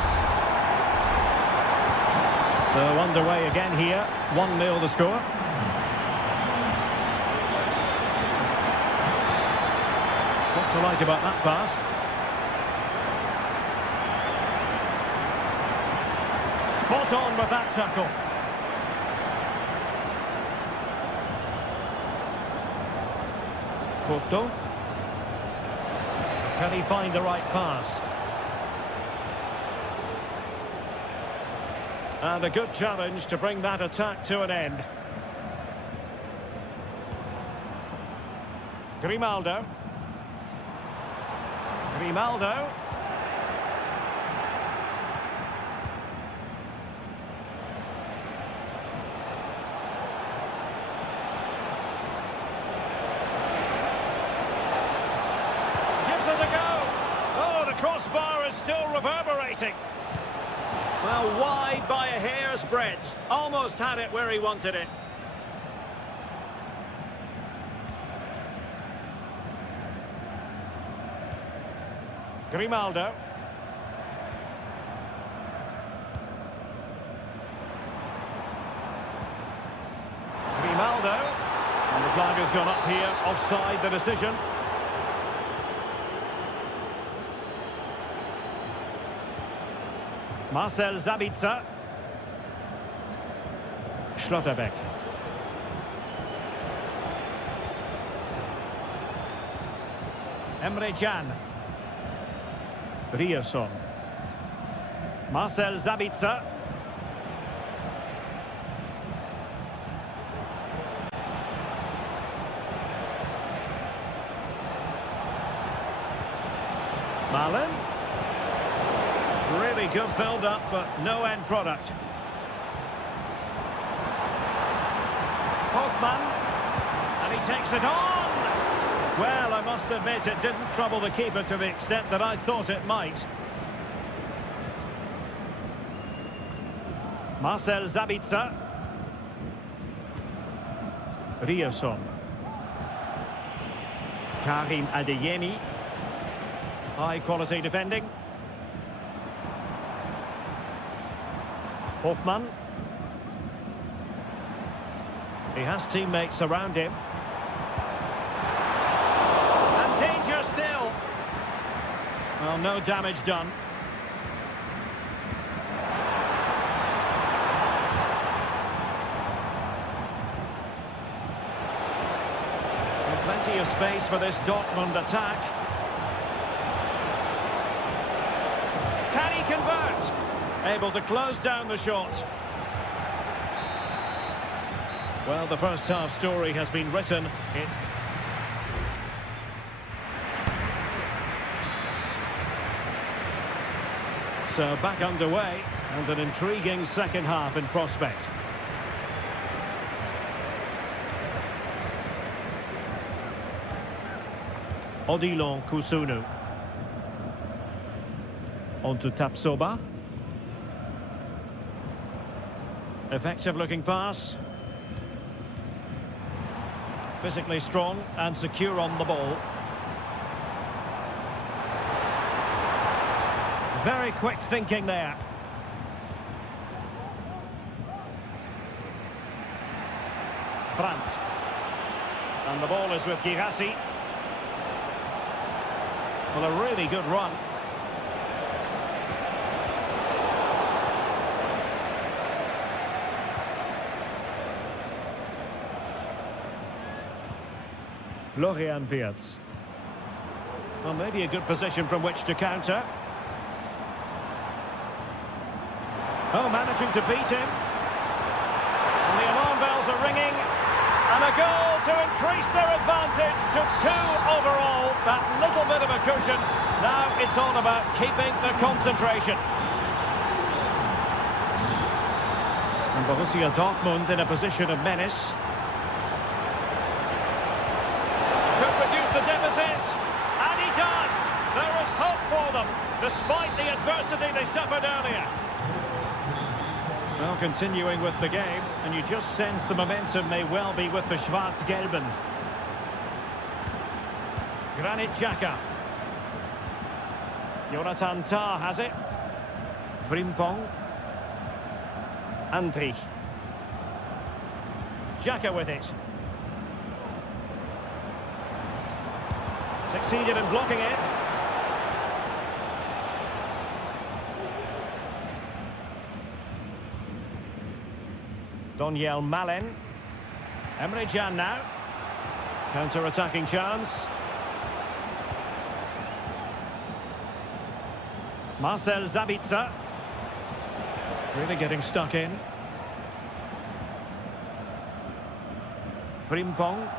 So underway again here, 1-0 the score. What to like about that pass? Spot on with that tackle. Porto. Can he find the right pass? And a good challenge to bring that attack to an end. Grimaldo. Grimaldo. Gives it a go. Oh, the crossbar is still reverberating. Well, wide by a hair's breadth. Almost had it where he wanted it. Grimaldo. Grimaldo. And the flag has gone up here, offside the decision. Marcel Sabitzer. Schlotterbeck. Emre Can. Ryerson. Marcel Sabitzer. Malen. Really good build-up, but no end product. Hoffman. And he takes it on! Well, I must admit, it didn't trouble the keeper to the extent that I thought it might. Marcel Sabitzer. Ryerson. Karim Adeyemi. High-quality defending. Hoffman. He has teammates around him. And danger still. Well, no damage done. And plenty of space for this Dortmund attack. Can he convert? Able to close down the shot. Well, the first half story has been written. So back underway, and an intriguing second half in prospect. Odilon Kusunu. On to Tapsoba. Effective looking pass. Physically strong and secure on the ball. Very quick thinking there. Brandt. And the ball is with Girassi. Well, a really good run. Florian Wirtz. Well, maybe a good position from which to counter. Oh, managing to beat him. And the alarm bells are ringing. And a goal to increase their advantage to 2 overall. That little bit of a cushion. Now it's all about keeping the concentration. And Borussia Dortmund in a position of menace. Could reduce the deficit. And he does. There is hope for them, despite the adversity they suffered earlier. Well, continuing with the game, and you just sense the momentum may well be with the Schwarz-Gelben. Granit Xhaka. Jonathan Tah has it. Frimpong. Andrich. Xhaka with it. Succeeded in blocking it. Donyell Malen. Emre Can now. Counter-attacking chance. Marcel Sabitzer. Really getting stuck in. Frimpong.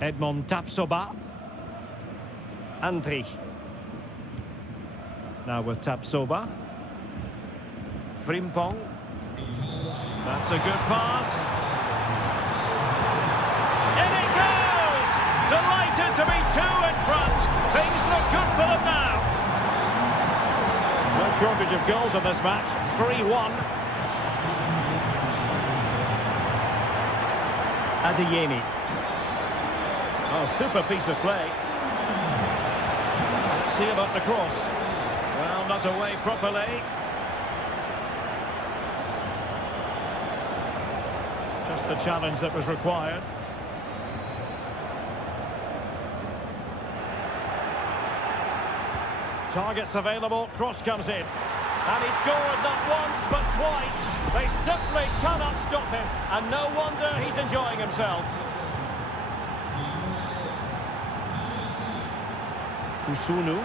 Edmond Tapsoba. Andrich. Now with Tapsoba. Frimpong. That's a good pass. In it goes! Delighted to be 2 in front. Things look good for them now. No shortage of goals in this match. 3-1. Adeyemi. Oh, super piece of play. Let's see about the cross. Well, not away properly. Just the challenge that was required. Targets available, cross comes in. And he scored not once but twice. They simply cannot stop him. And no wonder he's enjoying himself. Kusunu.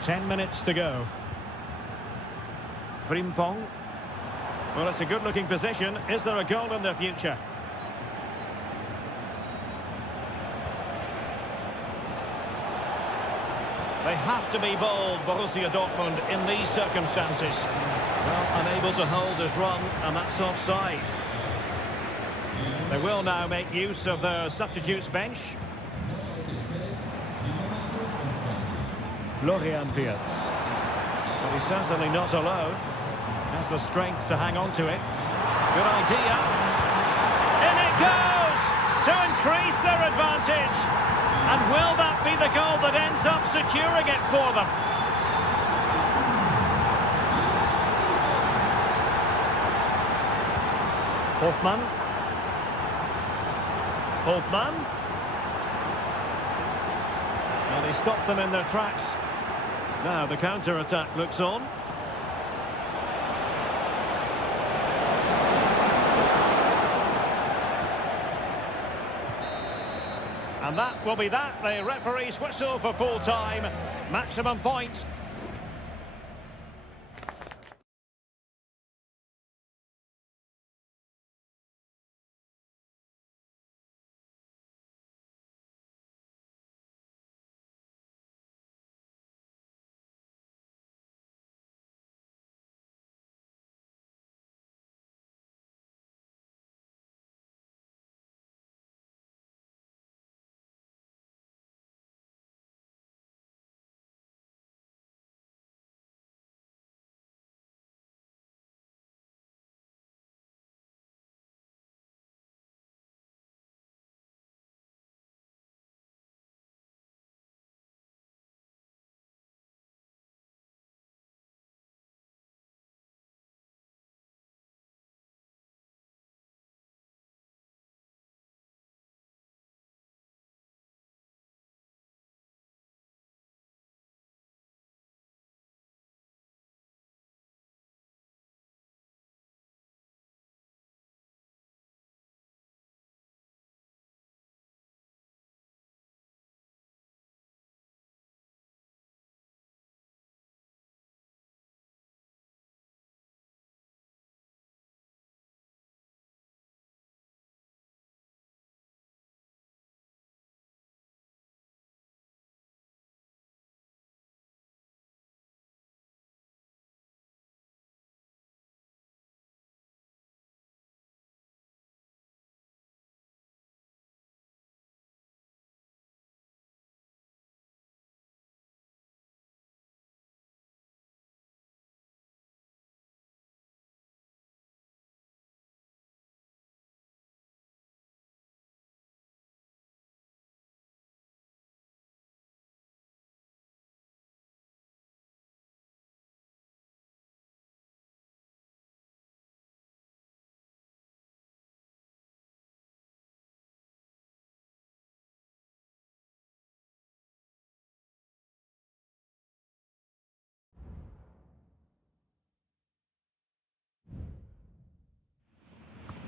10 minutes to go. Frimpong. Well, it's a good-looking position. Is there a goal in the future? They have to be bold, Borussia Dortmund, in these circumstances. Well, unable to hold his run, and that's offside. They will now make use of their substitutes bench. Florian Wirtz. But he's certainly not alone. Has the strength to hang on to it. Good idea. In it goes! To increase their advantage. And will that be the goal that ends up securing it for them? Hoffmann. Hoffmann. Well, he stopped them in their tracks. Now the counter-attack looks on. And that will be that. The referee's whistle for full time. Maximum points.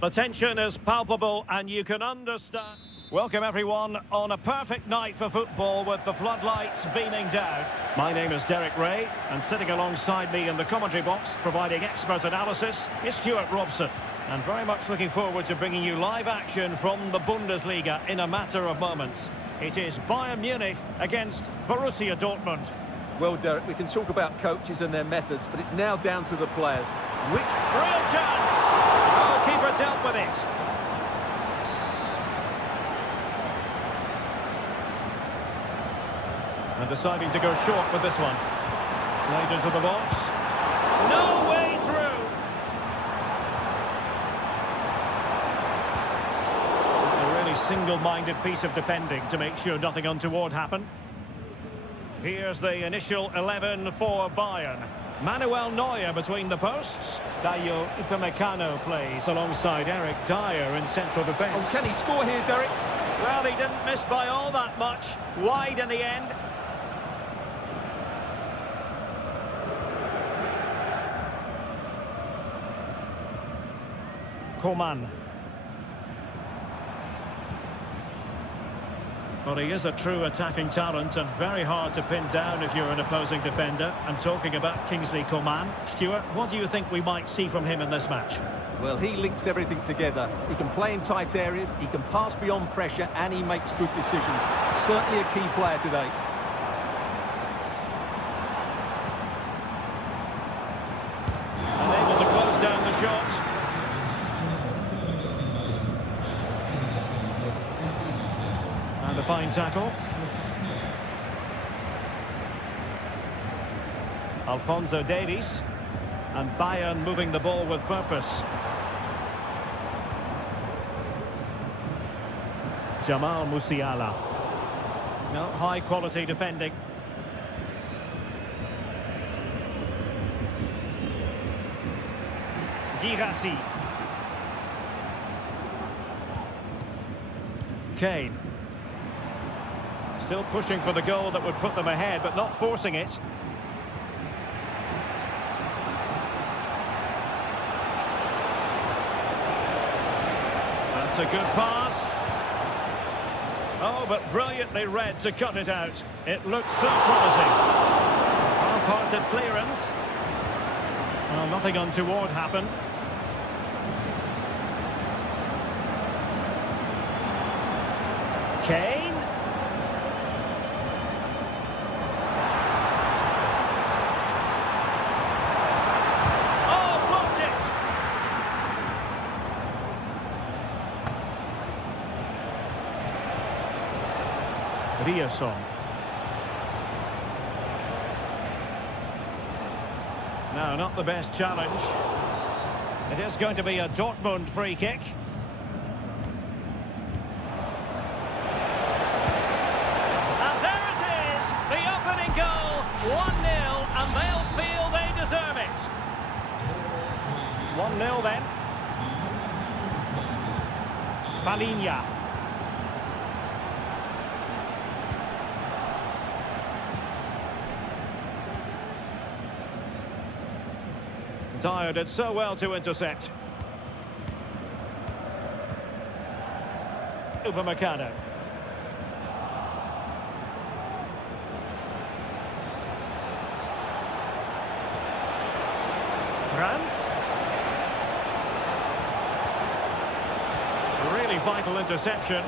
The tension is palpable and you can understand. Welcome everyone on a perfect night for football with the floodlights beaming down. My name is Derek Ray and sitting alongside me in the commentary box providing expert analysis is Stuart Robson. And very much looking forward to bringing you live action from the Bundesliga in a matter of moments. It is Bayern Munich against Borussia Dortmund. Well, Derek, we can talk about coaches and their methods, but it's now down to the players. Which... Real chance! Goalkeeper dealt with it. And deciding to go short with this one. Played into the box. No way through! A really single-minded piece of defending to make sure nothing untoward happened. Here's the initial 11 for Bayern. Manuel Neuer between the posts. Dayo Upamecano plays alongside Eric Dyer in central defence. Oh, can he score here, Derek? Well, he didn't miss by all that much. Wide in the end. Coman. Well, he is a true attacking talent and very hard to pin down if you're an opposing defender. I'm talking about Kingsley Coman. Stuart, what do you think we might see from him in this match? Well, he links everything together. He can play in tight areas, he can pass beyond pressure, and he makes good decisions. Certainly a key player today. Unable to close down the shot. And a fine tackle. Alphonso Davies. And Bayern moving the ball with purpose. Jamal Musiala. No, high quality defending. Girassi. Kane. Still pushing for the goal that would put them ahead, but not forcing it. That's a good pass. Oh, but brilliantly read to cut it out. It looked so promising. Half-hearted clearance. Well, nothing untoward happened. Kane. Rierson. No, not the best challenge. It is going to be a Dortmund free kick. And there it is, the opening goal, 1-0, and they'll feel they deserve it. 1-0 then. Balinha. Dyer did so well to intercept. Upamecano. Brandt. Really vital interception.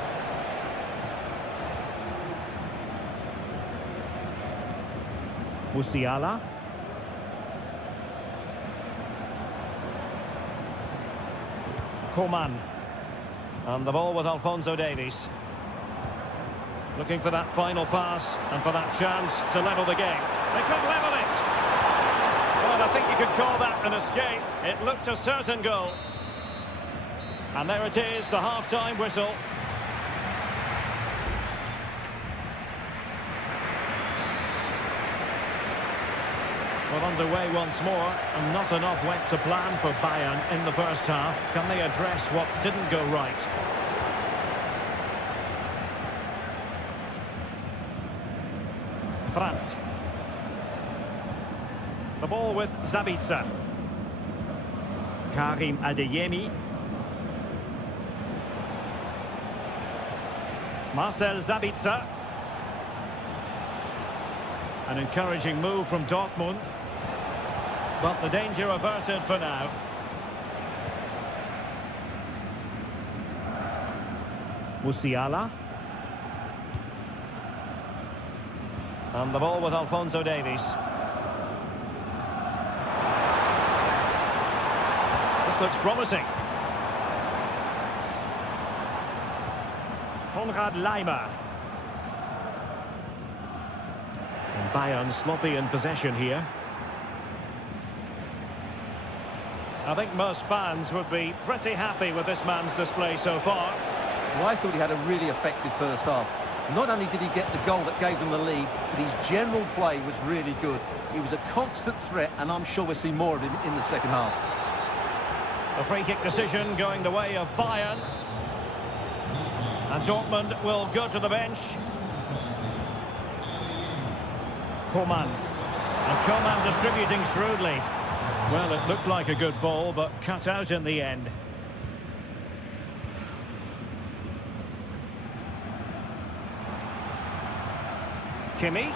Musiala. Coman. And the ball with Alphonso Davies. Looking for that final pass and for that chance to level the game. They could level it. Well, I think you could call that an escape. It looked a certain goal. And there it is, the half-time whistle. Well, underway once more, and not enough went to plan for Bayern in the first half. Can they address what didn't go right? Brandt. The ball with Zabitzer. Karim Adeyemi. Marcel Sabitzer. An encouraging move from Dortmund. But the danger averted for now. Musiala. And the ball with Alphonso Davies. This looks promising. Konrad Laimer. And Bayern sloppy in possession here. I think most fans would be pretty happy with this man's display so far. Well, I thought he had a really effective first half. Not only did he get the goal that gave them the lead, but his general play was really good. He was a constant threat, and I'm sure we'll see more of him in the second half. A free kick decision going the way of Bayern. And Dortmund will go to the bench. Coman. And Coman distributing shrewdly. Well, it looked like a good ball, but cut out in the end. Kimmich.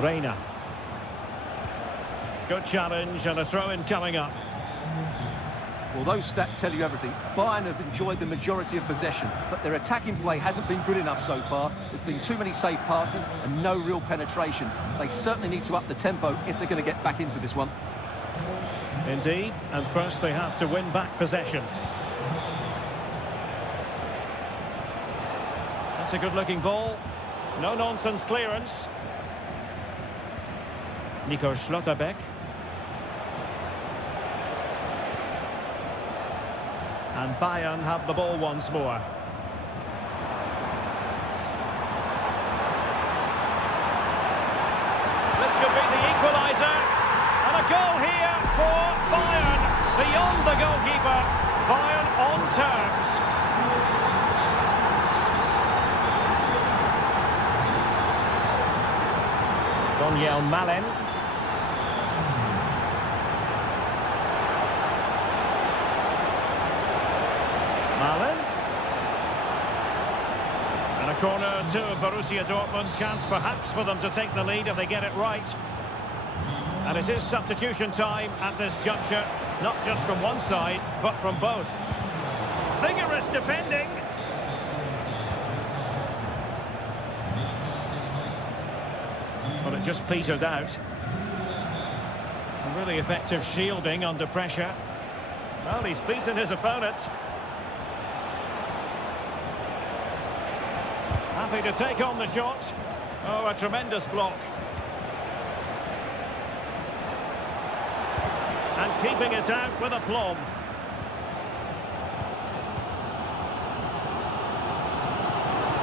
Reina. Good challenge and a throw-in coming up. Well, those stats tell you everything. Bayern have enjoyed the majority of possession, but their attacking play hasn't been good enough so far. There's been too many safe passes and no real penetration. They certainly need to up the tempo if they're going to get back into this one. Indeed, and first they have to win back possession. That's a good-looking ball. No-nonsense clearance. Nico Schlotterbeck. And Bayern have the ball once more. This could be the equaliser. And a goal here for Bayern. Beyond the goalkeeper. Bayern on terms. Daniel Malen. Malen. And a corner to Borussia Dortmund. Chance perhaps for them to take the lead if they get it right. And it is substitution time at this juncture. Not just from one side, but from both. Vigorous defending. But it just petered out. A really effective shielding under pressure. Well, he's beaten his opponent. Happy to take on the shot. Oh, a tremendous block. And keeping it out with aplomb.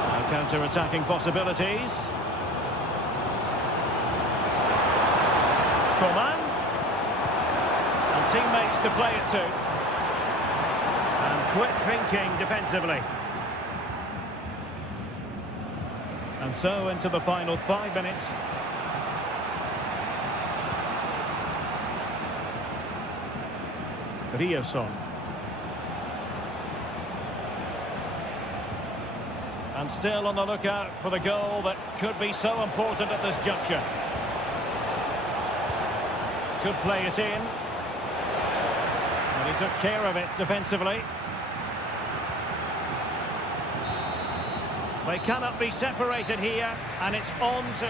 Now counter-attacking possibilities. Coman. And teammates to play it to. And quick thinking defensively. And so into the final 5 minutes. Rierson. And still on the lookout for the goal that could be so important at this juncture. Could play it in. And he took care of it defensively. They cannot be separated here, and it's on to...